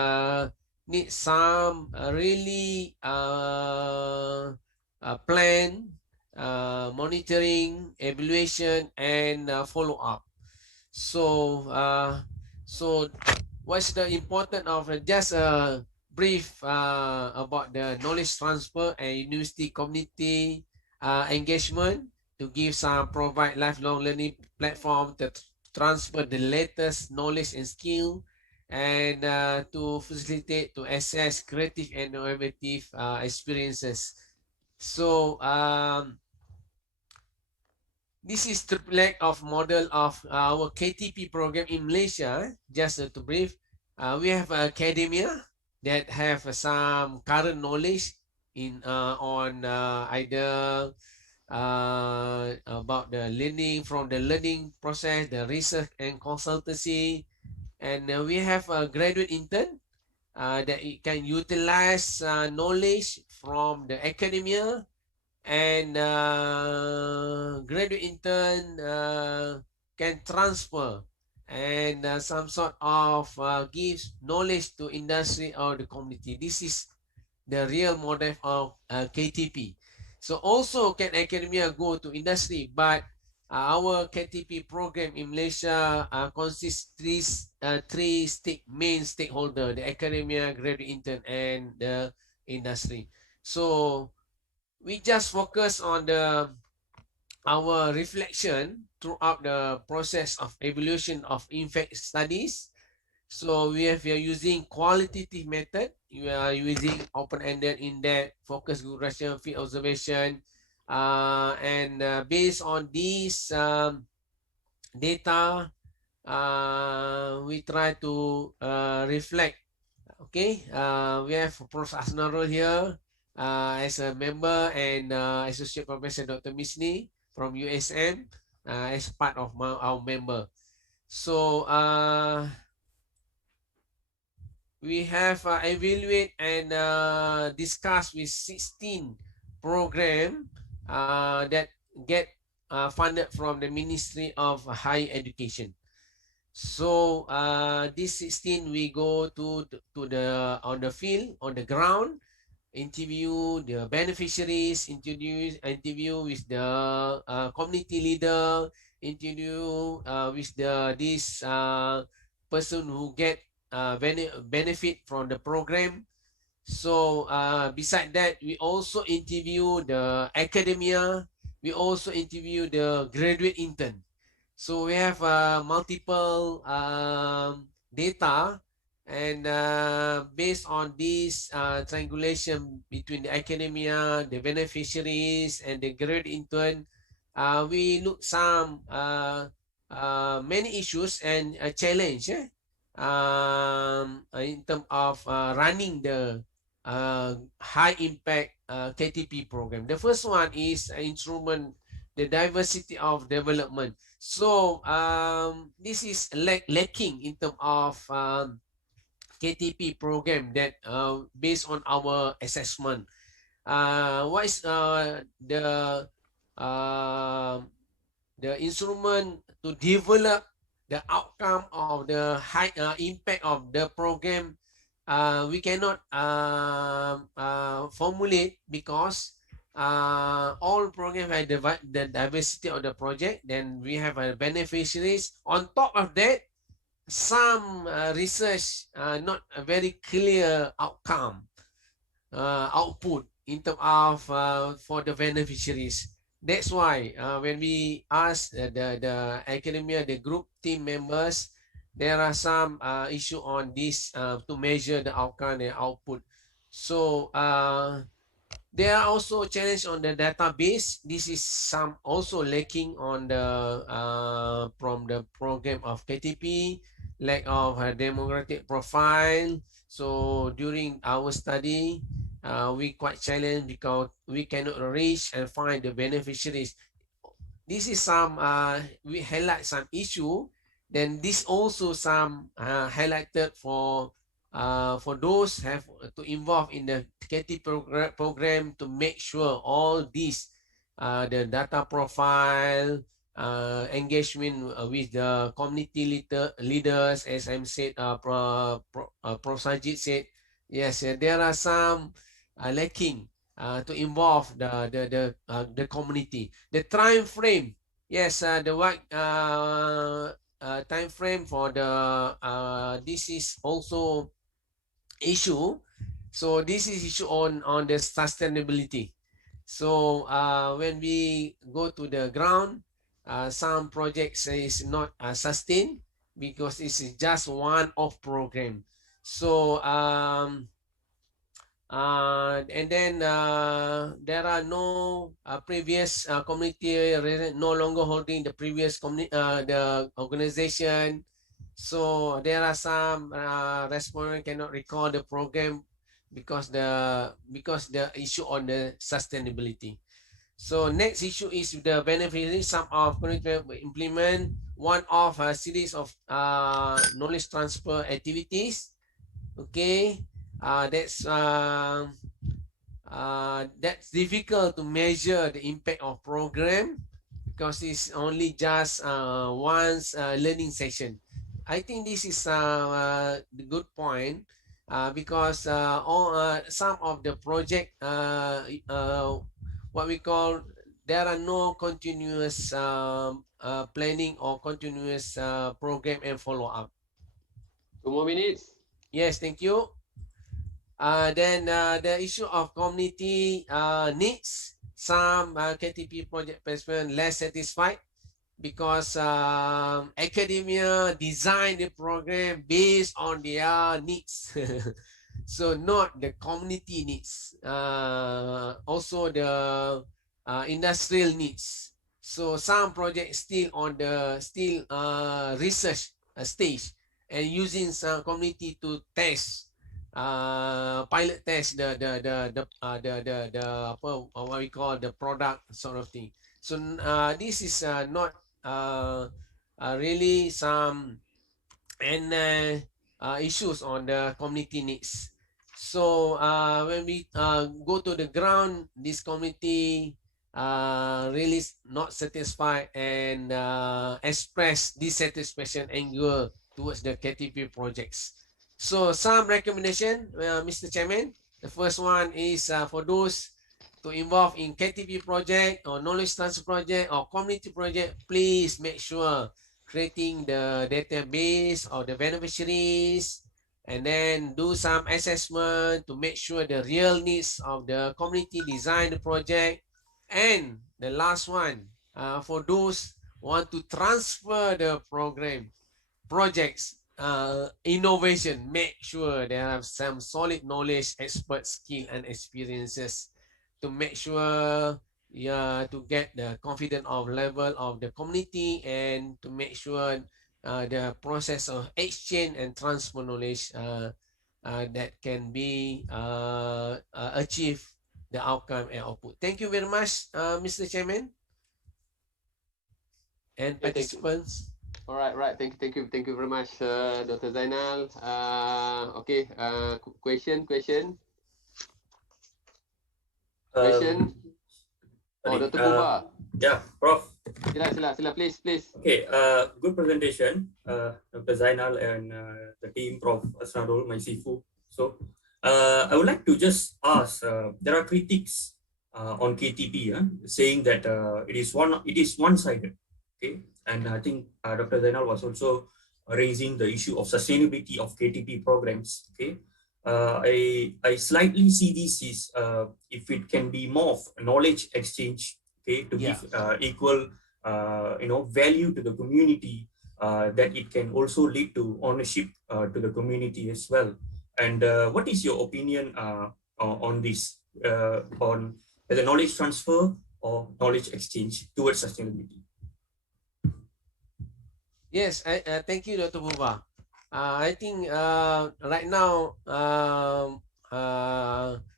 need some really plan monitoring, evaluation, and follow up. So, so what's the importance of just a brief about the knowledge transfer and university community engagement to give some provide lifelong learning platform to transfer the latest knowledge and skill and to facilitate to access creative and innovative experiences. So this is the leg of model of our KTP program in Malaysia. Just to brief, we have academia that have some current knowledge in on either about the learning from the learning process, the research and consultancy, and we have a graduate intern that it can utilize knowledge from the academia and graduate intern can transfer and some sort of gives knowledge to industry or the community. This is the real model of KTP. So also can academia go to industry, but our KTP program in Malaysia consists three main stakeholder: the academia, graduate intern, and the industry. So we just focus on the our reflection throughout the process of evaluation of impact studies. So we are using qualitative method. We are using open-ended, in-depth, focus group question, field observation, and based on these data, we try to reflect. Okay, we have Prof. Asnarul here as a member and Associate Professor Dr. Misni from USM as part of our member. So we have evaluate and discuss with 16 program that get funded from the Ministry of Higher Education. So this 16 we go to the on the field, on the ground, interview the beneficiaries, interview with the community leader, interview with this person who get benefit from the program. So beside that, we also interview the academia. We also interview the graduate intern. So we have multiple data, and based on this triangulation between the academia, the beneficiaries, and the graduate intern, we look some many issues and a challenge in terms of running the high impact KTP program. The first one is instrument, the diversity of development. So this is lacking in terms of KTP program that based on our assessment. What is uh, the instrument to develop the outcome of the high impact of the program? We cannot formulate because all program have the diversity of the project. Then we have beneficiaries. On top of that, some research not a very clear outcome output in terms of for the beneficiaries. That's why when we ask the academia, the group team members, there are some issue on this to measure the outcome and output. So there are also challenge on the database. This is some also lacking on the from the program of KTP, lack of a demographic profile. So during our study, we quite challenged because we cannot reach and find the beneficiaries. This is some we highlight some issue. Then this also some highlighted for those have to involve in the KT program to make sure all these the data profile, engagement with the community leaders, as I'm said, Prof. Sajid said, yes, there are some lacking to involve the community. The time frame, yes, the work time frame for the this is also issue. So this is issue on the sustainability. So when we go to the ground, some projects is not sustained because it's just one-off program. So and then there are no previous community no longer holding the previous the organization. So there are some respondents cannot recall the program because the issue on the sustainability. So next issue is the beneficiary. Some of community implement one of a series of knowledge transfer activities. Okay, that's difficult to measure the impact of program because it's only just once learning session. I think this is the good point because some of the project what we call there are no continuous planning or continuous program and follow up. 2 more minutes. Yes, thank you. Then the issue of community needs. Some KTP project participants less satisfied because academia design the program based on their needs. So not the community needs. Also the industrial needs. So some projects still on the research stage and using some community to test pilot test what we call the product sort of thing. So this is not really some and issues on the community needs. So when we go to the ground, this community really not satisfied and express dissatisfaction, anger towards the KTP projects. So some recommendation, Mr. Chairman. The first one is for those to involve in KTP project or knowledge transfer project or community project, please make sure creating the database of the beneficiaries and then do some assessment to make sure the real needs of the community design the project. And the last one, for those want to transfer the program projects innovation, make sure they have some solid knowledge, expert skill and experiences to make sure to get the confidence of level of the community and to make sure the process of exchange and transfer knowledge that can be achieve the outcome and output. Thank you very much, Mr. Chairman and participants. Right. Thank you very much, Dr. Zainal. Okay. Question. Oh, Dr. Puba. Yeah, Prof. Sila, please. Okay, good presentation, Dr. Zainal and the team, Prof. Asrarul, my Sifu. So, I would like to just ask, there are critics on KTP saying that it is one-sided. Okay, and I think Dr. Zainal was also raising the issue of sustainability of KTP programs. Okay, I slightly see this is if it can be more of knowledge exchange. Okay, to give equal value to the community, that it can also lead to ownership to the community as well. And what is your opinion on this, on the knowledge transfer or knowledge exchange towards sustainability? Yes, thank you, Dr. Puba. I think right now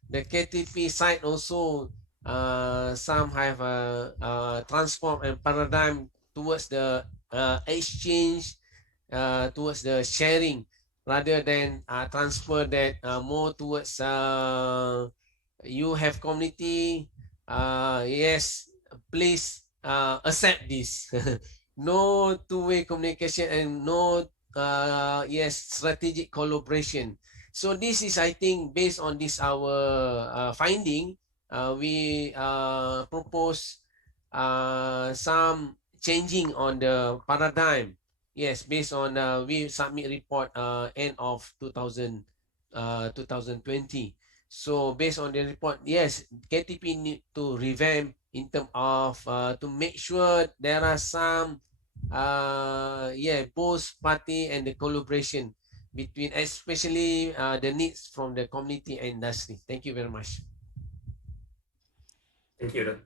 the KTP side also some have transform and paradigm towards the exchange, towards the sharing rather than transfer that more towards you have community. Yes, please accept this. No two-way communication and no strategic collaboration. So this is, I think, based on this our finding, we propose some changing on the paradigm. Yes, based on we submit report end of 2020. So based on the report, yes, KTP need to revamp in terms of to make sure there are some both party and the collaboration between, especially the needs from the community and industry. Thank you very much. Thank you.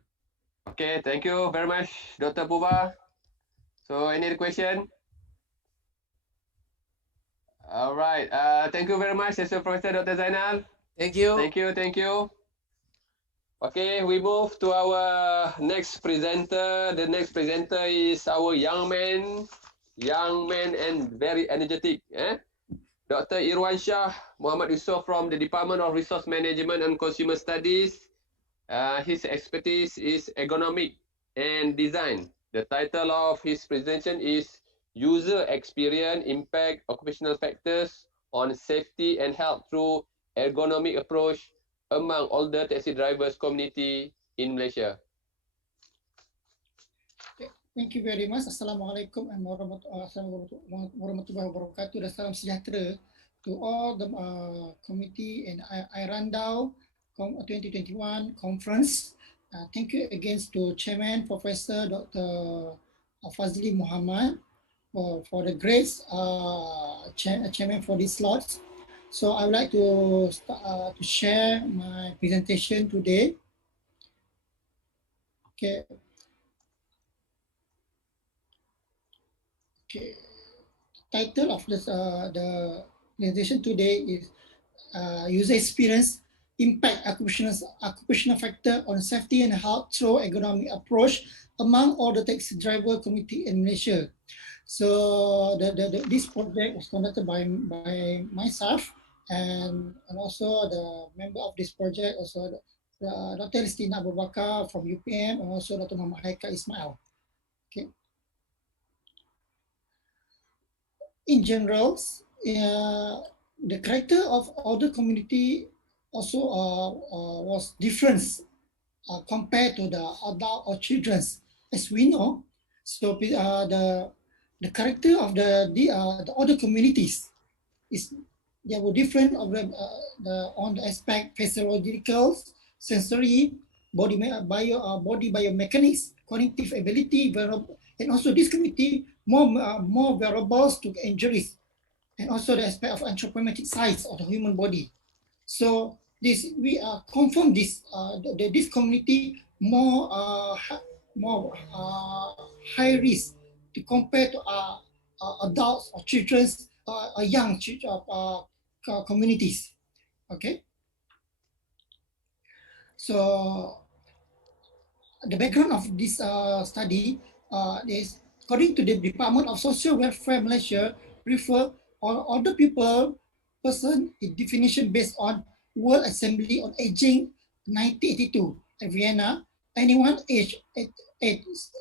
Okay, thank you very much, Dr. Puba. So, any other question? All right. Thank you very much, Associate Professor Dr. Zainal. Thank you. Thank you. Thank you. Okay, we move to our next presenter. The next presenter is our young man and very energetic. Dr. Irwan Shah Muhammad Yusof from the Department of Resource Management and Consumer Studies. His expertise is ergonomic and design. The title of his presentation is User Experience Impact Occupational Factors on Safety and Health through Ergonomic Approach among older taxi drivers community in Malaysia. Thank you very much. Assalamualaikum and warahmatullahi wabarakatuh. Dan salam sejahtera to all the committee and iRandau 2021 conference. Thank you again to Chairman Professor Dr. Fazli Muhammad for the great chairman for these slots. So I would like to share my presentation today. Okay. Okay. Title of this the presentation today is User Experience Impact Occupational Factor on Safety and Health through Ergonomic Approach among all the taxi driver community in Malaysia. So this project was conducted by myself and also the member of this project, also Dr. Ristina Abu Bakar from UPM and also Dr. Muhammad Haika Ismail. Okay. In general, the character of older community also was different compared to the adult or children's, as we know. So the character of the other communities is they were different of on the aspect physiological, sensory, body biomechanics, cognitive ability, and also this community more variables to injuries, and also the aspect of anthropometric size of the human body. So this we confirm this this community more high risk to compare to adults or children's young communities. Okay. So the background of this study is according to the Department of Social Welfare Malaysia, refer older person is definition based on World Assembly on Aging 1982 at Vienna. Anyone aged at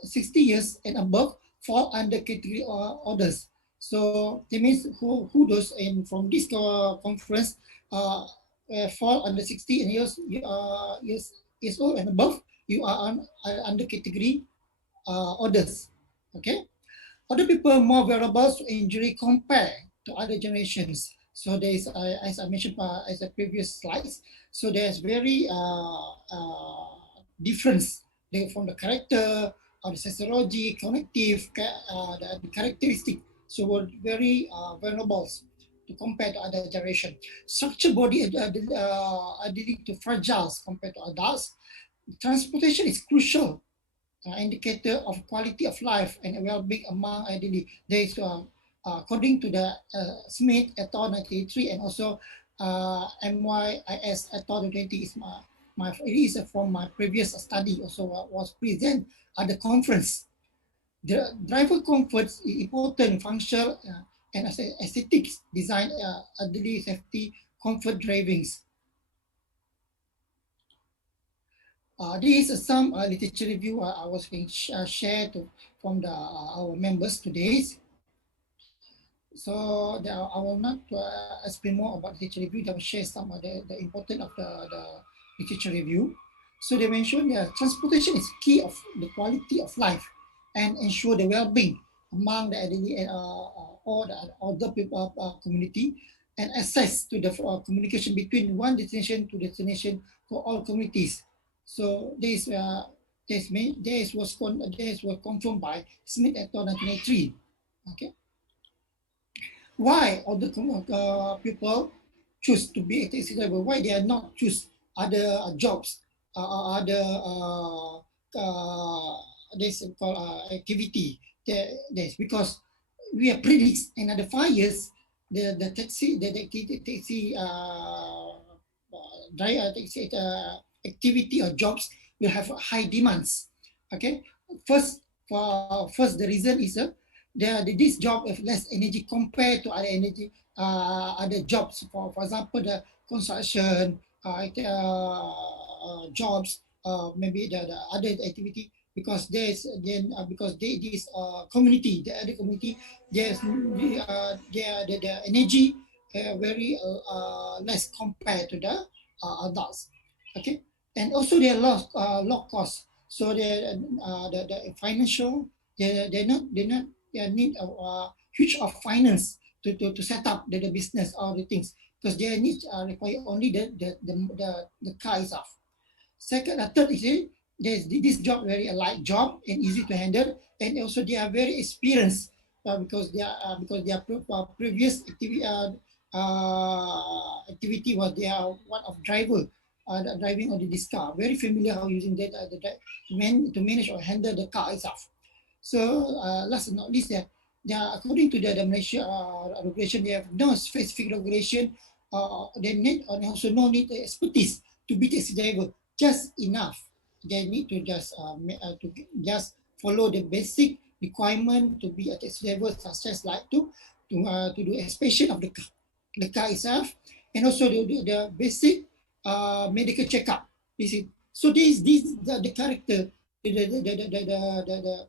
60 years and above fall under category orders. So that means who those in from this conference fall under 60 and years old and above, you are under category orders. Okay. Other people more vulnerable to injury compared to other generations. So there is, as I mentioned as the previous slides, so there's very difference from the character, of the sociology, cognitive, the characteristic. So we're very vulnerable to compare to other generation. Structure body ability to fragile compared to adults. Transportation is crucial indicator of quality of life and well-being among elderly. There is, according to the Smith et al. 1983 and also MYIS et al. 2020 is it is from my previous study also was present at the conference. The driver comfort is important functional and aesthetics design elderly safety comfort drivings. This is some literature review I was being shared from our members today. So I will not explain more about literature review. I will share some of the important of the literature review. So they mentioned that transportation is key of the quality of life and ensure the well-being among the elderly and all the other people community, and access to the communication between one destination to destination for all communities. So this was confirmed by Smith et al. 1983. Okay, why other people choose to be a taxi driver? Why they are not choose other jobs, other this called activity? There's because we are predicts another 5 years the taxi driver taxi activity or jobs will have high demands. Okay, first the reason is this job have less energy compared to other energy other jobs. For example, the construction jobs, maybe the other activity, because there's then because this community, the other community, there's the energy very less compared to the adults. Okay, and also they are low cost, so the financial they need a huge of finance to set up the business or the things, because their needs require only the car itself. Second, third is this job very a light job and easy to handle, and also they are very experienced because their previous activity was they are one of driver driving on this car, very familiar how using that to manage or handle the car itself. So last but not least, according to the Malaysia regulation, they have no specific regulation. They need and also no need expertise to be taxi driver. Just enough. They need to just follow the basic requirement to be a taxi driver, such as like to do inspection of the car itself, and also the basic medical checkup. So this the character, the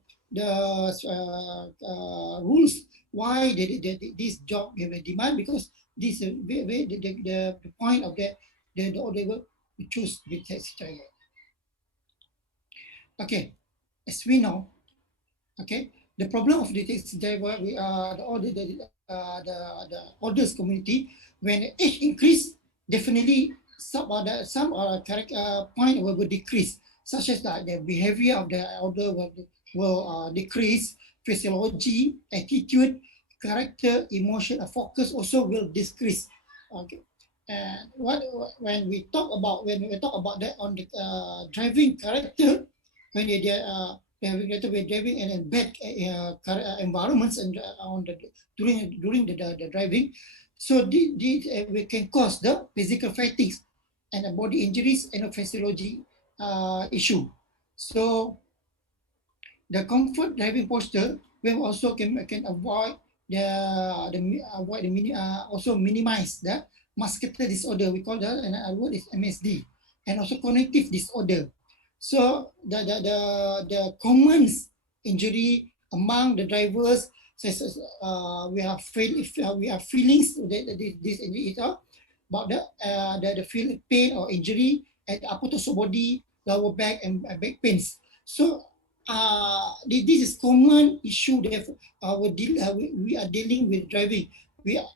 rules why this job have a demand, because this the point of the order to choose the taxi driver. Okay, as we know, okay, the problem of the taxi driver, we are the orders community, when age increase, definitely some character point will decrease, such as that the behavior of the order will decrease, physiology, attitude, character, emotion, and focus also will decrease. Okay, and when we talk about that on the driving character, when they are driving in a bad environments and on the during the driving, so we can cause the physical fatigue and the body injuries and a physiology issue. So the comfort driving posture will also can avoid also minimize the muscular disorder. We call that another word is MSD, and also cognitive disorder. So the common injury among the drivers, such as we have feelings that this injury is about the feel pain or injury at upper torso body, lower back, and back pains. So this is common issue that we are dealing with driving.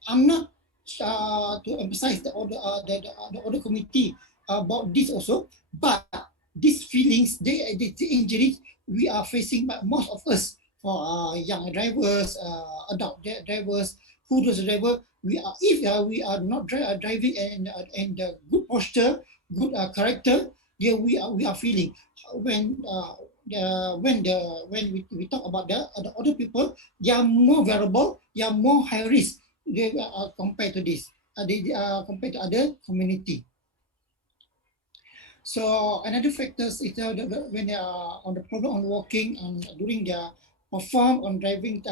I'm not to emphasize the other committee about this also, but these feelings, the injuries we are facing, but most of us for young drivers, adult drivers, who does driver, if we are not driving and good posture, good character, yeah, we are feeling when we talk about the other people, they are more vulnerable, they are more high risk compared to this, compared to other community. So another factors is when they are on the problem on walking and during their perform on driving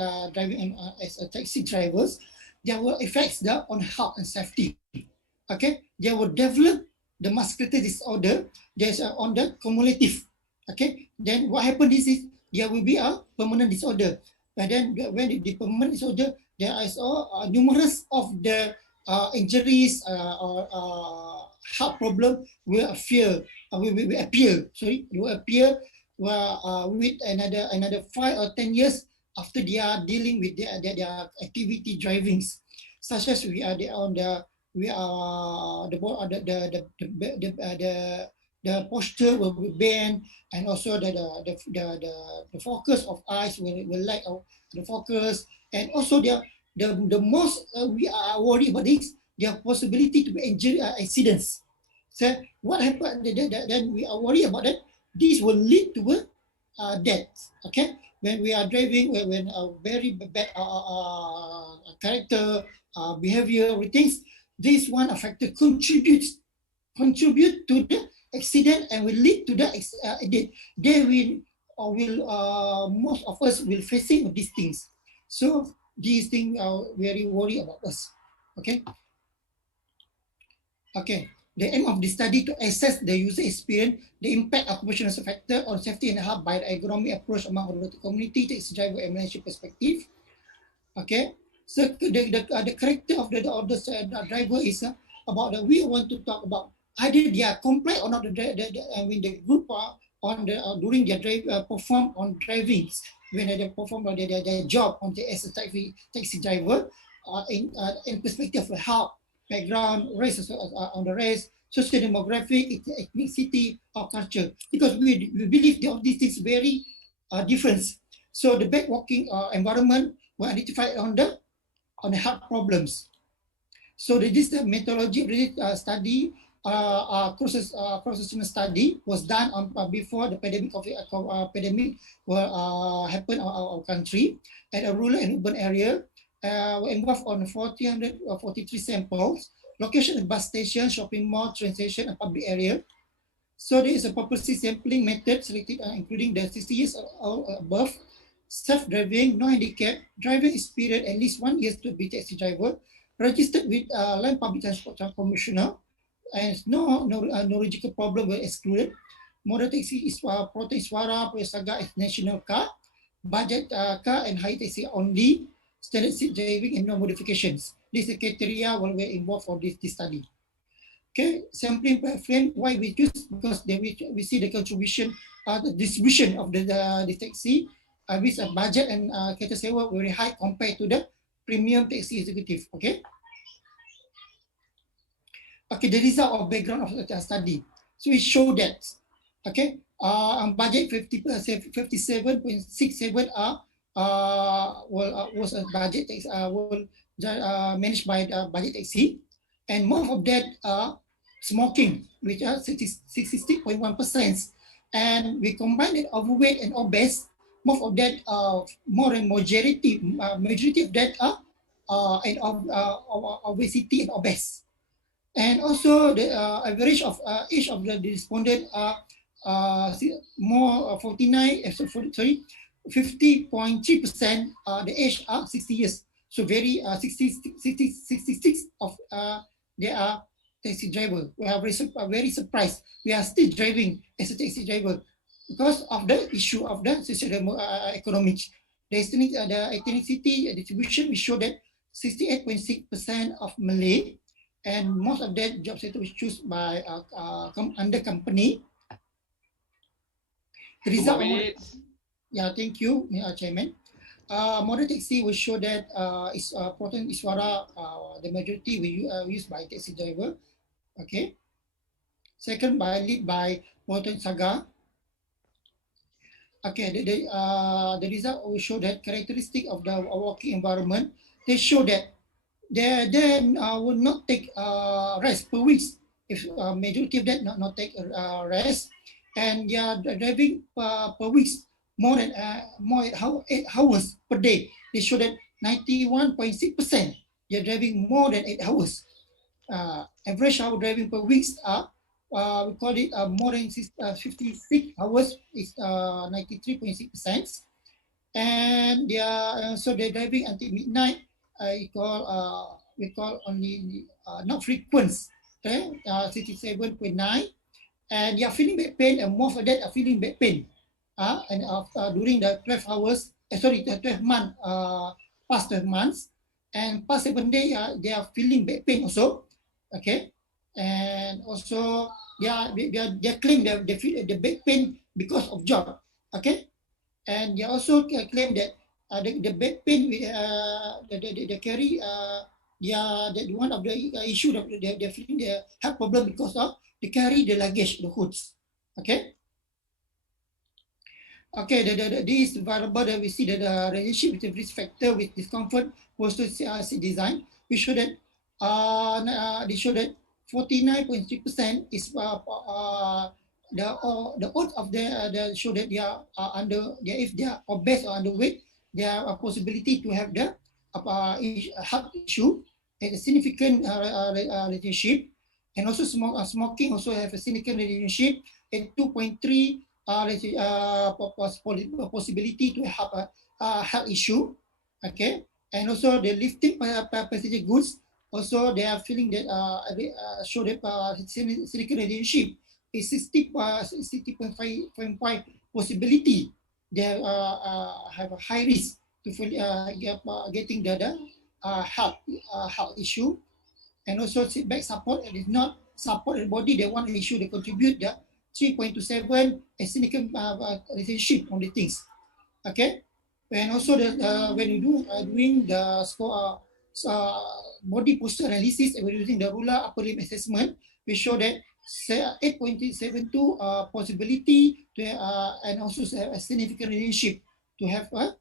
as a taxi drivers, there will affects on health and safety. Okay, they will develop the muscular disorder. There's on the cumulative. Okay, then what happens is there will be a permanent disorder. But then when the permanent disorder, there is numerous of the injuries or heart problem will appear. Will appear with another 5 or 10 years after they are dealing with their activity drivings, such as we are on the the posture will be bent, and also the focus of eyes will lack of the focus, and also the most we are worried about this, their possibility to be injury accidents. So what happened? Then we are worried about that. This will lead to death. Okay, when we are driving, when a very bad character, behavior, everything, this one factor contribute to the accident and will lead to the death. They will most of us will facing these things. So these things are very worry about us. Okay. Okay. The aim of the study to assess the user experience, the impact of occupational factor on safety and health by the ergonomic approach among the community, takes driver and management perspective. Okay, so the character of the driver is about we want to talk about either they are compliant or not. The group on the during their drive perform on driving, when they perform their job on the as a taxi driver, in perspective of health, background, race on the race, social demographic, ethnicity, or culture, because we believe that all these things very different. So the back walking environment were identified on the health problems. So this the methodology study, cross-sectional study was done on before the pandemic pandemic will happen in our country, at a rural and urban area. Were involved on 443 samples, location at bus station, shopping mall, train station, and public area. So there is a purposely sampling method selected, including the 60 years or above, self-driving, no handicap, driving experience at least 1 year to be taxi driver, registered with Land Public Transport Commissioner, and no neurological problem were excluded. Model taxi is Protein Suara, Saga is national car, budget car and high taxi only, standard seat driving and no modifications. These criteria were involved for this study. Okay, sampling frame, why we choose? Because we see the contribution, the distribution of the taxi with a budget and kereta sewa very high compared to the premium taxi executive. Okay. Okay, the result of background of the study. So we show that, okay, on budget 57.67 was a budget tax managed by the budget taxi, and most of that smoking, which are 66.1%, and we combine it overweight and obese. Most of that, more than majority of that are obesity and obese. And also the average of age of the respondent are more 50.3%. The age are 60 years. So very 66 of they are taxi driver. We are very surprised. We are still driving as a taxi driver because of the issue of the social economic. The ethnicity distribution, we show that 68.6% of Malay, and most of that job sector was chosen by under company. The result, yeah, thank you, Chairman. Model taxi will show that Proton Iswara, the majority we used by taxi driver. Okay. Second, lead by Proton Saga. Okay, the result will show that characteristic of the working environment. They show that they will not take rest per week. If majority of that not take rest, and they are driving per week more than 8 hours per day. They show that 91.6% they are driving more than 8 hours. Average hour driving per week are we call it more than 56 hours is 93.6%, and they are so they're driving until midnight. We call only not frequent, okay, 67.9, and they are feeling back pain, and most of that are feeling back pain. And during the 12 hours, the 12 months, past 12 months, and past 7 days, they are feeling back pain also. Okay, and also they claim the back pain because of job. Okay, and they also claim that the back pain they carry that one of the issue that they're feeling the health problem because of they carry the luggage, the hoods. Okay. Okay, this variable that we see that the relationship with the risk factor with discomfort versus design, we show that they show that 49.3% is the odds of the show that they are if they are obese or underweight, there are a possibility to have the health issue and a significant relationship, and also smoking also have a significant relationship at 2.3 possibility to have a health issue. Okay, and also the lifting passenger goods. Also, they are feeling that show that significant relationship is 60.5 possibility. They have a high risk to getting the health issue, and also sit back support and is not support the body. They want to issue they contribute the 3.27 a significant relationship on the things. Okay, and also when you do doing the body posture analysis and we're using the ruler upper limb assessment, we show that 8.72 possibility to and also a significant relationship to have a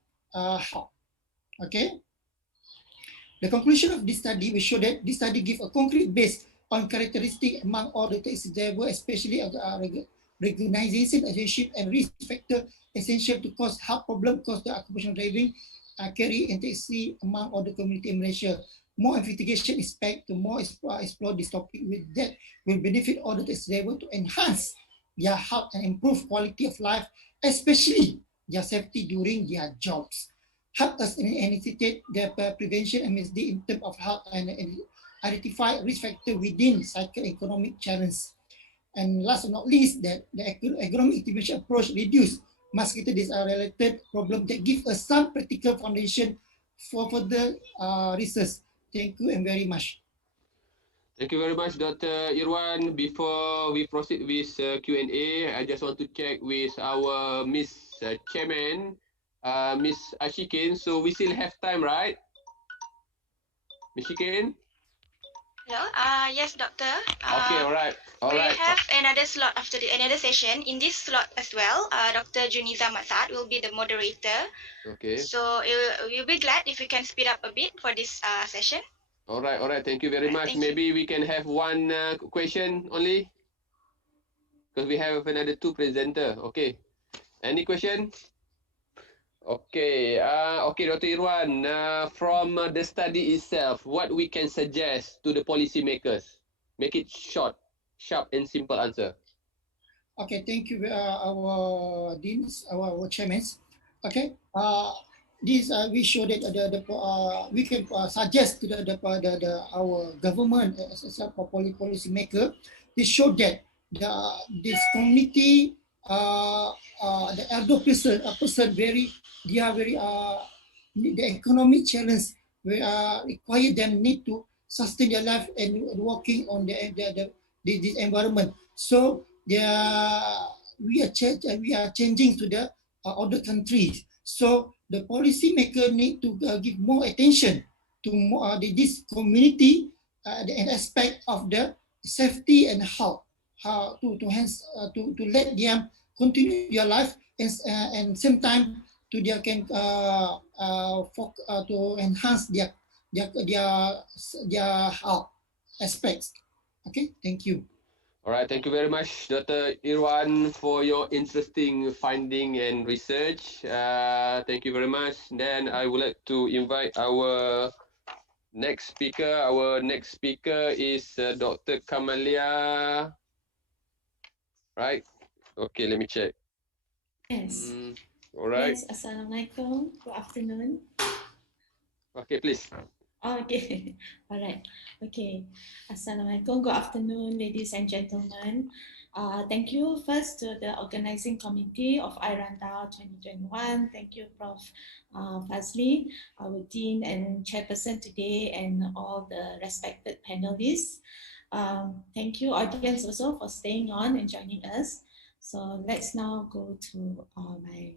health. Okay. The conclusion of this study will show that this study gives a concrete base on characteristic among all the taxi drivers, especially recognization, relationship, and risk factor essential to cause health problem cause the occupational driving carry in taxi among all the community in Malaysia. More investigation is expected to more explore this topic with that will benefit all the taxi drivers to enhance their health and improve quality of life, especially their safety during their jobs. Help us initiate the prevention MSD in terms of health and identify risk factor within psycho-economic challenge. And last but not least, that the economic intervention approach reduce muscular related problem that give us some practical foundation for further research. Thank you and very much. Thank you very much, Dr. Irwan. Before we proceed with Q&A, I just want to check with our Miss Chairman, Miss Ashikin. So we still have time, right? Miss Ashikin? Hello. Yes, doctor. Okay, all right. We have another slot after another session. In this slot as well, Dr. Juniza Matsat will be the moderator. Okay. So we'll be glad if you can speed up a bit for this session. All right. Thank you very much. Maybe we can have one question only, because we have another two presenter. Okay. Any question? Okay. Okay, Dr. Irwan. From the study itself, what we can suggest to the policymakers? Make it short, sharp, and simple answer. Okay, thank you, our deans, our chairmen. Okay, this we show that we can suggest to our government as a policy maker. This show that this community, the elder person they are very the economic challenge require them need to sustain their life and working on this environment. So we are changing to the other countries. So the policy maker need to give more attention to this community and aspect of the safety and health, how to let them continue their life and same time to their can to enhance their health aspects. Okay, thank you. All right, thank you very much, Dr. Irwan, for your interesting finding and research. Thank you very much. Then I would like to invite our next speaker. Our next speaker is Dr. Kamalia. Right? Okay, let me check. Yes. All right. Yes, Assalamualaikum. Good afternoon. Okay, please. Okay, all right. Okay, Assalamualaikum. Good afternoon, ladies and gentlemen. Thank you first to the organizing committee of iRandau 2021. Thank you, Prof. Fazli, our dean and chairperson today, and all the respected panelists. Thank you, audience, also for staying on and joining us. So let's now go to my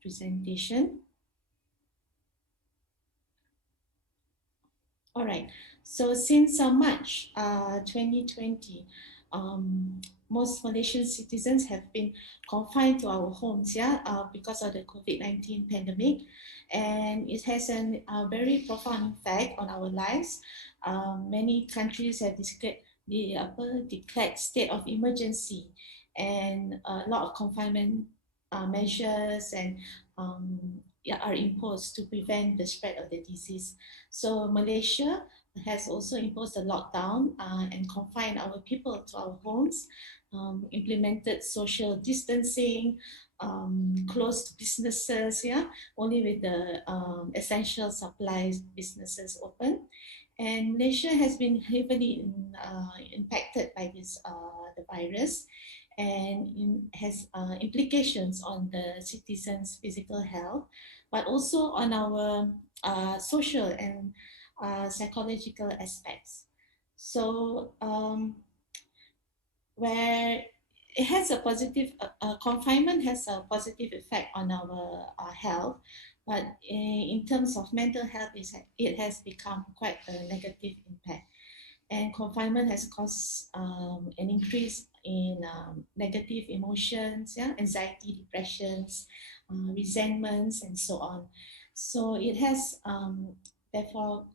presentation. All right. So since March 2020, most Malaysian citizens have been confined to our homes, because of the COVID-19 pandemic, and it has a very profound effect on our lives. Many countries have declared state of emergency, and a lot of confinement measures and are imposed to prevent the spread of the disease. So Malaysia has also imposed a lockdown and confined our people to our homes, implemented social distancing, closed businesses, only with the essential supplies businesses open. And Malaysia has been heavily impacted by this the virus, and has implications on the citizens' physical health, but also on our social and psychological aspects. So where it has a positive, confinement has a positive effect on our health, but in terms of mental health, it has become quite a negative impact. And confinement has caused an increase in negative emotions, anxiety, depressions, resentments, and so on. So it has therefore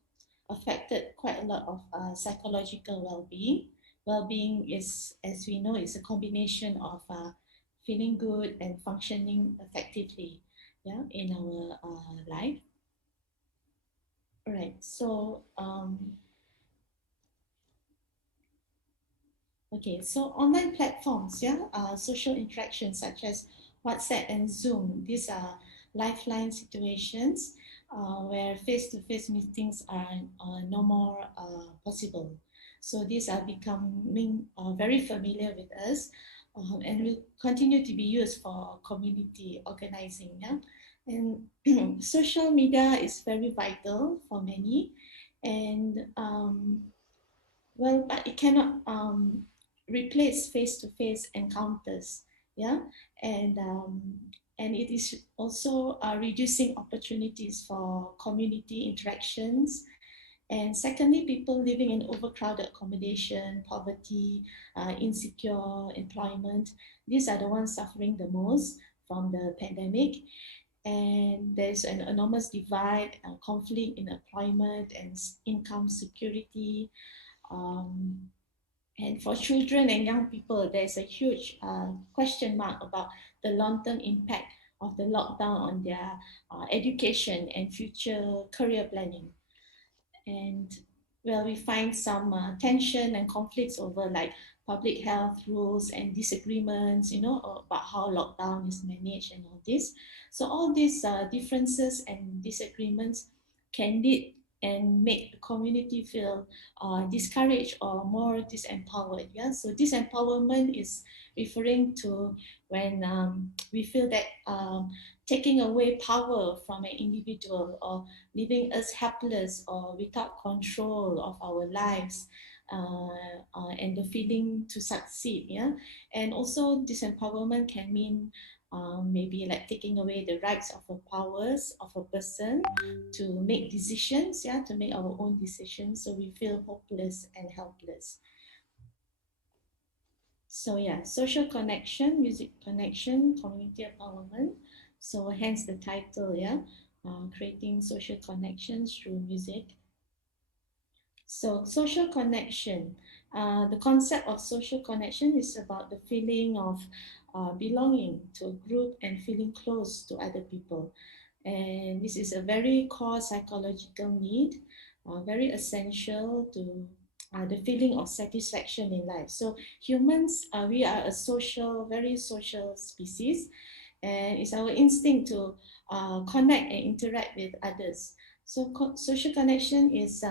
affected quite a lot of psychological well-being. Well-being is, as we know, is a combination of feeling good and functioning effectively, in our life. All right, so okay, so online platforms, social interactions such as WhatsApp and Zoom, these are lifeline situations where face-to-face meetings are no more possible. So these are becoming very familiar with us, and will continue to be used for community organizing. And social media is very vital for many, and well, but it cannot replace face-to-face encounters, and it is also reducing opportunities for community interactions. And secondly, people living in overcrowded accommodation, poverty, insecure employment, these are the ones suffering the most from the pandemic. And there's an enormous divide, conflict in employment and income security. And for children and young people, there's a huge question mark about the long-term impact of the lockdown on their education and future career planning. And well, we find some tension and conflicts over like public health rules and disagreements, about how lockdown is managed and all this. So all these differences and disagreements can lead and make the community feel discouraged or more disempowered. So disempowerment is referring to when we feel that taking away power from an individual or leaving us helpless or without control of our lives, and the feeling to succeed. And also disempowerment can mean maybe like taking away the rights of the powers of a person to make decisions, to make our own decisions, so we feel hopeless and helpless. So social connection, music connection, community empowerment. So hence the title, creating social connections through music. So social connection, the concept of social connection is about the feeling of belonging to a group and feeling close to other people. And this is a very core psychological need, very essential to the feeling of satisfaction in life. So humans, we are a social, very social species, and it's our instinct to connect and interact with others. So social connection is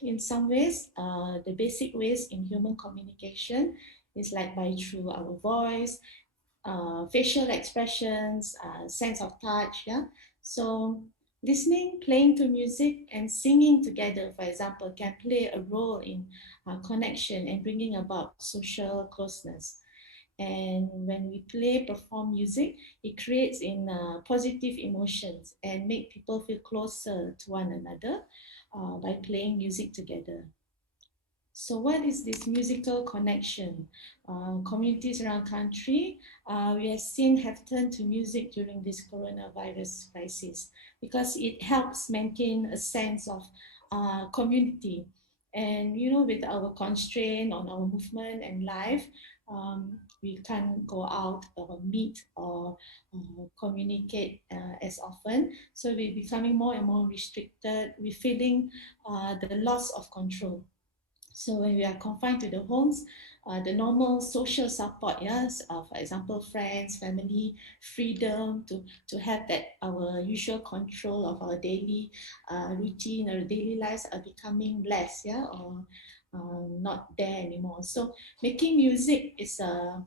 in some ways, the basic ways in human communication is like by through our voice, facial expressions, sense of touch. So Listening, playing to music, and singing together, for example, can play a role in connection and bringing about social closeness. And when we play, perform music, it creates in positive emotions and make people feel closer to one another by playing music together. So what is this musical connection? Communities around country, we have seen have turned to music during this coronavirus crisis because it helps maintain a sense of community. And you know, with our constraint on our movement and life, we can't go out or meet or communicate as often. So we're becoming more and more restricted. We're feeling the loss of control. So when we are confined to the homes, the normal social support, yes, for example, friends, family, freedom to have that our usual control of our daily routine or daily lives are becoming less, yeah, or not there anymore. So making music is a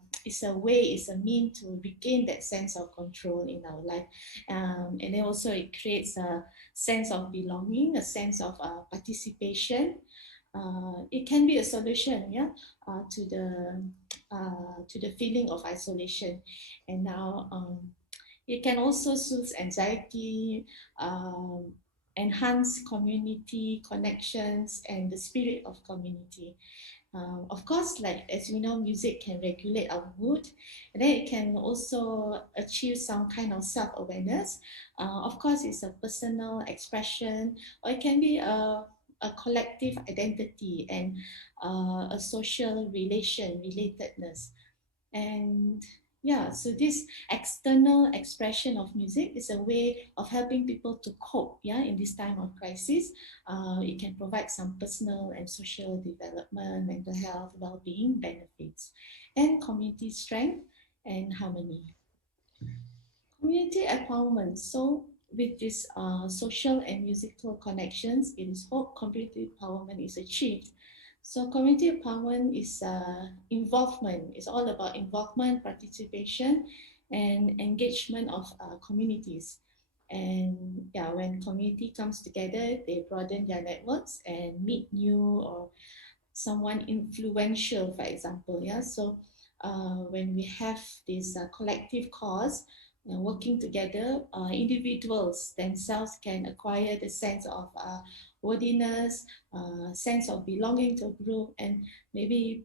way, is a mean to regain that sense of control in our life, and then also it creates a sense of belonging, a sense of participation. It can be a solution, yeah, to the feeling of isolation. And now it can also soothe anxiety, enhance community connections and the spirit of community. Of course, like as we know, music can regulate our mood, and then it can also achieve some kind of self-awareness. Of course, it's a personal expression, or it can be a collective identity and a social relatedness. And yeah, so this external expression of music is a way of helping people to cope, yeah, in this time of crisis. It can provide some personal and social development, mental health, well-being benefits, and community strength and harmony. Community empowerment. So with this social and musical connections, it is hoped community empowerment is achieved. So community empowerment is involvement. It's all about involvement, participation, and engagement of communities. And yeah, when community comes together, they broaden their networks and meet new or someone influential, for example. Yeah, so when we have this collective cause, working together, individuals themselves can acquire the sense of worthiness, sense of belonging to a group, and maybe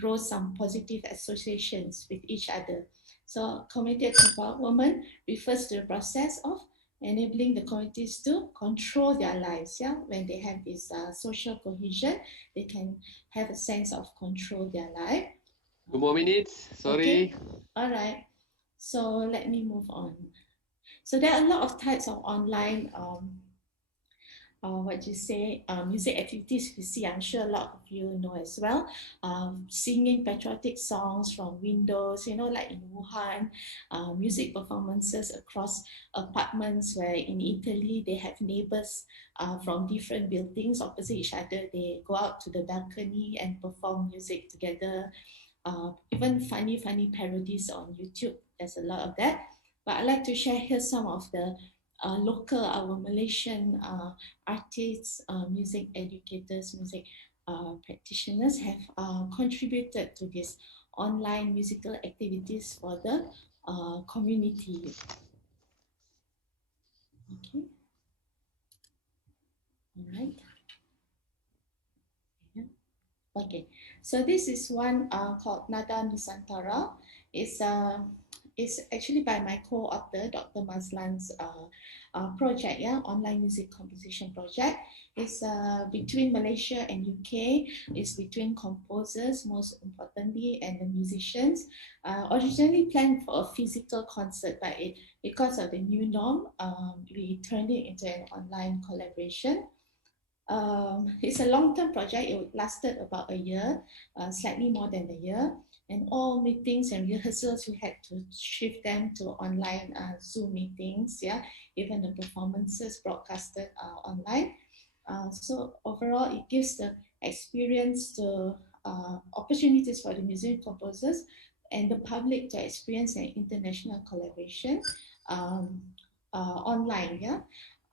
grow some positive associations with each other. So community empowerment refers to the process of enabling the communities to control their lives. Yeah, when they have this social cohesion, they can have a sense of control their life. 2 more minutes, sorry. Okay, all right. So let me move on. So there are a lot of types of online music activities we see. I'm sure a lot of you know as well. Singing patriotic songs from windows, you know, like in Wuhan, music performances across apartments where in Italy they have neighbors from different buildings opposite each other. They go out to the balcony and perform music together. Even funny parodies on YouTube. There's a lot of that. But I'd like to share here some of the our Malaysian artists, music educators, music practitioners have contributed to this online musical activities for the community. Okay. All right. Yeah. Okay. So this is one called Nada Nusantara. It's actually by my co-author, Dr. Mazlan's project, yeah, online music composition project. It's between Malaysia and UK. It's between composers, most importantly, and the musicians. Originally planned for a physical concert, but because of the new norm, we turned it into an online collaboration. It's a long-term project. It lasted about a year, slightly more than a year. And all meetings and rehearsals, we had to shift them to online Zoom meetings. Yeah, even the performances broadcasted online. So overall, it gives the experience to opportunities for the music composers and the public to experience an international collaboration. online, yeah,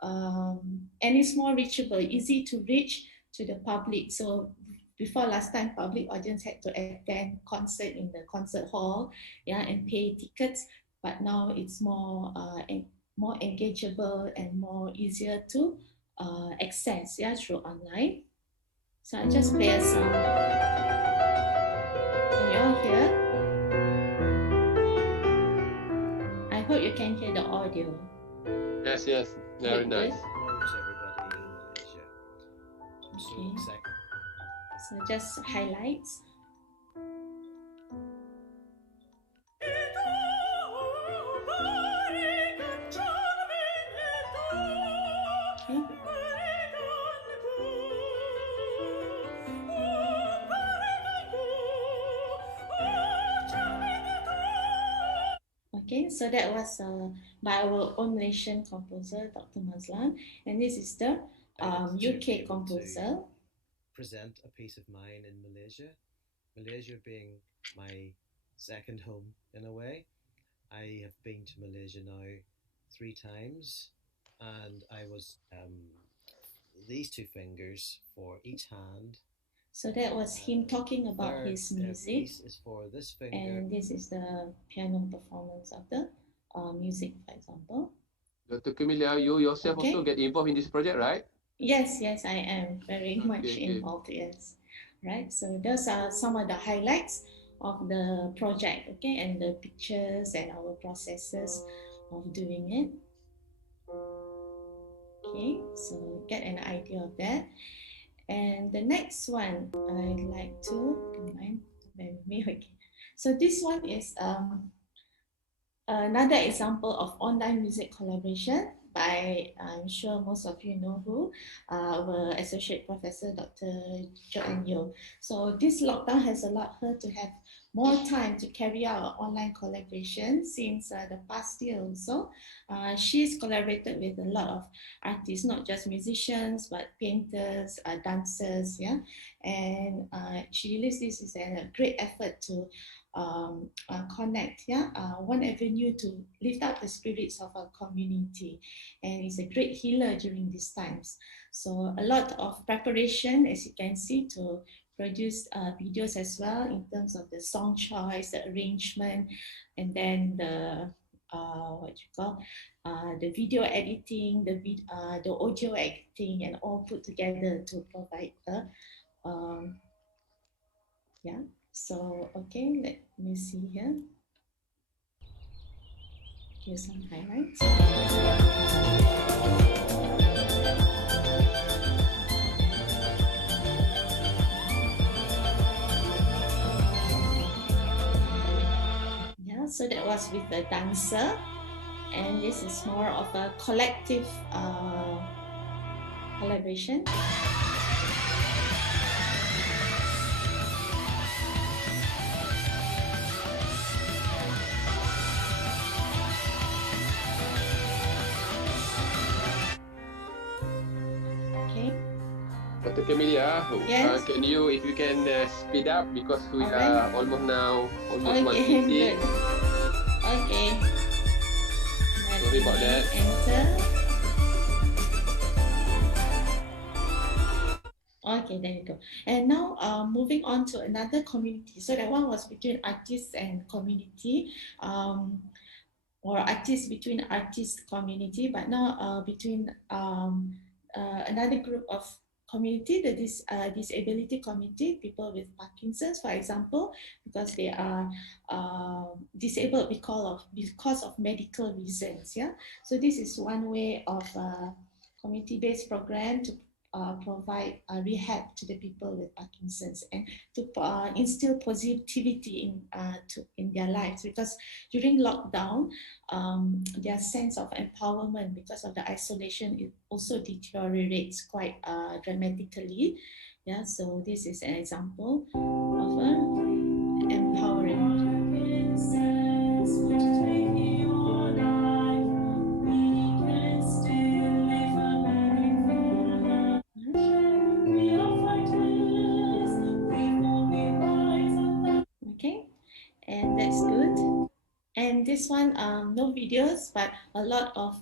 and it's more reachable, easy to reach to the public. So before last time, public audience had to attend concert in the concert hall, yeah, and pay tickets. But now it's more more engageable and more easier to access, yeah, through online. So I just play a song. Can you all hear? I hope you can hear the audio. Yes, yes, very Good, nice. Hello to everybody in Malaysia. I'm so Okay. excited. So just highlights. Okay. Okay, so that was by our own Malaysian composer, Dr. Mazlan, and this is the To be UK able composer. to present a piece of mine in Malaysia. Malaysia being my second home in a way. I have been to Malaysia now 3 times, and I was these 2 fingers for each hand. So that was him talking about Third his music, piece is for this finger. and this is the piano performance of the music, for example. Dr. Camelia, you yourself Okay. also get involved in this project, right? Yes, yes, I am very much okay. involved. Yes, right. So those are some of the highlights of the project. Okay, and the pictures and our processes of doing it. Okay, so get an idea of that. And the next one I'd like to bear with me. Okay, so this one is another example of online music collaboration by, I'm sure most of you know who, our Associate Professor Dr. Joanne Yeo. So this lockdown has allowed her to have more time to carry out online collaboration since the past year also. She's collaborated with a lot of artists, not just musicians, but painters, dancers, yeah. And she believes this is a great effort to connect, yeah, one avenue to lift up the spirits of our community, and it's a great healer during these times. So a lot of preparation, as you can see, to produce videos as well in terms of the song choice, the arrangement, and then the what you call the video editing, the audio editing, and all put together to provide a yeah. So, okay, let me see here. Here's some highlights. Yeah, so that was with a dancer, and this is more of a collective collaboration. Dr. Camelia, Yes. can you, if you can speed up because we Alright. are almost now, almost Okay, 1:50. good. Okay. Sorry about that. Enter. Okay, there you go. And now moving on to another community. So that one was between artists and community, or artists between artist community, but now between another group of community, the disability community, people with Parkinson's, for example, because they are disabled because of medical reasons. Yeah, so this is one way of community-based program to provide rehab to the people with Parkinson's and to instill positivity in their lives, because during lockdown, their sense of empowerment because of the isolation, it also deteriorates quite dramatically. Yeah, so this is an example of empowering. Okay, and that's good. And And this one, no videos, but a lot of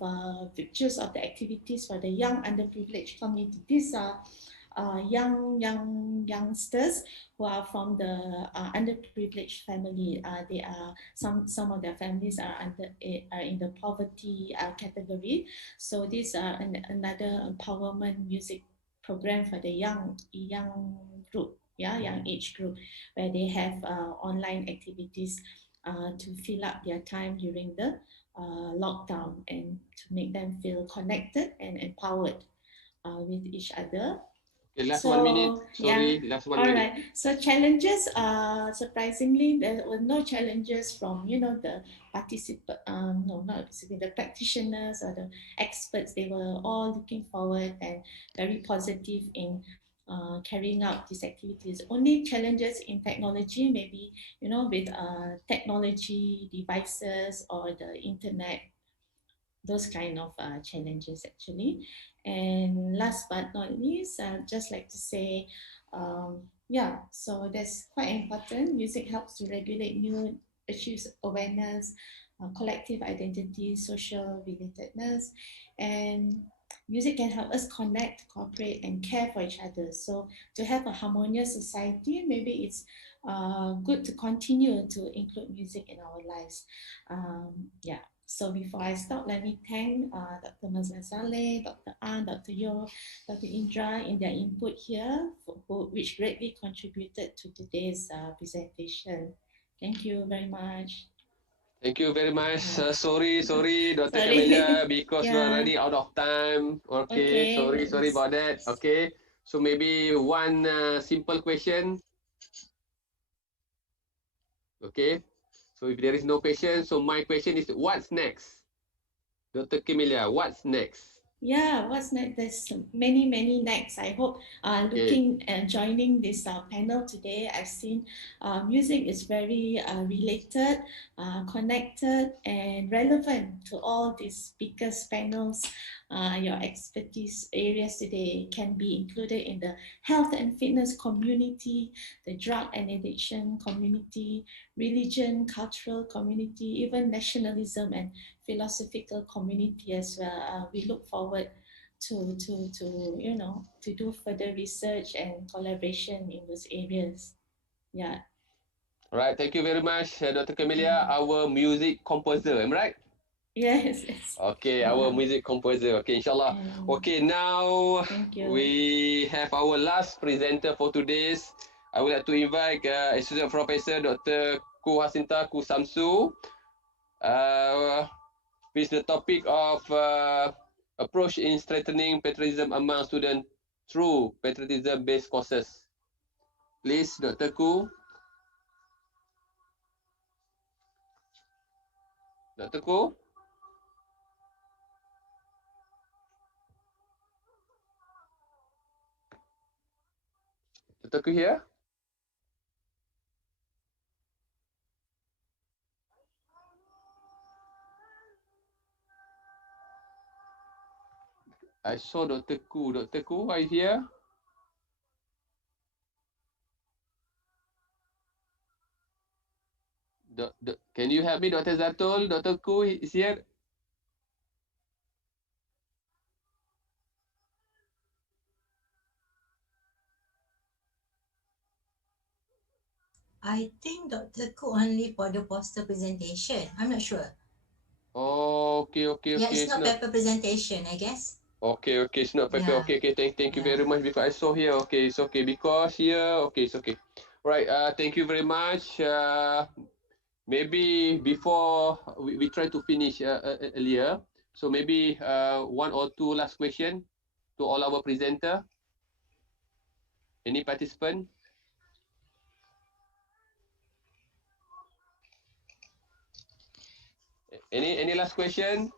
pictures of the activities for the young underprivileged community. These are youngsters who are from the underprivileged family. They are some of their families are in the poverty category. So these are another empowerment music program for the young group, young age group, where they have online activities to fill up their time during the lockdown and to make them feel connected and empowered with each other. Okay, last 1 minute. Sorry, last 1 all minute. right. So challenges, surprisingly, there were no challenges from the participant, no, not participant, the practitioners or the experts. They were all looking forward and very positive in carrying out these activities. Only challenges in technology, maybe with technology devices or the internet, those kind of challenges actually. And last but not least, I'd just like to say, so that's quite important. Music helps to regulate mood, achieves awareness, collective identity, social relatedness, and music can help us connect, cooperate, and care for each other. So to have a harmonious society, maybe it's good to continue to include music in our lives. So before I stop, let me thank Dr. Mazlan Saleh, Dr. An, Dr. Yo, Dr. Indra in their input here, which greatly contributed to today's presentation. Thank you very much. Thank you very much. Yeah. Sorry, Dr. Sorry. Camelia, because we are Yeah. running out of time. Okay, Okay. sorry about that. Okay, so maybe one simple question. Okay, so if there is no question, so my question is, what's next? Dr. Camelia, what's next? Yeah, what's next? There's many next. I hope looking and joining this panel today, I've seen music is very related, connected, and relevant to all these speakers panels. Your expertise areas today can be included in the health and fitness community, the drug and addiction community, religion, cultural community, even nationalism and philosophical community as well. We look forward to do further research and collaboration in those areas. Yeah. All right, thank you very much, Dr. Camelia, our music composer, am I right? Yes. Okay, our music composer. Okay, inshallah. Okay, now we have our last presenter for today's. I would like to invite Associate Professor Dr. Ku Hasinta Ku Samsu. With the topic of approach in strengthening patriotism among students through patriotism-based courses. Please, Dr. Ku. Dr. Ku. Dr. Ku here? I saw Dr. Ku. Dr. Ku, are you here? Can you help me, Dr. Zatul? Dr. Ku is here. I think Dr. Cook only for the poster presentation. I'm not sure. Oh, okay. Yeah, it's not paper presentation, I guess. Okay, it's not paper. Yeah. Okay. Thank you very much because I saw here. Okay, it's okay because here. Okay, it's okay. Right. Thank you very much. Maybe before we try to finish earlier. So maybe one or two last question to all our presenter. Any participant? Any last question?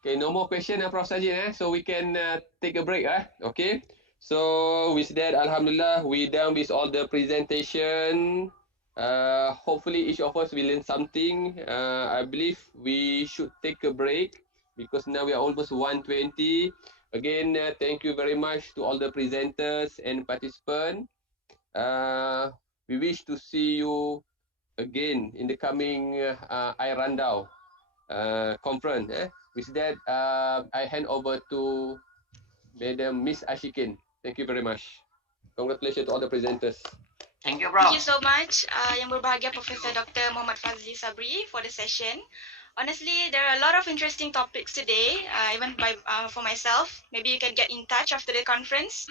Okay, no more question, Prof. Sajid. So we can take a break. Okay. So with that, Alhamdulillah, we done with all the presentation. Hopefully each of us will learn something. I believe we should take a break because now we are almost 1:20. Again, thank you very much to all the presenters and participants. We wish to see you again in the coming iRandau conference. With that, I hand over to Madam Miss Ashikin. Thank you very much. Congratulations to all the presenters. Thank you, bro. Thank you so much, Yang Berbahagia Professor Dr. Muhammad Fazli Sabri for the session. Honestly, there are a lot of interesting topics today, even for myself. Maybe you can get in touch after the conference.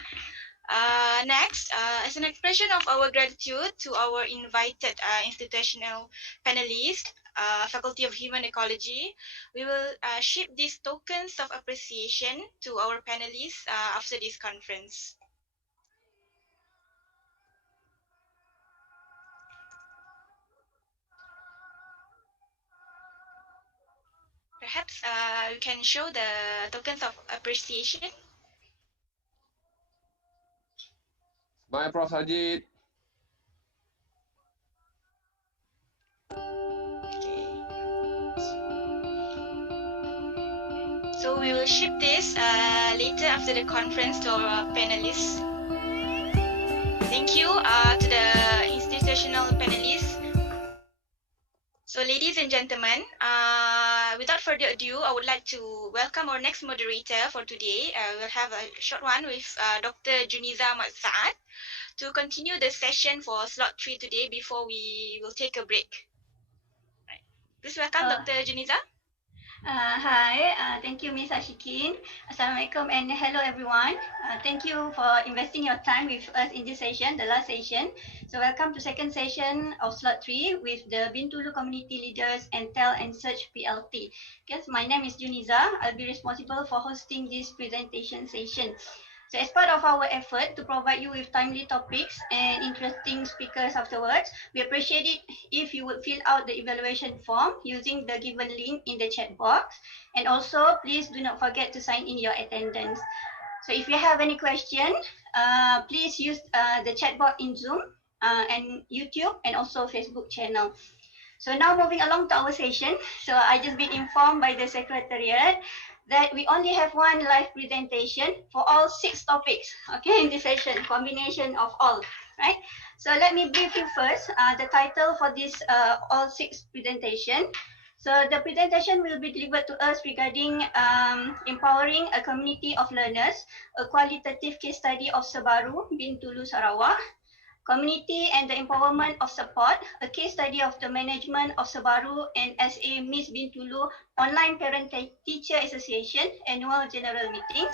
Next, as an expression of our gratitude to our invited institutional panelists, Faculty of Human Ecology, we will ship these tokens of appreciation to our panelists after this conference. Perhaps you can show the tokens of appreciation. Bye, Prof. Sajid. So we will ship this later after the conference to our panelists. Thank you to the institutional panelists. So ladies and gentlemen, without further ado, I would like to welcome our next moderator for today. We'll have a short one with Dr. Juniza Saad to continue the session for slot 3 today before we will take a break. Right. Please welcome Dr. Juniza. Hi, thank you, Ms. Ashikin. Assalamualaikum and hello everyone. Thank you for investing your time with us in this session, the last session. So welcome to second session of slot 3 with the Bintulu Community Leaders and Tell and Search PLT. Yes, my name is Juniza. I'll be responsible for hosting this presentation session. So as part of our effort to provide you with timely topics and interesting speakers afterwards, we appreciate it if you would fill out the evaluation form using the given link in the chat box. And also, please do not forget to sign in your attendance. So if you have any question, please use the chat box in Zoom and YouTube and also Facebook channel. So now moving along to our session. So I just been informed by the Secretariat that we only have one live presentation for all 6 topics, okay, in this session, combination of all, right? So let me brief you first, the title for this all 6 presentation. So the presentation will be delivered to us regarding empowering a community of learners, a qualitative case study of Sebaru, Bintulu, Sarawak, Community and the Empowerment of Support, a case study of the management of Sebaru and SA Miss Bintulu Online Parent-Teacher Association Annual General Meetings,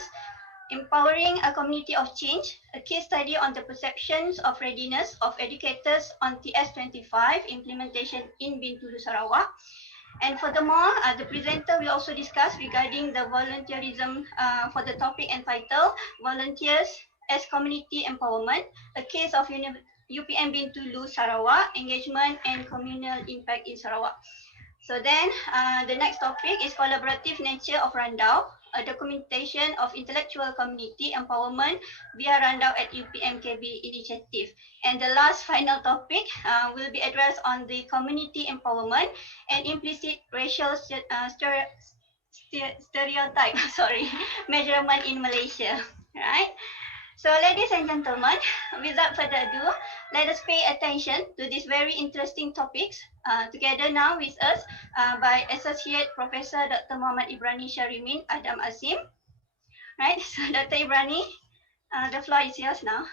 Empowering a Community of Change, a case study on the perceptions of readiness of educators on TS25 implementation in Bintulu, Sarawak. And furthermore, the presenter will also discuss regarding the volunteerism for the topic entitled Volunteers as Community Empowerment, a case of UPM Bintulu, Sarawak, engagement and communal impact in Sarawak. So then the next topic is collaborative nature of Randau, a documentation of intellectual community empowerment via Randau at UPM KB initiative. And the last final topic will be addressed on the community empowerment and implicit racial stereotype, measurement in Malaysia, right? So ladies and gentlemen, without further ado, let us pay attention to these very interesting topics together now with us by Associate Professor Dr. Muhammad Ibrani Sharimin Adam Azim. Right, so Dr. Ibrani, the floor is yours now.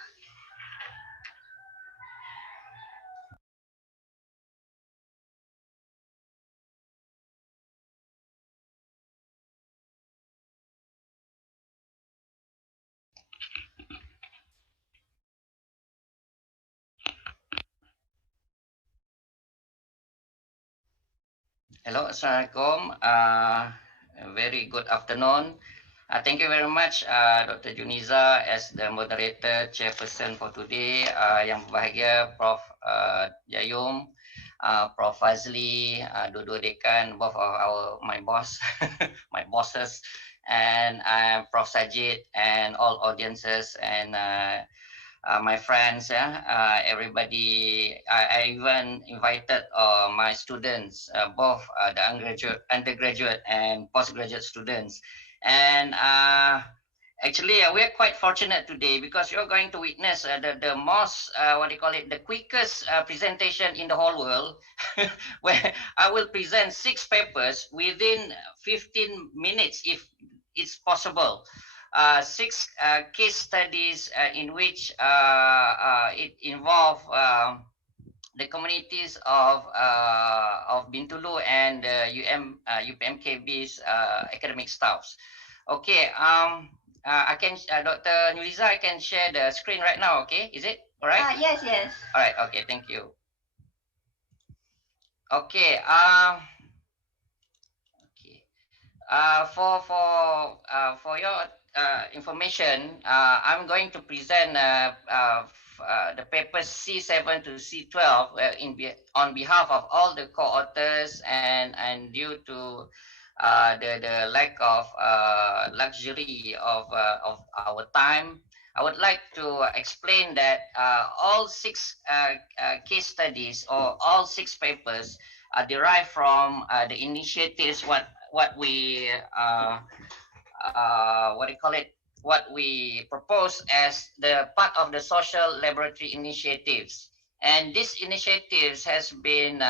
Hello, Assalamualaikum. Very good afternoon. Thank you very much, Dr. Juniza, as the moderator, chairperson for today. Yang berbahagia, Prof. Jayum, Prof. Fazli, dua-dua dekan, both of my boss, my bosses, and Prof. Sajid, and all audiences, and my friends, everybody. I even invited my students, both the undergraduate and postgraduate students. And Actually, we are quite fortunate today because you're going to witness the most, the quickest presentation in the whole world, where I will present 6 papers within 15 minutes, if it's possible. 6 case studies in which it involve the communities of Bintulu and UPMKB's academic staffs. Okay, I can, Dr. Nuliza, I can share the screen right now, okay? Is it all right? Yes, yes. All right, okay, thank you. Okay, for your information, I'm going to present the papers C7 to C12 on behalf of all the co-authors, and due to the lack of luxury of our time, I would like to explain that all 6 case studies, or all 6 papers, are derived from the initiatives what we what we propose as the part of the social laboratory initiatives. And these initiatives has been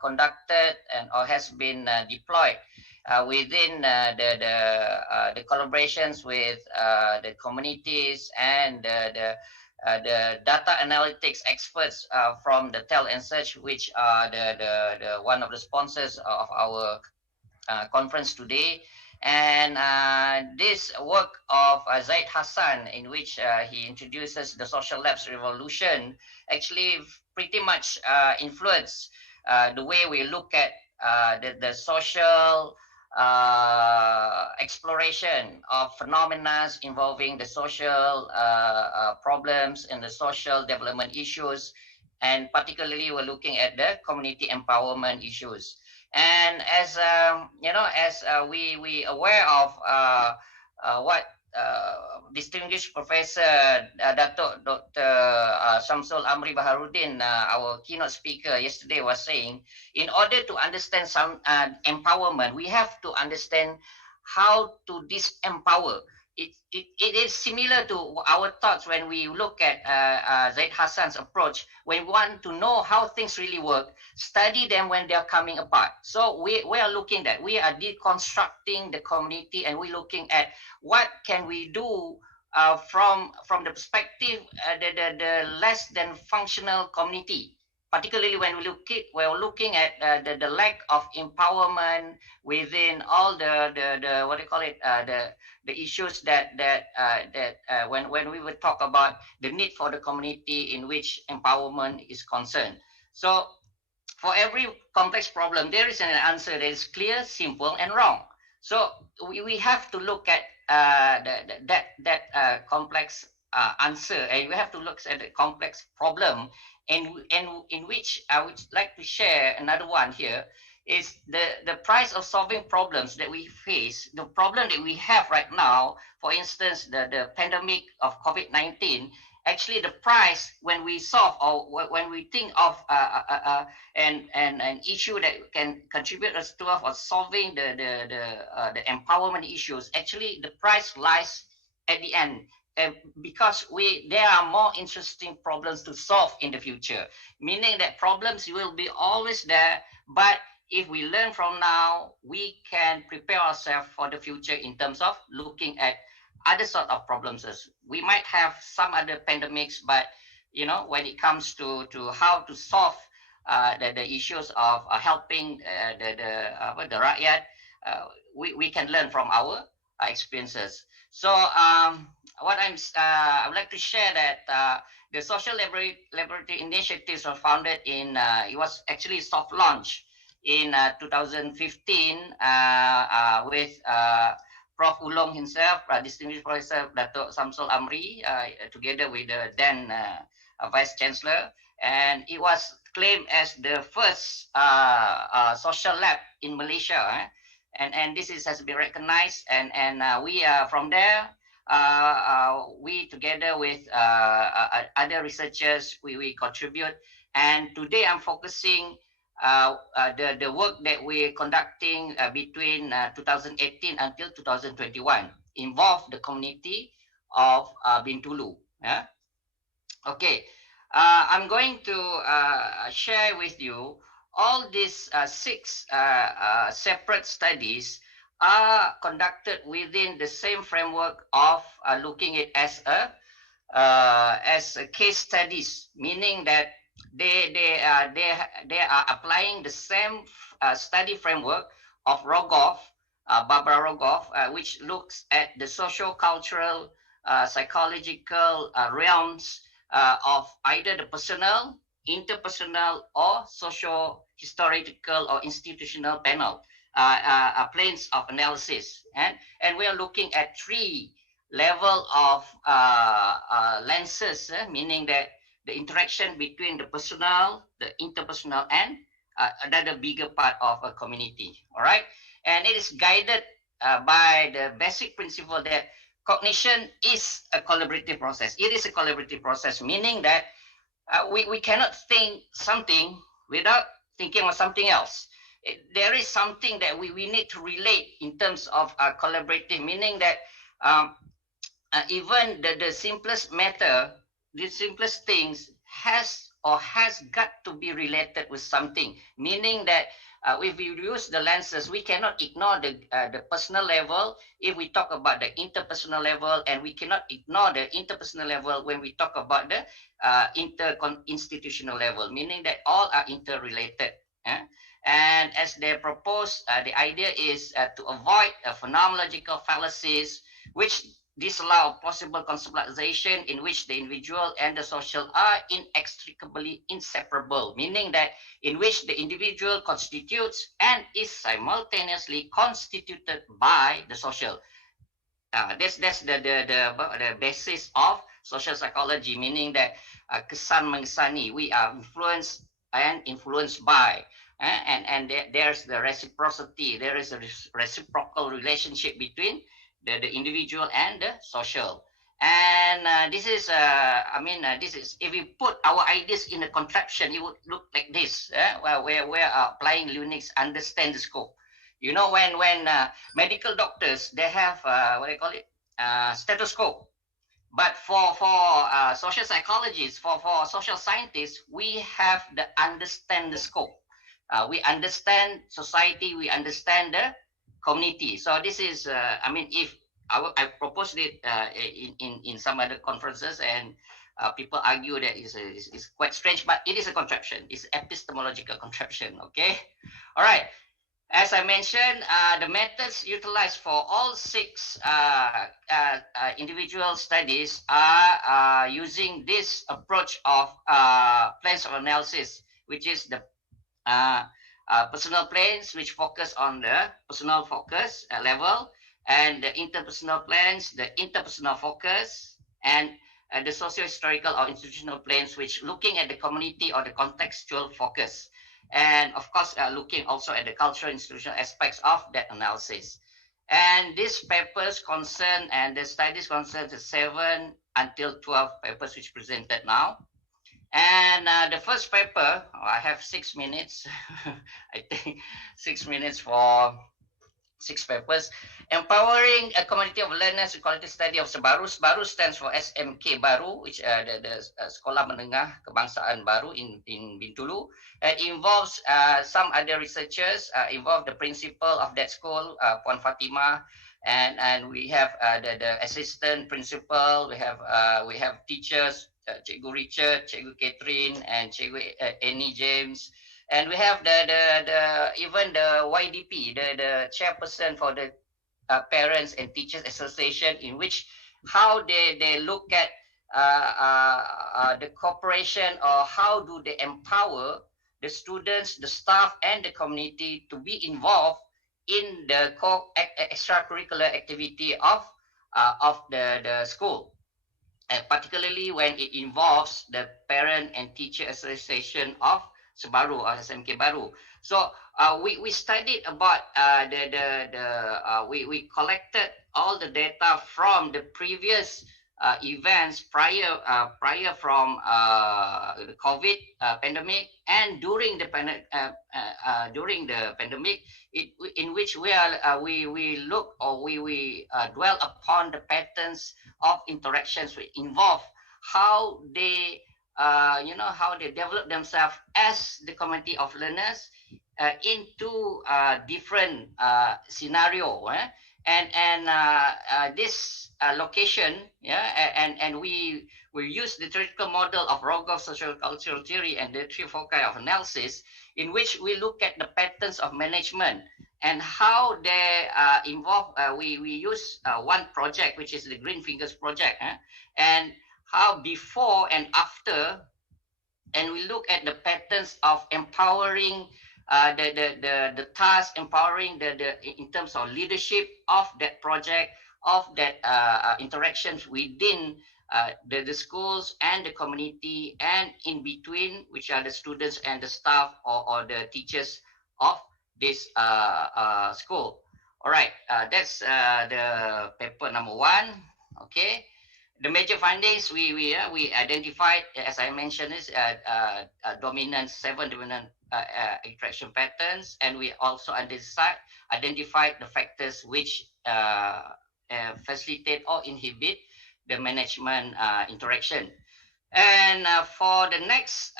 conducted or has been deployed within the collaborations with the communities and the data analytics experts from the TEL and Search, which are the one of the sponsors of our conference today. And this work of Zaid Hassan, in which he introduces the social labs revolution, actually pretty much influenced the way we look at the social exploration of phenomena involving the social problems and the social development issues, and particularly we're looking at the community empowerment issues. And as we aware of what distinguished Professor Dato Dr. Shamsul Amri Baharudin, our keynote speaker yesterday, was saying, in order to understand some empowerment, we have to understand how to disempower. It is similar to our thoughts when we look at Zaid Hassan's approach. When we want to know how things really work, study them when they are coming apart. So we are looking at, we are deconstructing the community, and we're looking at what can we do from the perspective the less than functional community. Particularly when we're looking at the lack of empowerment within all the issues that when we would talk about the need for the community in which empowerment is concerned. So for every complex problem, there is an answer that is clear, simple, and wrong. So we have to look at that complex answer, and we have to look at the complex problem, and in which I would like to share another one here, is the price of solving problems that we face, the problem that we have right now. For instance, the pandemic of COVID-19. Actually, the price when we solve, or when we think of an issue that can contribute us to solving the empowerment issues, actually the price lies at the end. Because there are more interesting problems to solve in the future, meaning that problems will be always there, but if we learn from now, we can prepare ourselves for the future in terms of looking at other sort of problems. We might have some other pandemics, but when it comes to how to solve the issues of helping the rakyat, we can learn from our experiences. So what I would like to share that the social laboratory initiatives were founded in it was actually soft launch in 2015 with Prof. Ulong himself, distinguished Professor Dato Shamsul Amri, together with the then Vice Chancellor, and it was claimed as the first social lab in Malaysia, and this has been recognized, and we are from there. We together with other researchers, we contribute, and today I'm focusing the work that we're conducting between 2018 until 2021 involve the community of Bintulu. Yeah? Okay, I'm going to share with you all these six separate studies are conducted within the same framework of looking at as a case studies, meaning that they are applying the same study framework of Rogoff, Barbara Rogoff, which looks at the socio-cultural, psychological realms of either the personal, interpersonal, or socio-historical or institutional panel planes of analysis, and we are looking at three level of lenses, meaning that the interaction between the personal, the interpersonal, and another bigger part of a community. All right, and it is guided by the basic principle that cognition is a collaborative process. It is a collaborative process, meaning that we cannot think something without thinking of something else. There is something that we need to relate in terms of collaborative, meaning that even the simplest matter, the simplest things has got to be related with something, meaning that if we use the lenses, we cannot ignore the personal level if we talk about the interpersonal level, and we cannot ignore the interpersonal level when we talk about the institutional level, meaning that all are interrelated. And as they propose, the idea is to avoid phenomenological fallacies, which disallow possible conceptualization in which the individual and the social are inextricably inseparable, meaning that in which the individual constitutes and is simultaneously constituted by the social. That's the basis of social psychology, meaning that kesan mengesani, we are influenced and influenced by, and there's the reciprocity. There is a reciprocal relationship between the individual and the social. And this is, this is, if we put our ideas in a contraption, it would look like this, where applying Linux understand the scope. You know, when medical doctors, they have, what do you call it, stethoscope. But for social psychologists, for social scientists, we have the understand the scope. We understand society, we understand the community. So this is, if I proposed it in some other conferences, and people argue that it's quite strange, but it is a contraption. It's epistemological contraption. Okay, all right. As I mentioned, the methods utilized for all six individual studies are using this approach of plans of analysis, which is the personal planes, which focus on the personal focus level, and the interpersonal planes, the interpersonal focus, and the socio-historical or institutional planes, which looking at the community or the contextual focus. And of course, looking also at the cultural institutional aspects of that analysis. And these papers concern, and the studies concern the 7 until 12 papers which presented now. And the first paper, I have 6 minutes. I think 6 minutes for 6 papers. Empowering a community of learners with quality study of Sebaru. Sebaru stands for SMK Baru, which the Sekolah Menengah Kebangsaan Baru in Bintulu. It involves some other researchers, involve the principal of that school, Puan Fatima, and we have the assistant principal. We have teachers, Cikgu Richard, Cikgu Catherine, and Cikgu Annie James. And we have even the YDP, the chairperson for the Parents and Teachers Association, in which how they look at the cooperation, or how do they empower the students, the staff, and the community to be involved in the extracurricular activity of the school. And particularly when it involves the Parent and Teacher Association of Sebaru or SMK Baru. So we studied about we collected all the data from the previous events prior from the COVID pandemic and during the pandemic, in which we look or we dwell upon the patterns of interactions which involve how they how they develop themselves as the community of learners into different scenario. This location, and we use the theoretical model of Rogoff's social cultural theory and the three foci of analysis, in which we look at the patterns of management and how they involve. We use one project, which is the Green Fingers project, and how before and after, and we look at the patterns of empowering the task, empowering the in terms of leadership of that project, of that interactions within the schools and the community, and in between, which are the students and the staff or the teachers of this school. All right, that's the paper number 1. Okay. The major findings we identified, as I mentioned, is seven dominant interaction patterns, and we also identified the factors which facilitate or inhibit the management interaction. And for the next,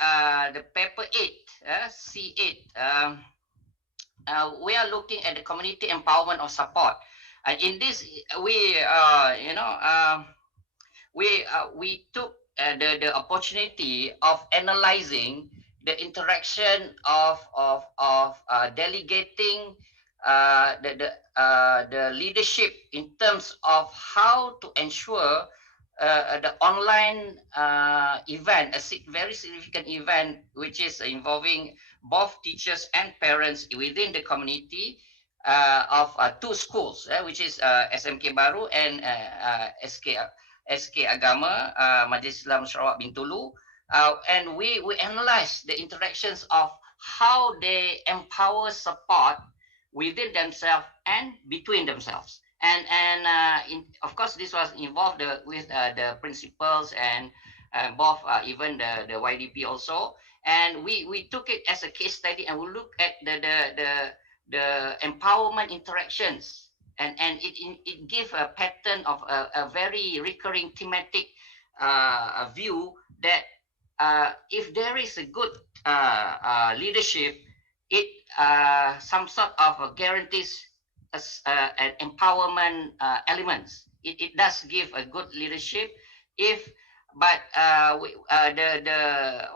the paper 8, C8, we are looking at the community empowerment or support. In this, we took the opportunity of analyzing the interaction of delegating the leadership in terms of how to ensure the online event, very significant event, which is involving both teachers and parents within the community of 2 schools, which is SMK Baru and SK Agama, Majlis Islam Sarawak Bintulu, and we analyze the interactions of how they empower support within themselves and between themselves. And of course, this was involved with the principals and both even the YDP also. And we took it as a case study, and we look at the empowerment interactions. And it gives a pattern of a very recurring thematic view that if there is a good leadership, it some sort of guarantees an empowerment elements. It does give a good leadership, but the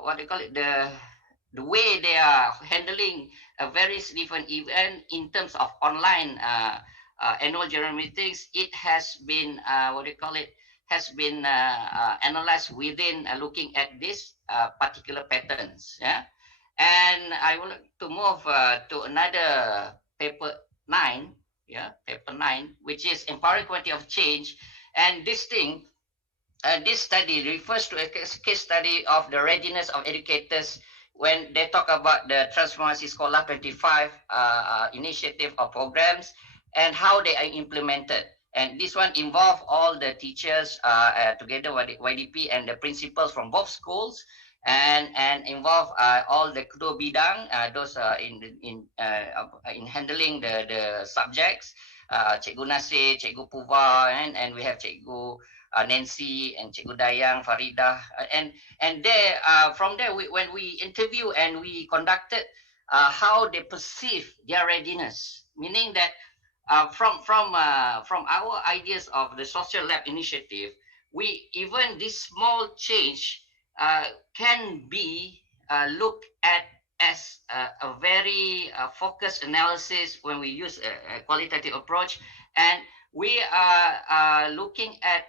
what do you call it, the way they are handling a very significant event in terms of online annual general meetings, it has been has been analyzed within looking at these particular patterns. And I would like to move to another paper 9, paper 9, which is empowering quality of change. And this study refers to a case study of the readiness of educators when they talk about the Transformasi Sekolah 25 initiative or programs and how they are implemented. And this one involved all the teachers together with YDP and the principals from both schools, and involve all the kedua bidang, those in handling the subjects, Cikgu Nasir, Cikgu Puva, and we have Cikgu Nancy and Cikgu Dayang, Faridah, and there from there when we interview and we conducted how they perceive their readiness, meaning that from our ideas of the social lab initiative, we even this small change can be looked at as a very focused analysis when we use a qualitative approach. And we are looking at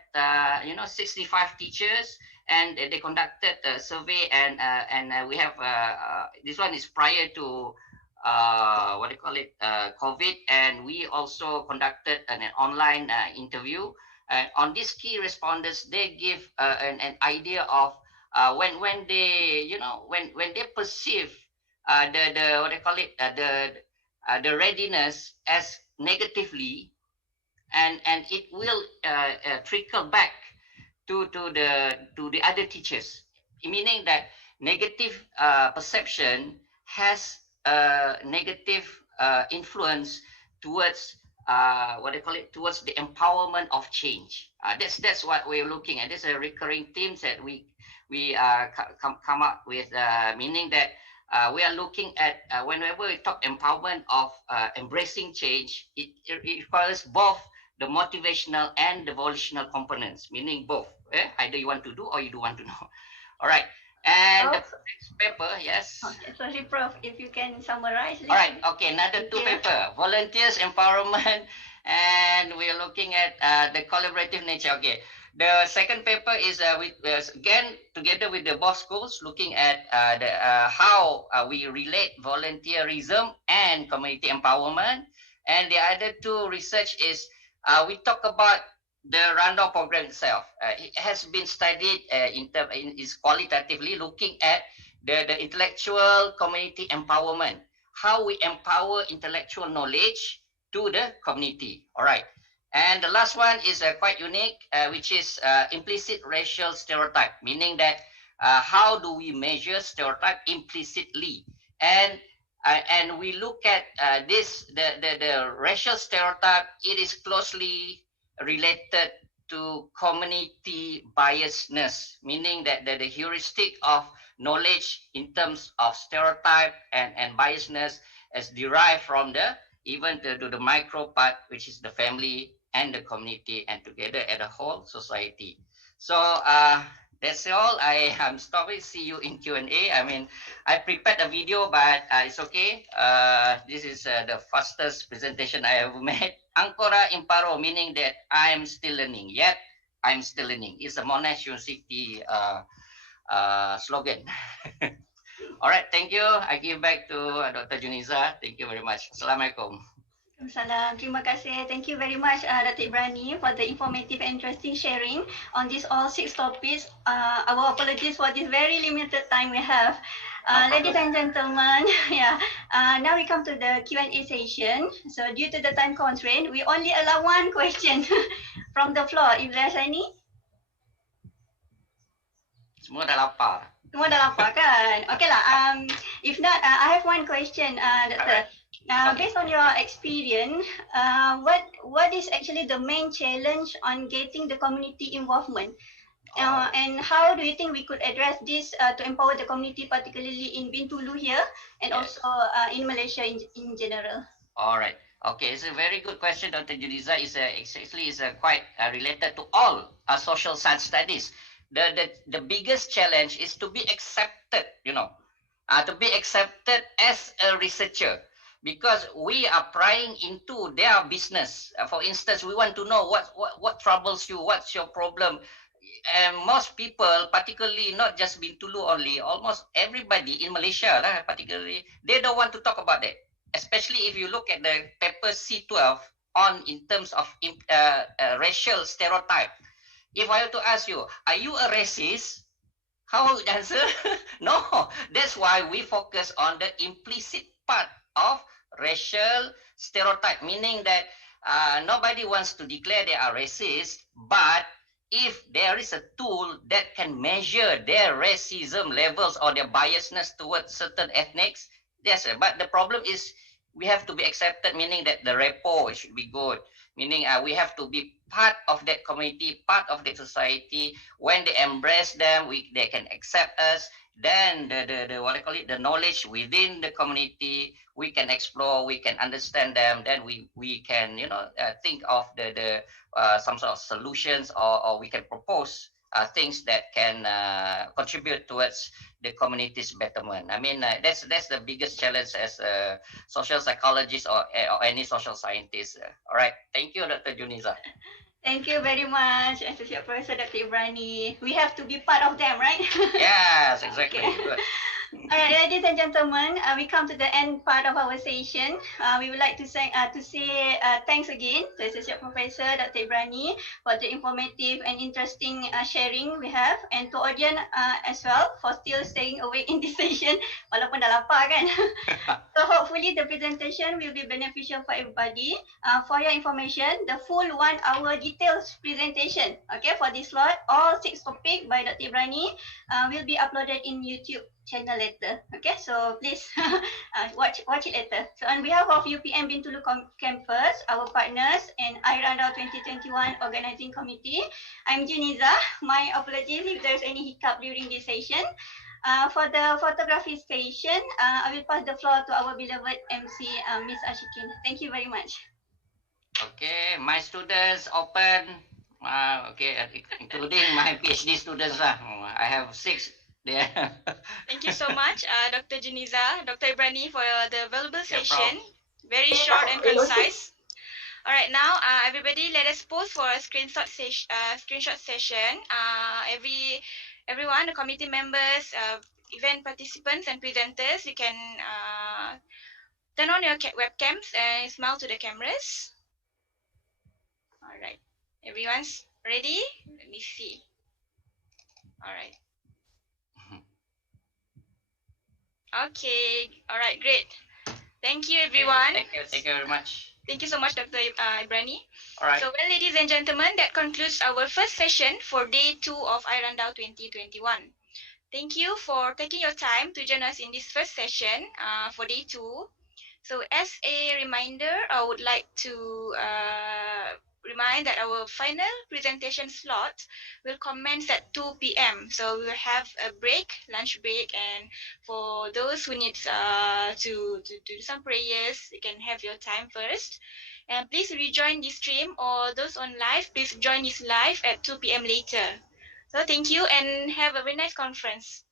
65 teachers, and they conducted a survey, and we have this one is prior to COVID, and we also conducted an online interview. On these key respondents, they give an idea of when they when they perceive the readiness as negatively, and it will trickle back to the other teachers, meaning that negative perception has a negative influence towards what they call it, towards the empowerment of change. That's what we're looking at. This is a recurring themes that we come up with, meaning that we are looking at whenever we talk empowerment of embracing change, it requires both the motivational and the volitional components, meaning both. Either you want to do or you don't want to know. All right. And the next paper, yes. Okay, sorry, Prof, if you can summarize. All right. Okay, another two paper, volunteers empowerment, and we are looking at the collaborative nature. Okay. The second paper is again together with the both schools, looking at how we relate volunteerism and community empowerment. And the other two research is we talk about the iRandau program itself. It has been studied is qualitatively looking at the intellectual community empowerment, how we empower intellectual knowledge to the community. All right. And the last one is quite unique, which is implicit racial stereotype, meaning that how do we measure stereotype implicitly? And we look at the racial stereotype. It is closely related to community biasness, meaning that the heuristic of knowledge in terms of stereotype and biasness is derived from even to the micro part, which is the family and the community, and together at a whole society. So that's all. I'm stopping. See you in Q&A. I mean, I prepared a video, but it's okay. This is the fastest presentation I ever made. Ancora imparo, meaning that I'm still learning. Yet I'm still learning. It's a Monash University slogan. All right, thank you. I give back to Dr. Juniza. Thank you very much. Assalamualaikum. Salam. Terima kasih. Thank you very much, Datuk Ibrani, for the informative and interesting sharing on these all 6 topics. Our apologies for this very limited time we have. Ladies and gentlemen, now we come to the Q&A session. So due to the time constraint, we only allow one question from the floor. If there's any? Semua dah lapar. Semua dah lapar kan? Okay lah. If not, I have one question, Doctor. Based on your experience, what is actually the main challenge on getting the community involvement? And how do you think we could address this to empower the community, particularly in Bintulu here and also in Malaysia in general? All right. Okay, it's a very good question, Dr. Juniza. It's quite related to all social science studies. The biggest challenge is to be accepted, to be accepted as a researcher. Because we are prying into their business. For instance, we want to know what troubles you, what's your problem. And most people, particularly not just Bintulu only, almost everybody in Malaysia, particularly, they don't want to talk about that. Especially if you look at the paper C12 in terms of racial stereotype. If I were to ask you, are you a racist? How would you answer? No. That's why we focus on the implicit part of racial stereotype, meaning that nobody wants to declare they are racist, but if there is a tool that can measure their racism levels or their biasness towards certain ethnics, yes. But the problem is we have to be accepted, meaning that the rapport should be good, meaning we have to be part of that community, part of that society. When they embrace them, they can accept us. Then the knowledge within the community, we can explore, we can understand them. Then we can think of some sort of solutions, or we can propose things that can contribute towards the community's betterment. I mean, that's the biggest challenge as a social psychologist or any social scientist. All right, thank you, Dr. Juniza. Thank you very much, Associate Professor Dr. Ibrani. We have to be part of them, right? Yes, exactly. Okay. Good. All right, ladies and gentlemen, we come to the end part of our session. We would like to say thanks again to Associate Professor Dr. Ibrani for the informative and interesting sharing we have, and to audience as well for still staying awake in this session walaupun dah lapar kan. So hopefully the presentation will be beneficial for everybody. For your information, the full 1 hour details presentation, okay, for this slot, all 6 topic by Dr. Ibrani will be uploaded in YouTube channel later. Okay, so please watch it later. So on behalf of UPM Bintulu campus, our partners and iRandau 2021 organizing committee, I'm Juniza. My apologies if there's any hiccup during this session. For the photography session, I will pass the floor to our beloved MC, Miss Ashikin. Thank you very much. Okay, my students open. Okay, including my PhD students lah. I have 6 there. Thank you so much, Dr. Juniza, Dr. Ibrani, for the valuable session. Very short and concise. All right, now everybody, let us pause for a screenshot session. Everyone, the committee members, event participants, and presenters, you can turn on your webcams and smile to the cameras. All right, everyone's ready? Let me see. All right. Okay. All right, great. Thank you, everyone. Thank you very much. Thank you so much, Dr. Ibrani. All right. So, well, ladies and gentlemen, that concludes our first session for day 2 of iRandau 2021. Thank you for taking your time to join us in this first session for day 2. So, as a reminder, I would like to remind that our final presentation slot will commence at 2 p.m. So we will have a break, lunch break, and for those who need to do some prayers, you can have your time first. And please rejoin this stream, or those on live, please join this live at 2 p.m. later. So thank you and have a very nice conference.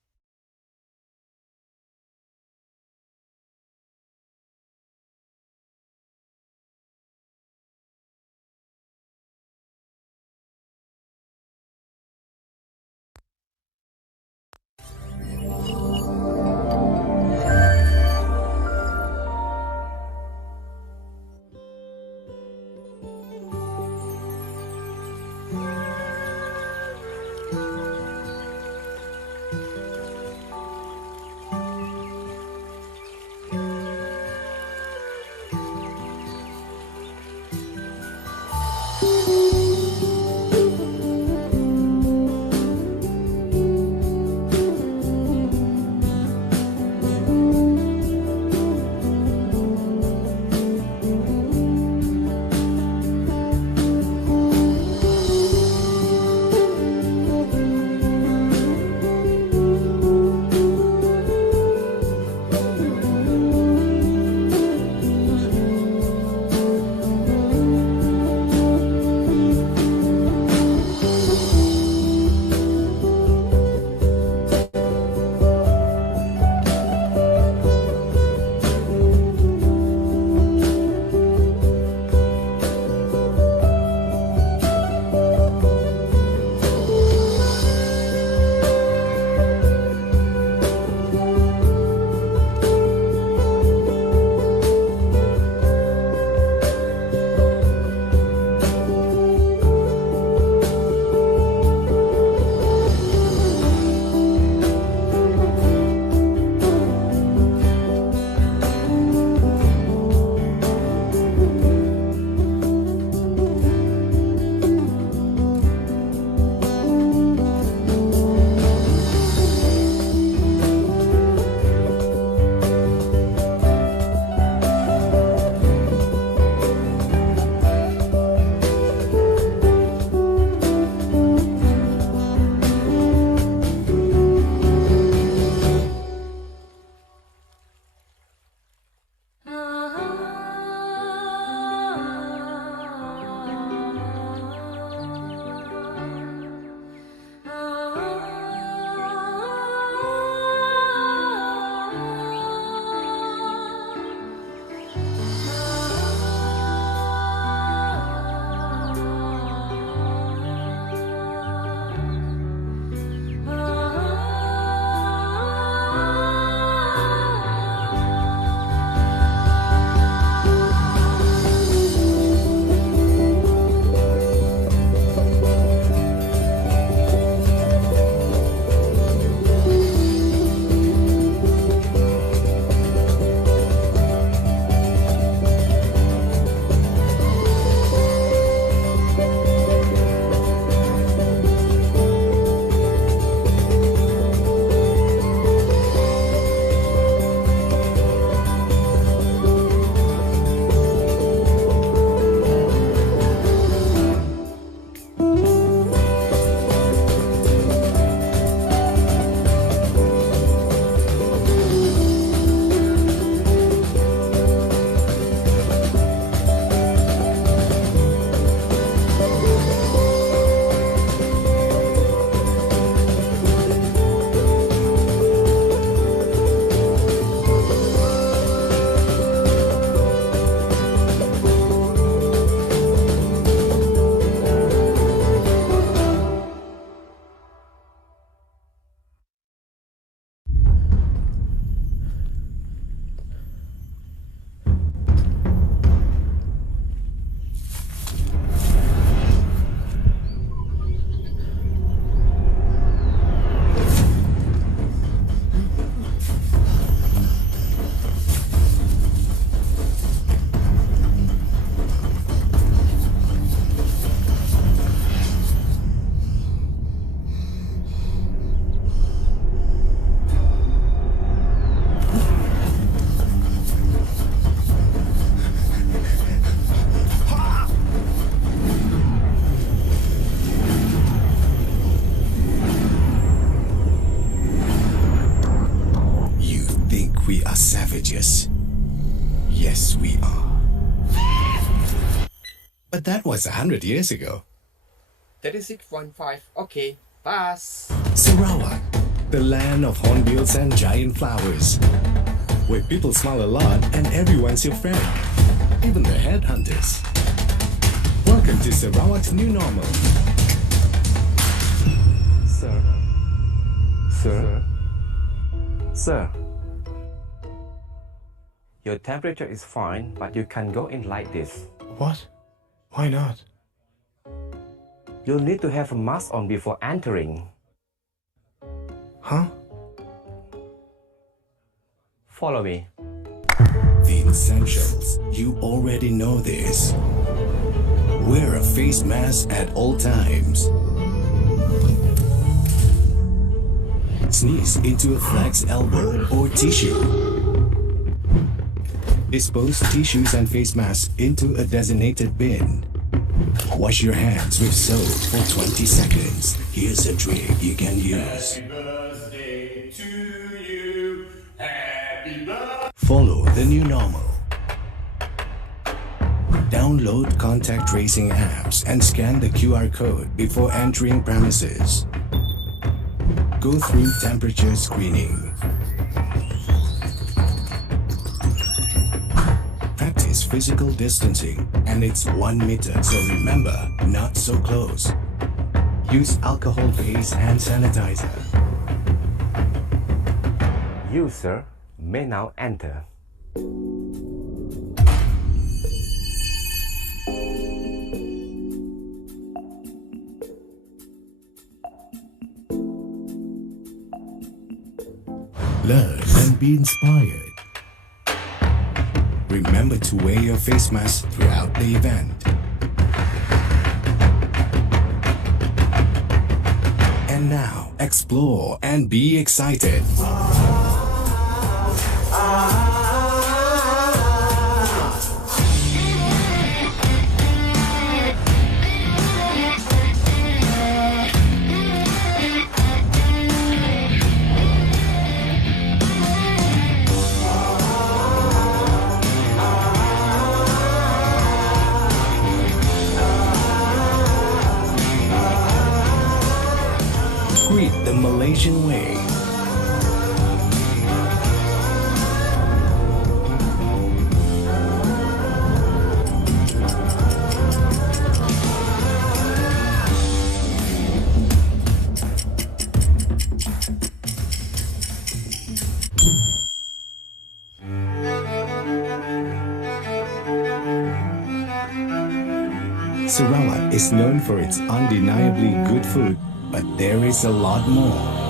we are savages. Yes, we are. But that was 100 years ago. 36.5. Okay, pass. Sarawak, the land of hornbills and giant flowers, where people smile a lot and everyone's your friend, even the headhunters. Welcome to Sarawak's new normal. Sir. Sir. Sir. Your temperature is fine, but you can't go in like this. What? Why not? You'll need to have a mask on before entering. Huh? Follow me. The essentials. You already know this. Wear a face mask at all times. Sneeze into a flax elbow or tissue. Dispose tissues and face masks into a designated bin. Wash your hands with soap for 20 seconds. Here's a trick you can use. Happy birthday to you. Happy birthday. Follow the new normal. Download contact tracing apps and scan the QR code before entering premises. Go through temperature screening. Practice physical distancing, and it's 1 meter, so remember, not so close. Use alcohol-based hand sanitizer. You, sir, may now enter. Learn and be inspired. Remember to wear your face mask throughout the event. And now, explore and be excited. Greet the Malaysian way. Sarawak is known for its undeniably good food, but there is a lot more.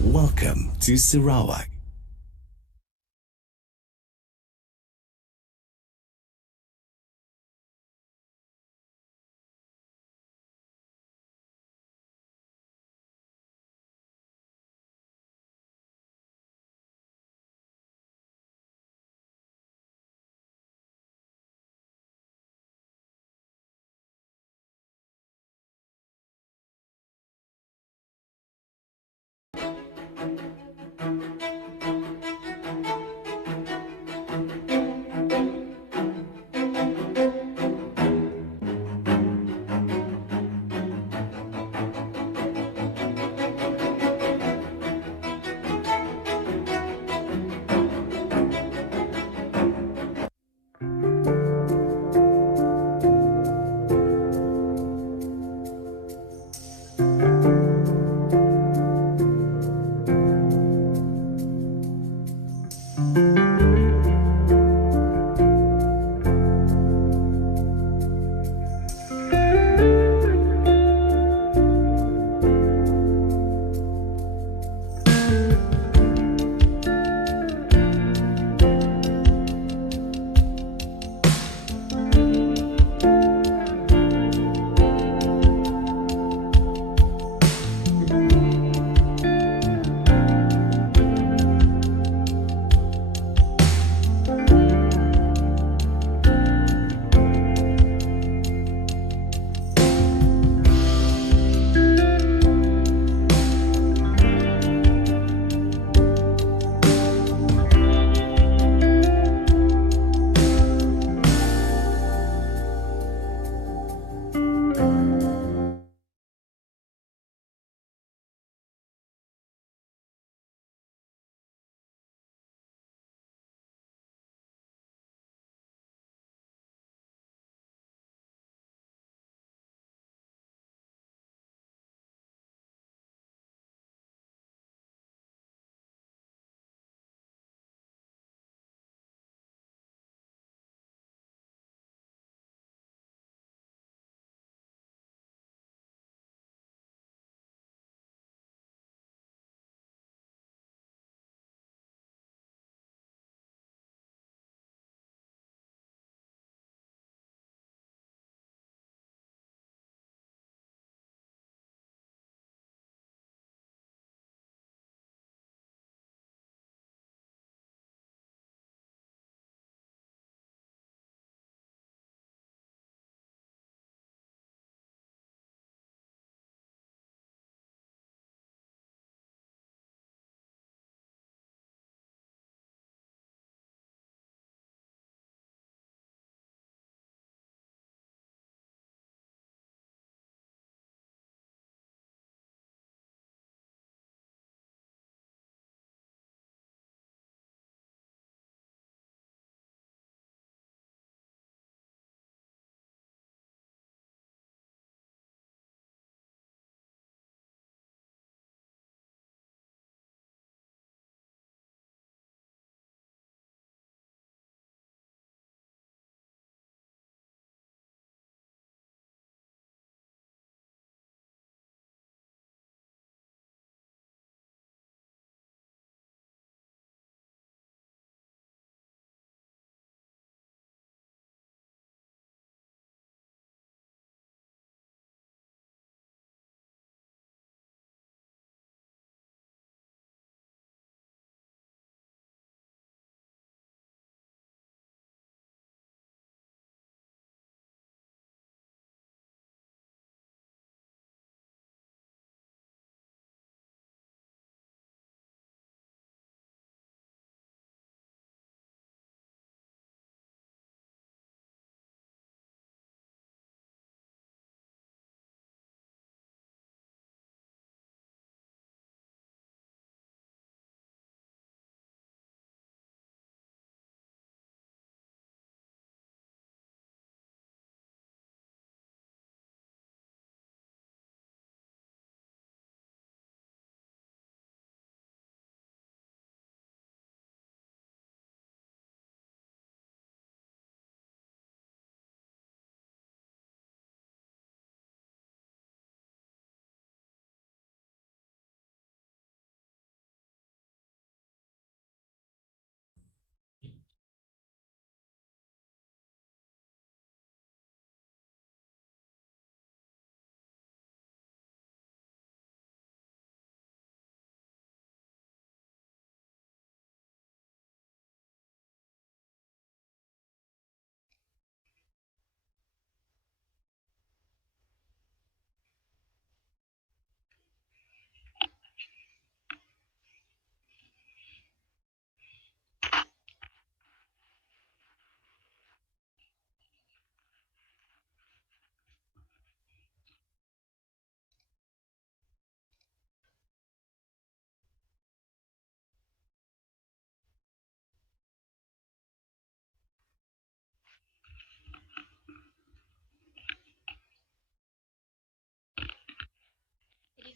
Welcome to Sarawak.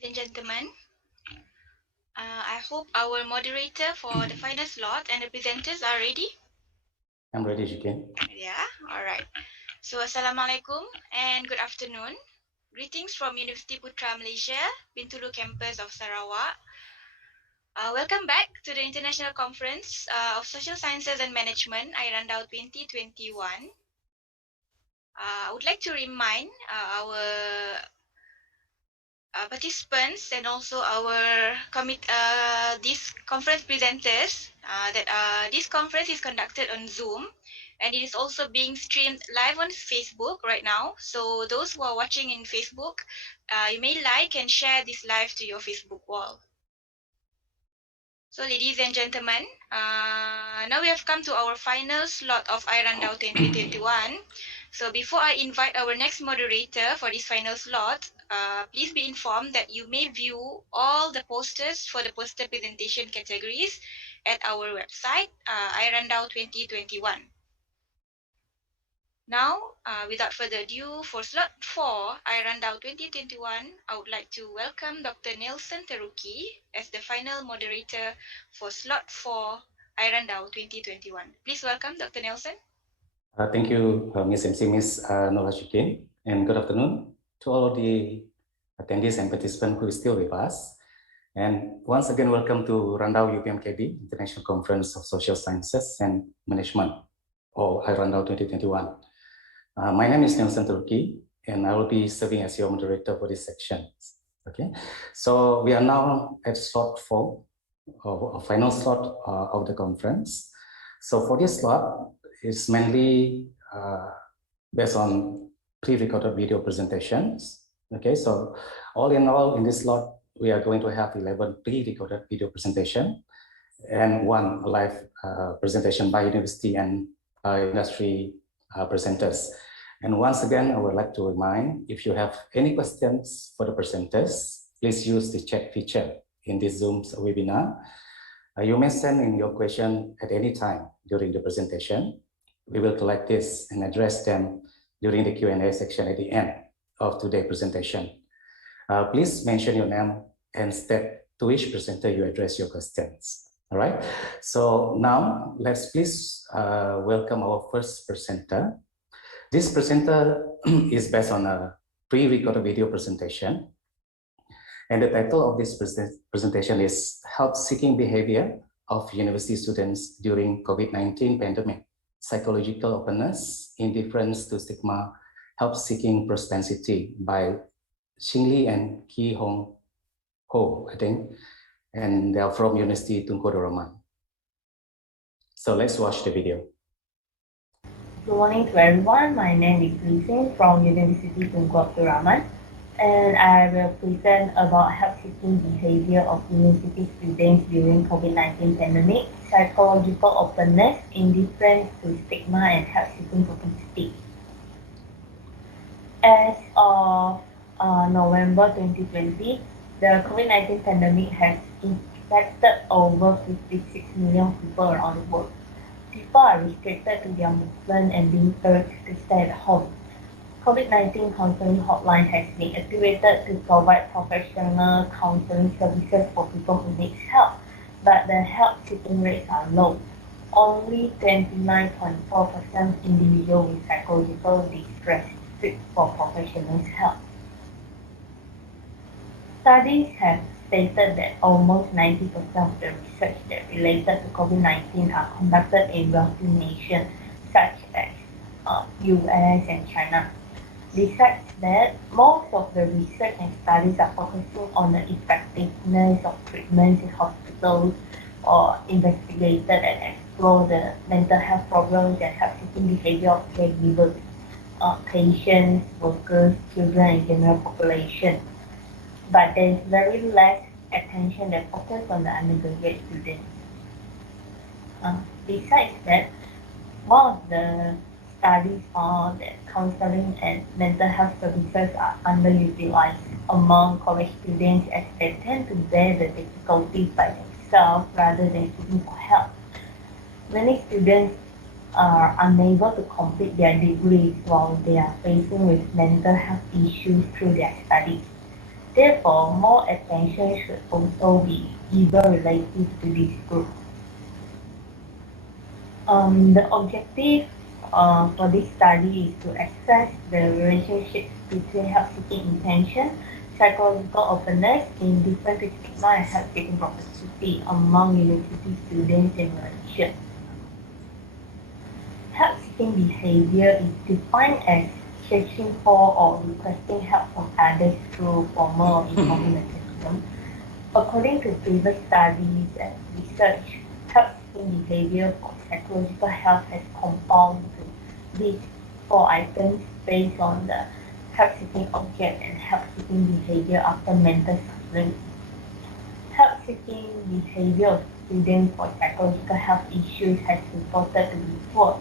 ladies and gentlemen. I hope our moderator for the final slot and the presenters are ready. I'm ready, Shikin. Yeah, all right. So, Assalamualaikum and good afternoon. Greetings from University Putra Malaysia, Bintulu campus of Sarawak. Welcome back to the International Conference of Social Sciences and Management, iRandau 2021. I would like to remind our participants and also our these conference presenters that this conference is conducted on Zoom, and it is also being streamed live on Facebook right now. So those who are watching in Facebook, you may like and share this live to your Facebook wall. So ladies and gentlemen, now we have come to our final slot of iRandau 2021. So before I invite our next moderator for this final slot, please be informed that you may view all the posters for the poster presentation categories at our website, iRandau 2021. Now, without further ado, for slot 4, iRandau 2021, I would like to welcome Dr. Nelson Teruki as the final moderator for slot 4, iRandau 2021. Please welcome Dr. Nelson. Thank you, Ms. MC, Ms. Nola Shikin, and good afternoon to all of the attendees and participants who is still with us. And once again, welcome to Randau UPMKB, International Conference of Social Sciences and Management, or iRandau 2021. My name is Nelson Teruki, and I will be serving as your moderator for this section. Okay, so we are now at slot 4, or final slot of the conference. So for this slot, it's mainly based on pre-recorded video presentations. Okay, so all in all, in this slot, we are going to have 11 pre-recorded video presentation and 1 live presentation by university and industry presenters. And once again, I would like to remind, if you have any questions for the presenters, please use the chat feature in this Zoom's webinar. You may send in your question at any time during the presentation. We will collect this and address them during the Q&A section at the end of today's presentation. Please mention your name and state to which presenter you address your questions. All right. So now let's please welcome our first presenter. This presenter is based on a pre-recorded video presentation. And the title of this presentation is Help Seeking Behavior of University Students During COVID-19 Pandemic, Psychological Openness, Indifference to Stigma, Help Seeking Propensity by Xingli and Ki Hong Ho, I think. And they are from University Tunku Abdul Rahman. So let's watch the video. Good morning to everyone. My name is Li Xin from University Tunku Abdul Rahman, and I will present about help-seeking behavior of university students during COVID-19 pandemic, psychological openness, indifference to stigma, and help-seeking propensity. As of November 2020, the COVID-19 pandemic has infected over 56 million people around the world. People are restricted to their movement and being urged to stay at home. COVID-19 counseling hotline has been activated to provide professional counseling services for people who need help, but the help-seeking rates are low. Only 29.4% individuals with psychological distress seek for professional help. Studies have stated that almost 90% of the research that related to COVID-19 are conducted in wealthy nations such as US and China. Besides that, most of the research and studies are focusing on the effectiveness of treatments in hospitals or investigated and explore the mental health problems and help-seeking behavior of caregivers, patients, workers, children, and general population. But there is very less attention that focuses on the undergraduate students. Besides that, one of the studies found that counseling and mental health services are underutilized among college students as they tend to bear the difficulties by themselves rather than seeking for help. Many students are unable to complete their degrees while they are facing with mental health issues through their studies. Therefore, more attention should also be given related to this group. The objective for this study is to assess the relationship between help-seeking intention, psychological openness in different stigma and help-seeking propensity among university students in Malaysia. Help-seeking behavior is defined as searching for or requesting help from others through formal or informal mechanism. According to previous studies and research, help-seeking behavior for psychological health has compounded these four items based on the help-seeking object and help-seeking behavior after mental suffering. Help-seeking behavior of students for psychological health issues has reported to be poor.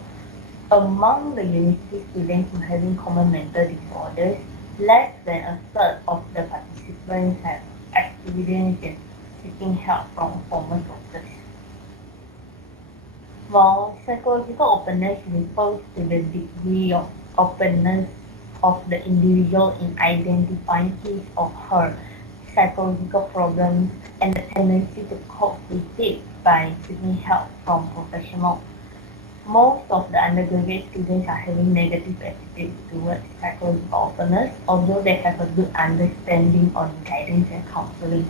Among the university students who having common mental disorders, less than a third of the participants have experience in seeking help from formal sources. While psychological openness refers to the degree of openness of the individual in identifying his or her psychological problems and the tendency to cope with it by seeking help from professionals. Most of the undergraduate students are having negative attitudes towards psychological openness, although they have a good understanding on guidance and counseling.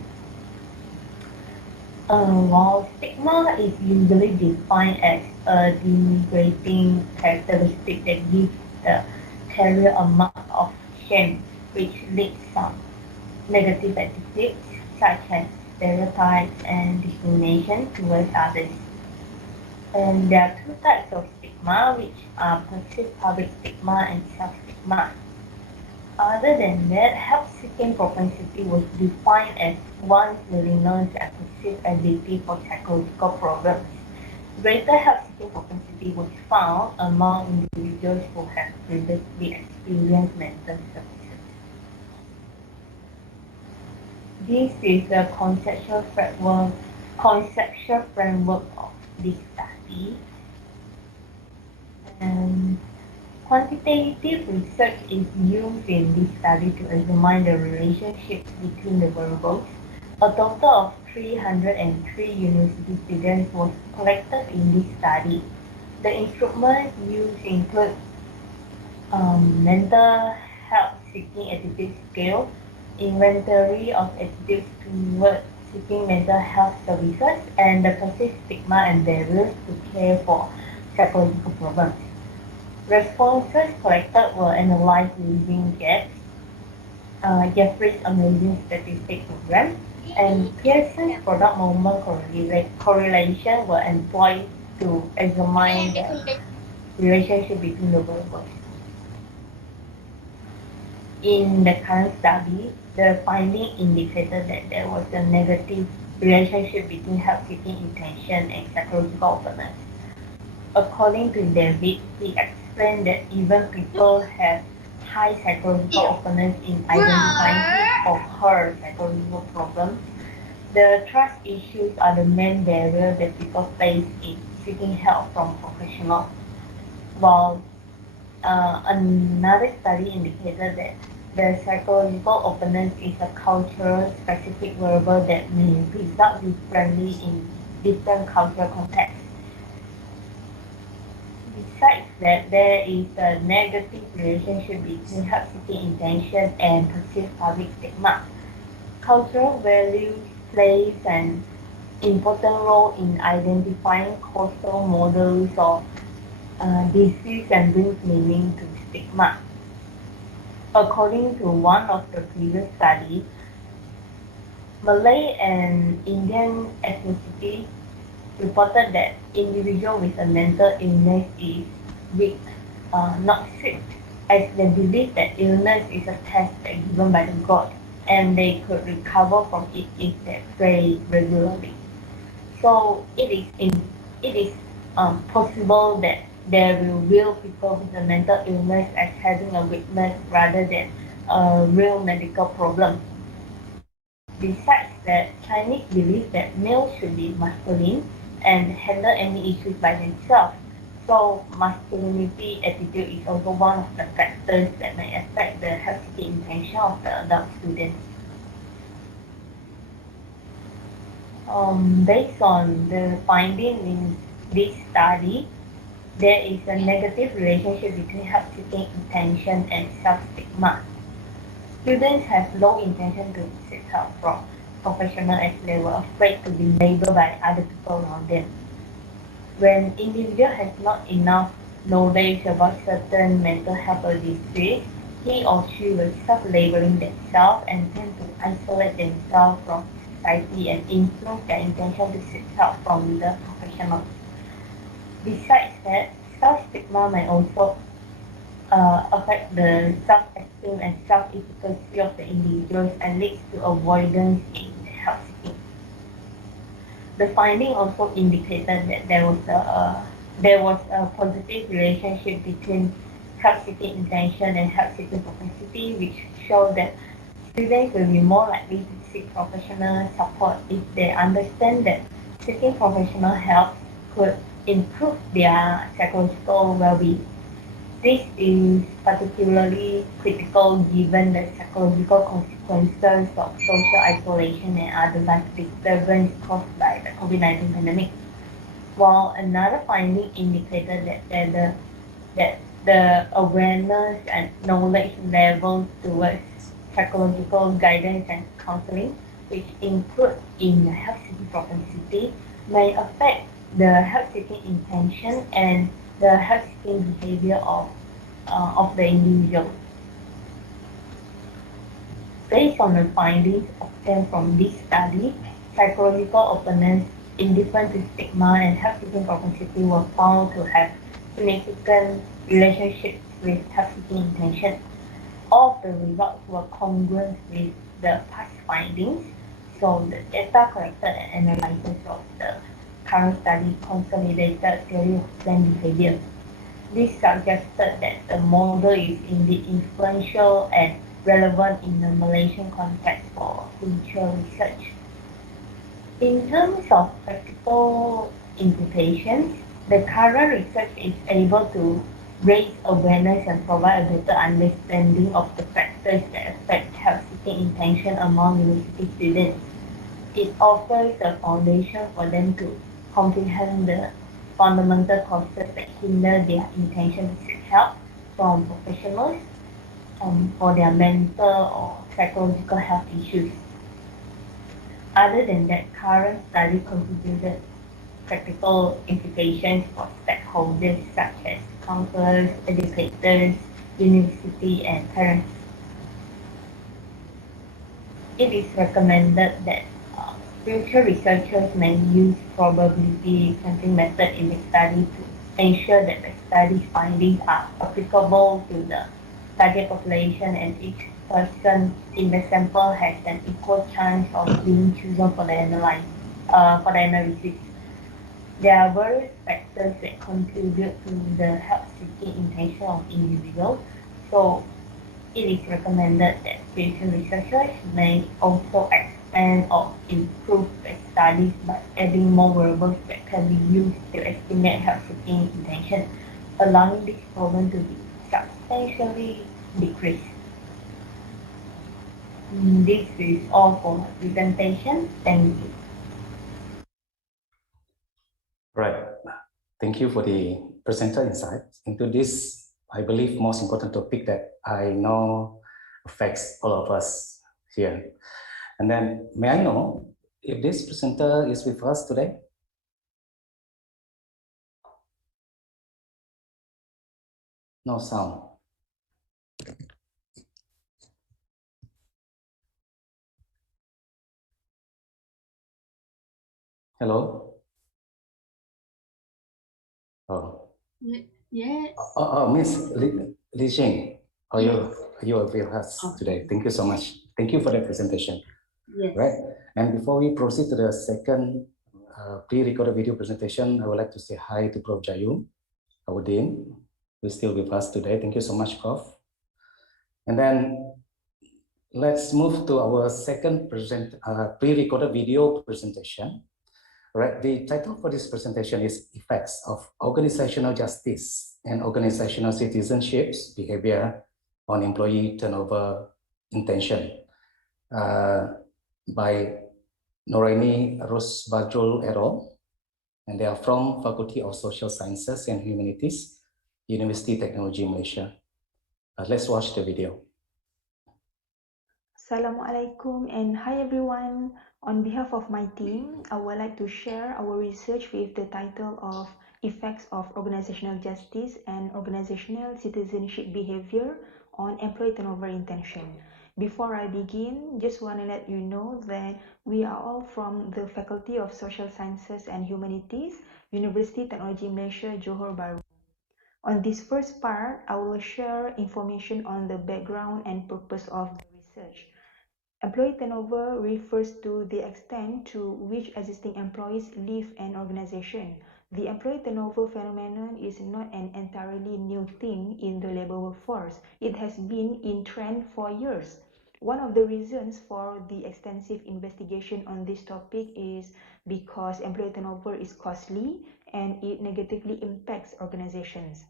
While stigma is usually defined as a denigrating characteristic that gives the carrier a mark of shame, which leads some negative attitudes such as stereotypes and discrimination towards others. And there are two types of stigma, which are perceived public stigma and self-stigma. Other than that, help-seeking propensity was defined as one's willingness and perceived ability for psychological problems. Greater help-seeking propensity was found among individuals who have previously experienced mental services. This is a conceptual framework of this study. And quantitative research is used in this study to examine the relationships between the variables. A total of 303 university students was collected in this study. The instruments used include mental health seeking attitude scale, inventory of attitudes towards seeking mental health services, and the perceived stigma and barriers to care for psychological problems. Responses collected were analyzed using Jeffrey's Amazing Statistics Program, and Pearson's product moment correlation were employed to examine the relationship between the variables. In the current study, the finding indicated that there was a negative relationship between help-seeking intention and psychological openness. According to David, he explained that even people have high psychological openness in identifying his or her psychological problems, the trust issues are the main barrier that people face in seeking help from professionals. While another study indicated that the psychological openness is a cultural specific variable that may result differently in different cultural contexts. Besides that, there is a negative relationship between help-seeking intention and perceived public stigma. Cultural values plays an important role in identifying causal models of disease and brings meaning to stigma. According to one of the previous studies, Malay and Indian ethnicity reported that individual with a mental illness is weak, not sick, as they believe that illness is a test given by the God, and they could recover from it if they pray regularly. So it is possible that there will view people with a mental illness as having a weakness rather than a real medical problem. Besides that, Chinese believe that males should be masculine and handle any issues by themselves. So masculinity attitude is also one of the factors that may affect the healthy intention of the adult students. Based on the finding in this study, there is a negative relationship between help-seeking intention and self-stigma. Students have low intention to seek help from professionals as they were afraid to be labeled by other people around them. When individual has not enough knowledge about certain mental health or disease, he or she will start labeling themselves and tend to isolate themselves from society and improve their intention to seek help from the professionals. Besides that, self-stigma may also affect the self-esteem and self-efficacy of the individuals and leads to avoidance in help seeking. The finding also indicated that there was a positive relationship between help-seeking intention and help-seeking propensity, which showed that students will be more likely to seek professional support if they understand that seeking professional help could improve their psychological well-being. This is particularly critical given the psychological consequences of social isolation and other life disturbance caused by the COVID-19 pandemic. While another finding indicated that the awareness and knowledge level towards psychological guidance and counseling, which include in the help-seeking propensity, may affect the help-seeking intention and the help-seeking behavior of the individual. Based on the findings obtained from this study, psychological openness, indifference to stigma, and help-seeking propensity were found to have significant relationships with help-seeking intention. All of the results were congruent with the past findings, so the data collected and analysis of the current study consolidated a theory of planned behavior. This suggested that the model is indeed influential and relevant in the Malaysian context for future research. In terms of practical implications, the current research is able to raise awareness and provide a better understanding of the factors that affect help-seeking intention among university students. It offers a foundation for them to comprehend the fundamental causes that hinder their intention to seek help from professionals for their mental or psychological health issues. Other than that, current study contributed practical implications for stakeholders such as counselors, educators, university, and parents. It is recommended that future researchers may use probability sampling method in the study to ensure that the study's findings are applicable to the target population and each person in the sample has an equal chance of being chosen for the analysis. There are various factors that contribute to the help-seeking intention of individuals, so it is recommended that future researchers may also expand or improve the studies by adding more variables that can be used to estimate help-seeking intention, allowing this problem to be substantially decreased. This is all for my presentation. Thank you. Right. Thank you for the presenter insight into this, I believe, most important topic that I know affects all of us here. And then, may I know if this presenter is with us today? No sound. Hello? Oh. Yes. Miss Li Jing, are you with us today? Thank you so much. Thank you for the presentation. Yes. Right. And before we proceed to the second pre-recorded video presentation, I would like to say hi to Prof. Jayu, our Dean, who is still with us today. Thank you so much, Prof. And then let's move to our second pre-recorded video presentation. Right. The title for this presentation is Effects of Organizational Justice and Organizational Citizenships Behavior on Employee Turnover Intention by Noraini Rosbajul et al. And they are from Faculty of Social Sciences and Humanities, University Technology Malaysia. Let's watch the video. Assalamualaikum and hi everyone. On behalf of my team, I would like to share our research with the title of Effects of Organizational Justice and Organizational Citizenship Behavior on Employee Turnover Intention. Before I begin, just want to let you know that we are all from the Faculty of Social Sciences and Humanities, University Technology Malaysia, Johor Bahru. On this first part, I will share information on the background and purpose of the research. Employee turnover refers to the extent to which existing employees leave an organization. The employee turnover phenomenon is not an entirely new thing in the labor workforce. It has been in trend for years. One of the reasons for the extensive investigation on this topic is because employee turnover is costly and it negatively impacts organizations.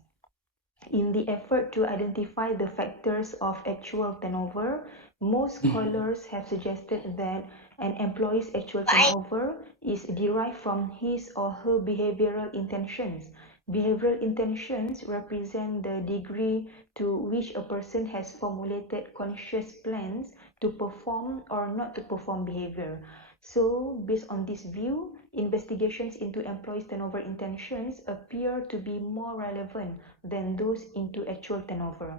In the effort to identify the factors of actual turnover, most scholars have suggested that an employee's actual turnover is derived from his or her behavioral intentions. Behavioral intentions represent the degree to which a person has formulated conscious plans to perform or not to perform behavior. So, based on this view, investigations into employees' turnover intentions appear to be more relevant than those into actual turnover.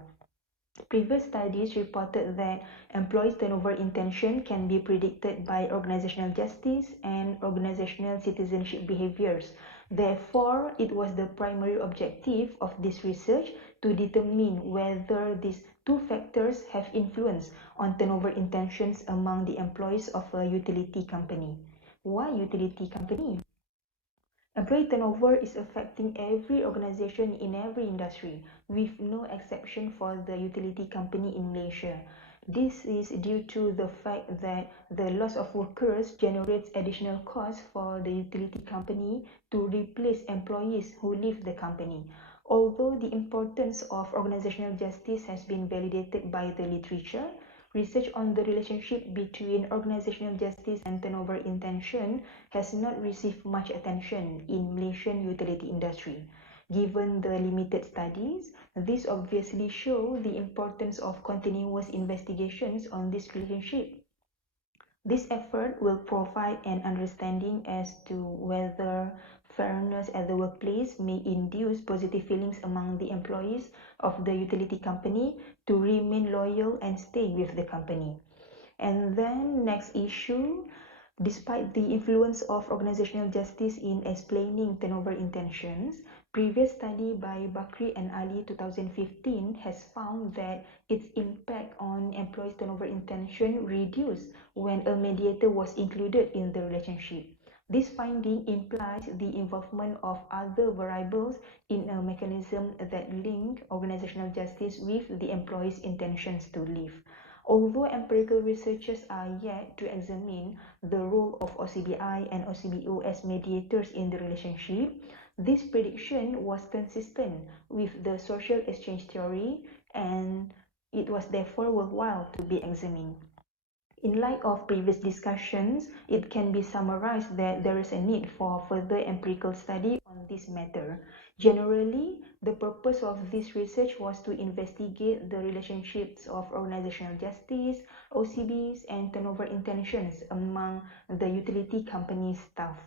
Previous studies reported that employees' turnover intention can be predicted by organizational justice and organizational citizenship behaviors. Therefore, it was the primary objective of this research to determine whether these two factors have influence on turnover intentions among the employees of a utility company. Why utility company? Employee turnover is affecting every organization in every industry, with no exception for the utility company in Malaysia. This is due to the fact that the loss of workers generates additional costs for the utility company to replace employees who leave the company. Although the importance of organizational justice has been validated by the literature, research on the relationship between organizational justice and turnover intention has not received much attention in Malaysian utility industry. Given the limited studies, this obviously shows the importance of continuous investigations on this relationship. This effort will provide an understanding as to whether fairness at the workplace may induce positive feelings among the employees of the utility company to remain loyal and stay with the company. And then next issue, despite the influence of organizational justice in explaining turnover intentions, previous study by Bakri and Ali 2015 has found that its impact on employees' turnover intention reduced when a mediator was included in the relationship. This finding implies the involvement of other variables in a mechanism that link organizational justice with the employee's intentions to leave. Although empirical researchers are yet to examine the role of OCBI and OCBO as mediators in the relationship, this prediction was consistent with the social exchange theory and it was therefore worthwhile to be examined. In light of previous discussions, it can be summarized that there is a need for further empirical study on this matter. Generally, the purpose of this research was to investigate the relationships of organizational justice, OCBs, and turnover intentions among the utility company staff.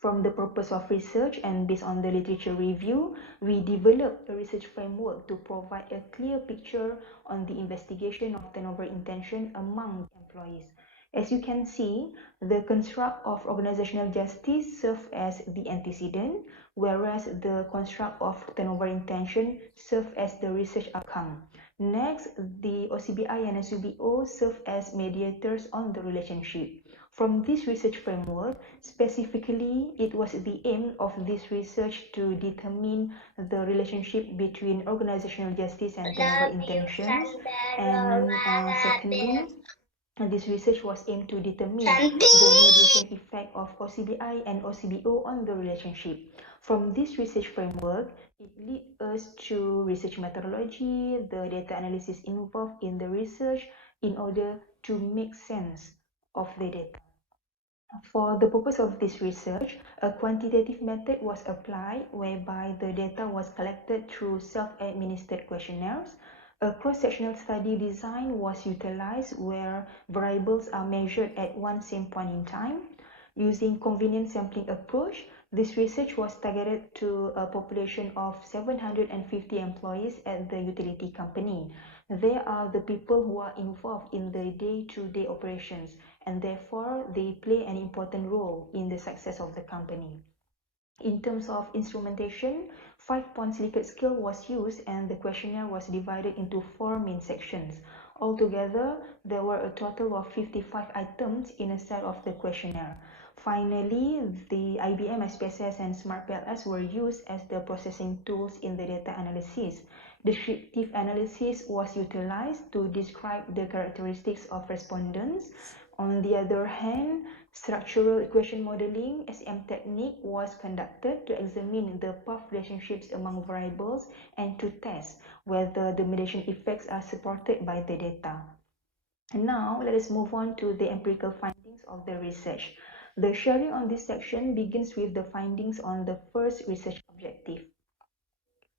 From the purpose of research and based on the literature review, we developed a research framework to provide a clear picture on the investigation of turnover intention among employees. As you can see, the construct of organizational justice serves as the antecedent, whereas the construct of turnover intention serves as the research outcome. Next, the OCBI and SUBO serve as mediators on the relationship. From this research framework, specifically, it was the aim of this research to determine the relationship between organizational justice and turnover intentions. And secondly, this research was aimed to determine the mediation effect of OCBI and OCBO on the relationship. From this research framework, it leads us to research methodology, the data analysis involved in the research in order to make sense of the data. For the purpose of this research, a quantitative method was applied whereby the data was collected through self-administered questionnaires. A cross-sectional study design was utilized where variables are measured at one same point in time. Using convenient sampling approach, this research was targeted to a population of 750 employees at the utility company. They are the people who are involved in the day-to-day operations, and therefore they play an important role in the success of the company. In terms of instrumentation, 5-point Likert scale was used and the questionnaire was divided into 4 main sections. Altogether, there were a total of 55 items in a set of the questionnaire. Finally, the IBM, SPSS, and SmartPLS were used as the processing tools in the data analysis. Descriptive analysis was utilized to describe the characteristics of respondents. On the other hand, structural equation modeling (SEM) technique was conducted to examine the path relationships among variables and to test whether the mediation effects are supported by the data. And now let us move on to the empirical findings of the research. The sharing on this section begins with the findings on the first research objective.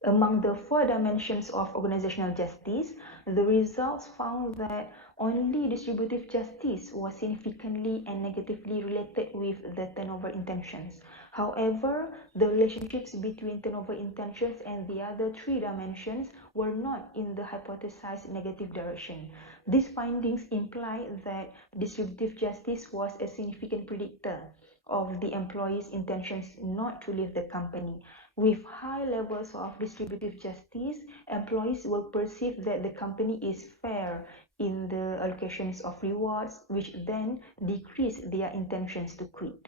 Among the 4 dimensions of organizational justice, the results found that only distributive justice was significantly and negatively related with the turnover intentions. However, the relationships between turnover intentions and the other 3 dimensions were not in the hypothesized negative direction. These findings imply that distributive justice was a significant predictor of the employee's intentions not to leave the company. With high levels of distributive justice, employees will perceive that the company is fair in the allocations of rewards, which then decrease their intentions to quit.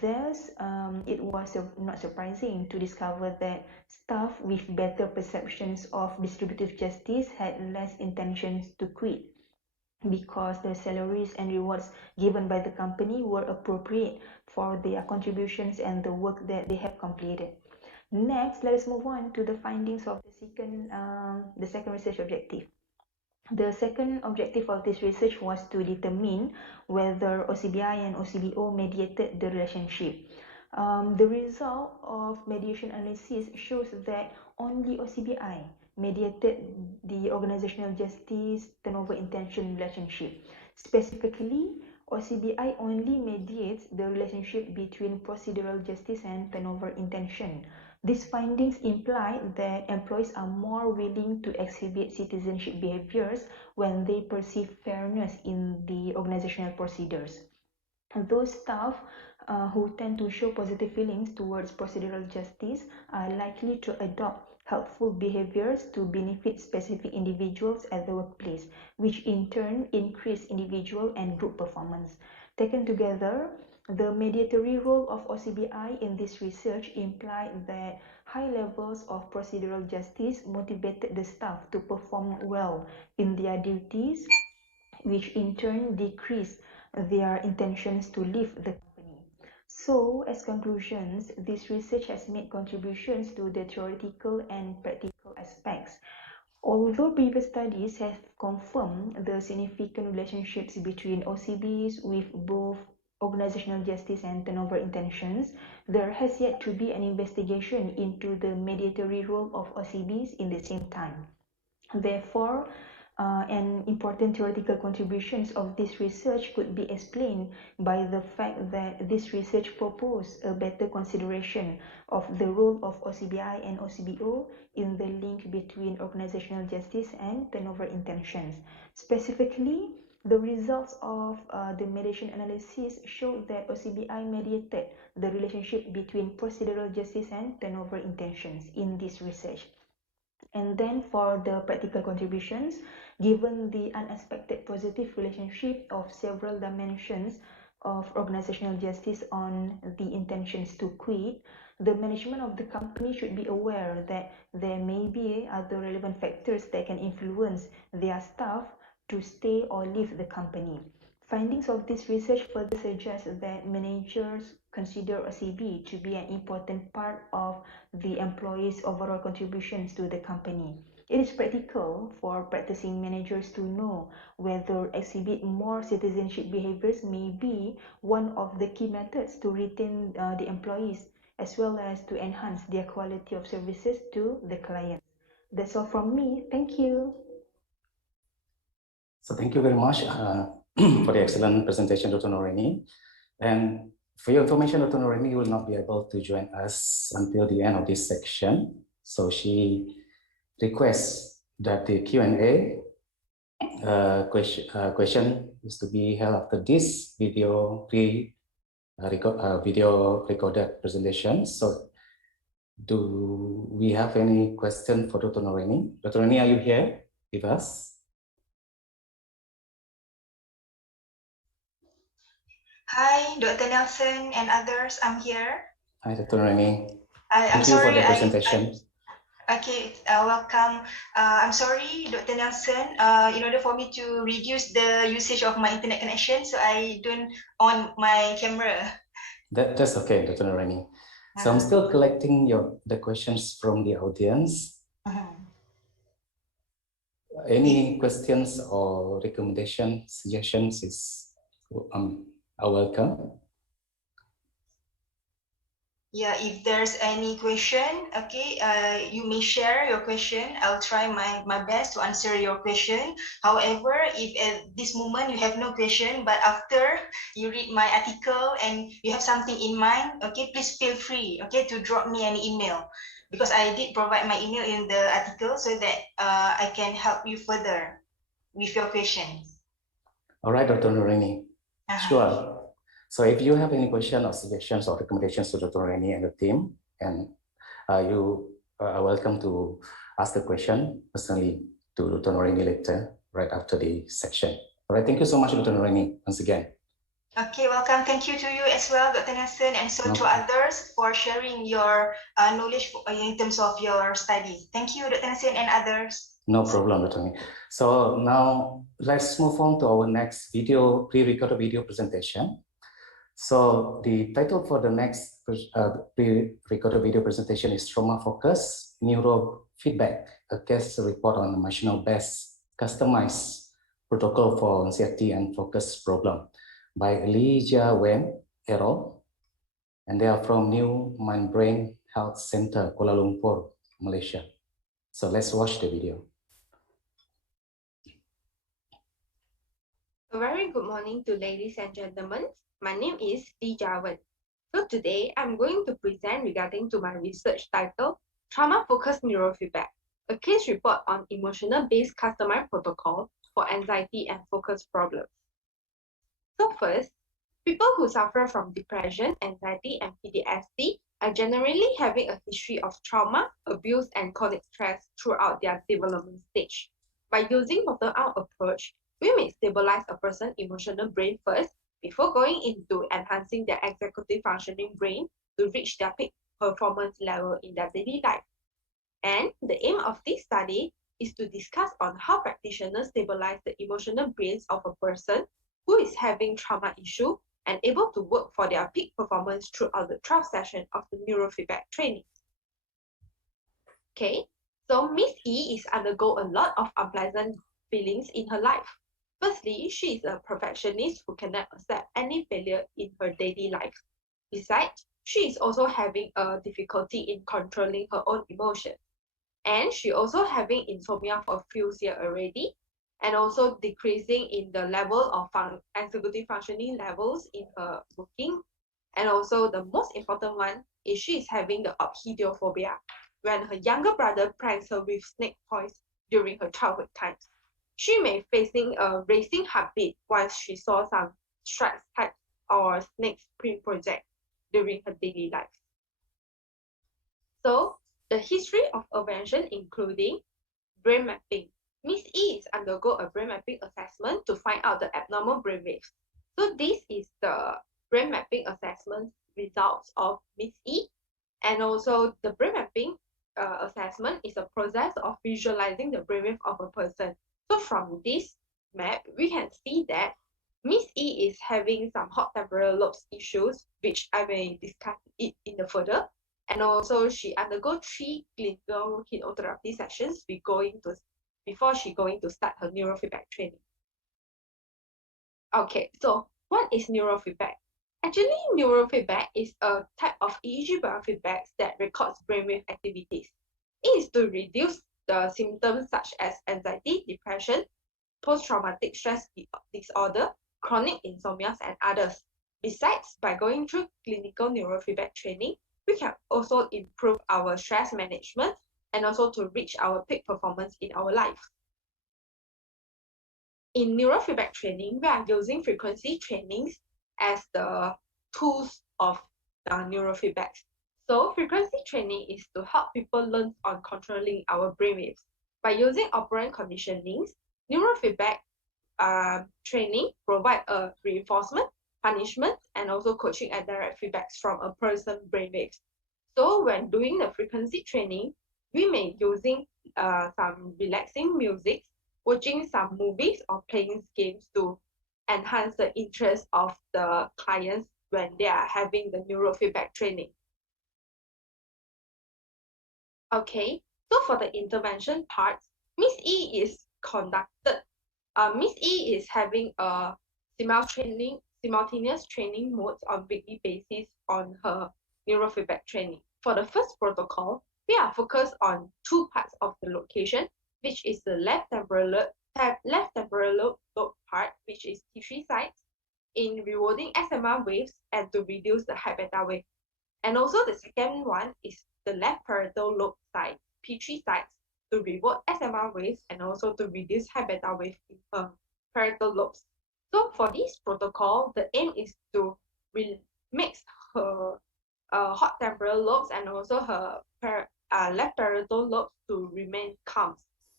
Thus, it was not surprising to discover that staff with better perceptions of distributive justice had less intentions to quit because the salaries and rewards given by the company were appropriate for their contributions and the work that they have completed. Next, let us move on to the findings of the second research objective. The second objective of this research was to determine whether OCBI and OCBO mediated the relationship. The result of mediation analysis shows that only OCBI mediated the organizational justice turnover intention relationship. Specifically, OCBI only mediates the relationship between procedural justice and turnover intention. These findings imply that employees are more willing to exhibit citizenship behaviors when they perceive fairness in the organizational procedures. Those staff who tend to show positive feelings towards procedural justice are likely to adopt helpful behaviors to benefit specific individuals at the workplace, which in turn increase individual and group performance. Taken together, the mediatory role of OCBI in this research implied that high levels of procedural justice motivated the staff to perform well in their duties, which in turn decreased their intentions to leave the company. So, as conclusions, this research has made contributions to the theoretical and practical aspects. Although previous studies have confirmed the significant relationships between OCBs with both organizational justice and turnover intentions, there has yet to be an investigation into the mediatory role of OCBs in the same time. Therefore, an important theoretical contributions of this research could be explained by the fact that this research proposed a better consideration of the role of OCBI and OCBO in the link between organizational justice and turnover intentions. Specifically, the results of the mediation analysis showed that OCBI mediated the relationship between procedural justice and turnover intentions in this research. And then for the practical contributions, given the unexpected positive relationship of several dimensions of organizational justice on the intentions to quit, the management of the company should be aware that there may be other relevant factors that can influence their staff to stay or leave the company. Findings of this research further suggest that managers consider a CV to be an important part of the employee's overall contributions to the company. It is practical for practicing managers to know whether exhibit more citizenship behaviors may be one of the key methods to retain the employees, as well as to enhance their quality of services to the clients. That's all from me. Thank you. So thank you very much for the excellent presentation, Dr. Norini. And for your information, Dr. Norini will not be able to join us until the end of this section. So she requests that the Q&A question is to be held after this video recorded presentation. So do we have any question for Dr. Norini? Dr. Norini, are you here with us? Hi, Dr. Nelson and others. I'm here. Hi, Dr. Norini. I'm Thank you for sorry. the presentation. Okay, welcome. I'm sorry, Dr. Nelson. In order for me to reduce the usage of my internet connection, so I don't on my camera. That's okay, Dr. Norini. So I'm still collecting the questions from the audience. Any questions or recommendations, suggestions are welcome. Yeah, if there's any question, okay, you may share your question. I'll try my best to answer your question. However, if at this moment you have no question, but after you read my article and you have something in mind, okay, please feel free, okay, to drop me an email, because I did provide my email in the article so that I can help you further with your questions. All right, Dr. Norini. Sure. So if you have any questions or suggestions or recommendations to Dr. Norini and the team, and you are welcome to ask the question personally to Dr. Norini later, right after the section. All right, thank you so much, Dr. Norini, once again. Okay, welcome. Thank you to you as well, Dr. Nelson, and so to others for sharing your knowledge in terms of your studies. Thank you, Dr. Nelson and others. No problem, Dr. Norini. So now let's move on to our next pre-recorded video presentation. So the title for the next pre-recorded video presentation is Trauma-Focused Neurofeedback, a case report on emotional-based customized protocol for anxiety and focus problem by Elijah Wen et al. And they are from New Mind Brain Health Center, Kuala Lumpur, Malaysia. So let's watch the video. A very good morning to ladies and gentlemen. My name is Lee Jawan. So today I'm going to present regarding to my research title, Trauma-Focused Neurofeedback, a case report on emotional-based customized protocol for anxiety and focus problems. So first, people who suffer from depression, anxiety, and PTSD are generally having a history of trauma, abuse, and chronic stress throughout their development stage. By using bottom-up approach, we may stabilize a person's emotional brain first before going into enhancing their executive functioning brain to reach their peak performance level in their daily life. And the aim of this study is to discuss on how practitioners stabilize the emotional brains of a person who is having trauma issue and able to work for their peak performance throughout the 12 sessions of the neurofeedback training. Okay, so Miss E is undergo a lot of unpleasant feelings in her life. Firstly, she is a perfectionist who cannot accept any failure in her daily life. Besides, she is also having a difficulty in controlling her own emotions. And she also having insomnia for a few years already, and also decreasing in the level of executive functioning levels in her working. And also the most important one is she is having the orchidiophobia, when her younger brother pranks her with snake toys during her childhood times. She may facing a racing heartbeat once she saw some stripes type or snake print project during her daily life. So the history of intervention including brain mapping. Miss E is undergo a brain mapping assessment to find out the abnormal brain waves. So this is the brain mapping assessment results of Miss E, and also the brain mapping assessment is a process of visualizing the brainwave of a person. So from this map, we can see that Miss E is having some hot temporal lobes issues, which I may discuss it in the further. And also she undergo 3 clinical hypnotherapy sessions before she going to start her neurofeedback training. Okay, so what is neurofeedback? Actually, neurofeedback is a type of EEG biofeedback that records brainwave activities. It is to reduce the symptoms such as anxiety, depression, post-traumatic stress disorder, chronic insomnia, and others. Besides, by going through clinical neurofeedback training, we can also improve our stress management and also to reach our peak performance in our life. In neurofeedback training, we are using frequency trainings as the tools of neurofeedback. So frequency training is to help people learn on controlling our brainwaves. By using operant conditionings, neurofeedback training provide a reinforcement, punishment, and also coaching and direct feedbacks from a person's brainwaves. So when doing the frequency training, we may using some relaxing music, watching some movies, or playing games to enhance the interest of the clients when they are having the neurofeedback training. Okay, so for the intervention part, Miss E is conducted. Miss E is having a simultaneous training modes on weekly basis on her neurofeedback training. For the first protocol, we are focused on 2 parts of the location, which is the left temporal lobe part, which is T3 sites, in rewarding SMR waves and to reduce the high beta wave. And also the second one is the left parietal lobe side, P3 sites, to reward SMR waves and also to reduce high beta wave in her parietal lobes. So for this protocol, the aim is to mix her hot temporal lobes and also her left parietal lobes to remain calm.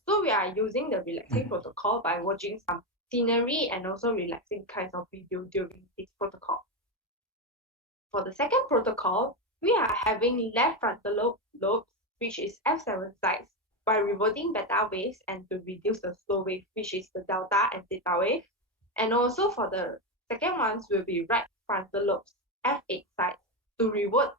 So we are using the relaxing protocol by watching some scenery and also relaxing kinds of video during this protocol. For the second protocol, we are having left frontal lobe, which is F7 sites, by rewarding beta waves and to reduce the slow wave, which is the delta and theta wave. And also for the second ones will be right frontal lobes, F8 sites, to reward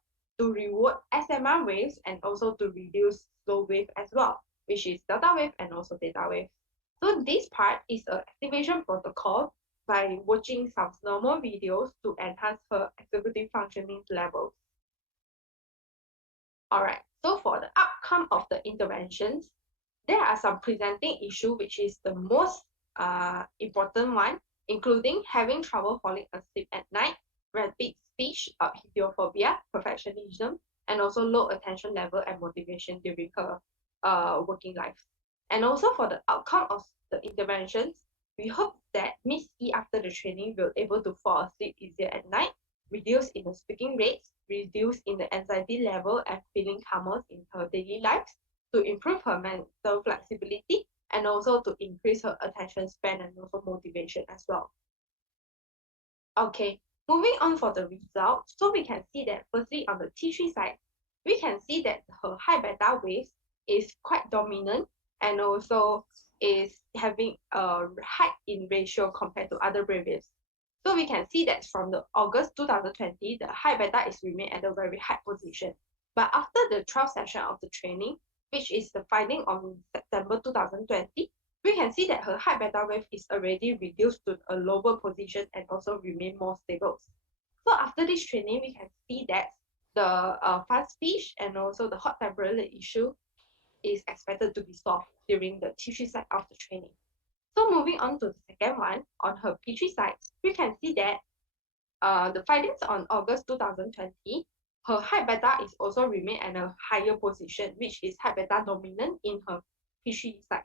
SMR waves and also to reduce slow wave as well, which is delta wave and also theta wave. So this part is an activation protocol by watching some normal videos to enhance her executive functioning levels. Alright, so for the outcome of the interventions, there are some presenting issue which is the most important one, including having trouble falling asleep at night, rapid speech, hydrophobia, perfectionism, and also low attention level and motivation during her working life. And also for the outcome of the interventions, we hope that Miss E after the training will able to fall asleep easier at night, reduce in the speaking rates, reduce in the anxiety level and feeling calmer in her daily lives, to improve her mental flexibility and also to increase her attention span and also motivation as well. Okay, moving on for the results. So we can see that firstly on the T3 side, we can see that her high beta waves is quite dominant and also is having a height in ratio compared to other brainwaves. So we can see that from the August 2020, the high beta is remain at a very high position. But after the 12th session of the training, which is the finding on September 2020, we can see that her high beta wave is already reduced to a lower position and also remain more stable. So after this training, we can see that the fast speech and also the hot temporal issue is expected to be solved during the T3 side of the training. So moving on to the second one, on her P3 side, we can see that the findings on August 2020, her high beta is also remain at a higher position, which is high beta dominant in her P3 side.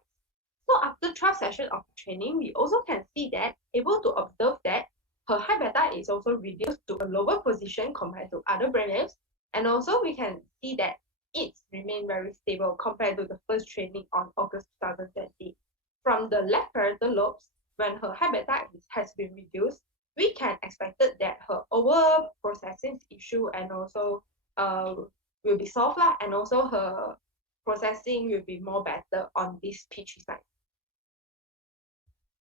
So after 12 sessions of training, we also can see that, able to observe that her high beta is also reduced to a lower position compared to other brainwaves. And also we can see that it remained very stable compared to the first training on August 2020. From the left parietal lobes, when her high beta has been reduced, we can expect that her over processing issue and also will be solved and also her processing will be more better on this P3 side.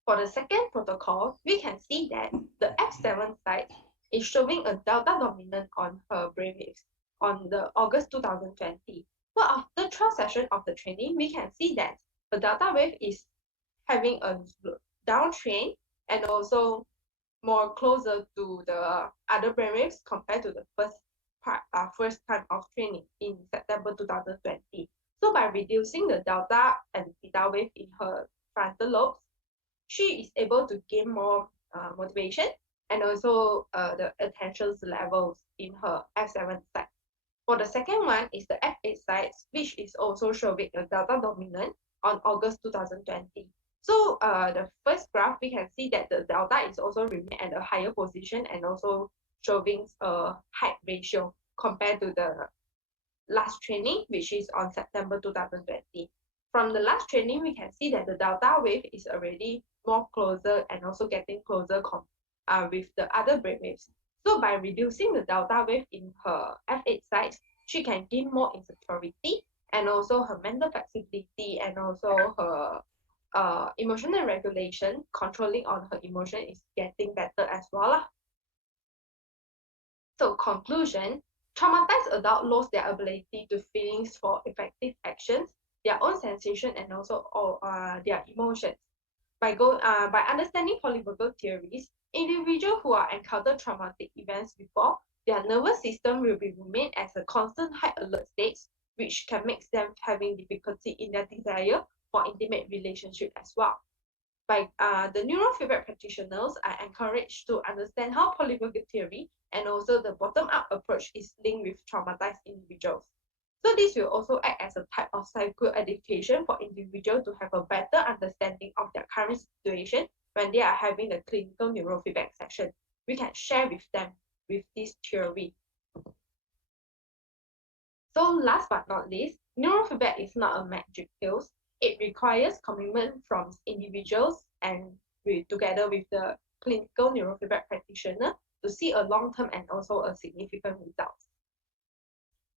For the second protocol, we can see that the F7 site is showing a delta dominant on her brainwaves on the August 2020. So after 12 sessions of the training, we can see that the delta wave is having a downtrend and also more closer to the other brainwaves compared to the first time of training in September 2020. So by reducing the delta and theta wave in her frontal lobes, she is able to gain more motivation and also the attention levels in her F7 site. For the second one is the F8 site, which is also showing a delta dominant on August 2020. So the first graph, we can see that the delta is also remain at a higher position and also showing a height ratio compared to the last training, which is on September 2020. From the last training, we can see that the delta wave is already more closer and also getting closer with the other brainwaves. So by reducing the delta wave in her F8 site, she can gain more insecurity and also her mental flexibility and also her emotional regulation, controlling on her emotion is getting better as well. So conclusion, traumatized adults lose their ability to feelings for effective actions, their own sensation and also their emotions. By understanding polyvagal theories, individuals who are encountered traumatic events before, their nervous system will be remain as a constant high alert state, which can make them having difficulty in their desire for intimate relationship as well. By the neurofeedback practitioners are encouraged to understand how polyvagal theory and also the bottom-up approach is linked with traumatized individuals. So this will also act as a type of psycho-education for individuals to have a better understanding of their current situation when they are having the clinical neurofeedback session. We can share with them with this theory. So last but not least, neurofeedback is not a magic pill. It requires commitment from individuals and together with the clinical neurofeedback practitioner to see a long-term and also a significant result.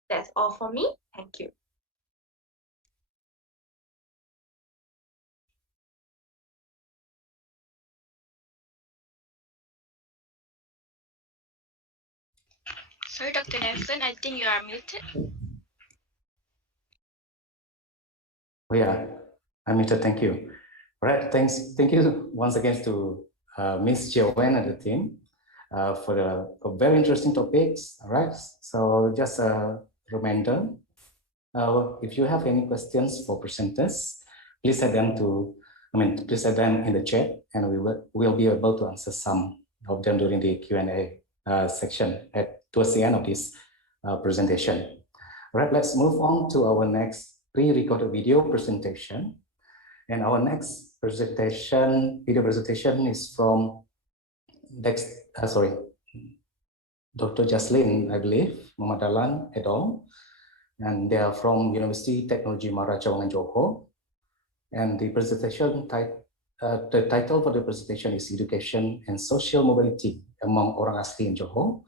That's all for me. Thank you. Sorry, Dr. Nelson, I think you are muted. Oh yeah, I'm muted. Thank you. All right, thank you once again to Miss Joanne and the team for the very interesting topics. All right, so just a reminder, if you have any questions for presenters, please send them please send them in the chat, and we'll be able to answer some of them during the Q&A section towards the end of this presentation. All right, let's move on to our next pre-recorded video presentation. And our next video presentation is from Dr. Jaslyn, I believe, Muhammad Dahlan et al. And they are from University Technology Mara Cawangan Johor. And the presentation the title for the presentation is Education and Social Mobility Among Orang Asli in Johor,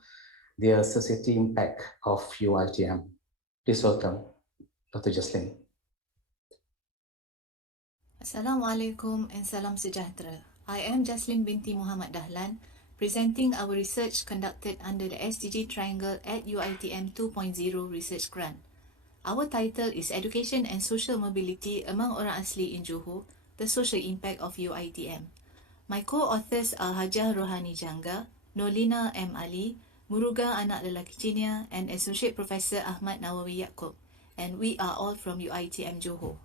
the Society Impact of UITM. Please welcome Dr. Jaslyn. Assalamualaikum and salam sejahtera. I am Jaslyn binti Muhammad Dahlan, presenting our research conducted under the SDG Triangle at UITM 2.0 Research Grant. Our title is Education and Social Mobility Among Orang Asli in Johor, the Social Impact of UITM. My co-authors are Hajah Rohani Jangga, Nolina M. Ali, Muruga Anak Lelaki Cina, and Associate Professor Ahmad Nawawi Yaakob, and we are all from UITM Johor.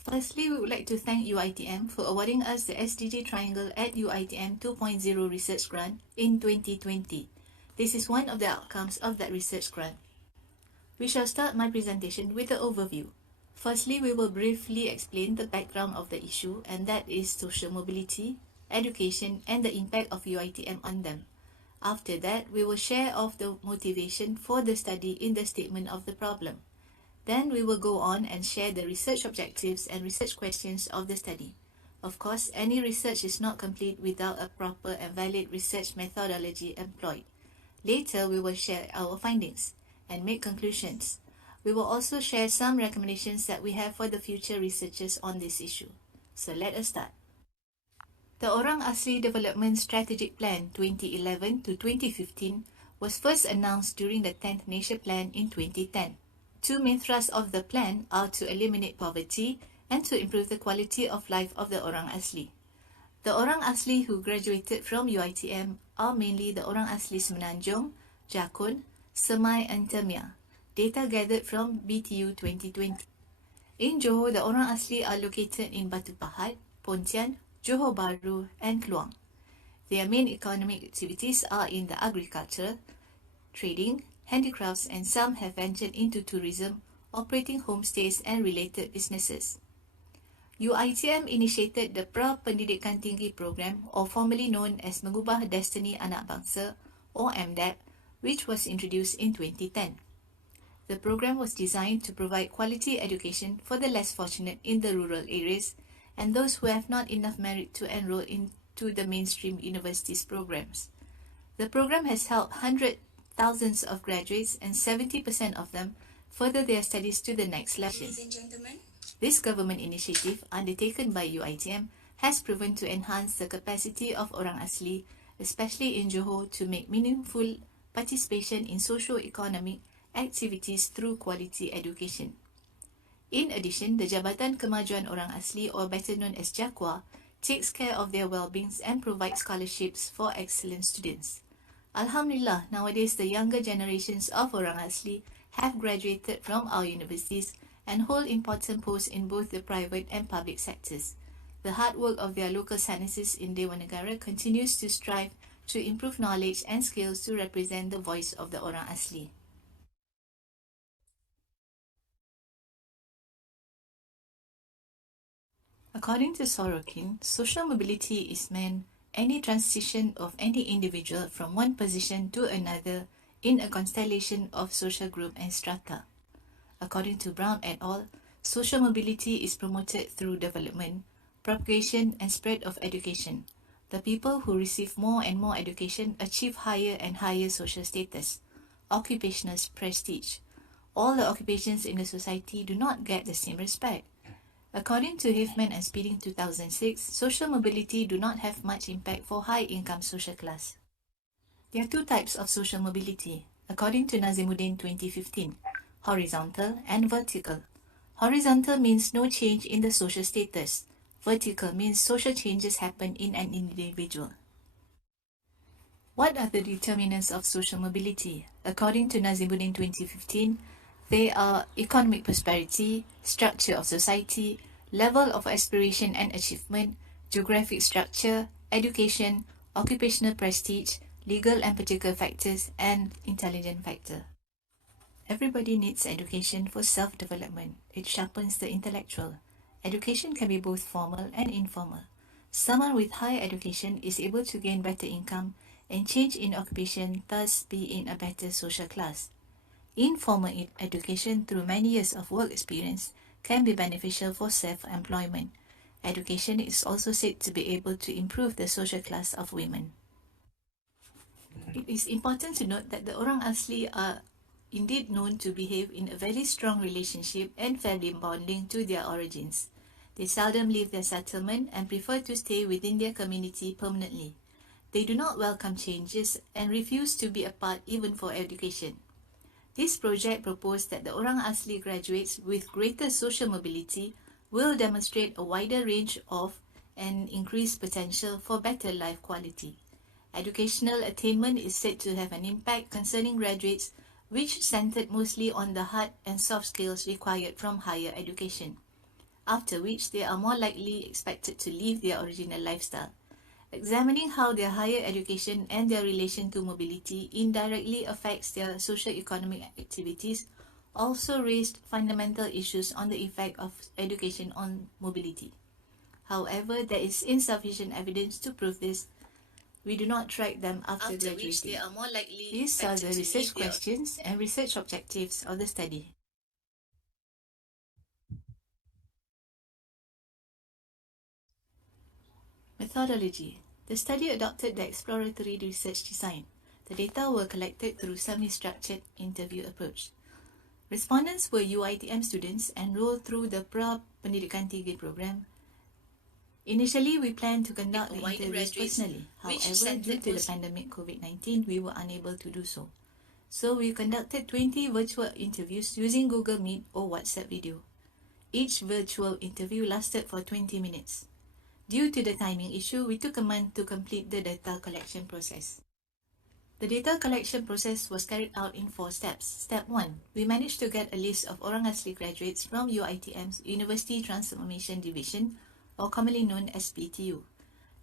Firstly, we would like to thank UITM for awarding us the SDG Triangle at UITM 2.0 Research Grant in 2020. This is one of the outcomes of that research grant. We shall start my presentation with an overview. Firstly, we will briefly explain the background of the issue, and that is social mobility, education, and the impact of UITM on them. After that, we will share of the motivation for the study in the statement of the problem. Then we will go on and share the research objectives and research questions of the study. Of course, any research is not complete without a proper and valid research methodology employed. Later, we will share our findings and make conclusions. We will also share some recommendations that we have for the future researchers on this issue. So let us start. The Orang Asli Development Strategic Plan 2011 to 2015 was first announced during the 10th Nation Plan in 2010. Two main thrusts of the plan are to eliminate poverty and to improve the quality of life of the Orang Asli. The Orang Asli who graduated from UiTM are mainly the Orang Asli Semenanjung, Jakun, Semai and Temia. Data gathered from BTU 2020. In Johor, the Orang Asli are located in Batu Pahat, Pontian, Johor Bahru and Kluang. Their main economic activities are in the agriculture, trading, handicrafts and some have ventured into tourism, operating homestays and related businesses. UiTM initiated the Pra-Pendidikan Tinggi program, or formerly known as Mengubah Destiny Anak Bangsa or MDAP, which was introduced in 2010. The program was designed to provide quality education for the less fortunate in the rural areas and those who have not enough merit to enroll into the mainstream universities programs. The program has helped thousands of graduates and 70% of them further their studies to the next level. Ladies and gentlemen, This government initiative, undertaken by UiTM, has proven to enhance the capacity of Orang Asli, especially in Johor, to make meaningful participation in socio-economic activities through quality education. In addition, the Jabatan Kemajuan Orang Asli, or better known as JAKWA, takes care of their well-being and provides scholarships for excellent students. Alhamdulillah, nowadays the younger generations of Orang Asli have graduated from our universities and hold important posts in both the private and public sectors. The hard work of their local scientists in Dewan Negara continues to strive to improve knowledge and skills to represent the voice of the Orang Asli. According to Sorokin, social mobility is meant any transition of any individual from one position to another in a constellation of social group and strata. According to Brown et al., social mobility is promoted through development, propagation and spread of education. The people who receive more and more education achieve higher and higher social status, occupational prestige. All the occupations in the society do not get the same respect. According to Hiffman and Speeding 2006, social mobility do not have much impact for high-income social class. There are two types of social mobility, according to Nazimuddin 2015, horizontal and vertical. Horizontal means no change in the social status. Vertical means social changes happen in an individual. What are the determinants of social mobility? According to Nazimuddin 2015, they are economic prosperity, structure of society, level of aspiration and achievement, geographic structure, education, occupational prestige, legal and political factors, and intelligent factor. Everybody needs education for self-development. It sharpens the intellectual. Education can be both formal and informal. Someone with higher education is able to gain better income and change in occupation, thus be in a better social class. Informal education through many years of work experience can be beneficial for self-employment. Education is also said to be able to improve the social class of women. It is important to note that the Orang Asli are indeed known to behave in a very strong relationship and family bonding to their origins. They seldom leave their settlement and prefer to stay within their community permanently. They do not welcome changes and refuse to be apart even for education. This project proposed that the Orang Asli graduates with greater social mobility will demonstrate a wider range of and increased potential for better life quality. Educational attainment is said to have an impact concerning graduates which centered mostly on the hard and soft skills required from higher education, after which they are more likely expected to leave their original lifestyle. Examining how their higher education and their relation to mobility indirectly affects their socio-economic activities also raised fundamental issues on the effect of education on mobility. However, there is insufficient evidence to prove this. We do not track them after graduating. These are the research questions and research objectives of the study. Methodology. The study adopted the exploratory research design. The data were collected through semi-structured interview approach. Respondents were UiTM students enrolled through the Pra-Pendidikan Tinggi program. Initially, we planned to conduct the interviews personally. However, due to the pandemic COVID-19, we were unable to do so. So we conducted 20 virtual interviews using Google Meet or WhatsApp video. Each virtual interview lasted for 20 minutes. Due to the timing issue, we took a month to complete the data collection process. The data collection process was carried out in 4 steps. Step 1. We managed to get a list of Orang Asli graduates from UiTM's University Transformation Division, or commonly known as PTU.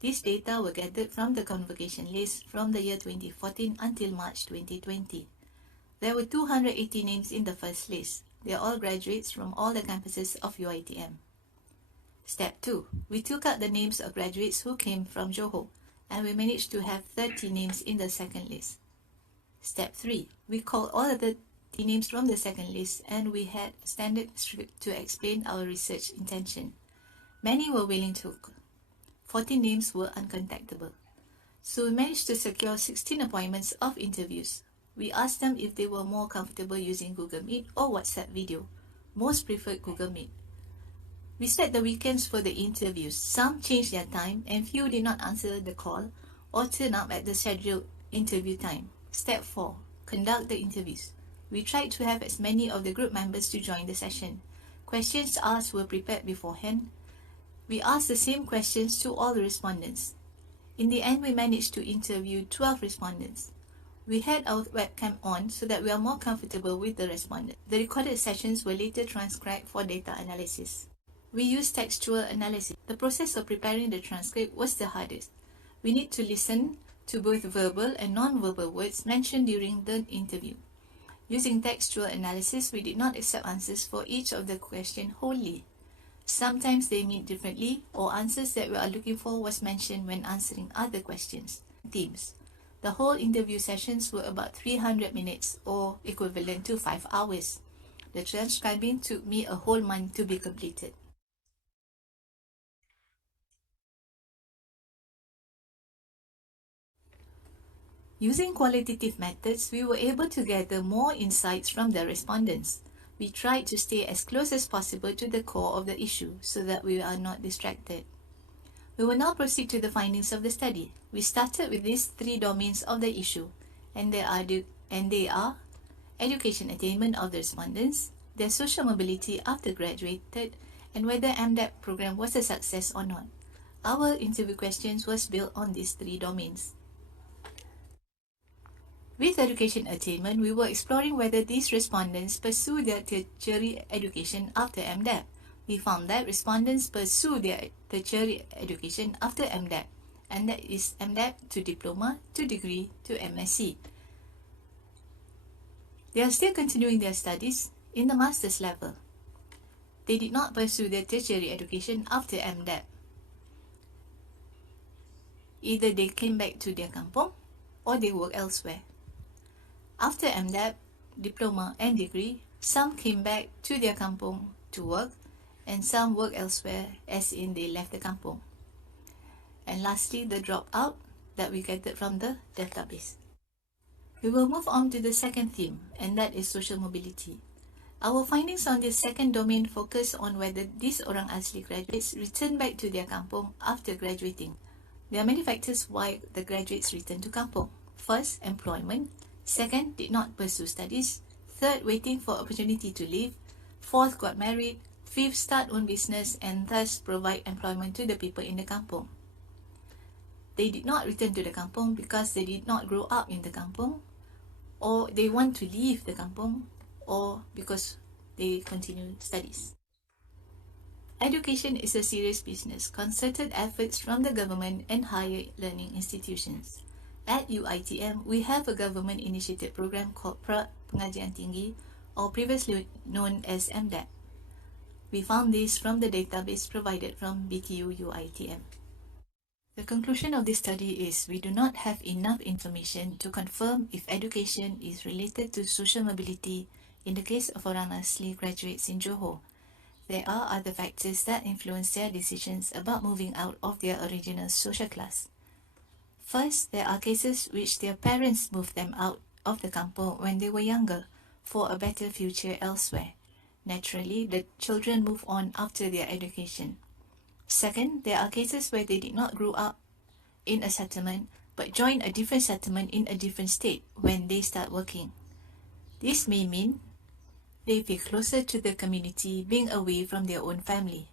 These data were gathered from the convocation list from the year 2014 until March 2020. There were 280 names in the first list. They are all graduates from all the campuses of UiTM. Step 2. We took out the names of graduates who came from Johor, and we managed to have 30 names in the second list. Step 3. We called all of the names from the second list, and we had a standard script to explain our research intention. Many were willing to. 14 names were uncontactable. So we managed to secure 16 appointments of interviews. We asked them if they were more comfortable using Google Meet or WhatsApp video. Most preferred Google Meet. We set the weekends for the interviews. Some changed their time and few did not answer the call or turn up at the scheduled interview time. Step 4. Conduct the interviews. We tried to have as many of the group members to join the session. Questions asked were prepared beforehand. We asked the same questions to all the respondents. In the end, we managed to interview 12 respondents. We had our webcam on so that we are more comfortable with the respondents. The recorded sessions were later transcribed for data analysis. We used textual analysis. The process of preparing the transcript was the hardest. We need to listen to both verbal and non-verbal words mentioned during the interview. Using textual analysis, we did not accept answers for each of the questions wholly. Sometimes they mean differently, or answers that we are looking for was mentioned when answering other questions. Themes. The whole interview sessions were about 300 minutes, or equivalent to 5 hours. The transcribing took me a whole month to be completed. Using qualitative methods, we were able to gather more insights from the respondents. We tried to stay as close as possible to the core of the issue so that we are not distracted. We will now proceed to the findings of the study. We started with these 3 domains of the issue, and they are education attainment of the respondents, their social mobility after graduated, and whether MDAP program was a success or not. Our interview questions was built on these 3 domains. With education attainment, we were exploring whether these respondents pursue their tertiary education after MDAP. We found that respondents pursue their tertiary education after MDAP, and that is MDAP to diploma, to degree, to MSc. They are still continuing their studies in the master's level. They did not pursue their tertiary education after MDAP. Either they came back to their kampung or they work elsewhere. After MDAP, diploma and degree, some came back to their kampung to work and some work elsewhere, as in they left the kampung. And lastly, the dropout that we gathered from the database. We will move on to the second theme, and that is social mobility. Our findings on this second domain focus on whether these Orang Asli graduates return back to their kampung after graduating. There are many factors why the graduates return to kampung. First, employment. Second, did not pursue studies. Third, waiting for opportunity to leave. Fourth, got married. Fifth, start own business and thus provide employment to the people in the kampung. They did not return to the kampung because they did not grow up in the kampung, or they want to leave the kampung, or because they continue studies. Education is a serious business, concerted efforts from the government and higher learning institutions. At UiTM, we have a government-initiated program called Pengajian Tinggi, or previously known as MDAP. We found this from the database provided from BTU UiTM. The conclusion of this study is we do not have enough information to confirm if education is related to social mobility in the case of Orang Asli graduates in Johor. There are other factors that influence their decisions about moving out of their original social class. First, there are cases which their parents moved them out of the kampung when they were younger for a better future elsewhere. Naturally, the children move on after their education. Second, there are cases where they did not grow up in a settlement but join a different settlement in a different state when they start working. This may mean they feel closer to the community being away from their own family.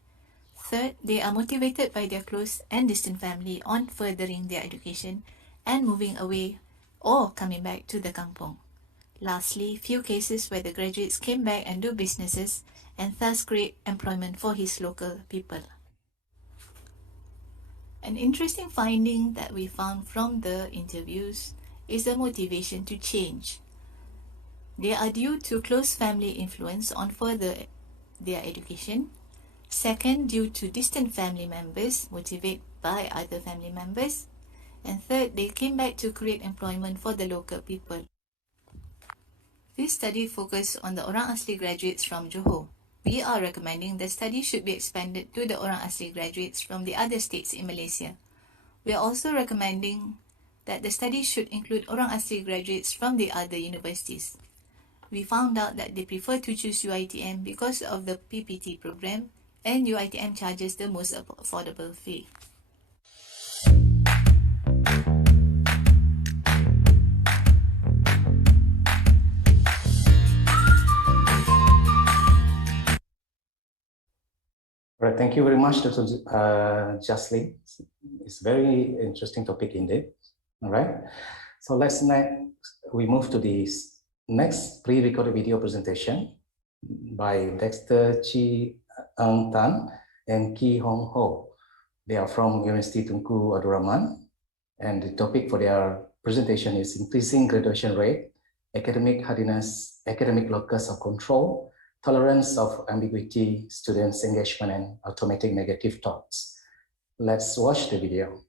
Third, they are motivated by their close and distant family on furthering their education and moving away or coming back to the kampong. Lastly, few cases where the graduates came back and do businesses and thus create employment for his local people. An interesting finding that we found from the interviews is the motivation to change. They are due to close family influence on further their education. Second, due to distant family members motivated by other family members. And third, they came back to create employment for the local people. This study focused on the Orang Asli graduates from Johor. We are recommending the study should be expanded to the Orang Asli graduates from the other states in Malaysia. We are also recommending that the study should include Orang Asli graduates from the other universities. We found out that they prefer to choose UiTM because of the PPT program, and UiTM charges the most affordable fee. Right, thank you very much, Dr. Jaslyn. It's a very interesting topic indeed. All right, so we move to the next pre-recorded video presentation by Dexter Chi Ang Tan and Ki Hong Ho. They are from University Tunku Abdul Rahman, and the topic for their presentation is increasing graduation rate, academic hardiness, academic locus of control, tolerance of ambiguity, students' engagement, and automatic negative thoughts. Let's watch the video.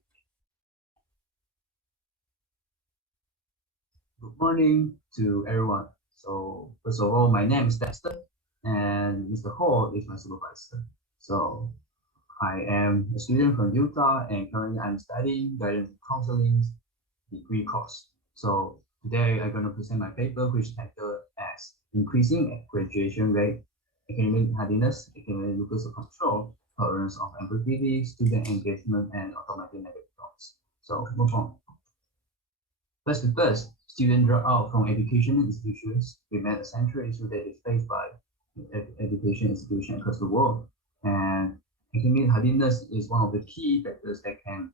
Good morning to everyone. So first of all, my name is Dexter, and Mr. Ho is my supervisor. So I am a student from Utah, and currently I'm studying guidance and counseling degree course. So today I'm going to present my paper, which titled as Increasing Graduation Rate, Academic Hardiness, Academic Locus of Control, Tolerance of Ambiguity, Student Engagement, and Automatic Negative Thoughts. So move on. First, student dropout from educational institutions remain a central issue that is faced by education institutions across the world. And academic hardiness is one of the key factors that can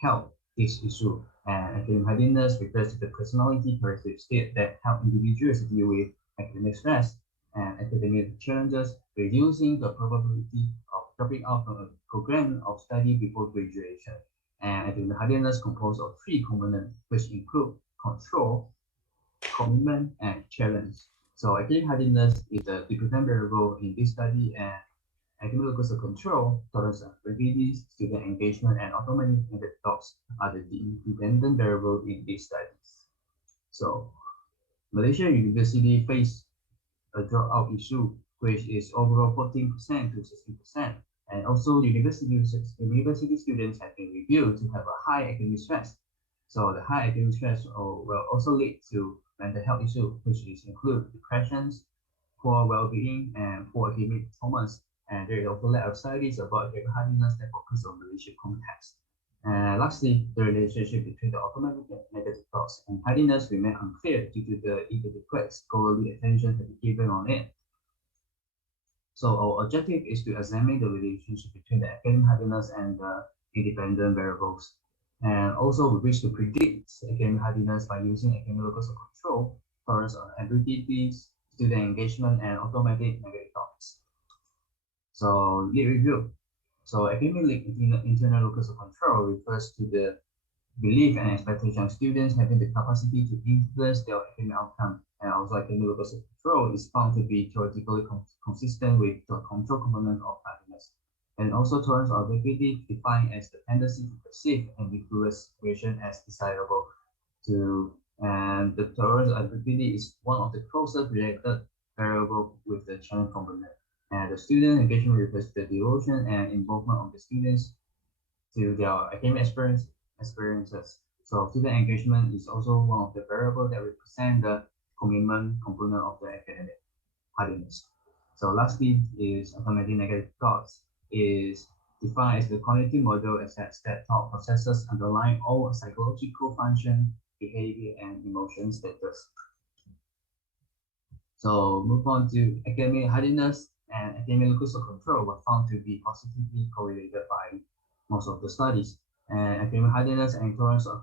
help this issue. And academic hardiness refers to the personality characteristics that help individuals deal with academic stress and academic challenges, reducing the probability of dropping out from a program of study before graduation. And academic hardiness composed of three components, which include control, commitment, and challenge. So academic hardiness is the dependent variable in this study, and academic locus of control, tolerance of ambiguity, student engagement, and automatic negative thoughts are the dependent variable in these studies. So Malaysia University faced a dropout issue, which is overall 14% to 16%. And also university students have been reviewed to have a high academic stress. So the high academic stress will also lead to mental health issues, which include depressions, poor well-being, and poor academic performance. And there is also a lot of studies about academic hardiness that focus on Malaysian context. And lastly, the relationship between the automatic and negative thoughts and hardiness remain unclear due to the inadequate scholarly attention to be given on it. So our objective is to examine the relationship between the academic hardiness and the independent variables. And also we wish to predict academic hardiness by using academic locus of control, tolerance of ambiguity, student engagement, and automatic negative thoughts. So lead review. So academic internal locus of control refers to the belief and expectation of students having the capacity to influence their academic outcome. And also academic locus of control is found to be theoretically consistent with the control component of hardiness. And also tolerance of ambiguity defined as the tendency to perceive ambiguous situation as desirable to, and the tolerance of ambiguity is one of the closest related variable with the challenge component. And the student engagement refers to the devotion and involvement of the students to their academic experiences. So student engagement is also one of the variables that represent the commitment component of the academic hardiness. So lastly is automatic negative thoughts is defined as the cognitive model assets that thought processes underlying all psychological function, behavior, and emotion status. So move on to academic hardiness and academic locus of control were found to be positively correlated by most of the studies. And academic hardiness and tolerance of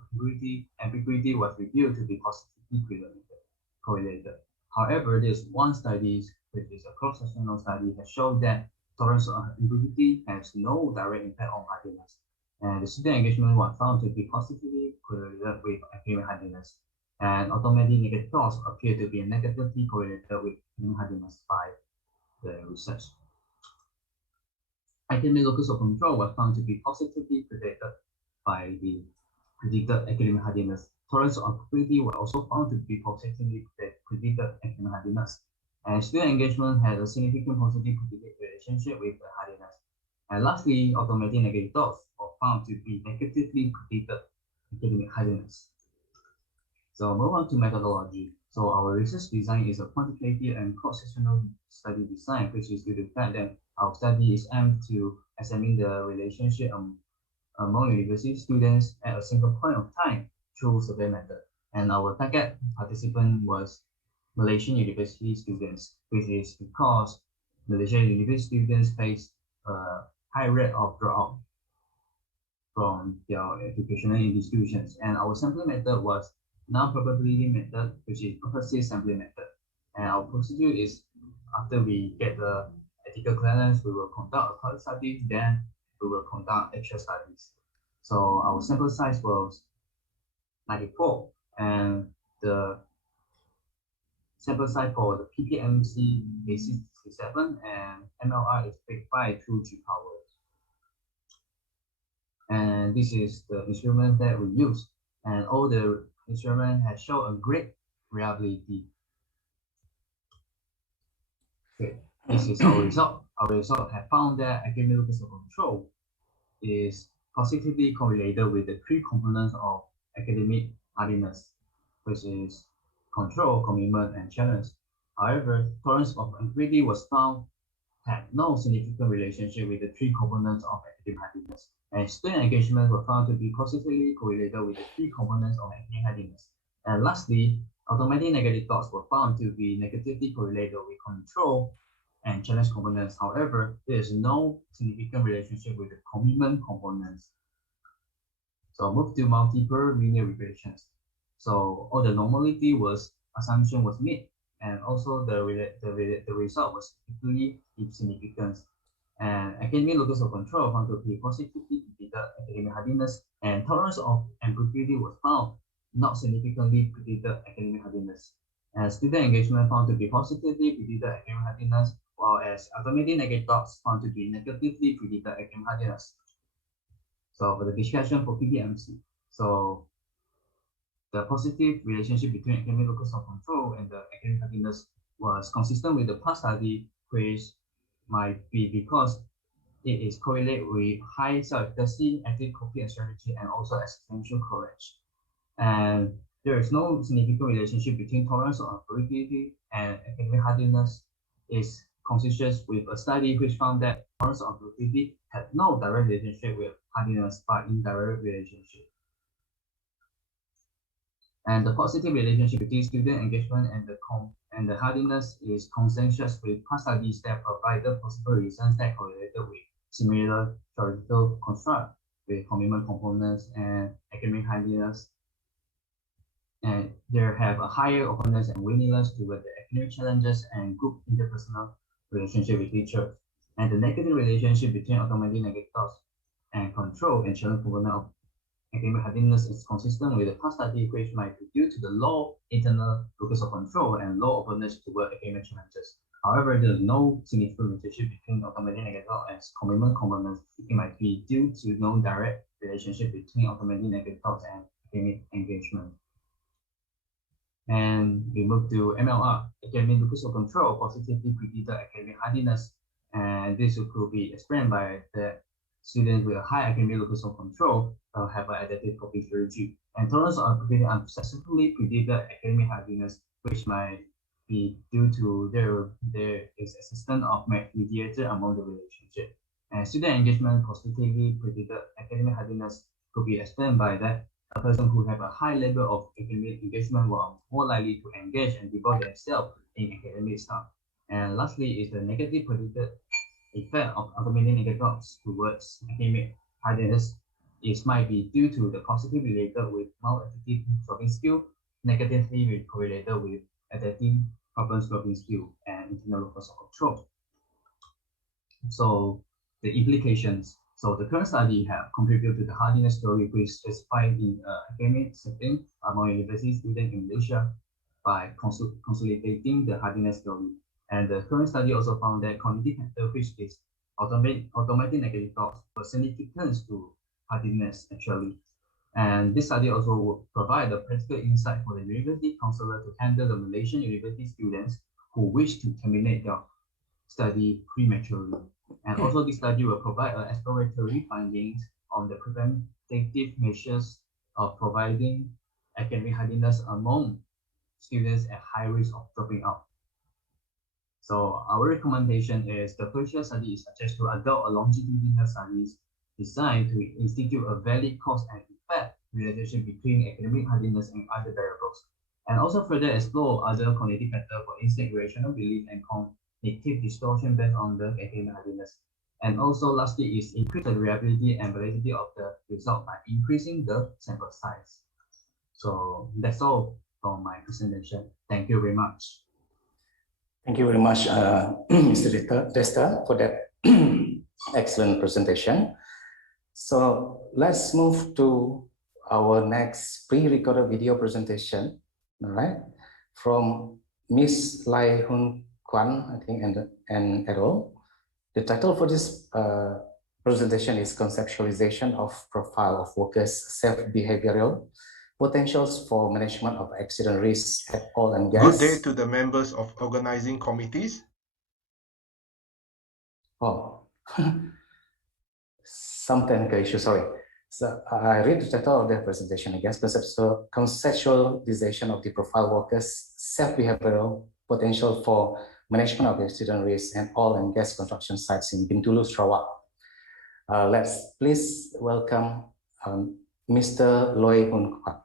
ambiguity was revealed to be positively correlated. However, there's one study, which is a cross-sectional study, has shown that tolerance of ambiguity has no direct impact on hardiness. And the student engagement was found to be positively correlated with academic hardiness. And automatic negative thoughts appear to be negatively correlated with academic hardiness by the research. Academic locus of control was found to be positively predicted by the predicted academic hardiness. Tolerance of ambiguity were also found to be positively predicted academic hardiness. And student engagement had a significant positive predicted relationship with the hardiness. And lastly, automatic negative thoughts were found to be negatively predicted academic hardiness. So move on to methodology. So our research design is a quantitative and cross-sectional study design, which is due to the fact that our study is aimed to examine the relationship among university students at a single point of time through survey method. And our target participant was Malaysian university students, which is because Malaysian university students face a high rate of dropout from their educational institutions. And our sampling method was non-probability method, which is purposive sampling method. And our procedure is, after we get the ethical clearance, we will conduct a pilot study, then we will conduct actual studies. So our sample size was 94, and the sample size for the PPMC is 67, and MLR is 5 power. And this is the instrument that we use, and all the instrument has shown a great reliability. Okay, this is our result. Our result have found that academic locus of control is positively correlated with the three components of academic hardiness, which is control, commitment, and challenge. However, tolerance of ambiguity was found had no significant relationship with the three components of academic hardiness. And student engagement were found to be positively correlated with the three components of academic hardiness. And lastly, automatic negative thoughts were found to be negatively correlated with control and challenge components. However, there is no significant relationship with the commitment components. So move to multiple linear regressions. So all the normality assumption was met, and also the result was equally insignificant. And academic locus of control found to be positively predicted academic hardiness, and tolerance of ambiguity was found not significantly predicted academic hardiness. And student engagement found to be positively predicted academic hardiness, while as automatic negative thoughts found to be negatively predicted academic hardiness. So for the discussion for PPMC, so the positive relationship between academic locus of control and the academic hardiness was consistent with the past study, which might be because it is correlated with high self-efficacy, active coping strategy, and also existential courage. And there is no significant relationship between tolerance of ambiguity and academic hardiness. Is consistent with a study which found that tolerance of ambiguity had no direct relationship with hardiness, but indirect relationship. And the positive relationship between student engagement and the hardiness is consensus with past studies that provided possible reasons that correlated with similar theoretical construct with commitment components and academic hardiness. And there have a higher openness and willingness toward the academic challenges and group interpersonal relationship with teachers. And the negative relationship between automatic negative thoughts and control and challenge component of academic hardiness is consistent with the past study, which might be due to the low internal locus of control and low openness toward academic challenges. However, there is no significant relationship between automatic negative thoughts and commitment components. It might be due to no direct relationship between automatic negative thoughts and academic engagement. And we move to MLR, academic locus of control, positively predicted academic hardiness. And this could be explained by the students with a high academic locus of control have an adaptive coping strategy. And tolerance of ambiguity successfully predicted academic hardiness, which might be due to there is existence of mediator among the relationship. And student engagement positively predicted academic hardiness could be explained by that a person who have a high level of academic engagement will more likely to engage and devote themselves in academic stuff. And lastly is the negative predicted effect of accumulating negative thoughts towards academic hardiness. It might be due to the positive related with mal-effective solving skill, negatively correlated with adaptive problem solving skill and internal locus of control. So the implications. So the current study have contributed to the hardiness story, which specified in academic setting among university students in Malaysia by consolidating the hardiness story. And the current study also found that cognitive factor, which is automatic negative thoughts, was significant to hardiness actually. And this study also will provide a practical insight for the university counselor to handle the Malaysian university students who wish to terminate their study prematurely. And also this study will provide exploratory findings on the preventative measures of providing academic hardiness among students at high risk of dropping out. So our recommendation is the first year study is suggested to adopt a longitudinal studies designed to institute a valid cause and effect relationship between academic hardiness and other variables, and also further explore other cognitive factors, for instance, irrational belief and cognitive distortion based on the academic hardiness. And also lastly is increase the reliability and validity of the result by increasing the sample size. So that's all from my presentation. Thank you very much. Thank you very much, Mr. Desta, for that excellent presentation. So let's move to our next pre-recorded video presentation, all right, from Miss Lai Hun Kwan, I think, and et al. The title for this presentation is Conceptualization of Profile of Workers' Self-Behavioral Potentials for Management of Accident Risks at Oil and Gas. Good day to the members of organizing committees. Oh, some technical issue, sorry. So I read the title of the presentation, I guess, Conceptualization of the Profile Workers' Self-Behavioral Potential for Management of Accident Risk and Oil and Gas Construction Sites in Bintulu, Sarawak. Let's please welcome Mr. Loy Hun Kwat.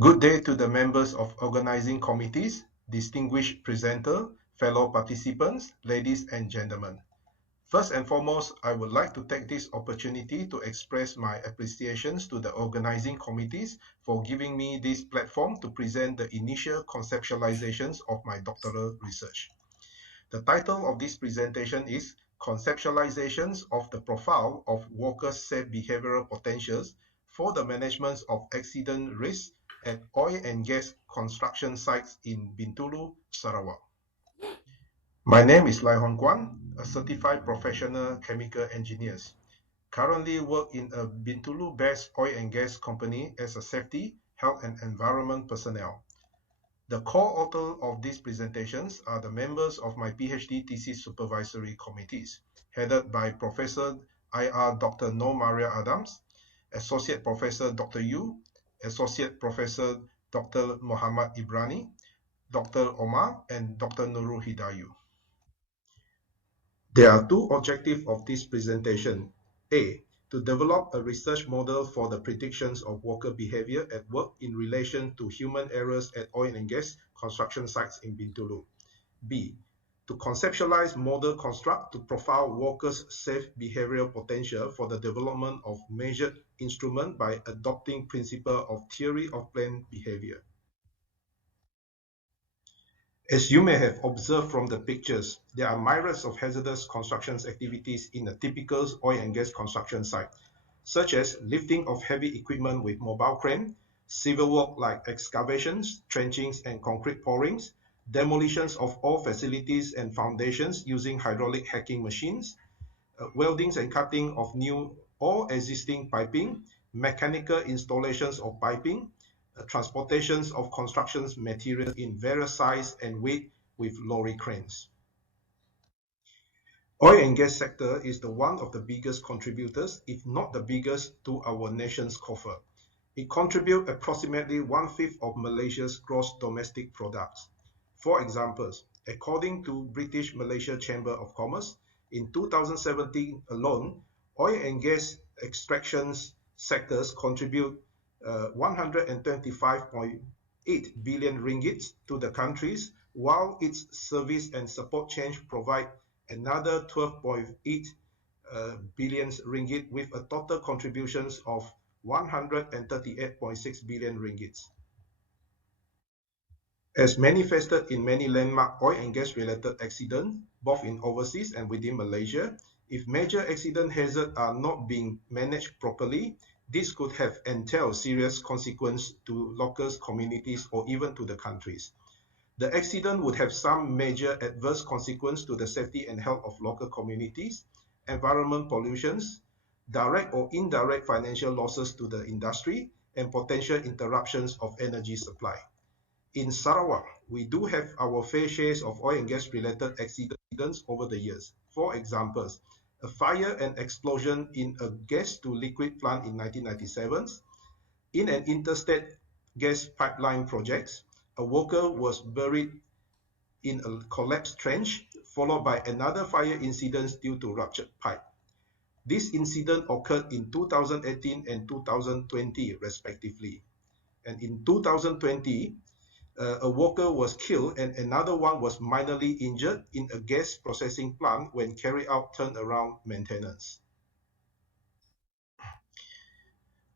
Good day to the members of organizing committees, distinguished presenter, fellow participants, ladies and gentlemen. First and foremost, I would like to take this opportunity to express my appreciations to the organizing committees for giving me this platform to present the initial conceptualizations of my doctoral research. The title of this presentation is Conceptualizations of the Profile of Workers' Safe Behavioral Potentials for the Management of Accident Risks at Oil and Gas Construction Sites in Bintulu, Sarawak. My name is Lai Hon Kwan, a certified professional chemical engineer. Currently work in a Bintulu-based oil and gas company as a safety, health and environment personnel. The co-author of these presentations are the members of my PhD thesis supervisory committees, headed by Professor IR Dr. Noor Maria Adams, Associate Professor Dr. Yu, Associate Professor Dr. Muhammad Ibrani, Dr. Omar, and Dr. Nurul Hidayu. There are two objectives of this presentation. A, to develop a research model for the predictions of worker behavior at work in relation to human errors at oil and gas construction sites in Bintulu. B, to conceptualize model construct to profile workers' safe behavioral potential for the development of measured instrument by adopting principle of theory of planned behavior. As you may have observed from the pictures, there are myriads of hazardous construction activities in a typical oil and gas construction site, such as lifting of heavy equipment with mobile crane, civil work like excavations, trenchings, and concrete pourings, demolitions of all facilities and foundations using hydraulic hacking machines, weldings and cutting of new or existing piping, mechanical installations of piping, transportations of construction materials in various size and weight with lorry cranes. Oil and gas sector is the one of the biggest contributors, if not the biggest, to our nation's coffer. It contributes approximately 1/5 of Malaysia's gross domestic products. For example, According to British Malaysia Chamber of Commerce, in 2017 alone, oil and gas extractions sectors contribute 125.8 billion ringgit to the countries, while its service and support chain provide another 12.8 billion ringgit with a total contributions of 138.6 billion ringgit. As manifested in many landmark oil and gas related accidents, both in overseas and within Malaysia, if major accident hazards are not being managed properly, this could have entailed serious consequences to local communities or even to the countries. The accident would have some major adverse consequences to the safety and health of local communities, environment pollutions, direct or indirect financial losses to the industry, and potential interruptions of energy supply. In Sarawak, we do have our fair shares of oil and gas related accidents over the years. For examples, a fire and explosion in a gas to liquid plant in 1997, in an interstate gas pipeline project, a worker was buried in a collapsed trench, followed by another fire incident due to ruptured pipe. This incident occurred in 2018 and 2020 respectively. And in 2020, a worker was killed and another one was minorly injured in a gas processing plant when carried out turnaround maintenance.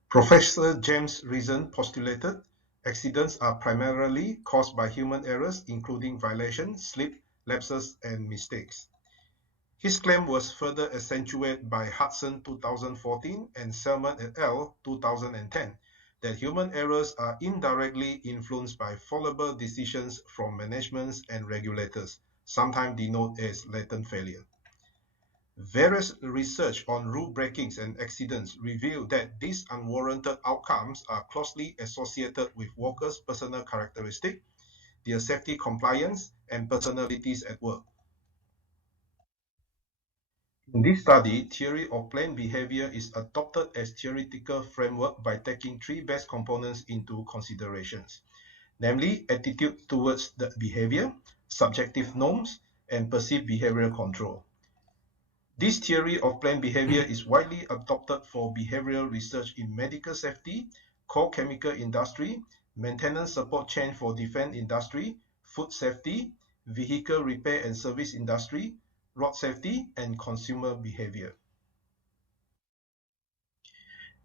Professor James Reason postulated accidents are primarily caused by human errors, including violations, slip, lapses, and mistakes. His claim was further accentuated by Hudson 2014 and Selman et al. 2010. That human errors are indirectly influenced by fallible decisions from managements and regulators, sometimes denoted as latent failure. Various research on rule breakings and accidents reveal that these unwarranted outcomes are closely associated with workers' personal characteristics, their safety compliance, and personalities at work. In this study, theory of planned behavior is adopted as theoretical framework by taking three best components into considerations, namely attitude towards the behavior, subjective norms, and perceived behavioral control. This theory of planned behavior is widely adopted for behavioral research in medical safety, core chemical industry, maintenance support chain for defense industry, food safety, vehicle repair and service industry, road safety, and consumer behavior.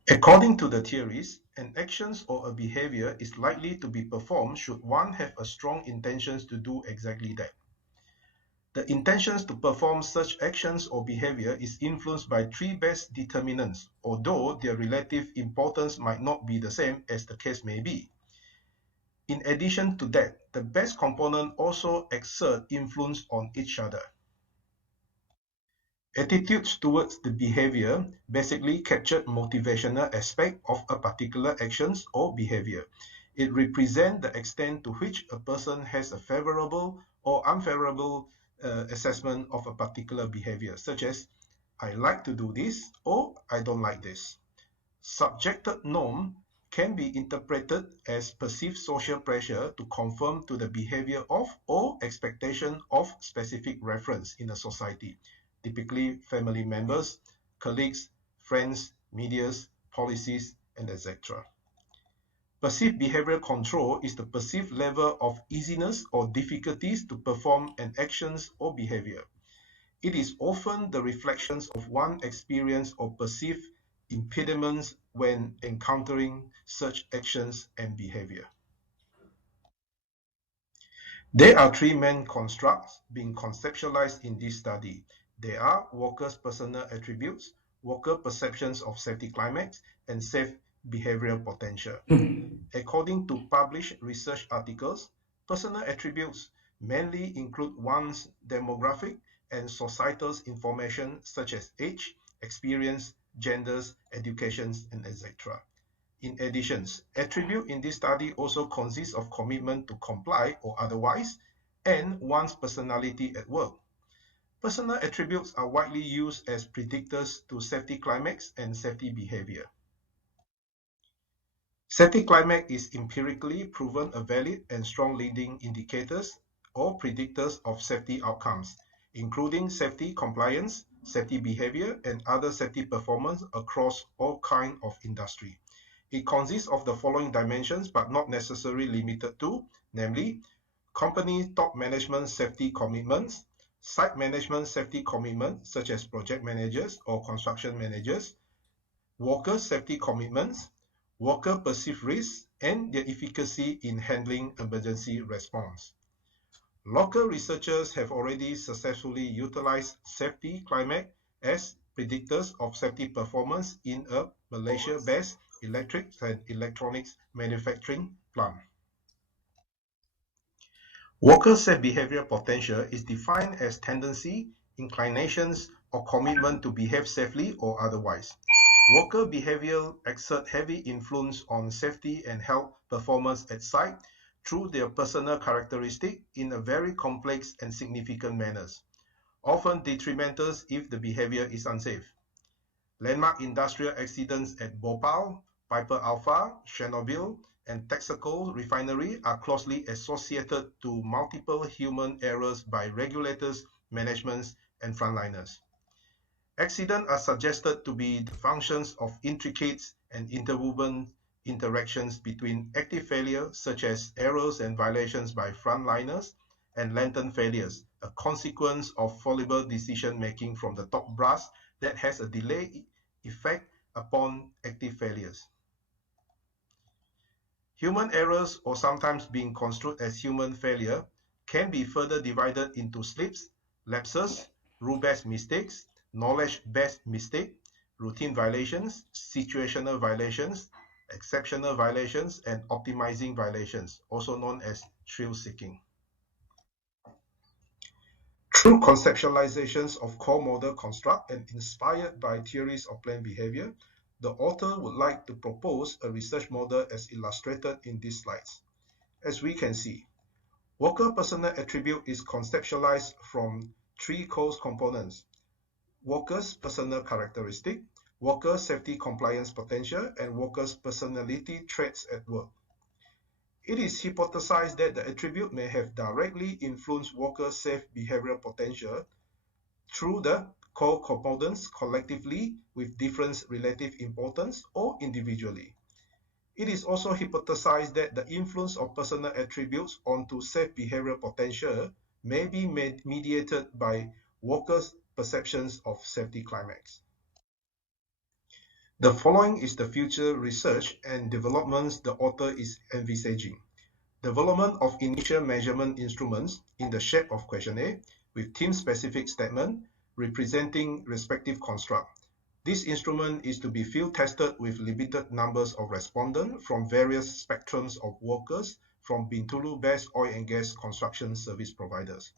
According to the theories, an action or a behavior is likely to be performed should one have a strong intentions to do exactly that. The intentions to perform such actions or behavior is influenced by three best determinants, although their relative importance might not be the same as the case may be. In addition to that, the best component also exert influence on each other. Attitudes towards the behavior basically capture motivational aspect of a particular actions or behavior. It represents the extent to which a person has a favorable or unfavorable assessment of a particular behavior, such as I like to do this or I don't like this. Subjective norm can be interpreted as perceived social pressure to conform to the behavior of or expectation of specific reference in a society, typically family members, colleagues, friends, medias, policies, and etc. Perceived behavioral control is the perceived level of easiness or difficulties to perform an actions or behavior. It is often the reflections of one's experience or perceived impediments when encountering such actions and behavior. There are three main constructs being conceptualized in this study. They are workers' personal attributes, worker perceptions of safety climax, and safe behavioral potential. According to published research articles, personal attributes mainly include one's demographic and societal information such as age, experience, genders, educations, and etc. In addition, attribute in this study also consists of commitment to comply or otherwise, and one's personality at work. Personal attributes are widely used as predictors to safety climax and safety behavior. Safety climax is empirically proven a valid and strong leading indicators or predictors of safety outcomes, including safety compliance, safety behavior, and other safety performance across all kinds of industry. It consists of the following dimensions, but not necessarily limited to, namely, company top management safety commitments, site management safety commitments, such as project managers or construction managers, worker safety commitments, worker perceived risks, and their efficacy in handling emergency response. Local researchers have already successfully utilized safety climate as predictors of safety performance in a Malaysia-based electric and electronics manufacturing plant. Worker safe behavior potential is defined as tendency, inclinations, or commitment to behave safely or otherwise. Worker behavior exert heavy influence on safety and health performance at site through their personal characteristic in a very complex and significant manners, often detrimental if the behavior is unsafe. Landmark industrial accidents at Bhopal, Piper Alpha, Chernobyl, and Texaco refinery are closely associated to multiple human errors by regulators, managements, and frontliners. Accidents are suggested to be the functions of intricate and interwoven interactions between active failure, such as errors and violations by frontliners, and latent failures, a consequence of fallible decision-making from the top brass that has a delay effect upon active failures. Human errors, or sometimes being construed as human failure, can be further divided into slips, lapses, rule-based mistakes, knowledge-based mistake, routine violations, situational violations, exceptional violations, and optimizing violations, also known as thrill-seeking. Through conceptualizations of core model construct and inspired by theories of planned behavior, the author would like to propose a research model as illustrated in these slides. As we can see, worker personal attribute is conceptualized from three core components: workers' personal characteristic, worker safety compliance potential, and workers' personality traits at work. It is hypothesized that the attribute may have directly influenced workers' safe behavioral potential through the core components collectively with different relative importance or individually. It is also hypothesized that the influence of personal attributes onto safe behavioral potential may be mediated by workers' perceptions of safety climax. The following is the future research and developments the author is envisaging. Development of initial measurement instruments in the shape of questionnaire with theme-specific statement representing respective construct. This instrument is to be field-tested with limited numbers of respondents from various spectrums of workers from Bintulu-based oil and gas construction service providers.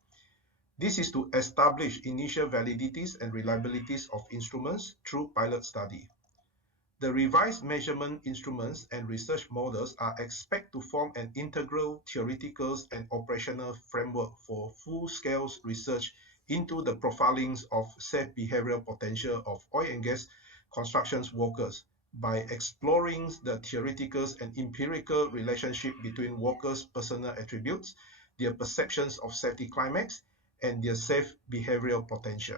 This is to establish initial validities and reliabilities of instruments through pilot study. The revised measurement instruments and research models are expected to form an integral theoretical and operational framework for full-scale research into the profiling of safe behavioral potential of oil and gas construction workers by exploring the theoretical and empirical relationship between workers' personal attributes, their perceptions of safety climax, and their safe behavioral potential.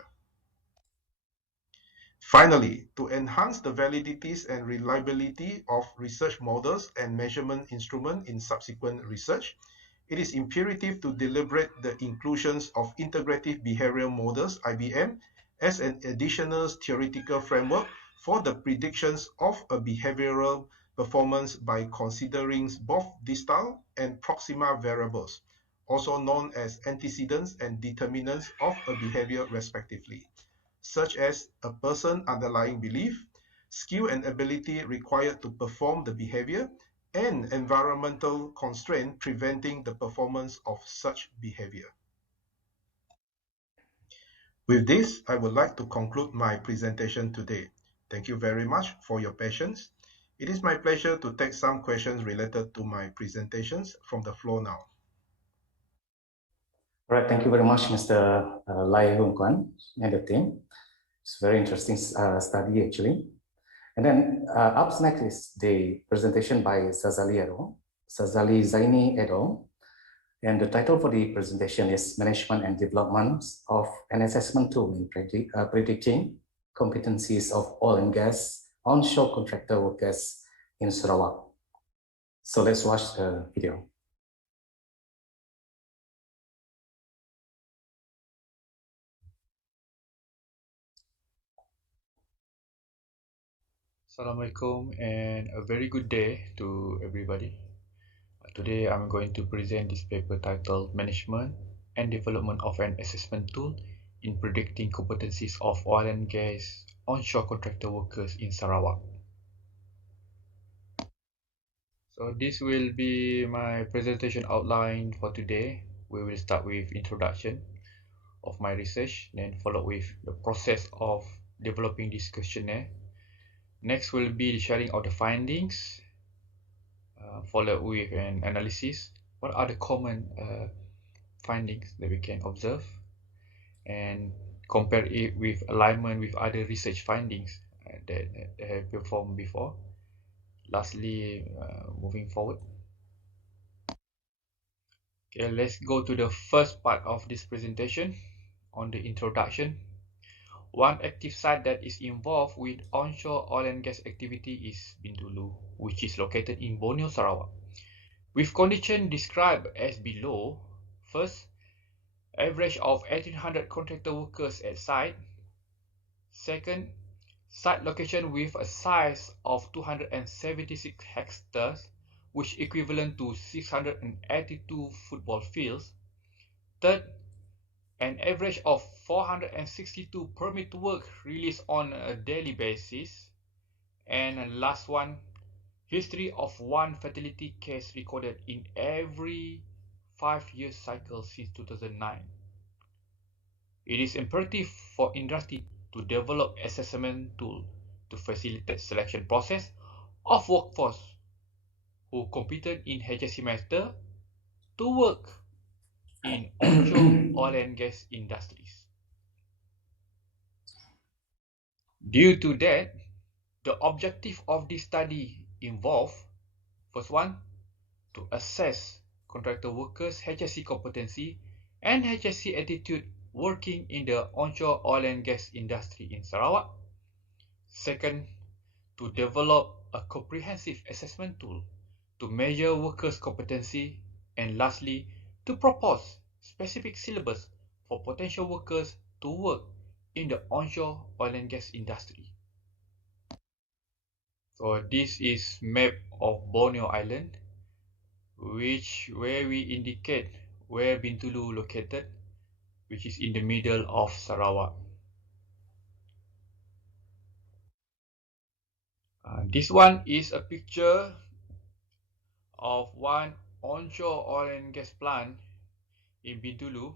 Finally, to enhance the validities and reliability of research models and measurement instruments in subsequent research, it is imperative to deliberate the inclusions of integrative behavioral models, IBM, as an additional theoretical framework for the predictions of a behavioral performance by considering both distal and proximal variables, also known as antecedents and determinants of a behavior respectively, such as a person's underlying belief, skill and ability required to perform the behavior, and environmental constraint preventing the performance of such behavior. With this, I would like to conclude my presentation today. Thank you very much for your patience. It is my pleasure to take some questions related to my presentations from the floor now. All right, thank you very much, Mr. Lai Hung Kwan and the team. It's a very interesting study, actually. And then up next is the presentation by Sazali Zaini et al. And the title for the presentation is Management and Development of an Assessment Tool in Predicting Competencies of Oil and Gas Onshore Contractor Workers in Sarawak. So let's watch the video. Assalamualaikum and a very good day to everybody. Today I'm going to present this paper titled Management and Development of an Assessment Tool in Predicting Competencies of Oil and Gas Onshore Contractor Workers in Sarawak. So this will be my presentation outline for today. We will start with introduction of my research, then follow with the process of developing this questionnaire. Next will be the sharing of the findings, followed with an analysis. What are the common findings that we can observe, and compare it with alignment with other research findings that have performed before. Lastly, moving forward. Okay, let's go to the first part of this presentation on the introduction. One active site that is involved with onshore oil and gas activity is Bintulu, which is located in Borneo, Sarawak. With conditions described as below, first, average of 1,800 contractor workers at site. Second, site location with a size of 276 hectares, which equivalent to 682 football fields. Third, an average of 462 permit to work released on a daily basis. And last one, history of one fatality case recorded in every 5-year cycle since 2009. It is imperative for industry to develop assessment tool to facilitate selection process of workforce who competed in HSC matter to work in onshore oil and gas industries. Due to that, the objective of this study involve, first one, to assess contractor workers' HSC competency and HSC attitude working in the onshore oil and gas industry in Sarawak. Second, to develop a comprehensive assessment tool to measure workers' competency. And lastly, to propose specific syllabus for potential workers to work in the onshore oil and gas industry. So this is map of Borneo Island, where we indicate where Bintulu located, which is in the middle of Sarawak. This one is a picture of one onshore oil and gas plant in Bintulu,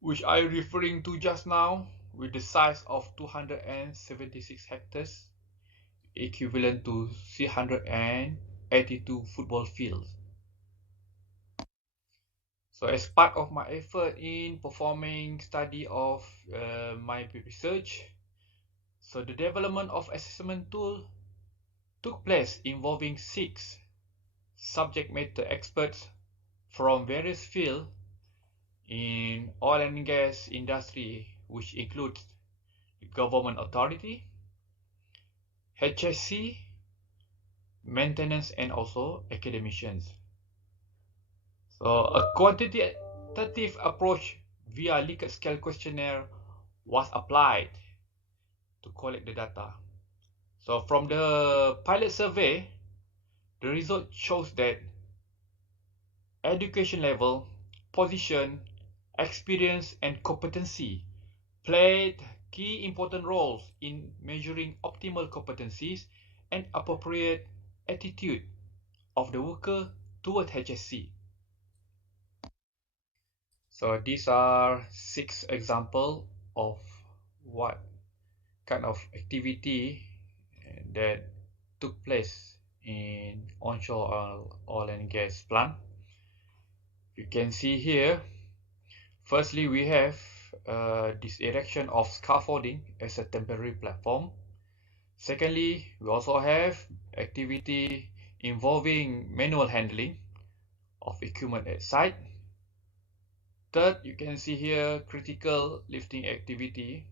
which I referring to just now, with the size of 276 hectares, equivalent to 382 football fields. So as part of my effort in performing study of my research, so the development of assessment tool took place involving 6 subject matter experts from various fields in oil and gas industry, which includes the government authority, HSC, maintenance, and also academicians. So a quantitative approach via Likert scale questionnaire was applied to collect the data. So from the pilot survey, the result shows that education level, position, experience, and competency played key important roles in measuring optimal competencies and appropriate attitude of the worker toward HSC. So these are 6 examples of what kind of activity that took place in onshore oil and gas plant. You can see here, firstly we have this erection of scaffolding as a temporary platform. Secondly, we also have activity involving manual handling of equipment at site. Third, you can see here critical lifting activity,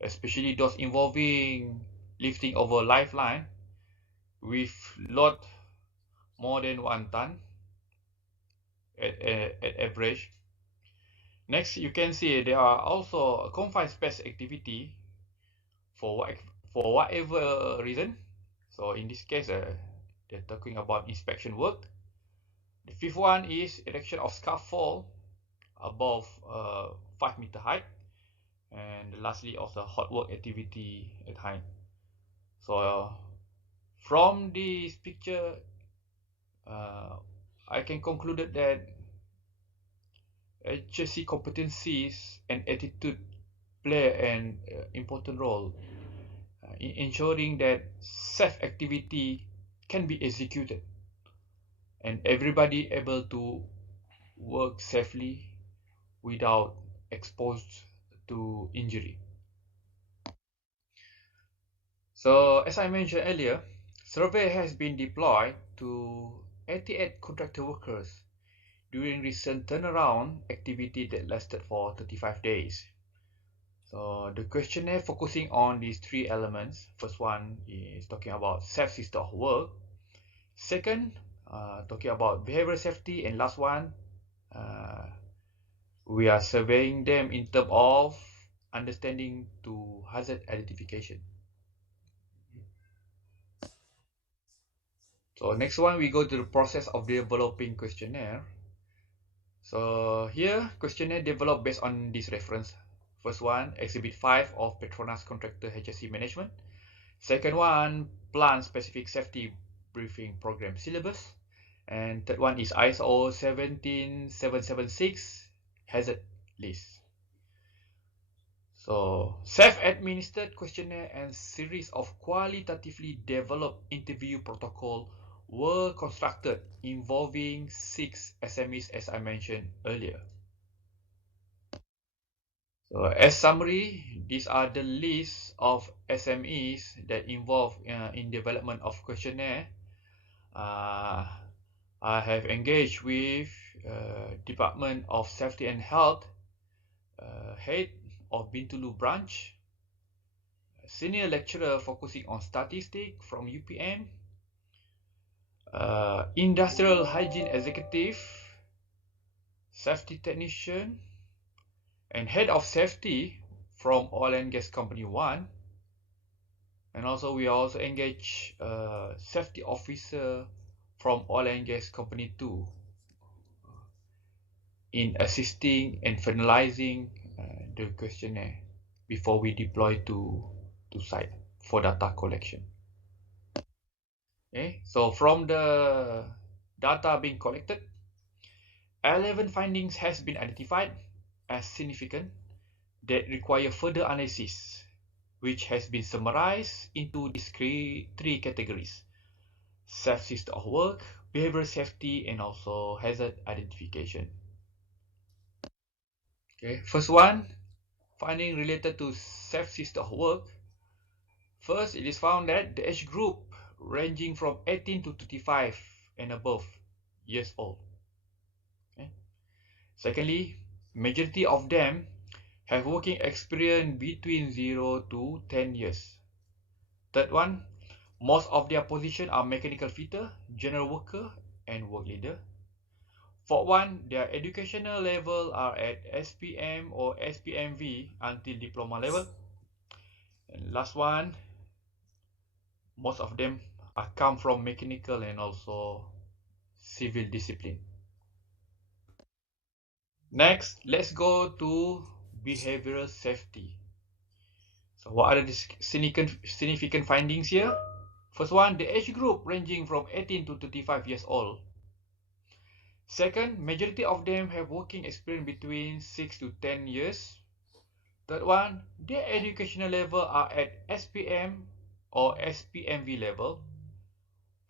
especially those involving lifting over lifeline with load more than 1 ton at average. Next, you can see there are also confined space activity for whatever reason. So in this case, they're talking about inspection work. The fifth one is erection of scaffold above 5-meter height, and lastly also hot work activity at height. So from this picture, I can conclude that HSC competencies and attitude play an important role in ensuring that safe activity can be executed and everybody able to work safely without exposed to injury. So as I mentioned earlier, survey has been deployed to 88 contractor workers during recent turnaround activity that lasted for 35 days. So the questionnaire focusing on these three elements. First one is talking about safe system of work. Second, talking about behavioral safety, and last one, we are surveying them in terms of understanding to hazard identification. So next one, we go to the process of developing questionnaire. So here, questionnaire developed based on this reference. First one, Exhibit 5 of Petronas Contractor HSE Management. Second one, Plant Specific Safety Briefing Program Syllabus. And third one is ISO 17776 Hazard List. So, self-administered questionnaire and series of qualitatively developed interview protocol were constructed involving 6 SMEs as I mentioned earlier. So, as summary, these are the list of SMEs that involved in development of questionnaire. I have engaged with Department of Safety and Health, head of Bintulu branch, senior lecturer focusing on statistics from UPM, industrial hygiene executive, safety technician, and head of safety from oil and gas company 1. And also we also engage safety officer from oil and gas company 2 in assisting and finalizing the questionnaire before we deploy to site for data collection. Okay, so from the data being collected, 11 findings has been identified as significant that require further analysis, which has been summarized into these three categories: safe system of work, behavioral safety, and also hazard identification. Okay, first one, finding related to safe system of work. First, it is found that the age group ranging from 18 to 35 and above years old. Okay. Secondly, majority of them have working experience between 0 to 10 years. Third one, most of their position are mechanical fitter, general worker, and work leader. Fourth one, their educational level are at SPM or SPMV until diploma level. And last one, most of them come from mechanical and also civil discipline. Next, let's go to behavioral safety. So what are the significant findings here? First one, the age group ranging from 18 to 35 years old. Second, majority of them have working experience between 6 to 10 years. Third one, their educational level are at SPM or SPMV level.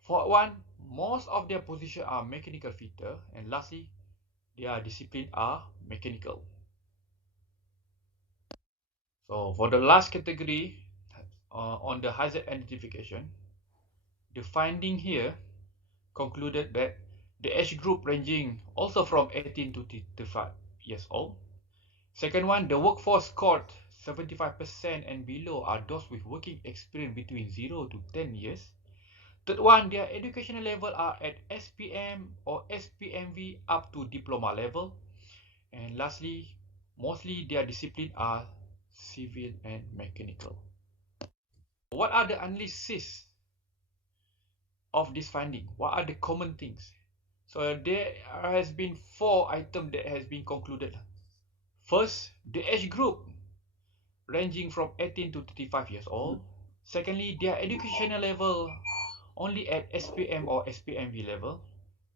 Fourth one, most of their position are mechanical fitter. And lastly, their discipline are mechanical. So for the last category, on the hazard identification, the finding here concluded that the age group ranging also from 18 to 35 years old. Second one, the workforce scored 75% and below are those with working experience between 0 to 10 years. Third one, their educational level are at SPM or SPMV up to diploma level. And lastly, mostly their discipline are civil and mechanical. What are the analysis of this finding? What are the common things? So there has been 4 items that has been concluded. First, the age group ranging from 18 to 35 years old. Secondly, their educational level only at SPM or SPMV level.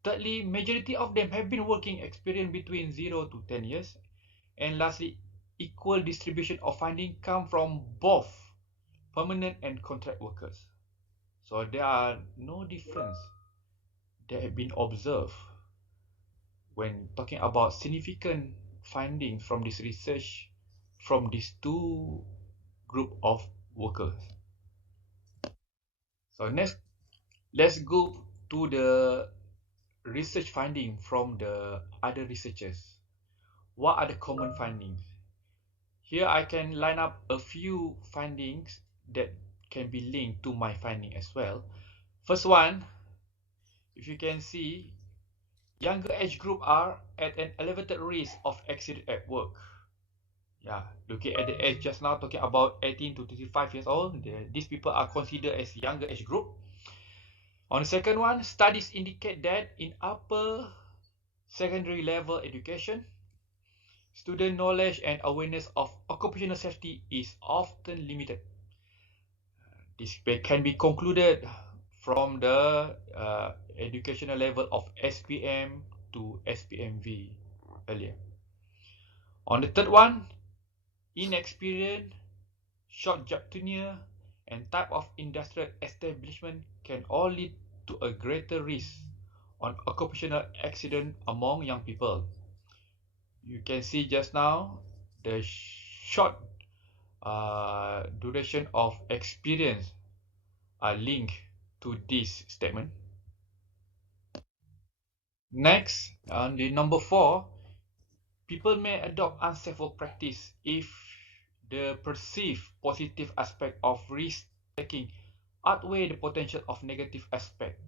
Thirdly, majority of them have been working experience between 0 to 10 years. And lastly, equal distribution of finding come from both permanent and contract workers. So there are no difference that have been observed when talking about significant findings from this research from these 2 group of workers. So next, let's go to the research finding from the other researchers. What are the common findings? Here I can line up a few findings that can be linked to my finding as well. First one, if you can see, younger age group are at an elevated risk of accident at work. Yeah, looking at the age just now, talking about 18 to 35 years old, these people are considered as younger age group. On the second one, studies indicate that in upper secondary level education, student knowledge and awareness of occupational safety is often limited. This can be concluded from the educational level of SPM to SPMV earlier. On the third one, inexperience, short job tenure, and type of industrial establishment can all lead to a greater risk on occupational accident among young people. You can see just now the short duration of experience are linked to this statement. Next, on the number 4, people may adopt unsafe work practice if the perceived positive aspect of risk taking outweigh the potential of negative aspect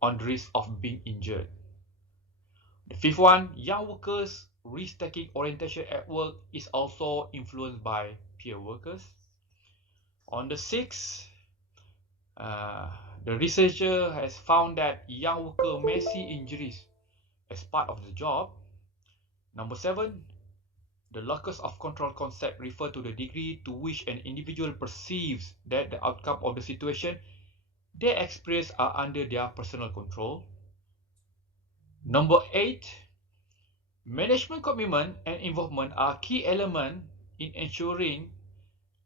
on the risk of being injured. The fifth one, young workers' risk-taking orientation at work is also influenced by peer workers. On the 6th, the researcher has found that young workers may see injuries as part of the job. Number 7, the locus of control concept refers to the degree to which an individual perceives that the outcome of the situation they experience are under their personal control. Number 8, management commitment and involvement are key elements in ensuring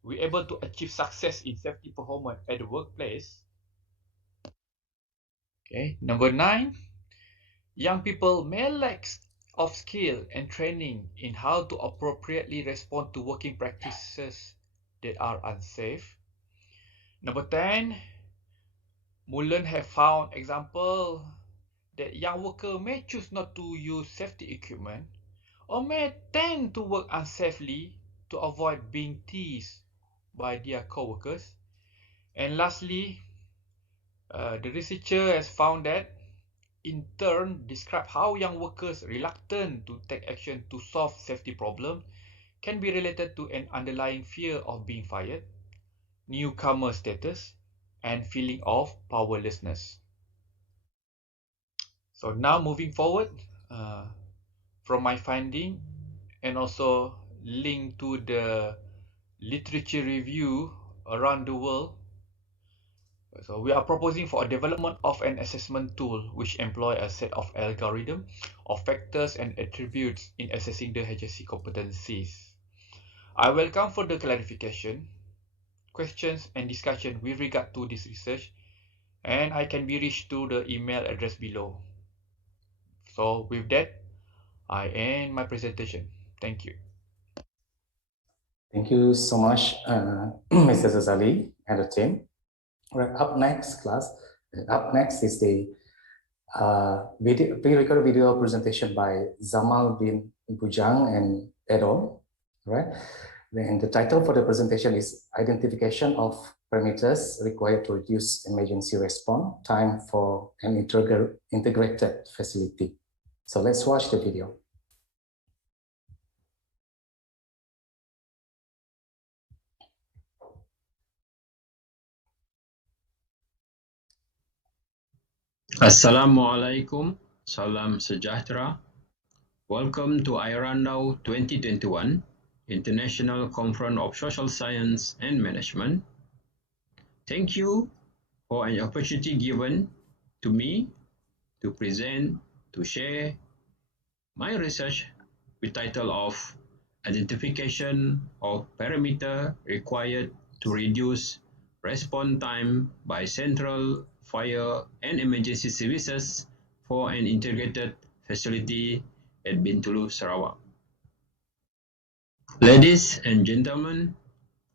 we're able to achieve success in safety performance at the workplace. Okay, number 9, young people may lack of skill and training in how to appropriately respond to working practices that are unsafe. Number 10, Mullen have found example that young workers may choose not to use safety equipment or may tend to work unsafely to avoid being teased by their co-workers. And lastly, the researcher has found that in turn describe how young workers reluctant to take action to solve safety problem can be related to an underlying fear of being fired, newcomer status, and feeling of powerlessness. So now moving forward from my finding and also linked to the literature review around the world. So we are proposing for a development of an assessment tool which employ a set of algorithm of factors and attributes in assessing the HSC competencies. I welcome further clarification, questions and discussion with regard to this research, and I can be reached to the email address below. So with that, I end my presentation. Thank you. Thank you so much, Mr. Sazali and the team. Right, up next is the pre-recorded video presentation by Zamal bin Bujang and al. Right? Then the title for the presentation is Identification of Parameters Required to Reduce Emergency Response Time for an Integrated Facility. So let's watch the video. Assalamualaikum, salam sejahtera. Welcome to iRandau 2021 International Conference of Social Science and Management. Thank you for an opportunity given to me to present, to share my research with title of Identification of Parameter Required to Reduce Response Time by Central Fire and Emergency Services for an Integrated Facility at Bintulu, Sarawak. Ladies and gentlemen,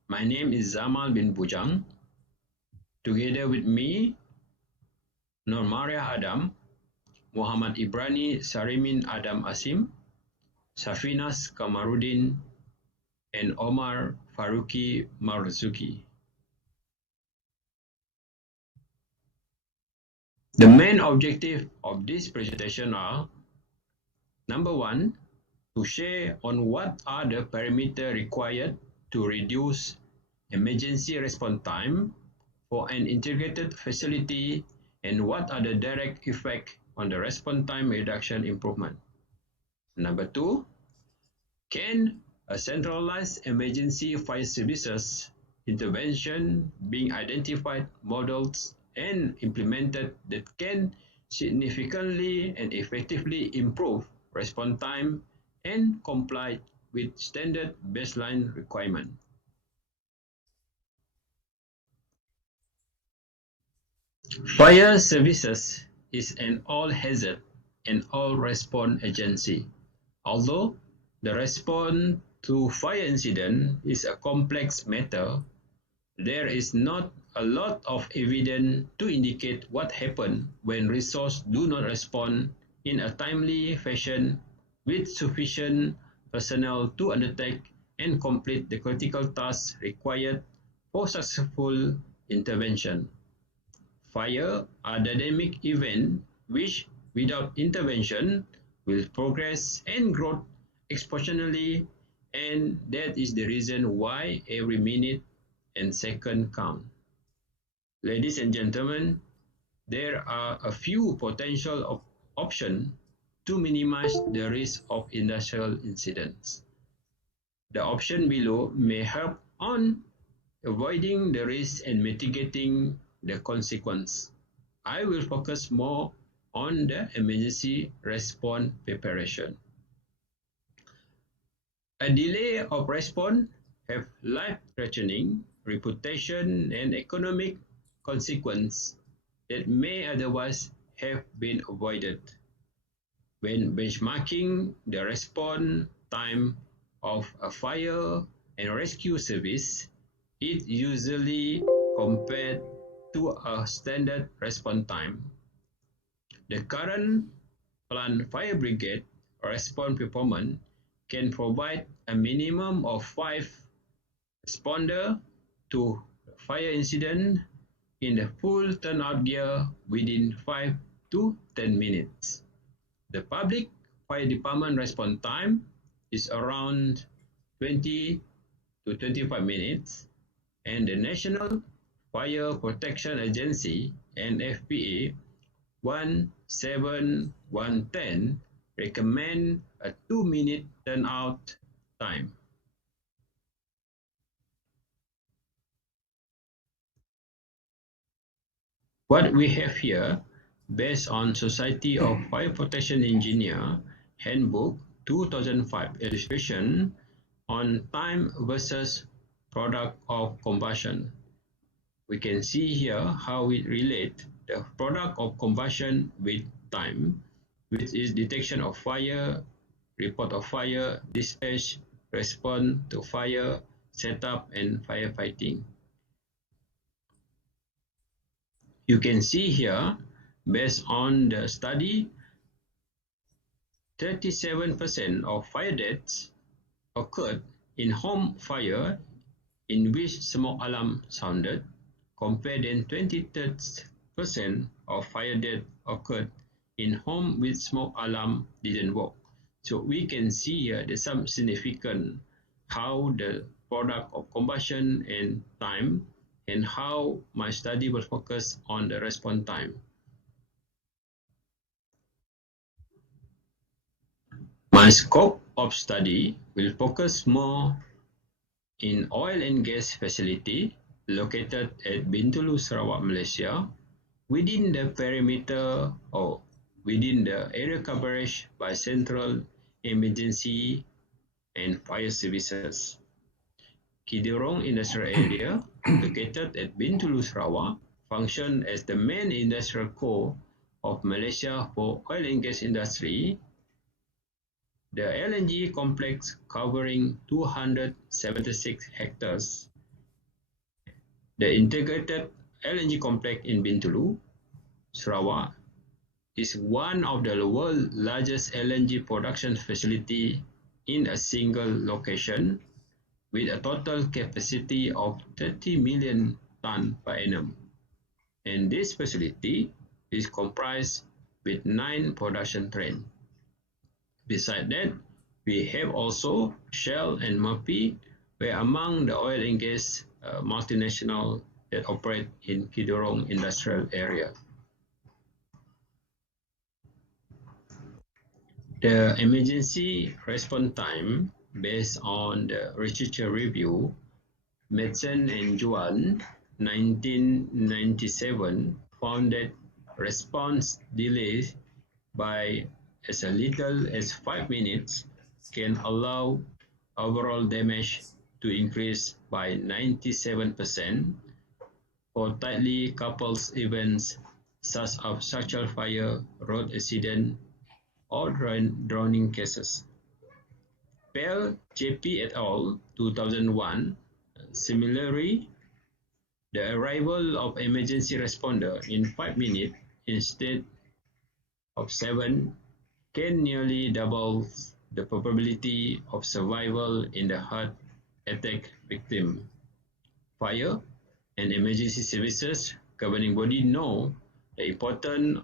my name is Zamal bin Bujang. Together with me, Nur Maria Adam, Muhammad Ibrani Sarimin Adam Asim, Safinas Kamarudin, and Omar Faruqi Marzuki. The main objective of this presentation are: number one, to share on what are the parameters required to reduce emergency response time for an integrated facility and what are the direct effects on the response time reduction improvement. Number two, can a centralized emergency fire services intervention being identified, models, and implemented that can significantly and effectively improve response time and comply with standard baseline requirements. Fire services is an all-hazard and all-response agency. Although the response to fire incident is a complex matter, there is not a lot of evidence to indicate what happens when resources do not respond in a timely fashion with sufficient personnel to undertake and complete the critical tasks required for successful intervention. Fire are dynamic events which, without intervention, will progress and grow exponentially, and that is the reason why every minute and second count. Ladies and gentlemen, there are a few potential options to minimize the risk of industrial incidents. The option below may help on avoiding the risk and mitigating the consequence. I will focus more on the emergency response preparation. A delay of response have life-threatening, reputation, and economic consequences that may otherwise have been avoided. When benchmarking the response time of a fire and rescue service, it usually compared to a standard response time. The current plant fire brigade response performance can provide a minimum of 5 responders to fire incident in the full turnout gear within 5 to 10 minutes. The public fire department response time is around 20 to 25 minutes, and the National Fire Protection Agency (NFPA) 17110 recommend a 2-minute turnout time. What we have here, based on Society of Fire Protection Engineer Handbook 2005 illustration on time versus product of combustion. We can see here how we relate the product of combustion with time, which is detection of fire, report of fire, dispatch, response to fire, setup, and firefighting. You can see here, based on the study 37% of fire deaths occurred in home fire in which smoke alarm sounded, compared then 23% of fire deaths occurred in home with smoke alarm didn't work. So we can see here there's some significant how the product of combustion and time, and how my study will focus on the response time. My scope of study will focus more in oil and gas facility located at Bintulu, Sarawak, Malaysia, within the perimeter or within the area coverage by Central Emergency and Fire Services. Kidurong Industrial Area, located at Bintulu, Sarawak, function as the main industrial core of Malaysia for oil and gas industry. The LNG complex covering 276 hectares. The integrated LNG complex in Bintulu, Sarawak, is one of the world's largest LNG production facility in a single location, with a total capacity of 30 million tonnes per annum. And this facility is comprised with 9 production trains. Besides that, we have also Shell and Murphy, were among the oil and gas multinational that operate in Kidurong Industrial Area. The emergency response time, based on the literature review, Madsen and Juan, 1997, found that response delays by as little as 5 minutes can allow overall damage to increase by 97% for tightly coupled events such as structural fire, road accident, or drowning cases. Pell, JP et al., 2001, similarly, the arrival of emergency responder in 5 minutes instead of 7 can nearly double the probability of survival in the heart attack victim. Fire and emergency services governing body know the importance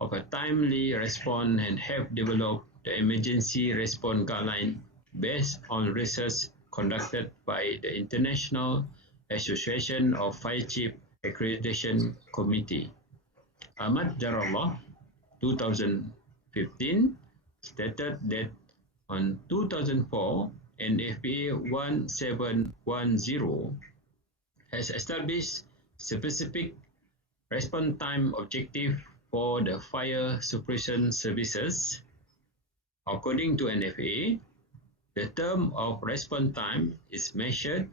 of a timely response and have developed the emergency response guideline based on research conducted by the International Association of Fire Chief Accreditation Committee. Ahmad Jarallah, 2015, stated that on 2004, NFPA 1710 has established specific response time objective for the fire suppression services. According to NFPA, the term of response time is measured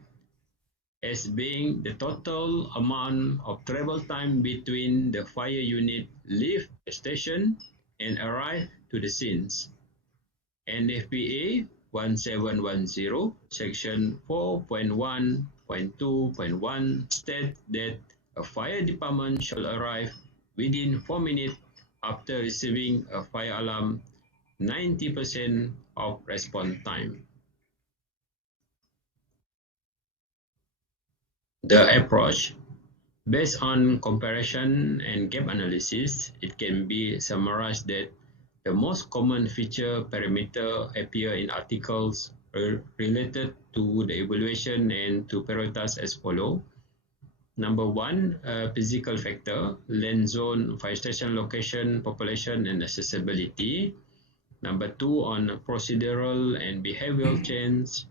as being the total amount of travel time between the fire unit leave the station and arrive to the scenes. NFPA 1710, Section 4.1.2.1 states that a fire department shall arrive within 4 minutes after receiving a fire alarm, 90% of response time. The approach, based on comparison and gap analysis, it can be summarized that the most common feature parameter appear in articles related to the evaluation and to prioritize as follow. Number 1, physical factor, land zone, fire station location, population, and accessibility. Number 2, on procedural and behavioral change.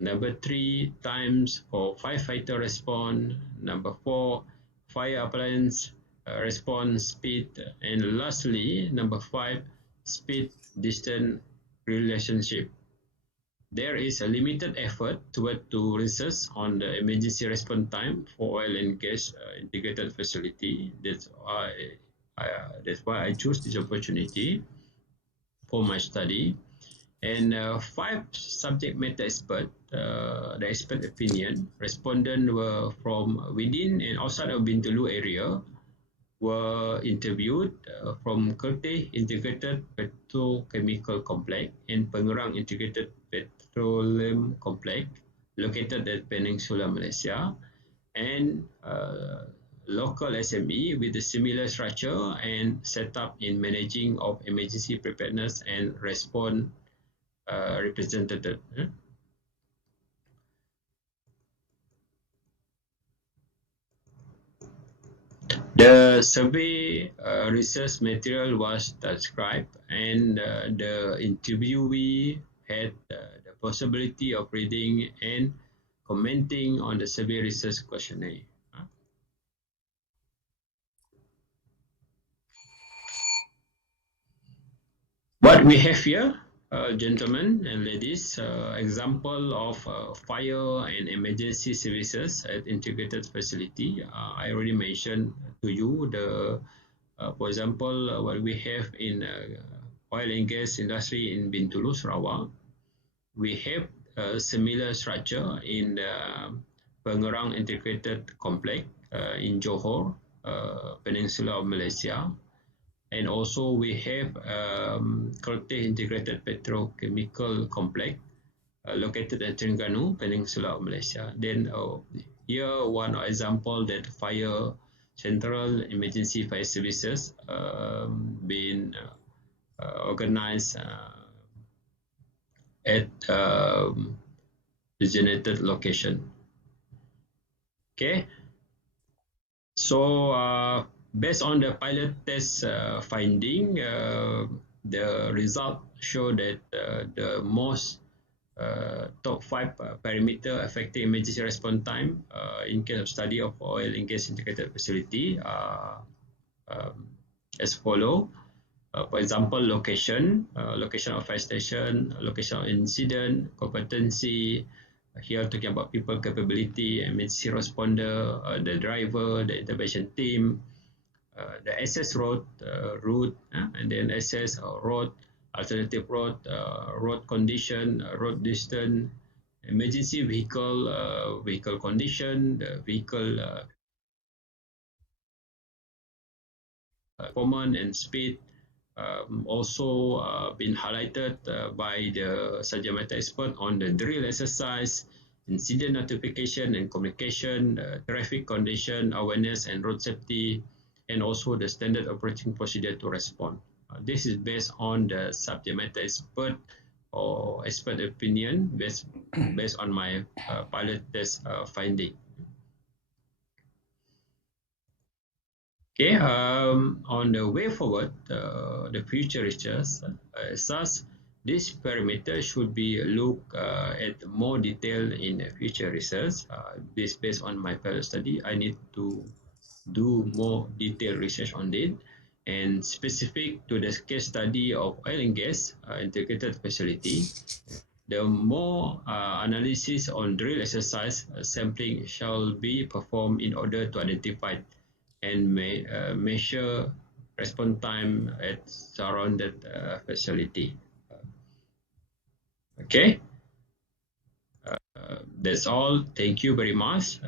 Number 3, times for firefighter response. Number 4, fire appliance response speed. And lastly, number 5, speed distance relationship. There is a limited effort to research on the emergency response time for oil and gas integrated facility. That's why I chose this opportunity for my study. And 5 subject matter experts, the expert opinion, respondents were from within and outside of Bintulu area, were interviewed from Kerteh Integrated Petrochemical Complex and Pengerang Integrated Petroleum Complex located at Peninsula Malaysia, and local SME with a similar structure and setup in managing of emergency preparedness and response represented. The survey research material was transcribed, and the interviewee had the possibility of reading and commenting on the survey research questionnaire. What we have here, gentlemen and ladies, example of fire and emergency services at integrated facility. I already mentioned to you the, for example, what we have in oil and gas industry in Bintulu, Sarawak. We have a similar structure in the Pengerang Integrated Complex in Johor, Peninsula of Malaysia. And also we have Kerteh Integrated Petrochemical Complex located at Terengganu, Peninsula of Malaysia. Then here one example that fire central emergency fire services been organized at designated location. Okay, so based on the pilot test finding, the result show that the most top 5 parameter affecting emergency response time in case of study of oil and gas integrated facility are as follow. For example, location of fire station, location of incident, competency. Here talking about people capability, emergency responder, the driver, the intervention team, the access route, and then access road, alternative road, road condition, road distance, emergency vehicle, vehicle condition, the vehicle performance and speed. Also been highlighted by the subject matter expert on the drill exercise, incident notification and communication, traffic condition, awareness and road safety, and also the standard operating procedure to respond. This is based on the subject matter expert or expert opinion based on my pilot test finding. Okay, on the way forward, the future research, such this parameter should be looked at more detail in the future research. Based on my pilot study, I need to do more detailed research on it, and specific to the case study of oil and gas integrated facility. The more analysis on drill exercise sampling shall be performed in order to identify and measure response time at surrounded facility. Okay, that's all. Thank you very much.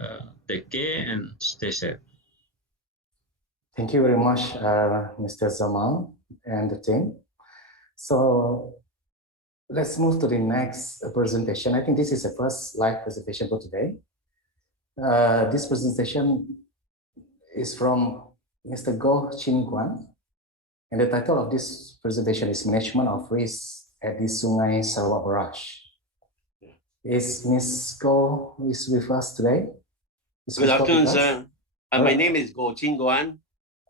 Take care and stay safe. Thank you very much, Mr. Zamal and the team. So let's move to the next presentation. I think this is the first live presentation for today. This presentation is from Mr. Goh Chin Guan, and the title of this presentation is Management of Risk at the Sungai Sarawak Barrage. Is Ms. Goh is with us today? Good afternoon, sir. My name is Goh Chin Guan.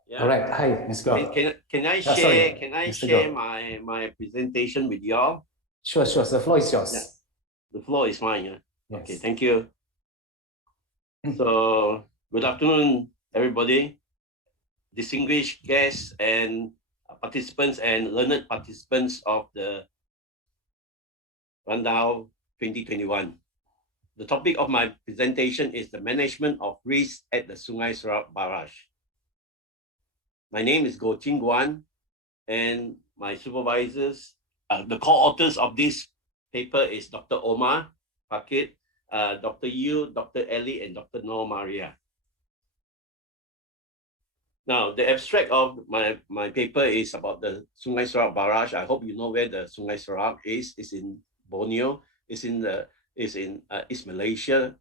Yeah. All right. Hi, Ms. Goh. Can I share? Can I share my presentation with you all? Sure. The floor is yours. Yeah. The floor is mine. Yeah. Yes. Okay. Thank you. So, good afternoon, everybody, distinguished guests and participants and learned participants of the iRandau 2021. The topic of my presentation is the management of risk at the Sungai Sarawak Barrage. My name is Goh Chin Guan, and my supervisors, the co-authors of this paper is Dr. Omar Pakit, Dr. Yu, Dr. Ellie, and Dr. Noor Maria. Now, the abstract of my paper is about the Sungai Serak Barrage. I hope you know where the Sungai Serak is. It's in Borneo. It's in East Malaysia.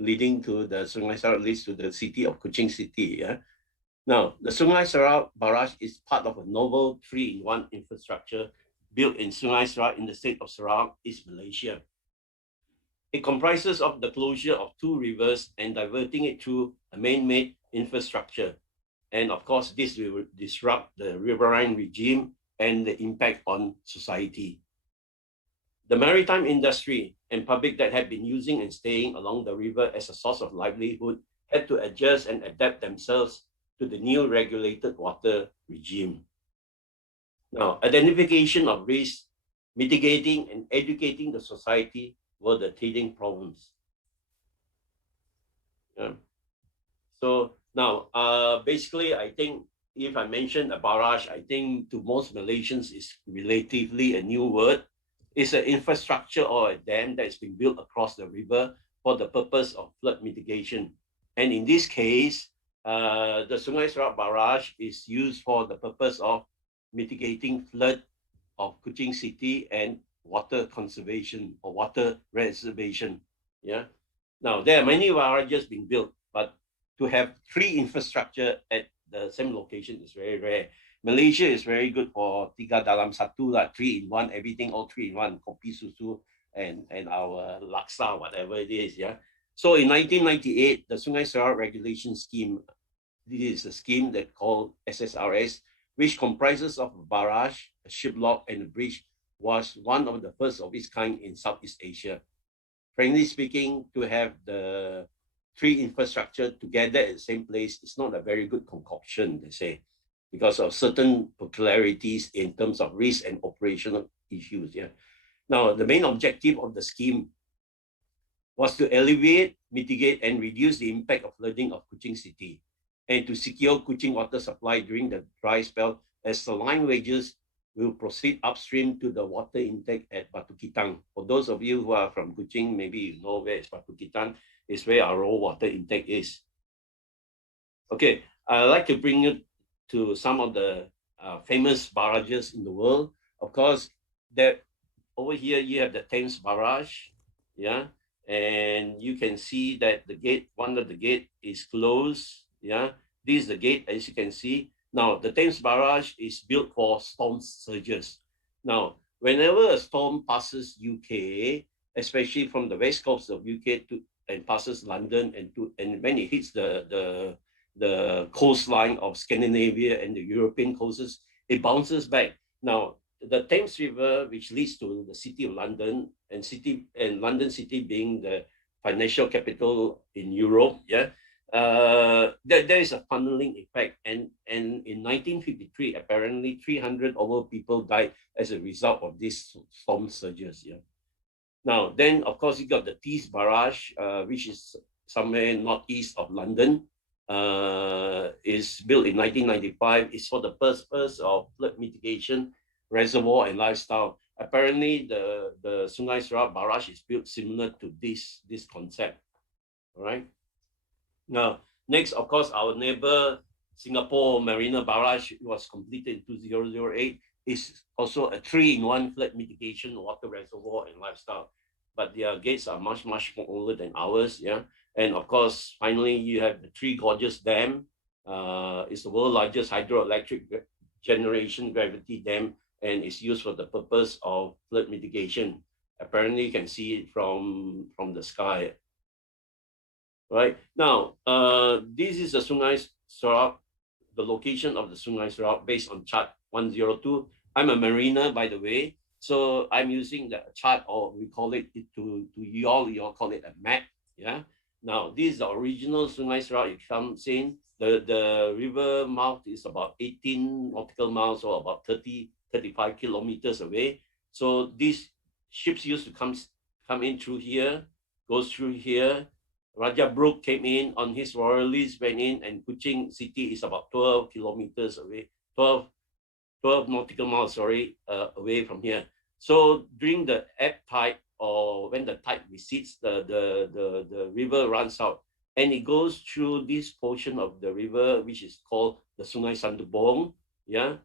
Leading to the Sungai Serak leads to the city of Kuching City. Yeah. Now, the Sungai Serak Barrage is part of a novel 3-in-1 infrastructure built in Sungai Serak in the state of Sarawak, East Malaysia. It comprises of the closure of 2 rivers and diverting it through a man-made infrastructure. And of course, this will disrupt the riverine regime and the impact on society. The maritime industry and public that had been using and staying along the river as a source of livelihood had to adjust and adapt themselves to the new regulated water regime. Now, identification of risk, mitigating and educating the society were the teething problems. So now, basically, I think if I mention a barrage, I think to most Malaysians is relatively a new word. It's an infrastructure or a dam that's been built across the river for the purpose of flood mitigation. And in this case, the Sungai Serak Barrage is used for the purpose of mitigating flood of Kuching City and water conservation or water reservation. Yeah. Now, there are many barrages being built, but to have 3 infrastructure at the same location is very rare. Malaysia is very good for 3 dalam 1, 3-in-1, everything all 3-in-1, kopi susu and our laksa, whatever it is. Yeah. So in 1998, the Sungai Serak Regulation Scheme, this is a scheme that called SSRS, which comprises of a barrage, a ship lock, and a bridge, was one of the first of its kind in Southeast Asia. Frankly speaking, to have the 3 infrastructure together at the same place is not a very good concoction, they say, because of certain peculiarities in terms of risk and operational issues. Yeah. Now, the main objective of the scheme was to alleviate, mitigate, and reduce the impact of flooding of Kuching City, and to secure Kuching water supply during the dry spell, as the line wages will proceed upstream to the water intake at Batu Kitang. For those of you who are from Kuching, maybe you know where is Batu Kitang, is where our raw water intake is. Okay, I'd like to bring you to some of the famous barrages in the world. Of course, that over here you have the Thames Barrage, yeah, and you can see that the gate, one of the gate is closed, yeah. This is the gate, as you can see. Now, the Thames Barrage is built for storm surges. Now, whenever a storm passes UK, especially from the west coast of UK and passes London and when it hits the coastline of Scandinavia and the European coasts, it bounces back. Now, the Thames River, which leads to the city of London, and London City being the financial capital in Europe, yeah, there is a funneling effect. And in 1953, apparently 300 over people died as a result of these storm surges. Yeah. Now, then, of course, you got the Tees Barrage, which is somewhere northeast of London. Is built in 1995. It's for the purpose of flood mitigation, reservoir, and lifestyle. Apparently, the Sungai Serak Barrage is built similar to this concept. All right. Now, next, of course, our neighbor Singapore Marina Barrage was completed in 2008. Is also a 3-in-1 flood mitigation, water reservoir, and lifestyle. But their gates are much more older than ours. Yeah. And of course, finally, you have the Three Gorges Dam. It's the world's largest hydroelectric generation gravity dam, and it's used for the purpose of flood mitigation. Apparently, you can see it from the sky. Right now, this is the Sungai Serak, the location of the Sungai Serak based on chart 102. I'm a mariner, by the way, so I'm using the chart, or we call it to you all call it a map. Yeah. Now, this is the original Sungai Serak. It comes in, the river mouth is about 18 nautical miles, or about 35 kilometers away. So these ships used to come in through here, goes through here. Raja Brook came in on his royalities, went in, and Kuching City is about 12 kilometers away, 12 nautical miles, away from here. So during the ebb tide, or when the tide recedes, the river runs out. and it goes through this portion of the river, which is called the Sungai Santubong. Yeah,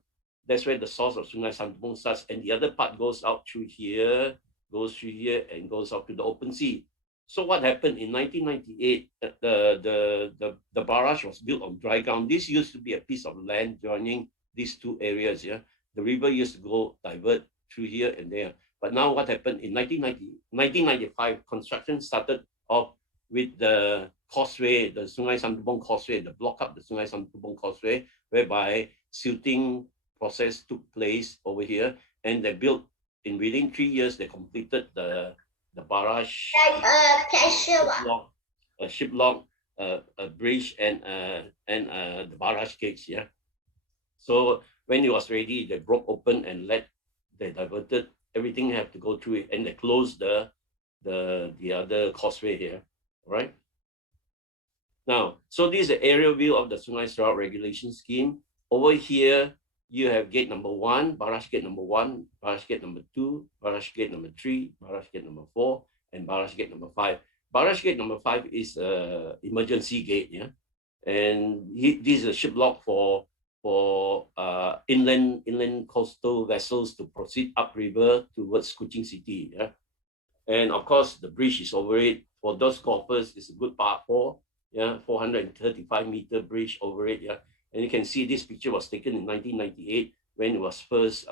that's where the source of Sungai Santubong starts, and the other part goes out through here, and goes out to the open sea. So what happened in 1998? The barrage was built on dry ground. This used to be a piece of land joining these two areas. Yeah, the river used to go divert through here and there. But now what happened in 1995, construction started off with the causeway, the Sungai Santubong causeway, the block up the Sungai Santubong causeway, whereby silting process took place over here, and they built within 3 years they completed the barrage, a ship lock, a bridge, and the barrage gates. Yeah. So when it was ready, they broke open and they diverted everything. Have to go through it, and they closed the other causeway here. All right. Now, so this is the aerial view of the Sungai Sarawak regulation scheme. Over here, you have gate number 1, barrage gate number 1, barrage gate number 2, barrage gate number 3, barrage gate number 4, and barrage gate number 5. Barrage gate number 5 is emergency gate, yeah, and this is a ship lock for inland coastal vessels to proceed upriver towards Kuching City, yeah. And of course, the bridge is over it. For those golfers, it's a good par 4, yeah, 435-meter bridge over it, yeah. And you can see this picture was taken in 1998 when it was first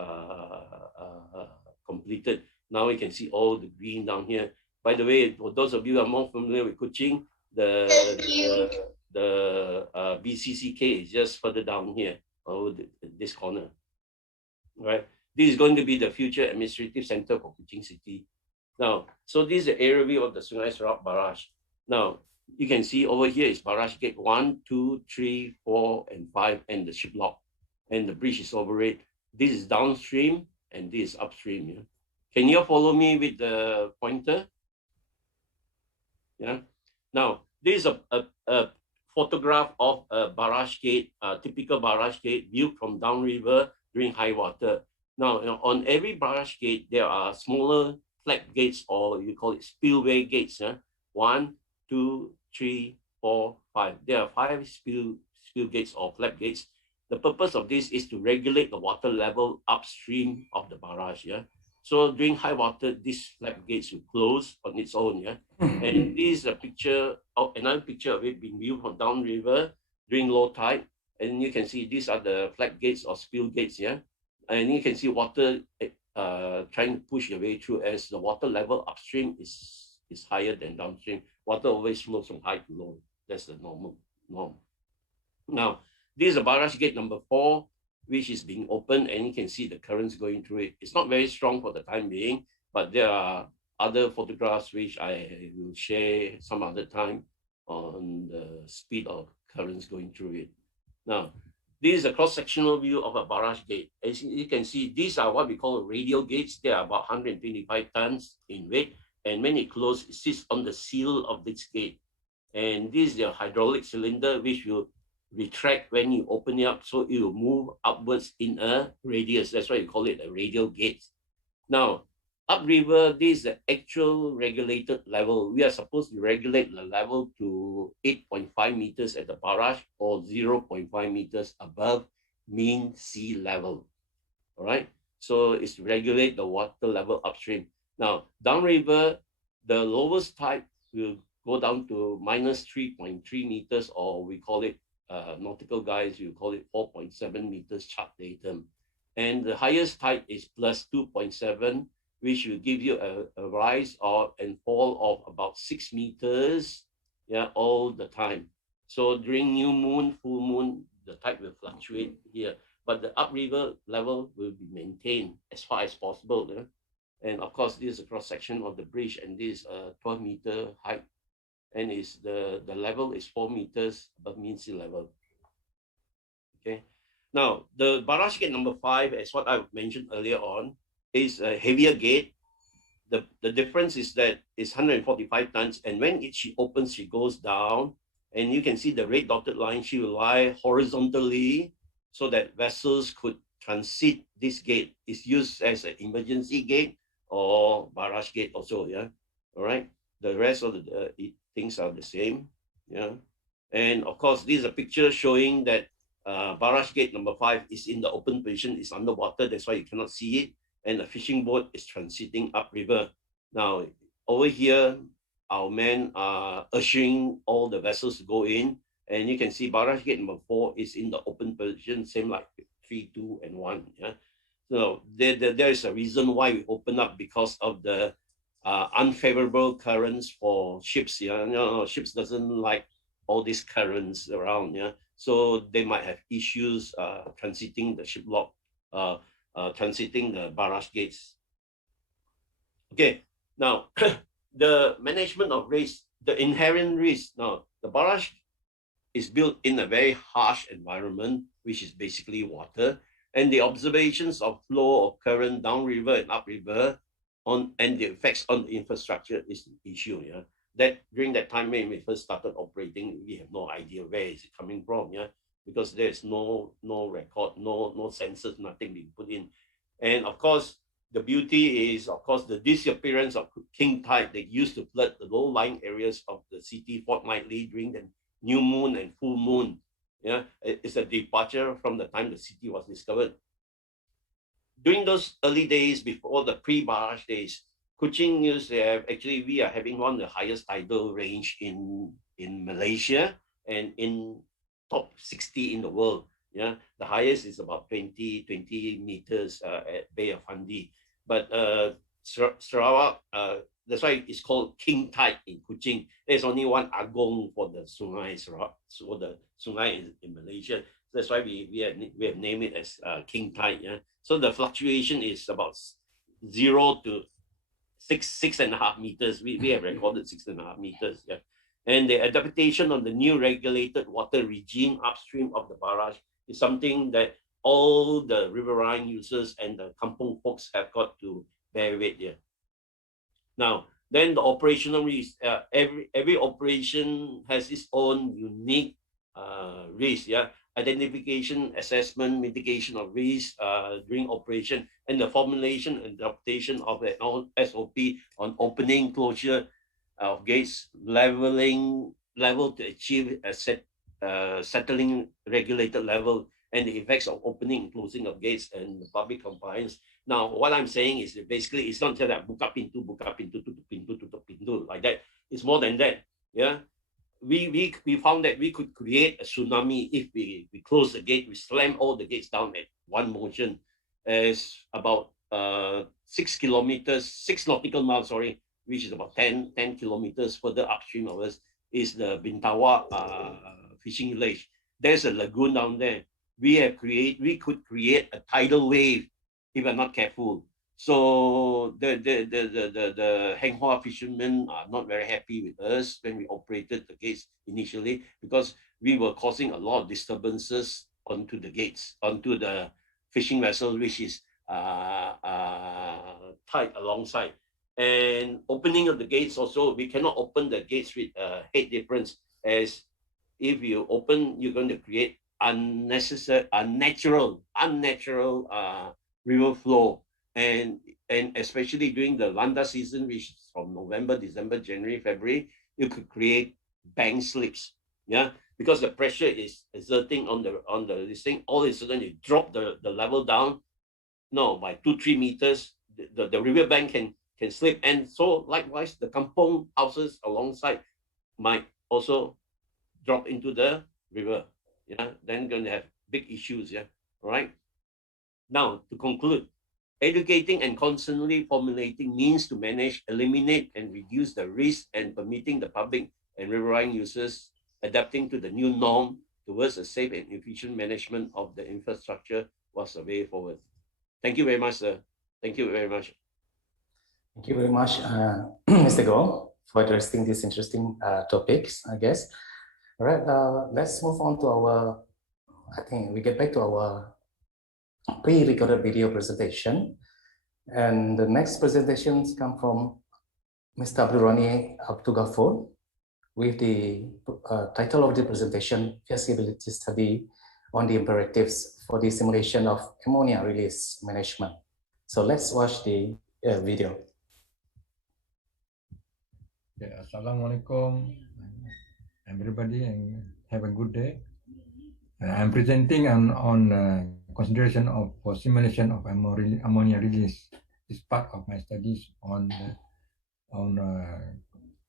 completed. Now you can see all the green down here. By the way, for those of you who are more familiar with Kuching, the BCCK is just further down here, over this corner, right? This is going to be the future administrative center for Kuching City. Now, so this is the area view of the Sungai Sarawak barrage. Now, you can see over here is barrage gate 1, 2, 3, 4, and 5, and the ship lock, and the bridge is over it. This is downstream, and this is upstream. Yeah? Can you follow me with the pointer? Yeah. Now, this is a photograph of a barrage gate, a typical barrage gate viewed from downriver during high water. Now, on every barrage gate, there are smaller flap gates, or you call it spillway gates. 1, 2, 3, 4, 5. There are 5 spill gates or flap gates. The purpose of this is to regulate the water level upstream of the barrage. Yeah. So during high water, these flap gates will close on its own. Yeah. And this is a picture of another picture of it being viewed from downriver during low tide. And you can see these are the flap gates or spill gates. Yeah. And you can see water trying to push your way through as the water level upstream is higher than downstream. Water always flows from high to low. That's the norm. Now, this is a barrage gate number 4, which is being opened, and you can see the currents going through it. It's not very strong for the time being, but there are other photographs which I will share some other time on the speed of currents going through it. Now, this is a cross-sectional view of a barrage gate. As you can see, these are what we call radial gates. They are about 125 tons in weight, and when it closes, it sits on the seal of this gate. And this is the hydraulic cylinder, which will retract when you open it up, so it will move upwards in a radius. That's why you call it a radial gate. Now, upriver, this is the actual regulated level. We are supposed to regulate the level to 8.5 meters at the barrage, or 0.5 meters above mean sea level. All right. So it's to regulate the water level upstream. Now, downriver, the lowest tide will go down to minus 3.3 meters, or we call it, nautical guys, you call it 4.7 meters chart datum. And the highest tide is plus 2.7, which will give you a rise and fall of about 6 meters, yeah, all the time. So during new moon, full moon, the tide will fluctuate here, but the upriver level will be maintained as far as possible. Yeah? And of course, this is a cross section of the bridge, and this is a 12-meter height, and the level is 4 meters above mean sea level. Okay. Now, the barrage gate number 5, as what I mentioned earlier on, is a heavier gate. The difference is that it's 145 tons, and when she opens, she goes down, and you can see the red dotted line. She will lie horizontally so that vessels could transit this gate. It's used as an emergency gate or barrage gate also. Yeah. All right. The rest of the things are the same. Yeah, and of course, this is a picture showing that barrage gate number 5 is in the open position, is underwater. That's why you cannot see it, and a fishing boat is transiting upriver. Now, over here, our men are ushering all the vessels to go in, and you can see barrage gate number 4 is in the open position, same like 3, 2, and 1. Yeah, so there is a reason why we open up, because of the unfavorable currents for ships. Yeah, ships doesn't like all these currents around. Yeah, so they might have issues transiting the ship lock, transiting the barrage gates. Okay, now the management of risk, the inherent risk. Now, the barrage is built in a very harsh environment, which is basically water, and the observations of flow of current downriver and upriver and the effects on the infrastructure is the issue. Yeah, that during that time when we first started operating, we have no idea where is it coming from. Yeah, because there's no record, no sensors, nothing being put in, and of course the beauty is, of course, the disappearance of king tide that used to flood the low-lying areas of the city fortnightly during the new moon and full moon. Yeah, it's a departure from the time the city was discovered. During those early days before the pre-barrage days, Kuching News, we are having one of the highest tidal range in Malaysia and in top 60 in the world. Yeah, the highest is about 20 meters at Bay of Fundy. But Sarawak, that's why it's called king tide in Kuching. There's only one agong for the sungai, so the sungai in Malaysia. That's why we have named it as king tide. Yeah, so the fluctuation is about 0 to 6.5 meters. We have recorded 6.5 meters. Yeah, and the adaptation on the new regulated water regime upstream of the barrage is something that all the riverine users and the kampong folks have got to bear with. Yeah. Now, then the operational risk. Every operation has its own unique risk. Yeah, identification, assessment, mitigation of risk during operation, and the formulation and adaptation of an SOP on opening, closure of gates, level to achieve a settling regulated level, and the effects of opening and closing of gates and public compliance. Now, what I'm saying is that basically it's not just that buka pintu, tutup pintu, like that. It's more than that. Yeah. We found that we could create a tsunami if we close the gate, we slam all the gates down at one motion. As about 6 nautical miles, which is about 10 kilometers further upstream of us, is the Bintawa fishing village. There's a lagoon down there. We could create a tidal wave if we're not careful. So the Heng Hoa fishermen are not very happy with us when we operated the gates initially, because we were causing a lot of disturbances onto the gates, onto the fishing vessels, which is tied alongside. And opening of the gates also, we cannot open the gates with a head difference, as if you open, you're going to create unnatural river flow. And especially during the landa season, which is from November, December, January, February, you could create bank slips. Yeah, because the pressure is exerting on this thing. All of a sudden, you drop the level down, by 2-3 meters. The river bank can slip, and so likewise, the kampong houses alongside might also drop into the river. Yeah, then going to have big issues. Yeah, all right. Now, to conclude, educating and constantly formulating means to manage, eliminate, and reduce the risk, and permitting the public and riverine users adapting to the new norm towards a safe and efficient management of the infrastructure was the way forward. Thank you very much, sir. Thank you very much. Thank you very much, Mr. Go, for addressing these interesting topics, I guess. All right, let's move on to our, I think we get back to our pre-recorded video presentation. And the next presentations come from Mr. Abdurrani Abdughafoor with the title of the presentation, Feasibility Study on the Imperatives for the Simulation of Ammonia Release Management. So let's watch the video. Okay, Assalamualaikum everybody, and have a good day. I'm presenting on consideration of for simulation of ammonia release. This part of my studies on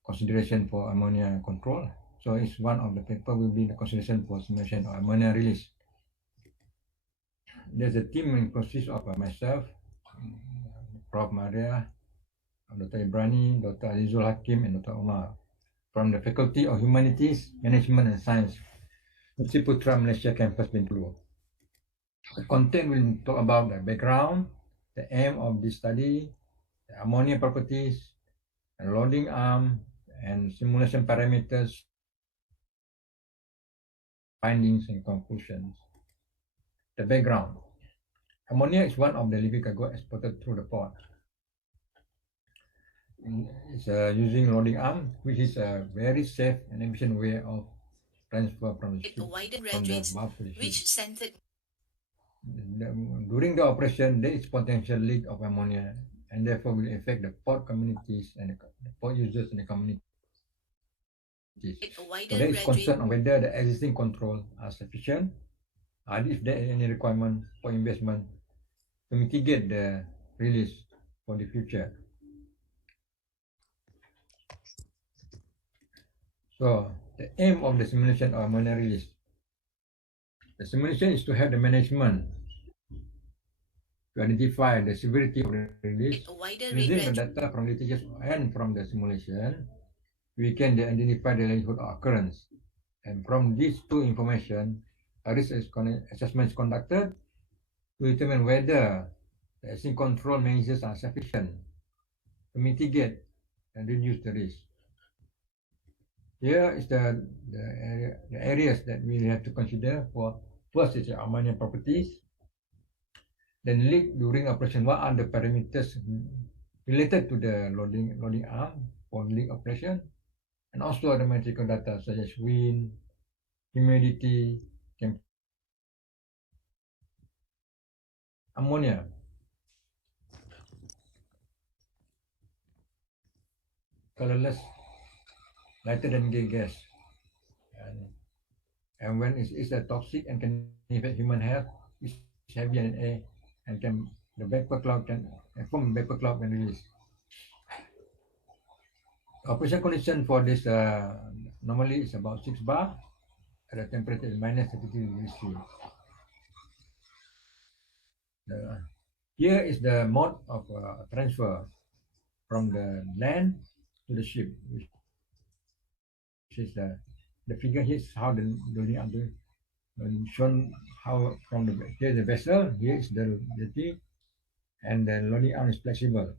consideration for ammonia control. So it's one of the paper will be the consideration for simulation of ammonia release. There's a team in consists of myself, Prof. Maria, Dr. Ibrani, Dr. Azizul Hakim, and Dr. Omar from the Faculty of Humanities, Management and Science, Universiti Putra Malaysia Campus Bintulu. The content will talk about the background, the aim of this study, the ammonia properties, and loading arm, and simulation parameters, findings and conclusions. The background. Ammonia is one of the living cargo exported through the port. It's using loading arm, which is a very safe and efficient way of transfer from the ship, from the mouth to the ship. During the operation, there is potential leak of ammonia, and therefore will affect the port communities and the port users and the communities. So there is concern on whether the existing control are sufficient, and if there is any requirement for investment to mitigate the release for the future. So the aim of the simulation of ammonia release. The simulation is to have the management to identify the severity of the release. Using the data from litigation and from the simulation, we can identify the likelihood of occurrence. And from these two information, a risk assessment is conducted to determine whether the existing control measures are sufficient to mitigate and reduce the risk. Here is the areas that we have to consider for. First is the ammonia properties. Then leak during operation. What are the parameters related to the loading arm for leak operation? And also the metrical data such as wind, humidity, ammonia. Colorless, lighter than gay gas. And when it's a toxic and can affect human health, it's heavier than air, and the vapor cloud can form vapor cloud can release. Operation condition for this normally is about 6 bar at a temperature is minus 32 degrees C. Here is the mode of transfer from the land to the ship, which is the figure here is how the loading up shown how from the here the vessel, here is the jetty, and the loading arm is flexible.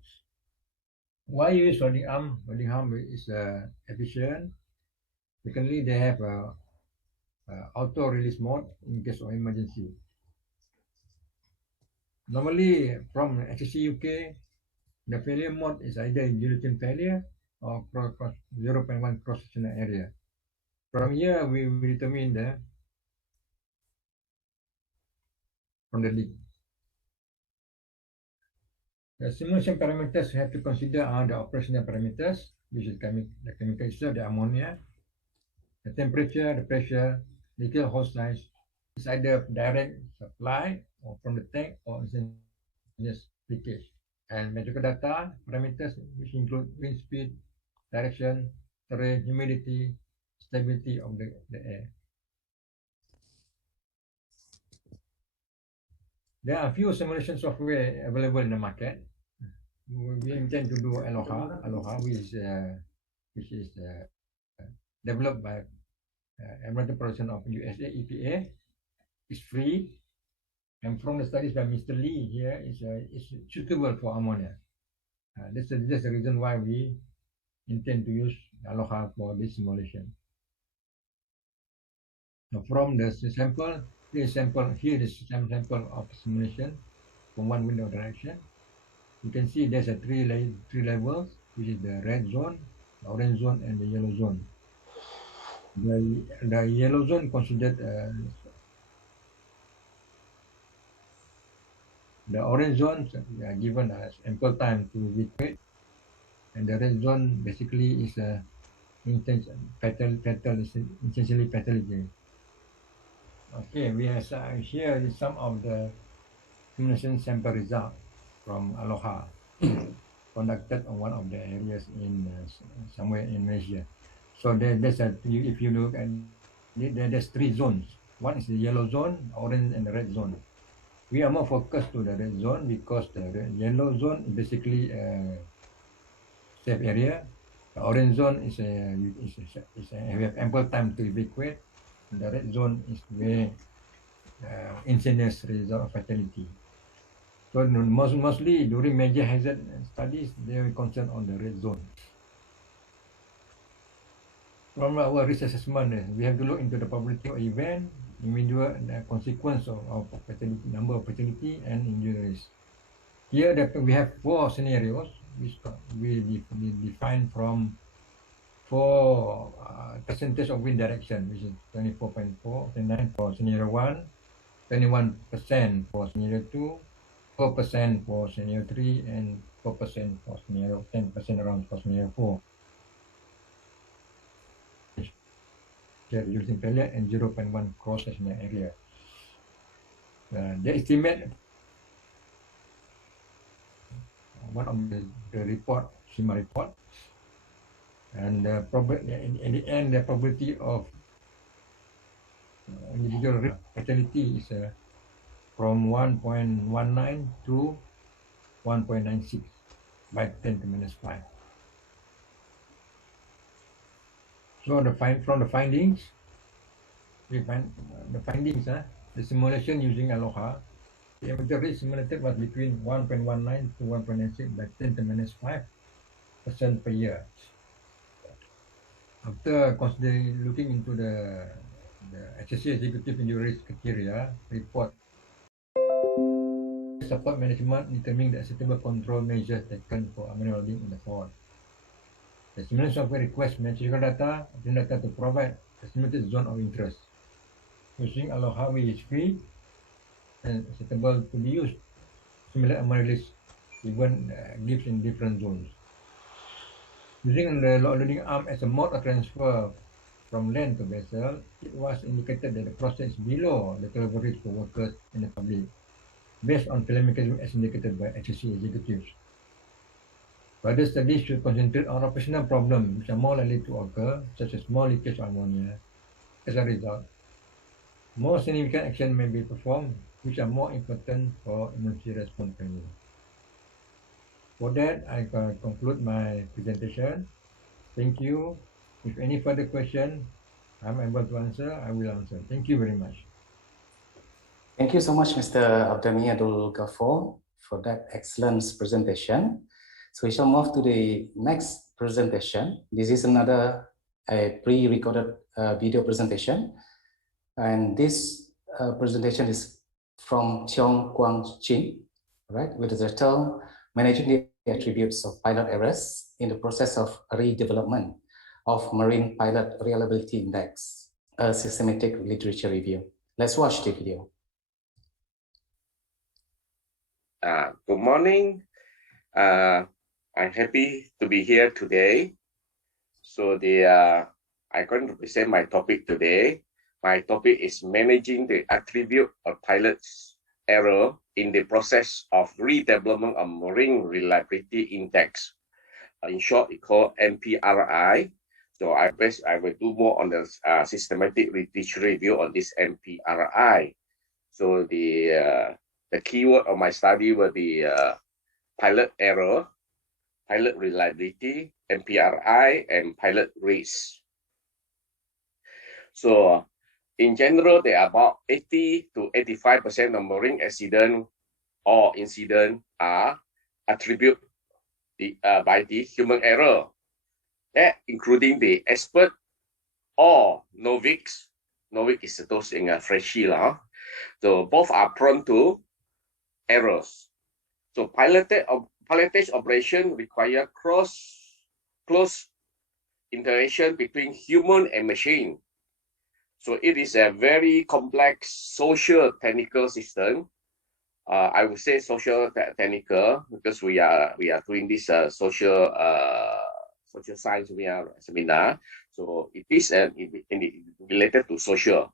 Why use loading arm? Loading arm is efficient. Secondly, they have a auto release mode in case of emergency. Normally, from HSC UK, the failure mode is either guillotine failure or 0.1 cross-sectional area. From here, we will determine from the leak. The simulation parameters we have to consider are the operational parameters, which is the chemical itself, the ammonia, the temperature, the pressure, liquid hole size. It's either direct supply or from the tank or instantaneous leakage. And metrical data parameters, which include wind speed, direction, terrain, humidity, stability of the air. There are a few simulation software available in the market. We intend to do Aloha, which is developed by environmental protection of USA EPA. It's free, and from the studies by Mr. Lee here is suitable for ammonia. That's the reason why we intend to use Aloha for this simulation. Now from the sample, here is some sample of simulation from one window direction. You can see there's a three levels, which is the red zone, the orange zone, and the yellow zone. The yellow zone considered the orange zone given as ample time to evacuate, and the red zone basically is essentially pathology. Okay, we have here is some of the simulation sample result from Aloha conducted on one of the areas in somewhere in Malaysia. So there's if you look at there's 3 zones. One is the yellow zone, orange, and the red zone. We are more focused to the red zone because the yellow zone is basically a safe area. The orange zone is we have ample time to evacuate. The red zone is where incidence result of fatality. So mostly during major hazard studies, they are concerned on the red zone. From our risk assessment, we have to look into the probability of event, individual consequence of fatality, number of fatality and injuries. Here we have 4 scenarios which we define from 4 percentage of wind direction, which is 24.4 for scenario 1, 21% for scenario 2, 4% for scenario 3, and 4% for scenario 10% around for scenario 4. Using failure and 0.1 cross-sectional area. They estimate one of the report, SIMA report, and in the end, the probability of individual fatality is from 1.19 to 1.96 by 10 to minus 5. So from the findings, we find the findings, the simulation using Aloha, the amateur risk simulated was between 1.19 to 1.96 by 10 to minus 5% per year. After considering looking into the HSC executive injury risk criteria report, support management determining the acceptable control measures taken for ammonia loading in the port. The simulation software requests metrical data to provide a simulated zone of interest. Using Aloha, which is free and acceptable to be used, simulate ammonia release even gives in different zones. Using the loading arm as a mode of transfer from land to vessel, it was indicated that the process is below the tolerable risk for workers and the public, based on failure mechanism as indicated by HSC executives. Further studies should concentrate on operational problems which are more likely to occur, such as small leakage of ammonia. As a result, more significant action may be performed, which are more important for emergency response training. For that, I conclude my presentation. Thank you. If any further question I'm able to answer, I will answer. Thank you very much. Thank you so much, Mr. Abdami Abdul Ghafur, for that excellent presentation. So we shall move to the next presentation. This is another pre-recorded video presentation. And this presentation is from Cheong Quang Chin, right, with the title, Managing the Attributes of Pilot Errors in the Process of Redevelopment of Marine Pilot Reliability Index, a systematic literature review. Let's watch the video. Good morning. I'm happy to be here today. So I'm going to present my topic today. My topic is managing the attribute of pilot's error in the process of redevelopment of marine reliability index. In short, it's called MPRI. So I will do more on the systematic literature review on this MPRI. So the keyword of my study will be pilot error, pilot reliability, MPRI, and pilot risk. So in general, there are about 80 to 85% of marine accident or incident are attributed by the human error, including the expert or novice. Novice is those in a freshie. So both are prone to errors. So pilotage operation require close interaction between human and machine. So it is a very complex social technical system. I would say social technical because we are doing this social social science seminar. So it is related to social.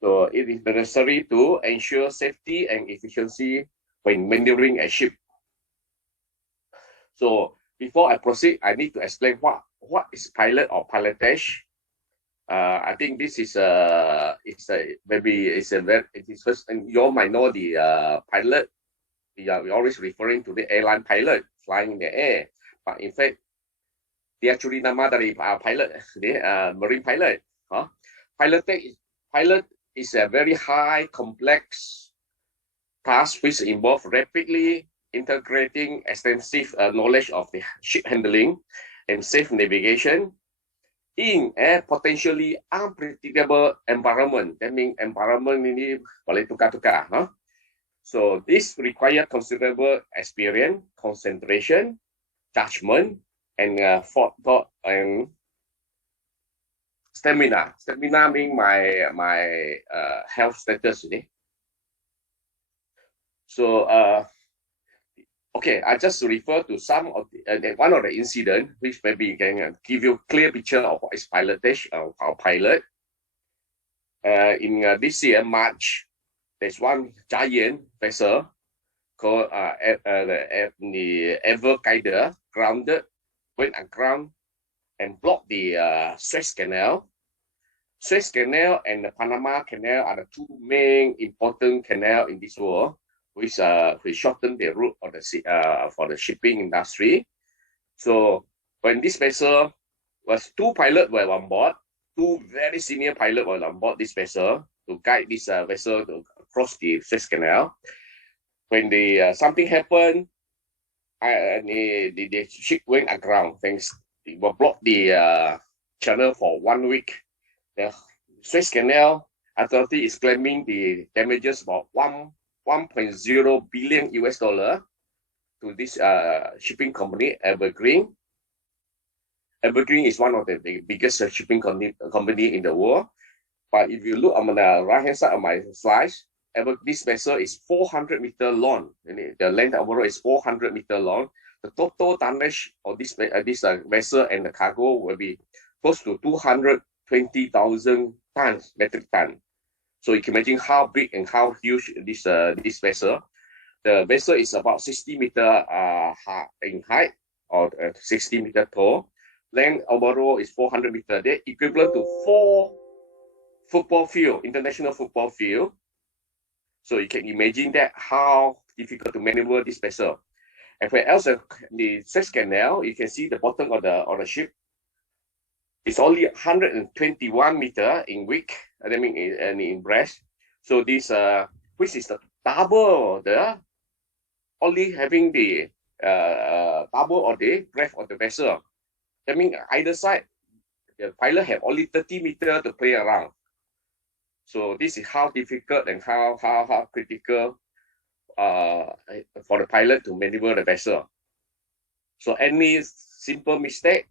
So it is necessary to ensure safety and efficiency when maneuvering a ship. So before I proceed, I need to explain what is pilot or pilotage. I think this is first, and you all might know the pilot. We're always referring to the airline pilot flying in the air, but in fact, dia curi nama dari pilot, marine pilot. Pilot is a very high complex task which involves rapidly integrating extensive knowledge of the ship handling and safe navigation in a potentially unpredictable environment. That means environment ini boleh tukar-tukar. So this requires considerable experience, concentration, judgment, and forethought and stamina. Stamina being my health status. So okay, I just refer to some of the one of the incident which maybe can give you a clear picture of what is pilotage or pilot. In this year, March, there's one giant vessel called the Ever Guider went aground and blocked the Suez Canal. Suez Canal and the Panama Canal are the two main important canals in this world, which shorten the route of the for the shipping industry. So when this vessel two pilots were on board, two very senior pilots were on board this vessel to guide this vessel to cross the Suez Canal. When something happened, the ship went aground. It will block the channel for 1 week. The Suez Canal Authority is claiming the damages about 1.0 billion US dollar to this shipping company, Evergreen. Evergreen is one of the biggest shipping company in the world. But if you look on the right-hand side of my slides, this vessel is 400 meters long. The length overall is 400 meters long. The total tonnage of this vessel and the cargo will be close to 220,000 tons, metric ton. So you can imagine how big and how huge this vessel. The vessel is about 60 meters in height or 60 meters tall. Length overall is 400 meters. They're equivalent to 4 football field, international football field. So you can imagine that how difficult to maneuver this vessel. And where else the Suez Canal, you can see the bottom of the ship. It's only 121 meters in width, I mean in breadth. So this which is the double only having the double of the breadth of the vessel. That means either side, the pilot have only 30 meters to play around. So this is how difficult and how critical for the pilot to maneuver the vessel. So any simple mistake,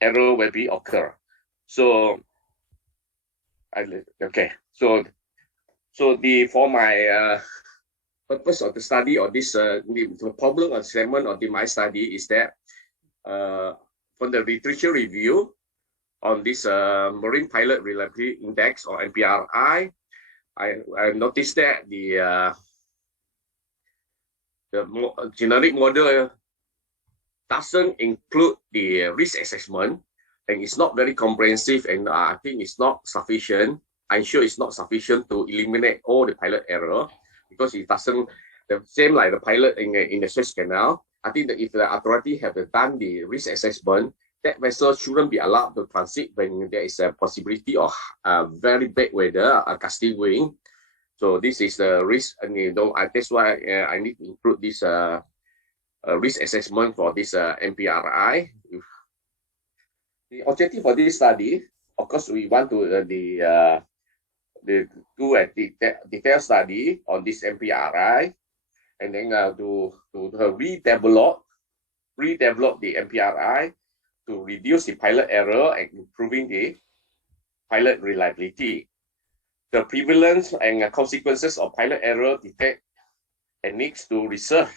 error will be occur. So okay. So for my purpose of the study of this the problem or segment of my study is that from the literature review on this Marine Pilot Reliability Index or MPRI, I noticed that the generic model doesn't include the risk assessment, and it's not very comprehensive, and I think it's not sufficient. I'm sure it's not sufficient to eliminate all the pilot error, because it doesn't, the same like the pilot in the Suez Canal. I think that if the authority have done the risk assessment, that vessel shouldn't be allowed to transit when there is a possibility of very bad weather, a gusty wind. So this is the risk, and that's why I need to include this risk assessment for this MPRI. The objective for this study, of course, we want to do a detailed study on this MPRI, and then to redevelop the MPRI to reduce the pilot error and improving the pilot reliability. The prevalence and consequences of pilot error detect and needs to research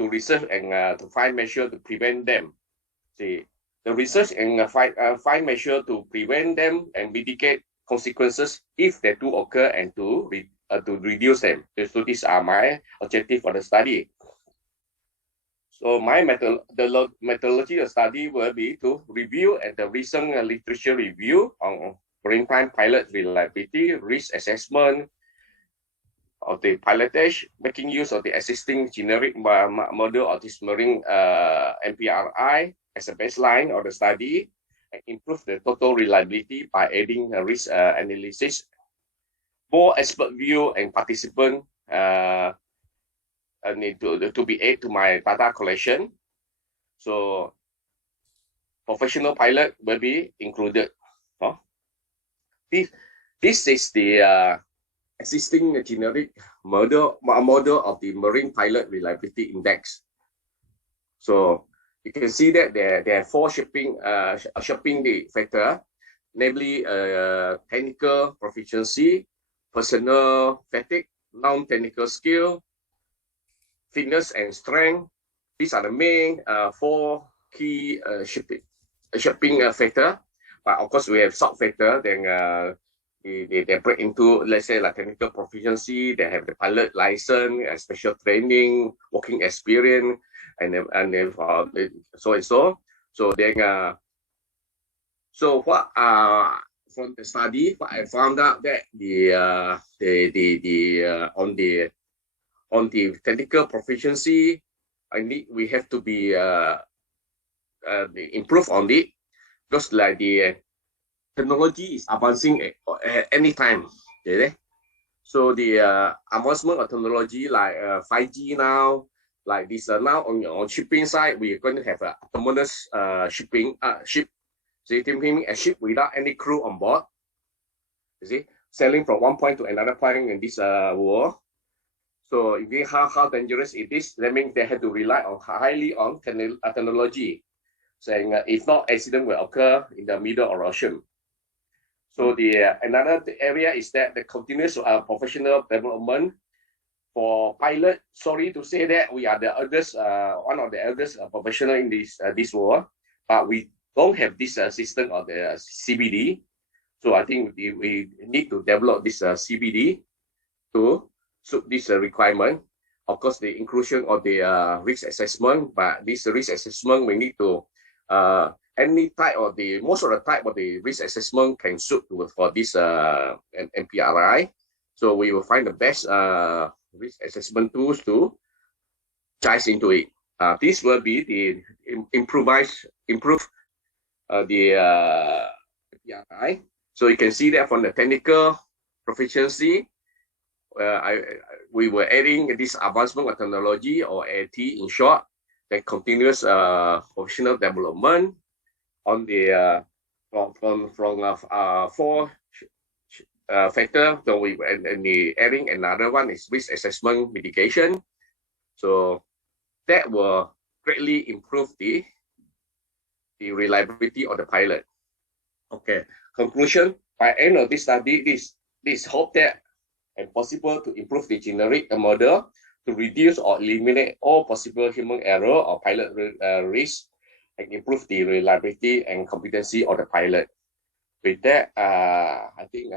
and to find measures to prevent them. See, the research and find measure to prevent them and mitigate consequences if they do occur and to reduce them. So these are my objective for the study. So my methodology of study will be to review and the recent literature review on maritime pilot reliability, risk assessment of the pilotage, making use of the existing generic model of this marine MPRI as a baseline of the study, and improve the total reliability by adding a risk analysis, more expert view and participant need to be added to my data collection. So professional pilot will be included. This is the existing generic model of the Marine Pilot Reliability Index. So you can see that there are four shaping the factor, namely technical proficiency, personal fatigue, non-technical skill, fitness and strength. These are the main four key shaping factor. But of course, we have sub factor. Then they break into, let's say, like technical proficiency. They have the pilot license, special training, working experience, and so and so. So then, so what from the study, what I found out that on the technical proficiency, we have to be improve on it, because like the technology is advancing at any time. Okay? So the advancement of technology like 5G now, like this now on shipping side, we are going to have a autonomous ship. So it means a ship without any crew on board. You see, sailing from one point to another point in this world. So if we how dangerous it is, that means they have to rely highly on technology, saying if not, accident will occur in the middle of ocean. So the another area is that the continuous professional development for pilot. Sorry to say that we are the eldest, one of the eldest professional in this world, but we don't have this system of the CBD. So I think we need to develop this CBD to suit this requirement. Of course, the inclusion of the risk assessment, but this risk assessment we need to any type of most of the type of the risk assessment can suit for this MPRI. So we will find the best risk assessment tools to dive into it. This will be the improve the MPRI. So you can see that from the technical proficiency, we were adding this advancement of technology, or AT in short, the continuous professional development on the from four factor. So we and the adding another one is risk assessment mitigation. So that will greatly improve the reliability of the pilot. Okay. Conclusion: by end of this study, this hope that and possible to improve the generic model to reduce or eliminate all possible human error or pilot risk, and improve the reliability and competency of the pilot. With that, I think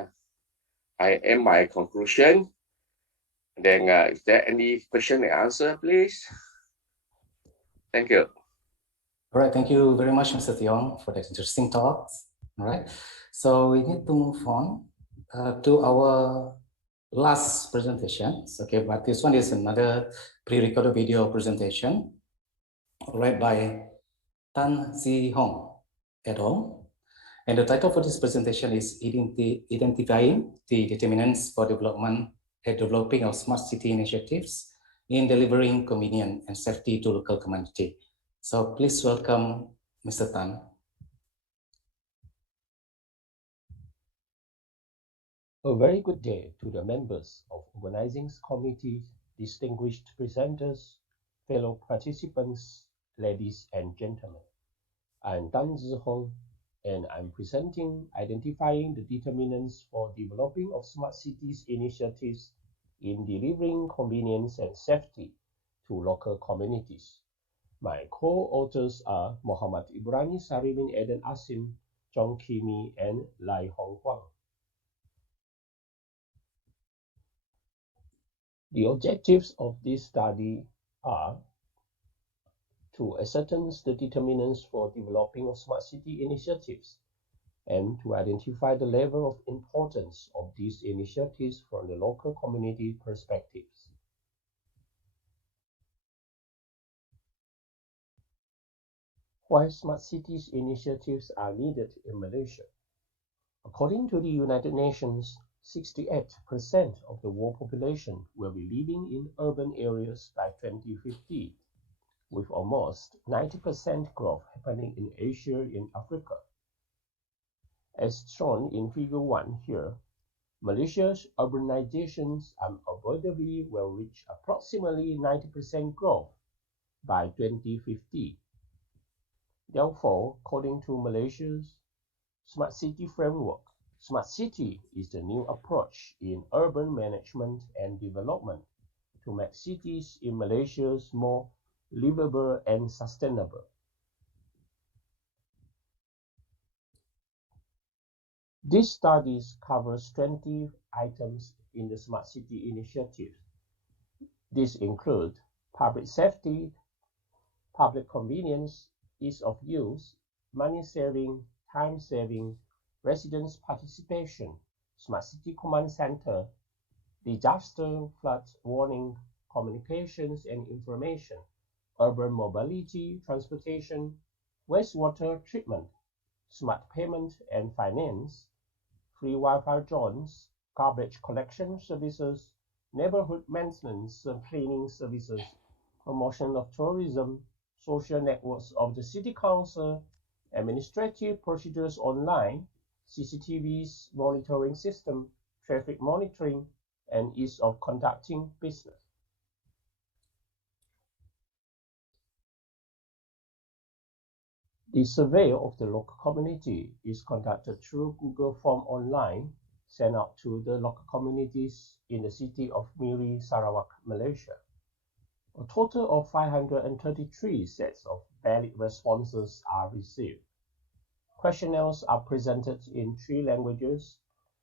I end my conclusion. Then, is there any question and answer, please? Thank you. All right, thank you very much, Mr. Tiong, for that interesting talks. All right, so we need to move on to our last presentation. Okay, but this one is another pre-recorded video presentation, right, by Tan Si Hong et al. And the title for this presentation is Identifying the Determinants for Development and Developing of Smart City Initiatives in Delivering Convenience and Safety to Local Community. So please welcome Mr. Tan. A very good day to the members of organizing committees, distinguished presenters, fellow participants, ladies and gentlemen. I'm Tan Zihong, and I'm presenting Identifying the Determinants for Developing of Smart Cities Initiatives in Delivering Convenience and Safety to Local Communities. My co-authors are Muhammad Ibrani Sarimin Eden Asim, Chong Kimi, and Lai Hong Huang. The objectives of this study are to ascertain the determinants for developing smart city initiatives and to identify the level of importance of these initiatives from the local community perspectives. Why smart cities initiatives are needed in Malaysia? According to the United Nations, 68% of the world population will be living in urban areas by 2050, with almost 90% growth happening in Asia and Africa. As shown in Figure 1 here, Malaysia's urbanizations unavoidably will reach approximately 90% growth by 2050. Therefore, according to Malaysia's Smart City Framework, Smart City is the new approach in urban management and development to make cities in Malaysia more livable and sustainable. This study covers 20 items in the Smart City Initiative. These include public safety, public convenience, ease of use, money saving, time saving, residents' participation, Smart City Command Center, disaster flood warning, communications and information, urban mobility, transportation, wastewater treatment, smart payment and finance, free Wi-Fi zones, garbage collection services, neighborhood maintenance and cleaning services, promotion of tourism, social networks of the city council, administrative procedures online, CCTVs monitoring system, traffic monitoring, and ease of conducting business. The survey of the local community is conducted through Google Form online, sent out to the local communities in the city of Miri, Sarawak, Malaysia. A total of 533 sets of valid responses are received. Questionnaires are presented in 3 languages,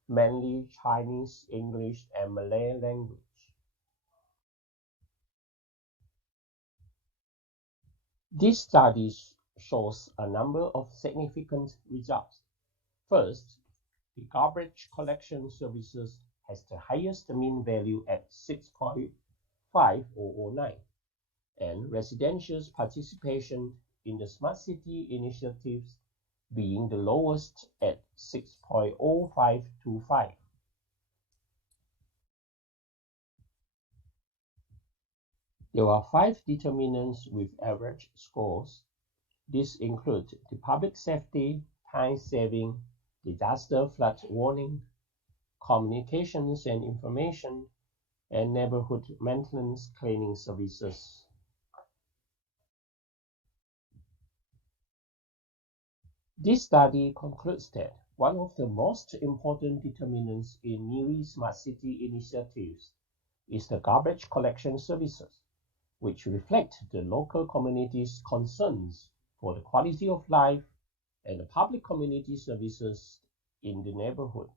mainly Chinese, English, and Malay language. This study shows a number of significant results. First, the garbage collection services has the highest mean value at 6.5009, and residential participation in the smart city initiatives being the lowest at 6.0525. There are 5 determinants with average scores. These include the public safety, time saving, disaster flood warning, communications and information, and neighborhood maintenance cleaning services. This study concludes that one of the most important determinants in Miri Smart City initiatives is the garbage collection services, which reflect the local community's concerns for the quality of life and the public community services in the neighborhood.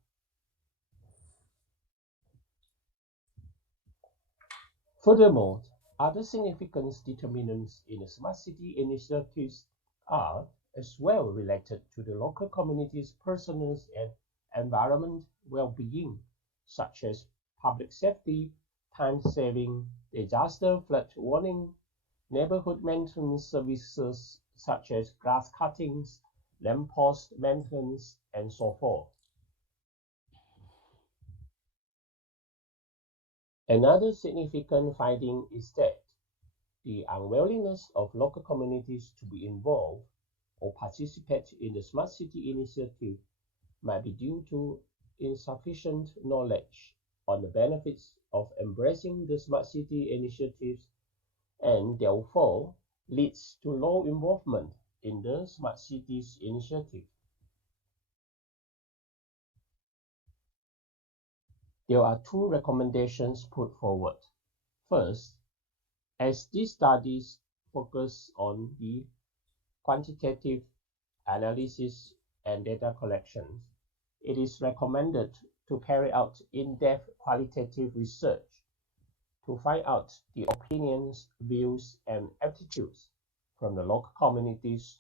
Furthermore, other significant determinants in the smart city initiatives are as well related to the local community's personal and environment well-being, such as public safety, time saving, disaster flood warning, neighborhood maintenance services such as grass cuttings, lamppost maintenance, and so forth. Another significant finding is that the unwillingness of local communities to be involved or participate in the Smart City initiative might be due to insufficient knowledge on the benefits of embracing the Smart City initiatives and therefore leads to low involvement in the Smart Cities initiative. There are 2 recommendations put forward. First, as this study focus on the quantitative analysis and data collection, it is recommended to carry out in-depth qualitative research to find out the opinions, views, and attitudes from the local communities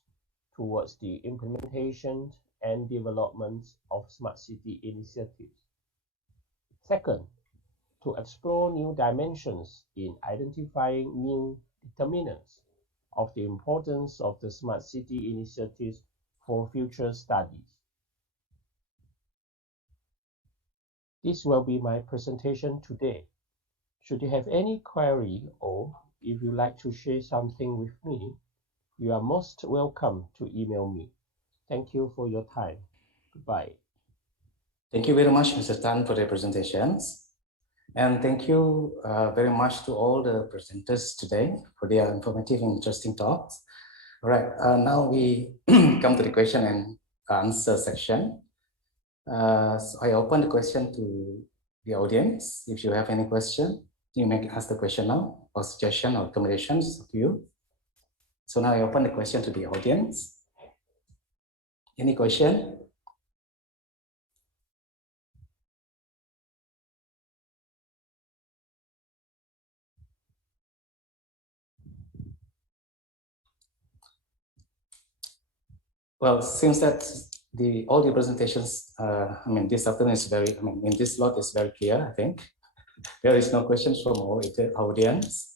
towards the implementation and development of smart city initiatives. Second, to explore new dimensions in identifying new determinants of the importance of the smart city initiatives for future studies. This will be my presentation today. Should you have any query or if you'd like to share something with me, you are most welcome to email me. Thank you for your time. Goodbye. Thank you very much, Mr. Tan, for the presentations. And thank you very much to all the presenters today for their informative and interesting talks. All right, now we come to the question and answer section. So I open the question to the audience. If you have any question, you may ask the question now, or suggestion or recommendations to you. So now I open the question to the audience. Any question? Well, since that all the presentations, this afternoon is very, in this slot is very clear, I think. There is no questions from our audience.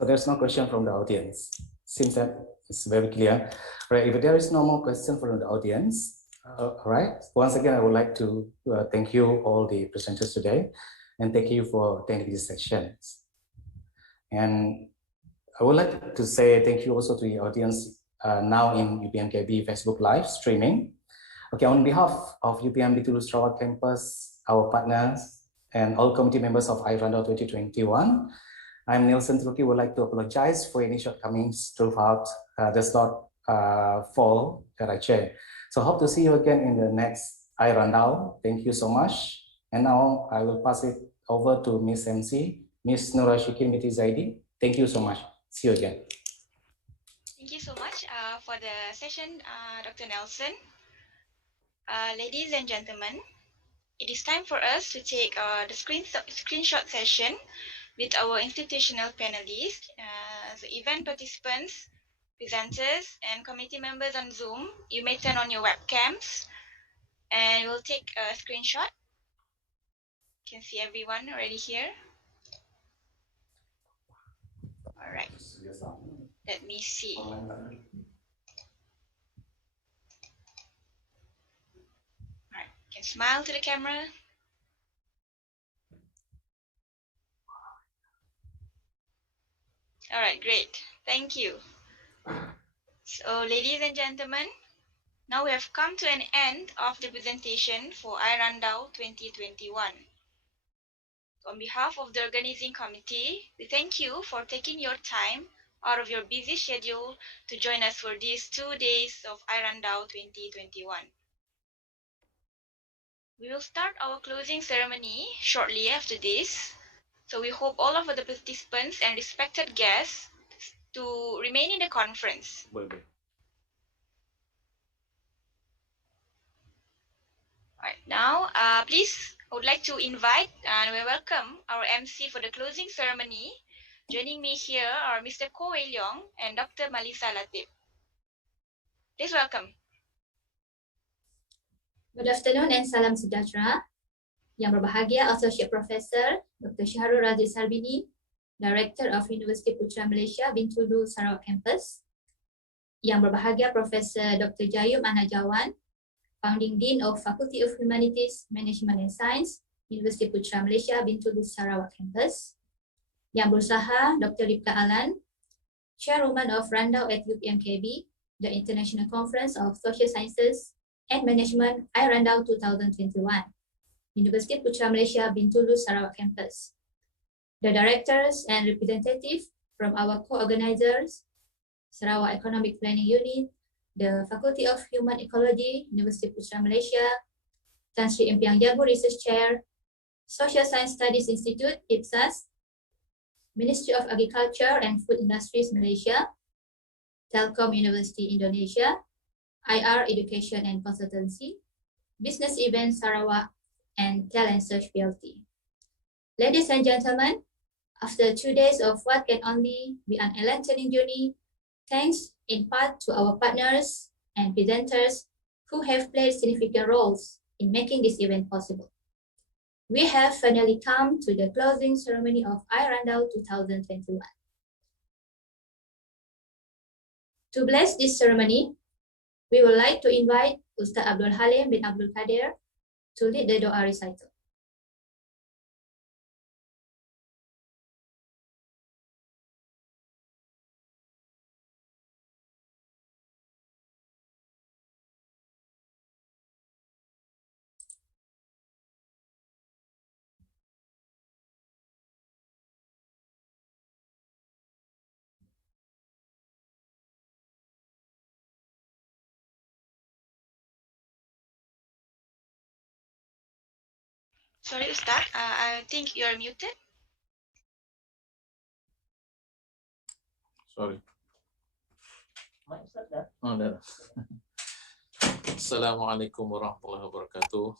So there's no question from the audience. Seems that it's very clear. Right, if there is no more question from the audience, all right. Once again, I would like to thank you all the presenters today, and thank you for attending these sections. And I would like to say thank you also to the audience now in UPMKB Facebook Live streaming. Okay, on behalf of UPM Bintulu Sarawak campus, our partners, and all committee members of iRandau 2021, I'm Nielsen Truki. Would like to apologize for any shortcomings throughout the slot fall that I chair. So hope to see you again in the next iRandau. Thank you so much. And now I will pass it over to Miss MC, Miss Nora Shikin Miti Zaidi. Thank you so much. See you again. Thank you so much for the session, Dr. Nelson. Ladies and gentlemen, it is time for us to take the screenshot session with our institutional panelists, the event participants, presenters, and committee members on Zoom. You may turn on your webcams and we'll take a screenshot. You can see everyone already here. All right. Let me see. All right. You can smile to the camera. All right, great. Thank you. So, ladies and gentlemen, now we have come to an end of the presentation for iRandau 2021. On behalf of the organizing committee, we thank you for taking your time out of your busy schedule to join us for these 2 days of iRandau 2021. We will start our closing ceremony shortly after this, so we hope all of the participants and respected guests to remain in the conference. Right, now, please, I would like to invite and we welcome our MC for the closing ceremony. Joining me here are Mr. Koh Wei Leong and Dr. Malisa Latif. Please welcome. Good afternoon and salam sejahtera. Yang berbahagia Associate Professor Dr. Syahrul Razif Sarbini, Director of Universiti Putra Malaysia Bintulu Sarawak Campus. Yang berbahagia Professor Dr. Jayum Anajawan, Founding Dean of Faculty of Humanities, Management and Science, Universiti Putra Malaysia Bintulu Sarawak Campus. Yang berusaha Dr. Ripka Alan, Chairwoman of Randau at UPMKB, the International Conference of Social Sciences and Management iRandau 2021, Universiti Putra Malaysia Bintulu Sarawak Campus. The directors and representatives from our co-organizers, Sarawak Economic Planning Unit, the Faculty of Human Ecology, Universiti Putra Malaysia, Tan Sri Empiang Jagu Research Chair, Social Science Studies Institute, IPSAS, Ministry of Agriculture and Food Industries Malaysia, Telkom University Indonesia, IR Education and Consultancy, Business Events Sarawak, and Talent Search PLT. Ladies and gentlemen, after 2 days of what can only be an enlightening journey, thanks in part to our partners and presenters who have played significant roles in making this event possible. We have finally come to the closing ceremony of iRandau 2021. To bless this ceremony, we would like to invite Ustaz Abdul Halim bin Abdul Qadir to lead the Doa recital. Sorry, Ustaz, I think you're muted. Sorry. Oh, dah. Assalamualaikum warahmatullahi wabarakatuh.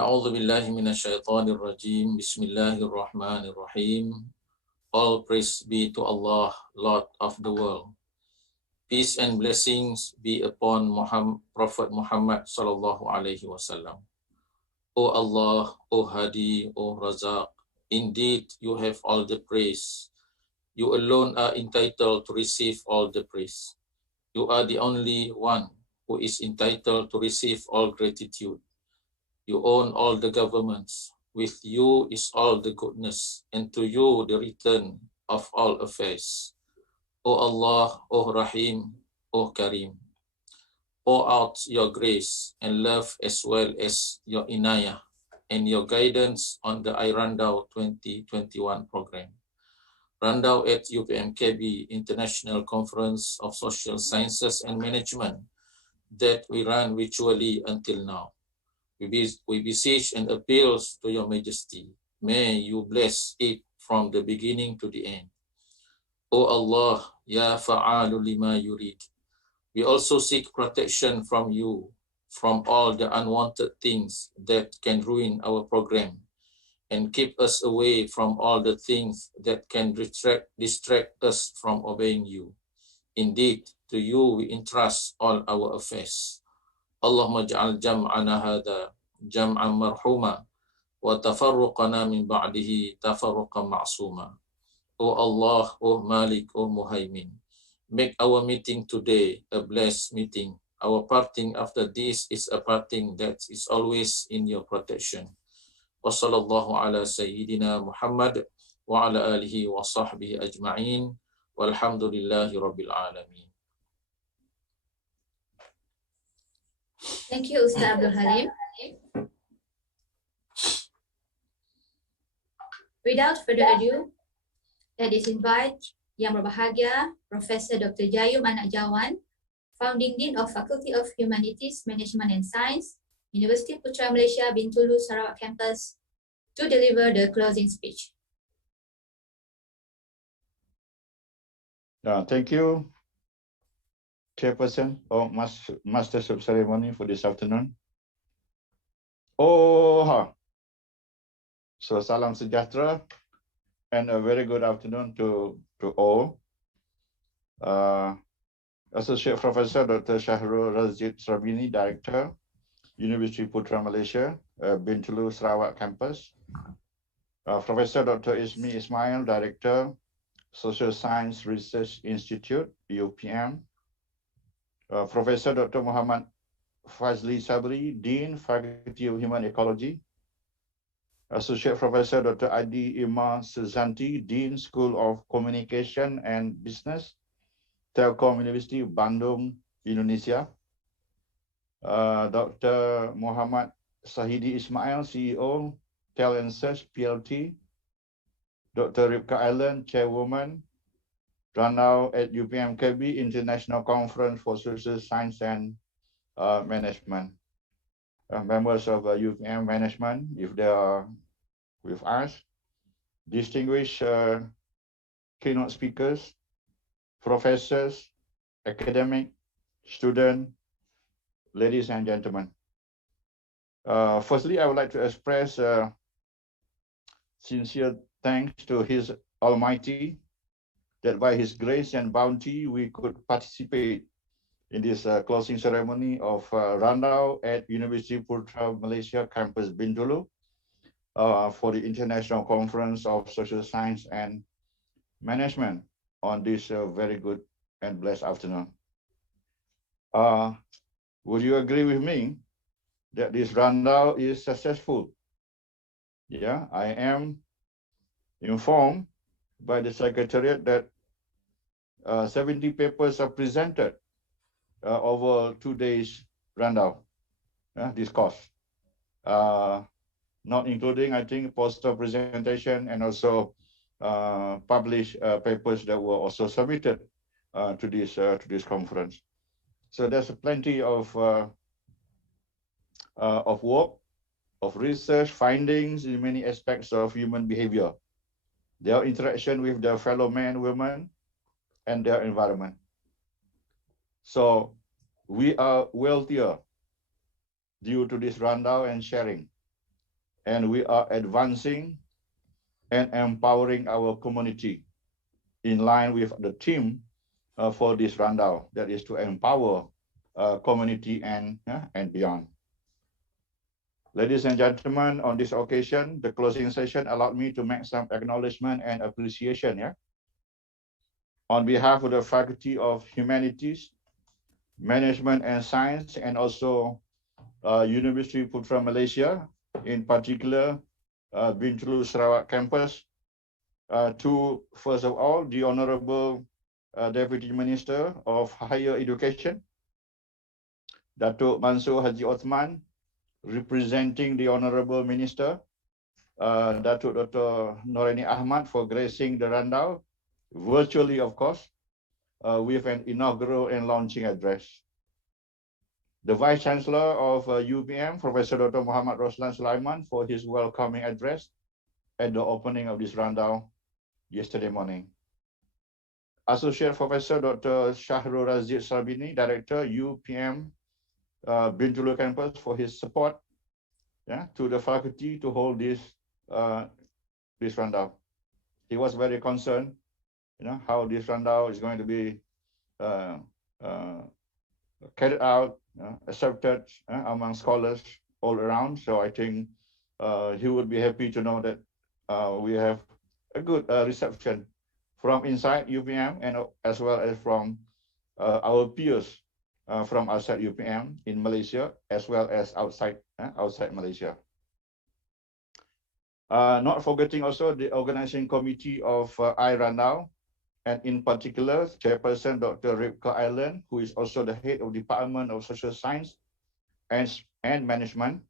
A'udzu billahi minasyaitonir rajim. Bismillahirrahmanirrahim. All praise be to Allah, Lord of the world. Peace and blessings be upon Prophet Muhammad sallallahu alaihi wasallam. O Allah, O Hadi, O Razak, indeed you have all the praise. You alone are entitled to receive all the praise. You are the only one who is entitled to receive all gratitude. You own all the governments. With you is all the goodness, and to you the return of all affairs. O Allah, O Rahim, O Karim, pour out your grace and love as well as your inayah and your guidance on the iRandau 2021 program. Randau at UPMKB International Conference of Social Sciences and Management that we run virtually until now. We beseech and appeals to your majesty. May you bless it from the beginning to the end. O Allah, Ya Fa'alu lima yurid. We also seek protection from you from all the unwanted things that can ruin our program and keep us away from all the things that can distract us from obeying you. Indeed, to you we entrust all our affairs. Allahumma ja'al jam'ana hadha jam'an marhuma wa tafarruqana min ba'dihi tafarruqan ma'suma. O Allah, O Malik, O Muhaymin, make our meeting today a blessed meeting. Our parting after this is a parting that is always in your protection. Wa sallallahu ala sayyidina Muhammad wa ala alihi wa sahbihi ajma'in. Walhamdulillahi rabbil alamin. Thank you, Ustaz Abdul Halim. Without further ado, let us invite Yang Berbahagia Profesor Dr. Jayum Anak Jawan, Founding Dean of Faculty of Humanities, Management and Science, University Putra Malaysia Bintulu Sarawak Campus, to deliver the closing speech. Thank you, Chairperson or Master of Ceremony for this afternoon. So salam sejahtera and a very good afternoon to all. Associate Professor Dr. Shahrul Razid Sarbini, Director, University Putra Malaysia, Bintulu Sarawak Campus. Professor Dr. Ismi Ismail, Director, Social Science Research Institute, UPM. Professor Dr. Muhammad Fazli Sabri, Dean, Faculty of Human Ecology. Associate Professor Dr. Adi Imam Sezanti, Dean, School of Communication and Business, Telkom University, Bandung, Indonesia. Dr. Muhammad Sahidi Ismail, CEO, Talent Search PLT. Dr. Ripka Allen, Chairwoman, Randau at UPMKB International Conference for Social Science and Management. members of UPM management, if they are with us, distinguished keynote speakers, professors, academic, student, ladies and gentlemen. Firstly, I would like to express sincere thanks to His Almighty that by His grace and bounty we could participate in this closing ceremony of Randau at University Putra Malaysia Campus Bintulu for the International Conference of Social Science and Management on this very good and blessed afternoon. Would you agree with me that this Randau is successful? Yeah, I am informed by the Secretariat that 70 papers are presented over 2 days Randau, this course. Not including, I think, poster presentation and also published papers that were also submitted to this conference. So there's plenty of work, of research findings in many aspects of human behavior, their interaction with their fellow men, women, and their environment. So we are wealthier due to this rundown and sharing, and we are advancing and empowering our community in line with the theme for this rundown, that is to empower community and beyond. Ladies and gentlemen, on this occasion, the closing session allowed me to make some acknowledgement and appreciation. On behalf of the Faculty of Humanities, Management and Science, and also University Putra Malaysia, in particular, Bintulu Sarawak campus, to, first of all, the Honorable Deputy Minister of Higher Education, Datuk Mansur Haji Othman, representing the Honorable Minister, Datuk Dr. Noraini Ahmad, for gracing the rundown, virtually, of course, with an inaugural and launching address. The Vice Chancellor of UPM, Professor Dr. Muhammad Roslan Sulaiman, for his welcoming address at the opening of this rundown yesterday morning. Associate Professor Dr. Shahrul Razid Sarbini, Director, UPM Bintulu campus, for his support to the faculty to hold this rundown. He was very concerned, how this rundown is going to be carried out, accepted among scholars all around. So I think he would be happy to know that we have a good reception from inside UPM and as well as from our peers from outside UPM in Malaysia, as well as outside Malaysia. Not forgetting also the organizing committee of iRandau, and in particular, Chairperson Dr. Ripka Island, who is also the head of Department of Social Science and Management,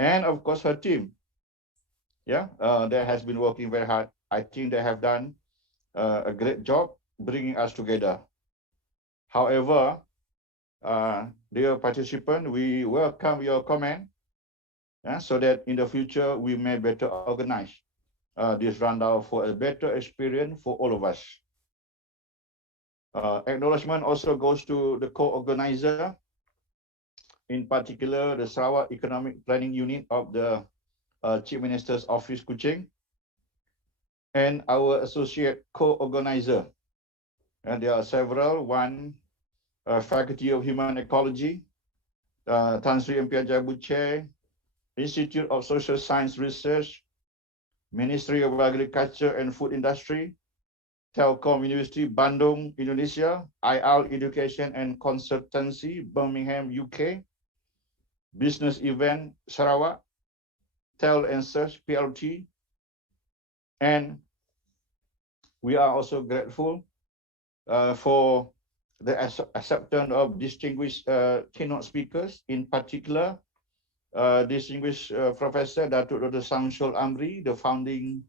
and of course her team. That has been working very hard. I think they have done a great job bringing us together. However, dear participant, we welcome your comment, so that in the future we may better organize this rundown for a better experience for all of us. Acknowledgement also goes to the co-organizer, in particular the Sarawak Economic Planning Unit of the Chief Minister's Office, Kuching, and our associate co-organizer. And there are several. One, Faculty of Human Ecology, Tan Sri Impian Jabu Chair, Institute of Social Science Research, Ministry of Agriculture and Food Industry, Telkom University, Bandung, Indonesia, IAL Education and Consultancy, Birmingham, UK, Business Event, Sarawak, Tel and Search, PLT, and we are also grateful for the acceptance of distinguished keynote speakers, in particular, distinguished Professor Datuk Dr. Samsul Amri, the founding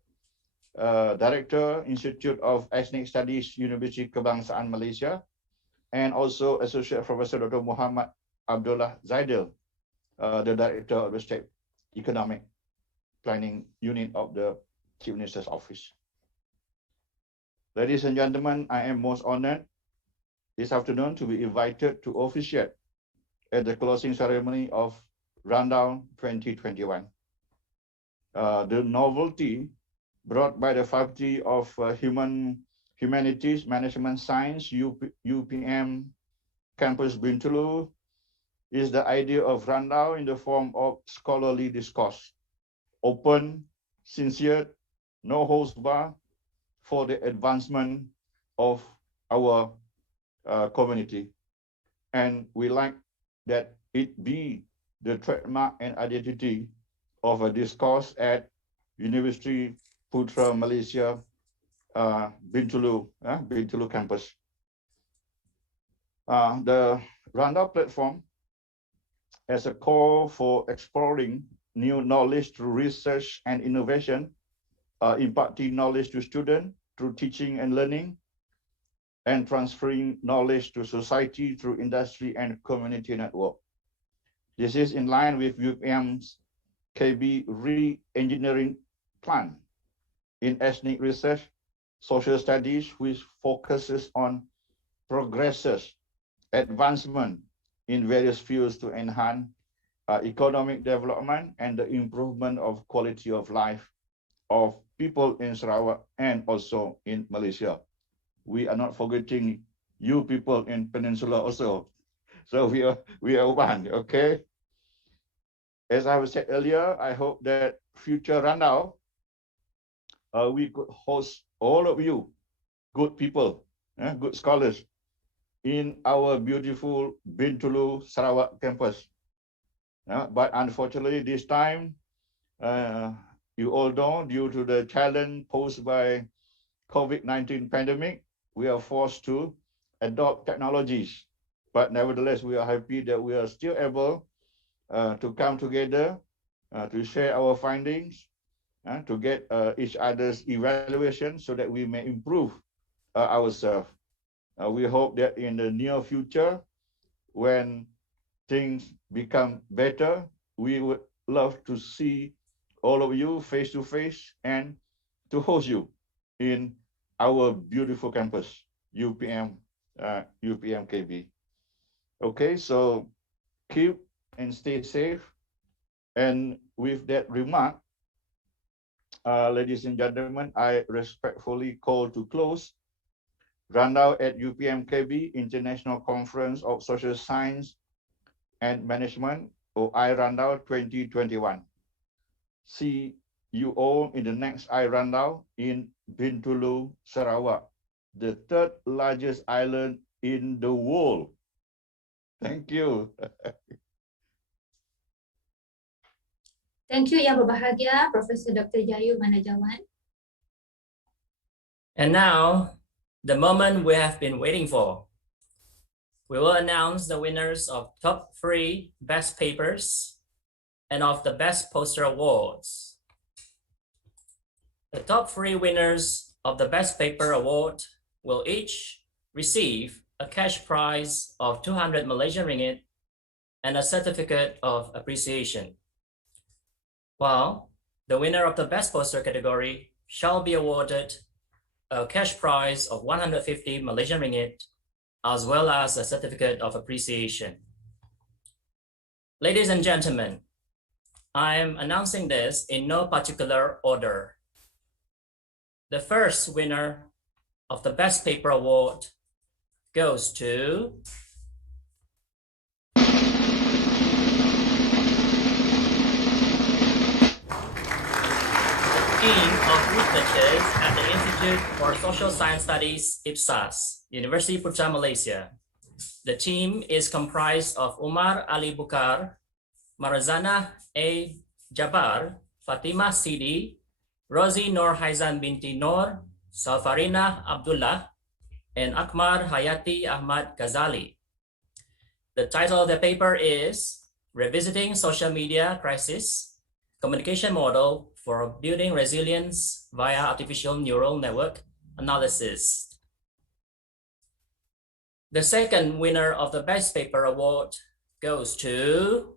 Director, Institute of Ethnic Studies, University Kebangsaan Malaysia, and also Associate Professor Dr. Muhammad Abdullah Zaidil, the Director of the State Economic Planning Unit of the Chief Minister's Office. Ladies and gentlemen, I am most honored this afternoon to be invited to officiate at the closing ceremony of iRandau 2021. The novelty brought by the Faculty of Humanities Management Science, UPM Campus Bintulu, is the idea of iRandau in the form of scholarly discourse, open, sincere, no holds bar, for the advancement of our community. And we like that it be the trademark and identity of a discourse at University Putra Malaysia Bintulu campus. The iRandau platform as a call for exploring new knowledge through research and innovation, imparting knowledge to students through teaching and learning, and transferring knowledge to society through industry and community network. This is in line with UPM's KB re-engineering plan in ethnic research, social studies, which focuses on progresses, advancement in various fields to enhance economic development and the improvement of quality of life of people in Sarawak and also in Malaysia. We are not forgetting you people in Peninsula also. So we are one, okay? As I said earlier, I hope that future iRandau, we could host all of you, good people, good scholars, in our beautiful Bintulu Sarawak campus. But unfortunately, this time, you all know, due to the challenge posed by COVID-19 pandemic, we are forced to adopt technologies. But nevertheless, we are happy that we are still able to come together, to share our findings, to get each other's evaluation so that we may improve ourselves. We hope that in the near future, when things become better, we would love to see all of you face to face and to host you in our beautiful campus, UPM KB. Okay, so keep and stay safe. And with that remark, ladies and gentlemen, I respectfully call to close iRandau at UPM KB International Conference of Social Science and Management, or iRandau 2021. See you all in the next iRandau in Bintulu, Sarawak, the third largest island in the world. Thank you. Thank you, Yang Berbahagia, Professor Dr. Jayu Manajawan. And now, the moment we have been waiting for. We will announce the winners of top 3 best papers and of the best poster awards. The top 3 winners of the best paper award will each receive a cash prize of 200 Malaysian ringgit and a certificate of appreciation, while the winner of the best poster category shall be awarded a cash prize of 150 Malaysian ringgit, as well as a certificate of appreciation. Ladies and gentlemen, I am announcing this in no particular order. The first winner of the Best Paper Award goes to Team of Researchers at the Institute for Social Science Studies, IPSAS, University Putra Malaysia. The team is comprised of Umar Ali Bukar, Marazana A. Jabar, Fatimah Sidi, Rosie Nur Haizan binti Nur, Salfarina Abdullah, and Akmar Hayati Ahmad Ghazali. The title of the paper is Revisiting Social Media Crisis, Communication Model for Building Resilience via Artificial Neural Network Analysis. The second winner of the Best Paper Award goes to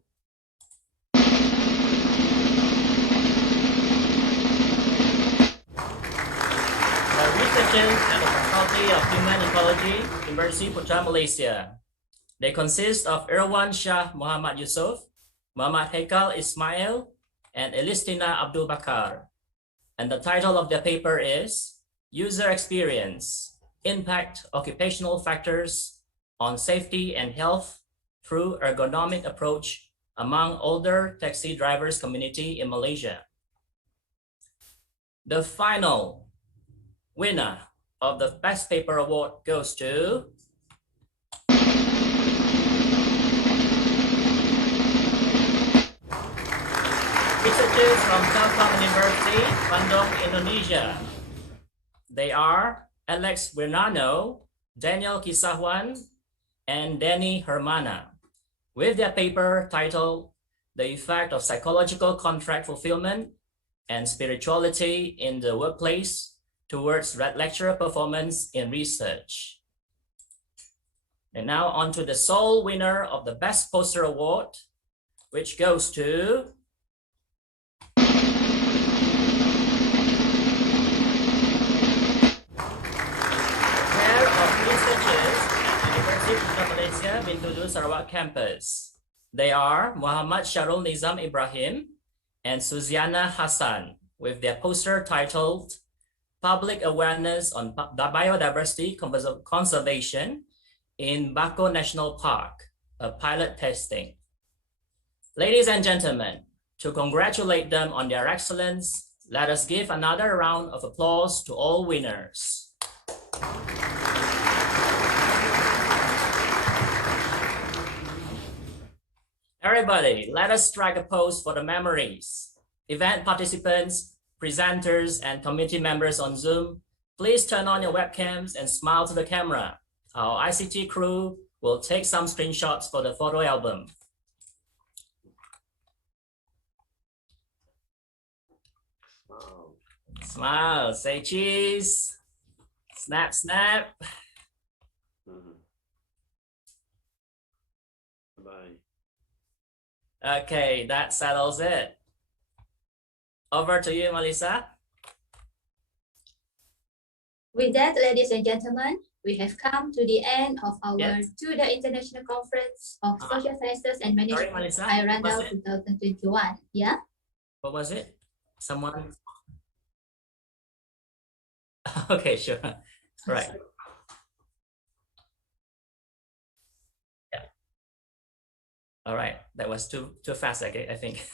students at the Faculty of Human Ecology, University Putra Malaysia. They consist of Irwan Shah Muhammad Yusuf, Muhammad Haikal Ismail, and Elistina Abdul Bakar. And the title of their paper is User Experience, Impact Occupational Factors on Safety and Health through Ergonomic Approach among Older Taxi Drivers Community in Malaysia. The final winner of the Best Paper Award goes to researchers from Telkom University, Bandung, Indonesia. They are Alex Wirnano, Daniel Kisahwan, and Danny Hermana, with their paper titled The Effect of Psychological Contract Fulfillment and Spirituality in the Workplace Towards Lecturer Performance in Research. And now on to the sole winner of the Best Poster Award, which goes to Malaysia, Bintulu, Sarawak campus. They are Muhammad Syarul Nizam Ibrahim and Suziana Hassan, with their poster titled Public Awareness on Biodiversity Conservation in Bako National Park, a pilot testing. Ladies and gentlemen, to congratulate them on their excellence, let us give another round of applause to all winners. Everybody, let us strike a pose for the memories. Event participants, presenters, and committee members on Zoom, please turn on your webcams and smile to the camera. Our ICT crew will take some screenshots for the photo album. Smile, say cheese. Snap, snap. Bye. Okay, that settles it. Over to you, Melissa. With that, ladies and gentlemen, we have come to the end of our the International Conference of Social Sciences and Management, iRandau 2021. Yeah? What was it? Someone? Okay, sure. Right. Yeah. All right. That was too fast, okay, I think.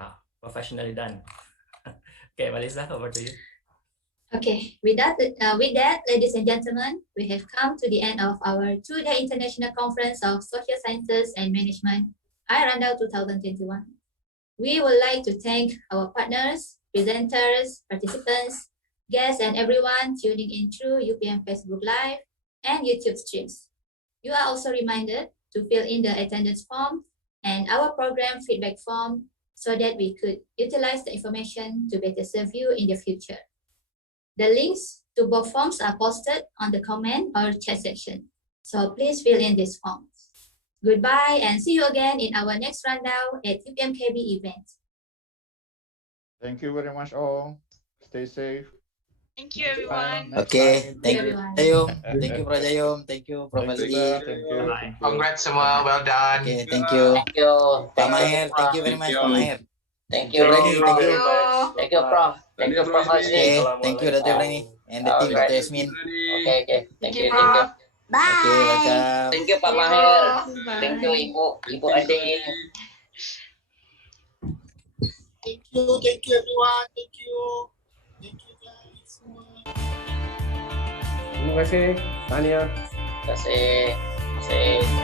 Wow, professionally done. Okay, Melissa, over to you. Okay, with that, ladies and gentlemen, we have come to the end of our 2-day International Conference of Social Sciences and Management, iRandau 2021. We would like to thank our partners, presenters, participants, guests, and everyone tuning in through UPM Facebook Live and YouTube streams. You are also reminded to fill in the attendance form and our program feedback form so that we could utilize the information to better serve you in the future. The links to both forms are posted on the comment or chat section, so please fill in these forms. Goodbye and see you again in our next rundown at UPMKB event. Thank you very much all. Stay safe. Thank you, everyone. Okay, thank you, Prajayum. Thank you, Prajayum. Thank you, Prof. Thank you, Aldi. sir. Thank you. Thank you. Congrats semua, well done. Okay, thank you. Thank you. Pak Maher, thank you very much, Pak Maher. Thank you, Brani. Thank you. Thank you, Prof. Thank you, Prof. Okay, thank you, Dr. Brani. And the team, Dr. Yasmin. Okay. Thank you. Thank you. Okay, welcome. Thank you, Pak Mahir. Thank you, Ibu Ade. Thank you everyone. Thank you guys. Terima kasih, Tania. Terima kasih.